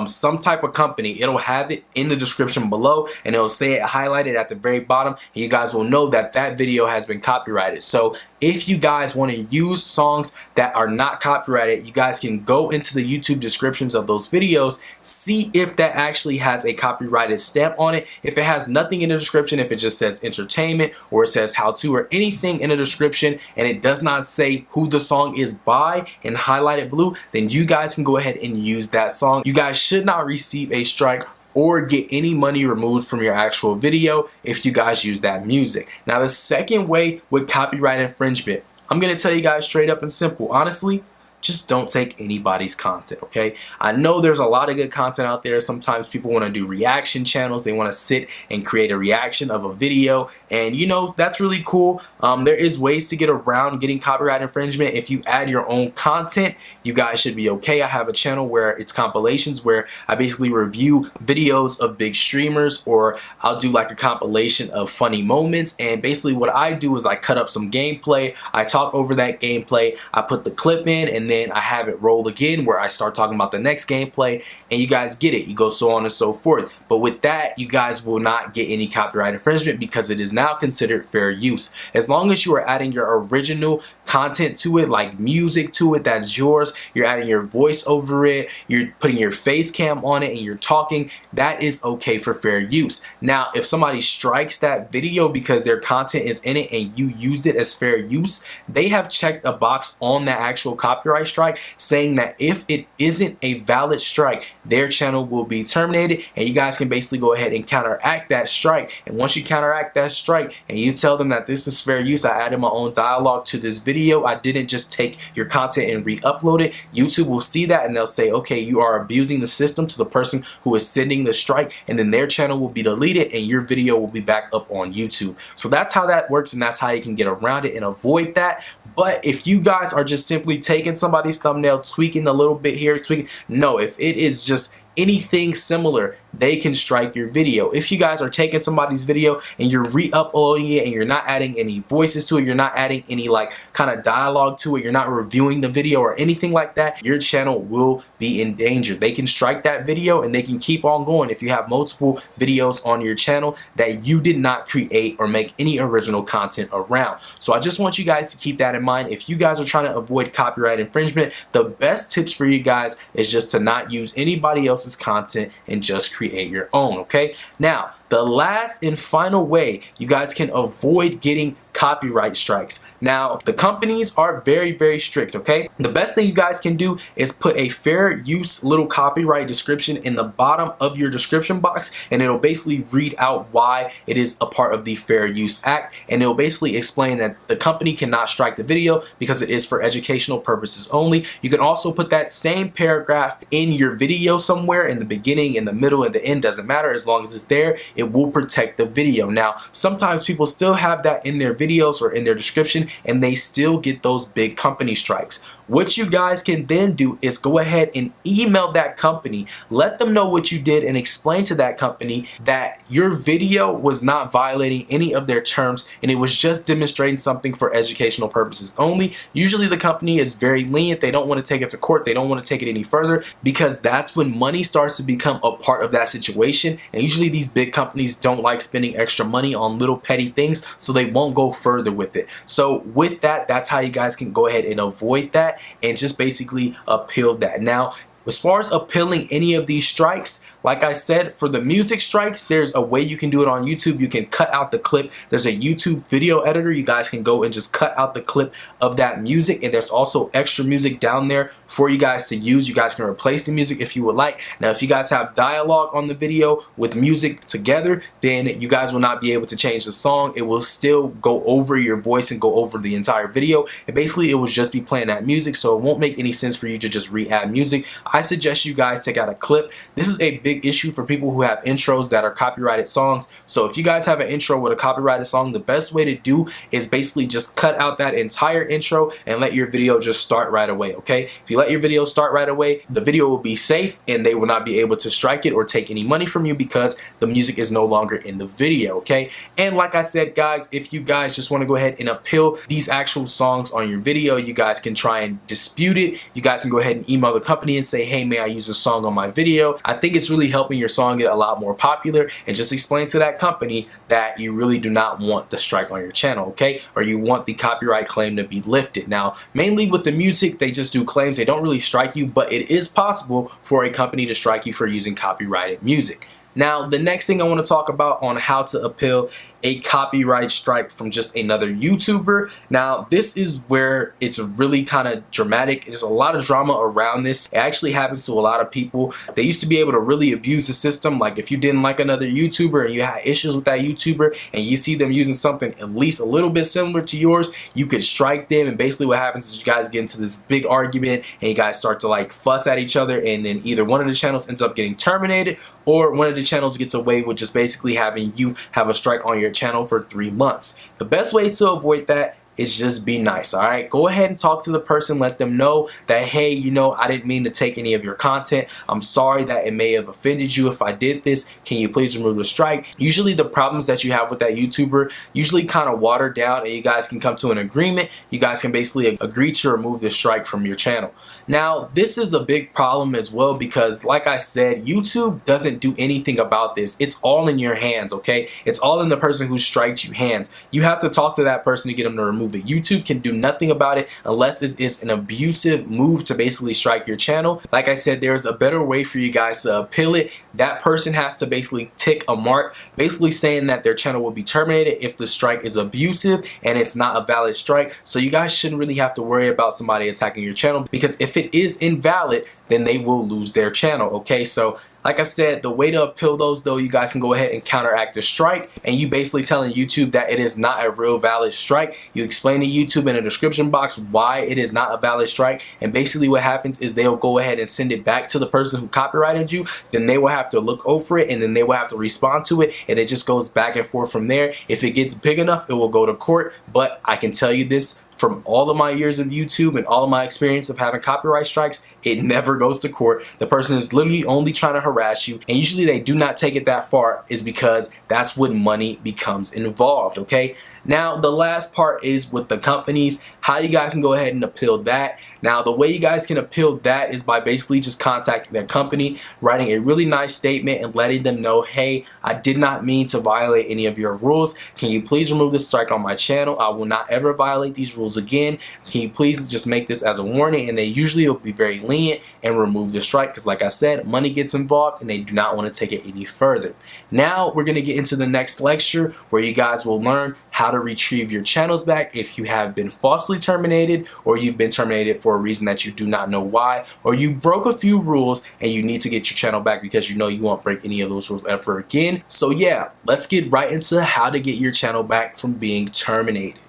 some type of company. It'll have it in the description below, and it'll say it highlighted at the very bottom, and you guys will know that that video has been copyrighted. So if you guys want to use songs that are not copyrighted, you guys can go into the YouTube descriptions of those videos, see if that actually has a copyrighted stamp on it. If it has nothing in the description, if it just says entertainment, or it says how to, or anything in the description, and it does not say who the song is by in highlighted blue, then you guys can go ahead and use that song. You guys should not receive a strike or get any money removed from your actual video if you guys use that music. Now, the second way with copyright infringement, I'm gonna tell you guys straight up and simple, honestly, just don't take anybody's content, okay? I know there's a lot of good content out there. Sometimes people want to do reaction channels. They want to sit and create a reaction of a video, and you know, that's really cool. There is ways to get around getting copyright infringement. If you add your own content, you guys should be okay. I have a channel where it's compilations where I basically review videos of big streamers, or I'll do like a compilation of funny moments, and basically what I do is I cut up some gameplay, I talk over that gameplay, I put the clip in, and then I have it roll again where I start talking about the next gameplay, and you guys get it. You go so on and so forth. But with that, you guys will not get any copyright infringement because it is now considered fair use. As long as you are adding your original content to it, like music to it that's yours, you're adding your voice over it, you're putting your face cam on it, and you're talking, that is okay for fair use. Now, if somebody strikes that video because their content is in it and you used it as fair use, they have checked a box on that actual copyright strike saying that if it isn't a valid strike, their channel will be terminated, and you guys can basically go ahead and counteract that strike. And once you counteract that strike and you tell them that this is fair use, I added my own dialogue to this video, I didn't just take your content and re-upload it, YouTube will see that and they'll say, okay, you are abusing the system to the person who is sending the strike, and then their channel will be deleted and your video will be back up on YouTube. So that's how that works, and that's how you can get around it and avoid that. But if you guys are just simply taking somebody's thumbnail, tweaking a little bit here, tweaking, no, if it is just anything similar, they can strike your video. If you guys are taking somebody's video and you're re-uploading it and you're not adding any voices to it, you're not adding any like kind of dialogue to it, you're not reviewing the video or anything like that, your channel will be in danger. They can strike that video and they can keep on going if you have multiple videos on your channel that you did not create or make any original content around. So I just want you guys to keep that in mind. If you guys are trying to avoid copyright infringement, the best tips for you guys is just to not use anybody else's content and just create your own, okay? Now, the last and final way you guys can avoid getting copyright strikes. Now, the companies are very, very strict, okay? The best thing you guys can do is put a fair use little copyright description in the bottom of your description box, and it'll basically read out why it is a part of the Fair Use Act, and it'll basically explain that the company cannot strike the video because it is for educational purposes only. You can also put that same paragraph in your video somewhere in the beginning, in the middle, and the end, doesn't matter. As long as it's there, it will protect the video. Now, sometimes people still have that in their videos or in their description and they still get those big company strikes. What you guys can then do is go ahead and email that company, let them know what you did, and explain to that company that your video was not violating any of their terms and it was just demonstrating something for educational purposes only. Usually the company is very lenient. They don't want to take it to court. They don't want to take it any further because that's when money starts to become a part of that situation, and usually these big companies don't like spending extra money on little petty things, so they won't go further with it. So with that, that's how you guys can go ahead and avoid that and just basically appeal that. Now, as far as appealing any of these strikes, Like I said, for the music strikes, there's a way you can do it on YouTube. You can cut out the clip. There's a YouTube video editor. You guys can go and just cut out the clip of that music, and there's also extra music down there for you guys to use. You guys can replace the music if you would like. Now, if you guys have dialogue on the video with music together, then you guys will not be able to change the song. It will still go over your voice and go over the entire video, and basically it will just be playing that music, so it won't make any sense for you to just re-add music. I suggest you guys take out a clip. This is a big issue for people who have intros that are copyrighted songs. So if you guys have an intro with a copyrighted song, the best way to do is basically just cut out that entire intro and let your video just start right away, okay? If you let your video start right away, the video will be safe and they will not be able to strike it or take any money from you because the music is no longer in the video, okay? And like I said, guys, if you guys just want to go ahead and appeal these actual songs on your video, you guys can try and dispute it. You guys can go ahead and email the company and say, hey, may I use a song on my video? I think it's really helping your song get a lot more popular, and just explain to that company that you really do not want the strike on your channel, okay? Or you want the copyright claim to be lifted. Now, mainly with the music, they just do claims. They don't really strike you, but it is possible for a company to strike you for using copyrighted music. Now, the next thing I want to talk about on how to appeal a copyright strike from just another YouTuber. Now, this is where it's really kind of dramatic. There's a lot of drama around this. It actually happens to a lot of people. They used to be able to really abuse the system. Like if you didn't like another YouTuber and you had issues with that YouTuber and you see them using something at least a little bit similar to yours, you could strike them, and basically what happens is you guys get into this big argument and you guys start to like fuss at each other, and then either one of the channels ends up getting terminated or one of the channels gets away with just basically having you have a strike on your channel for 3 months. The best way to avoid that is just be nice, all right? Go ahead and talk to the person, let them know that, hey, you know, I didn't mean to take any of your content. I'm sorry that it may have offended you if I did this. Can you please remove the strike? Usually the problems that you have with that YouTuber usually kind of water down, and you guys can come to an agreement. You guys can basically agree to remove the strike from your channel. Now, this is a big problem as well because, like I said, YouTube doesn't do anything about this. It's all in your hands, okay? It's all in the person who strikes you hands. You have to talk to that person to get them to remove it. YouTube can do nothing about it unless it is an abusive move to basically strike your channel. Like I said, there's a better way for you guys to appeal it. That person has to basically tick a mark, basically saying that their channel will be terminated if the strike is abusive and it's not a valid strike. So you guys shouldn't really have to worry about somebody attacking your channel, because if it is invalid, then they will lose their channel, okay? So like I said, the way to appeal those, though, you guys can go ahead and counteract the strike, and you basically telling YouTube that it is not a real valid strike. You explain to YouTube in the description box why it is not a valid strike, and basically what happens is they'll go ahead and send it back to the person who copyrighted you. Then they will have to look over it, and then they will have to respond to it, and it just goes back and forth from there. If it gets big enough, it will go to court, but I can tell you this, from all of my years of YouTube and all of my experience of having copyright strikes, it never goes to court. The person is literally only trying to harass you, and usually they do not take it that far, is because that's when money becomes involved, okay? Now, the last part is with the companies, how you guys can go ahead and appeal that. Now, the way you guys can appeal that is by basically just contacting their company, writing a really nice statement and letting them know, hey, I did not mean to violate any of your rules. Can you please remove the strike on my channel? I will not ever violate these rules again. Can you please just make this as a warning? And they usually will be very lenient and remove the strike, because like I said, money gets involved and they do not want to take it any further. Now, we're going to get into the next lecture where you guys will learn how to retrieve your channels back if you have been falsely terminated, or you've been terminated for a reason that you do not know why, or you broke a few rules and you need to get your channel back because you know you won't break any of those rules ever again. So yeah, let's get right into how to get your channel back from being terminated.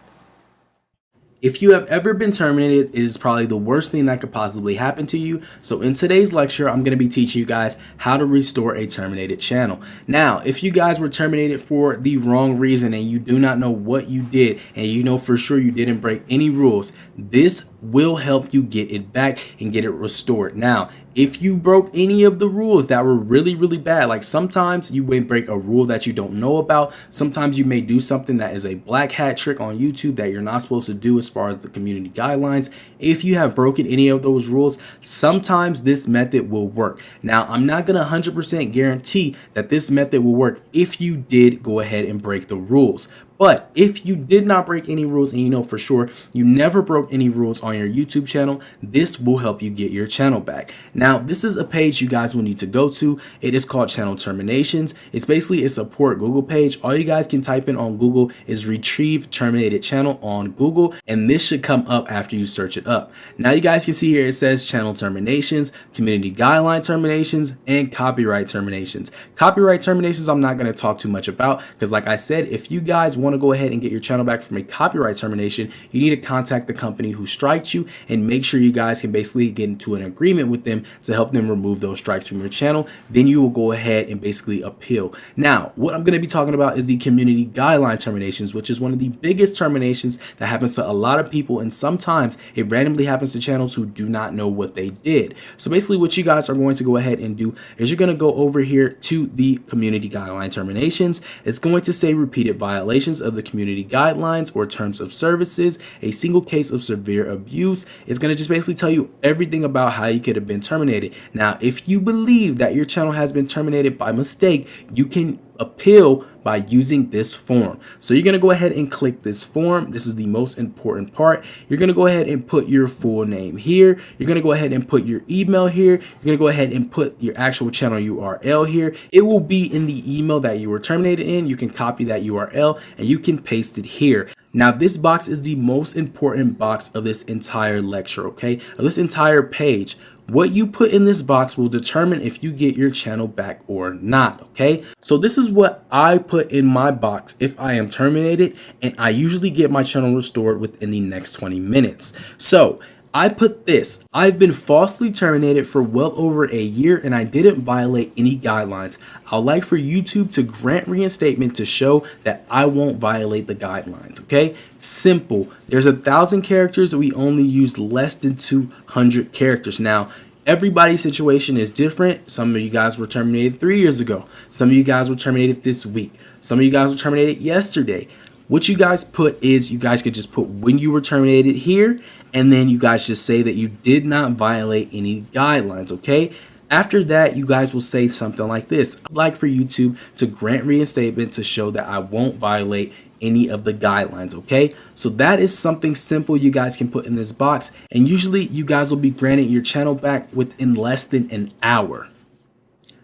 If you have ever been terminated, it is probably the worst thing that could possibly happen to you. So in today's lecture, I'm going to be teaching you guys how to restore a terminated channel. Now, if you guys were terminated for the wrong reason and you do not know what you did, and you know for sure you didn't break any rules, this will help you get it back and get it restored. Now, if you broke any of the rules that were really, really bad, like sometimes you may break a rule that you don't know about. Sometimes you may do something that is a black hat trick on YouTube that you're not supposed to do as far as the community guidelines. If you have broken any of those rules, sometimes this method will work. Now, I'm not going to 100% guarantee that this method will work if you did go ahead and break the rules. But if you did not break any rules and you know for sure you never broke any rules on your YouTube channel, this will help you get your channel back. Now, this is a page you guys will need to go to. It is called Channel Terminations. It's basically a support Google page. All you guys can type in on Google is retrieve terminated channel on Google, and this should come up after you search it up. Now you guys can see here it says channel terminations, community guideline terminations, and copyright terminations. Copyright terminations I'm not going to talk too much about because like I said, if you guys want to go ahead and get your channel back from a copyright termination, you need to contact the company who striked you and make sure you guys can basically get into an agreement with them to help them remove those strikes from your channel. Then you will go ahead and basically appeal. Now, what I'm going to be talking about is the community guideline terminations, which is one of the biggest terminations that happens to a lot of people, and sometimes it randomly happens to channels who do not know what they did. So basically what you guys are going to go ahead and do is you're going to go over here to the community guideline terminations. It's going to say repeated violations of the community guidelines or terms of services, a single case of severe abuse. It's going to just basically tell you everything about how you could have been terminated. Now, if you believe that your channel has been terminated by mistake, you can appeal by using this form. So you're going to go ahead and click this form. This is the most important part. You're going to go ahead and put your full name here. You're going to go ahead and put your email here. You're going to go ahead and put your actual channel URL here. It will be in the email that you were terminated in. You can copy that URL and you can paste it here. Now, this box is the most important box of this entire lecture, okay? Of this entire page. What you put in this box will determine if you get your channel back or not, okay? So this is what I put in my box if I am terminated, and I usually get my channel restored within the next 20 minutes. So I put this: I've been falsely terminated for well over a year and I didn't violate any guidelines. I'd like for YouTube to grant reinstatement to show that I won't violate the guidelines, okay? Simple. There's 1,000 characters. We only use less than 200 characters. Now, everybody's situation is different. Some of you guys were terminated 3 years ago. Some of you guys were terminated this week. Some of you guys were terminated yesterday. What you guys put is you guys could just put when you were terminated here, and then you guys just say that you did not violate any guidelines, okay? After that, you guys will say something like this: I'd like for YouTube to grant reinstatement to show that I won't violate any of the guidelines, okay? So that is something simple you guys can put in this box, and usually you guys will be granted your channel back within less than an hour.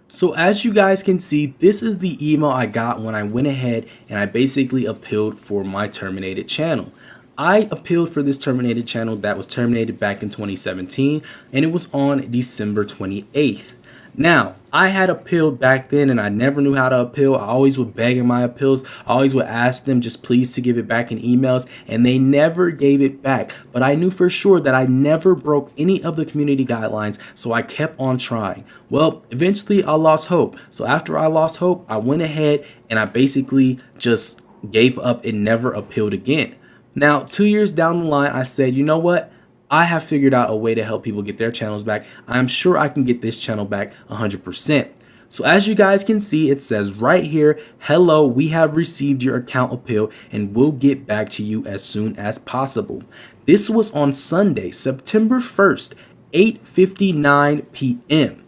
So as you guys can see, this is the email I got when I went ahead and I basically appealed for my terminated channel. I appealed for this terminated channel that was terminated back in 2017, and it was on December 28th. Now, I had appealed back then and I never knew how to appeal. I always would beg in my appeals. I always would ask them just please to give it back in emails, and they never gave it back. But I knew for sure that I never broke any of the community guidelines, so I kept on trying. Well, eventually I lost hope. So after I lost hope, I went ahead and I basically just gave up and never appealed again. Now, 2 years down the line, I said, you know what? I have figured out a way to help people get their channels back. I'm sure I can get this channel back 100%. So as you guys can see, it says right here, hello, we have received your account appeal and we'll get back to you as soon as possible. This was on Sunday, September 1st, 8:59 p.m.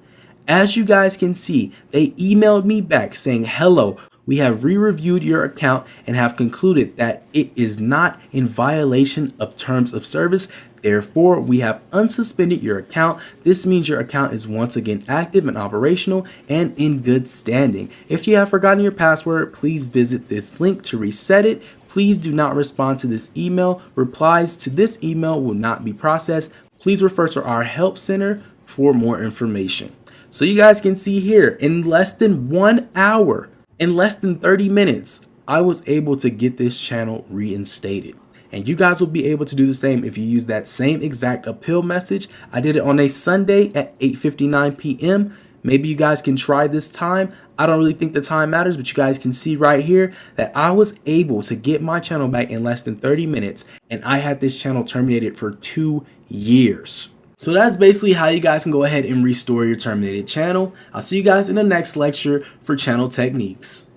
As you guys can see, they emailed me back saying, hello, we have re-reviewed your account and have concluded that it is not in violation of terms of service. Therefore, we have unsuspended your account. This means your account is once again active and operational and in good standing. If you have forgotten your password, please visit this link to reset it. Please do not respond to this email. Replies to this email will not be processed. Please refer to our help center for more information. So you guys can see here, in less than 1 hour, in less than 30 minutes, I was able to get this channel reinstated. And you guys will be able to do the same if you use that same exact appeal message. I did it on a Sunday at 8:59 p.m. Maybe you guys can try this time. I don't really think the time matters, but you guys can see right here that I was able to get my channel back in less than 30 minutes. And I had this channel terminated for 2 years. So that's basically how you guys can go ahead and restore your terminated channel. I'll see you guys in the next lecture for channel techniques.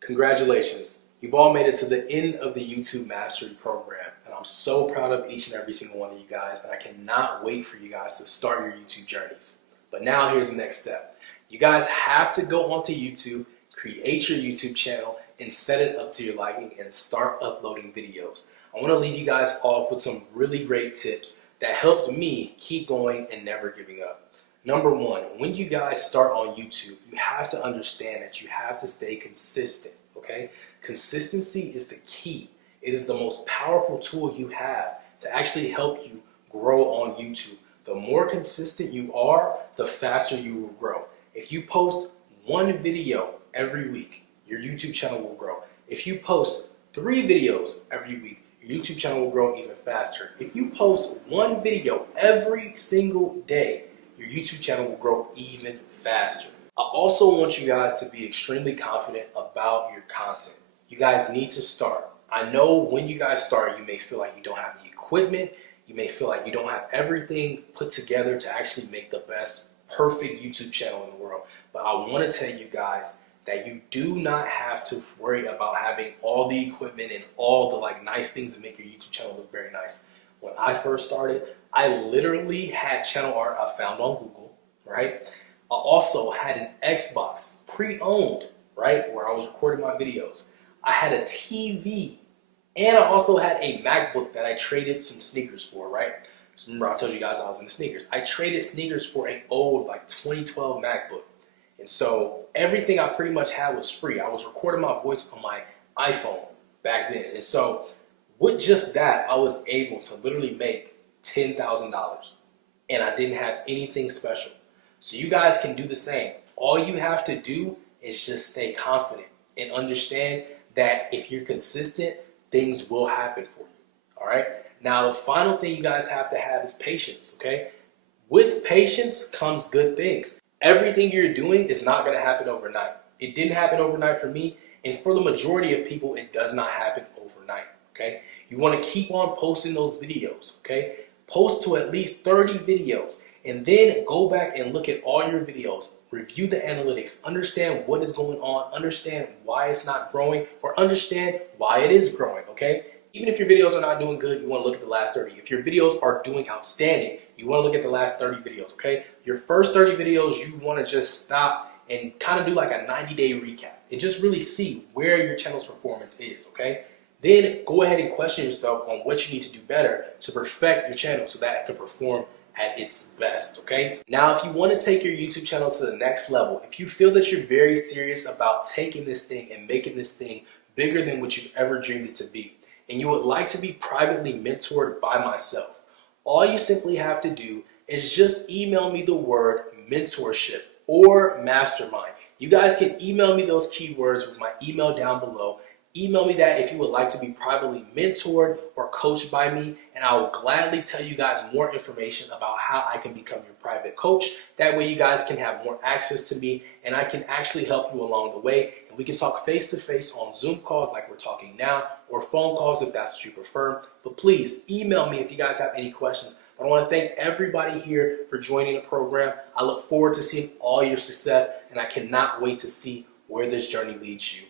Congratulations. You've all made it to the end of the YouTube Mastery Program, and I'm so proud of each and every single one of you guys, and I cannot wait for you guys to start your YouTube journeys. But now here's the next step. You guys have to go onto YouTube, create your YouTube channel, and set it up to your liking and start uploading videos. I want to leave you guys off with some really great tips that helped me keep going and never giving up. Number one, when you guys start on YouTube, you have to understand that you have to stay consistent, okay? Consistency is the key. It is the most powerful tool you have to actually help you grow on YouTube. The more consistent you are, the faster you will grow. If you post one video every week, your YouTube channel will grow. If you post 3 videos every week, your YouTube channel will grow even faster. If you post one video every single day, your YouTube channel will grow even faster. I also want you guys to be extremely confident about your content. You guys need to start. I know when you guys start, you may feel like you don't have the equipment. You may feel like you don't have everything put together to actually make the best, perfect YouTube channel in the world. But I want to tell you guys that you do not have to worry about having all the equipment and all the nice things to make your YouTube channel look very nice. When I first started, I literally had channel art I found on Google, right? I also had an Xbox pre-owned, right, where I was recording my videos. I had a TV, and I also had a MacBook that I traded some sneakers for, right? So remember I told you guys I was into sneakers. I traded sneakers for an old 2012 MacBook. And so everything I pretty much had was free. I was recording my voice on my iPhone back then. And so with just that, I was able to literally make $10,000. And I didn't have anything special. So you guys can do the same. All you have to do is just stay confident and understand that if you're consistent, things will happen for you. All right. Now, the final thing you guys have to have is patience. Okay. With patience comes good things. Everything you're doing is not going to happen overnight. It didn't happen overnight for me. And for the majority of people, it does not happen overnight. Okay. You want to keep on posting those videos. Okay. Post to at least 30 videos and then go back and look at all your videos. Review the analytics. Understand what is going on. Understand why it's not growing or understand why it is growing. Okay. Even if your videos are not doing good, you want to look at the last 30. If your videos are doing outstanding, you want to look at the last 30 videos, okay? Your first 30 videos, you want to just stop and kind of do like a 90-day recap and just really see where your channel's performance is, okay? Then go ahead and question yourself on what you need to do better to perfect your channel so that it can perform at its best, okay? Now, if you want to take your YouTube channel to the next level, if you feel that you're very serious about taking this thing and making this thing bigger than what you've ever dreamed it to be, and you would like to be privately mentored by myself, all you simply have to do is just email me the word mentorship or mastermind. You guys can email me those keywords with my email down below. Email me that if you would like to be privately mentored or coached by me, and I will gladly tell you guys more information about how I can become your private coach. That way you guys can have more access to me and I can actually help you along the way. And we can talk face-to-face on Zoom calls like we're talking now, or phone calls if that's what you prefer. But please email me if you guys have any questions. But I want to thank everybody here for joining the program. I look forward to seeing all your success, and I cannot wait to see where this journey leads you.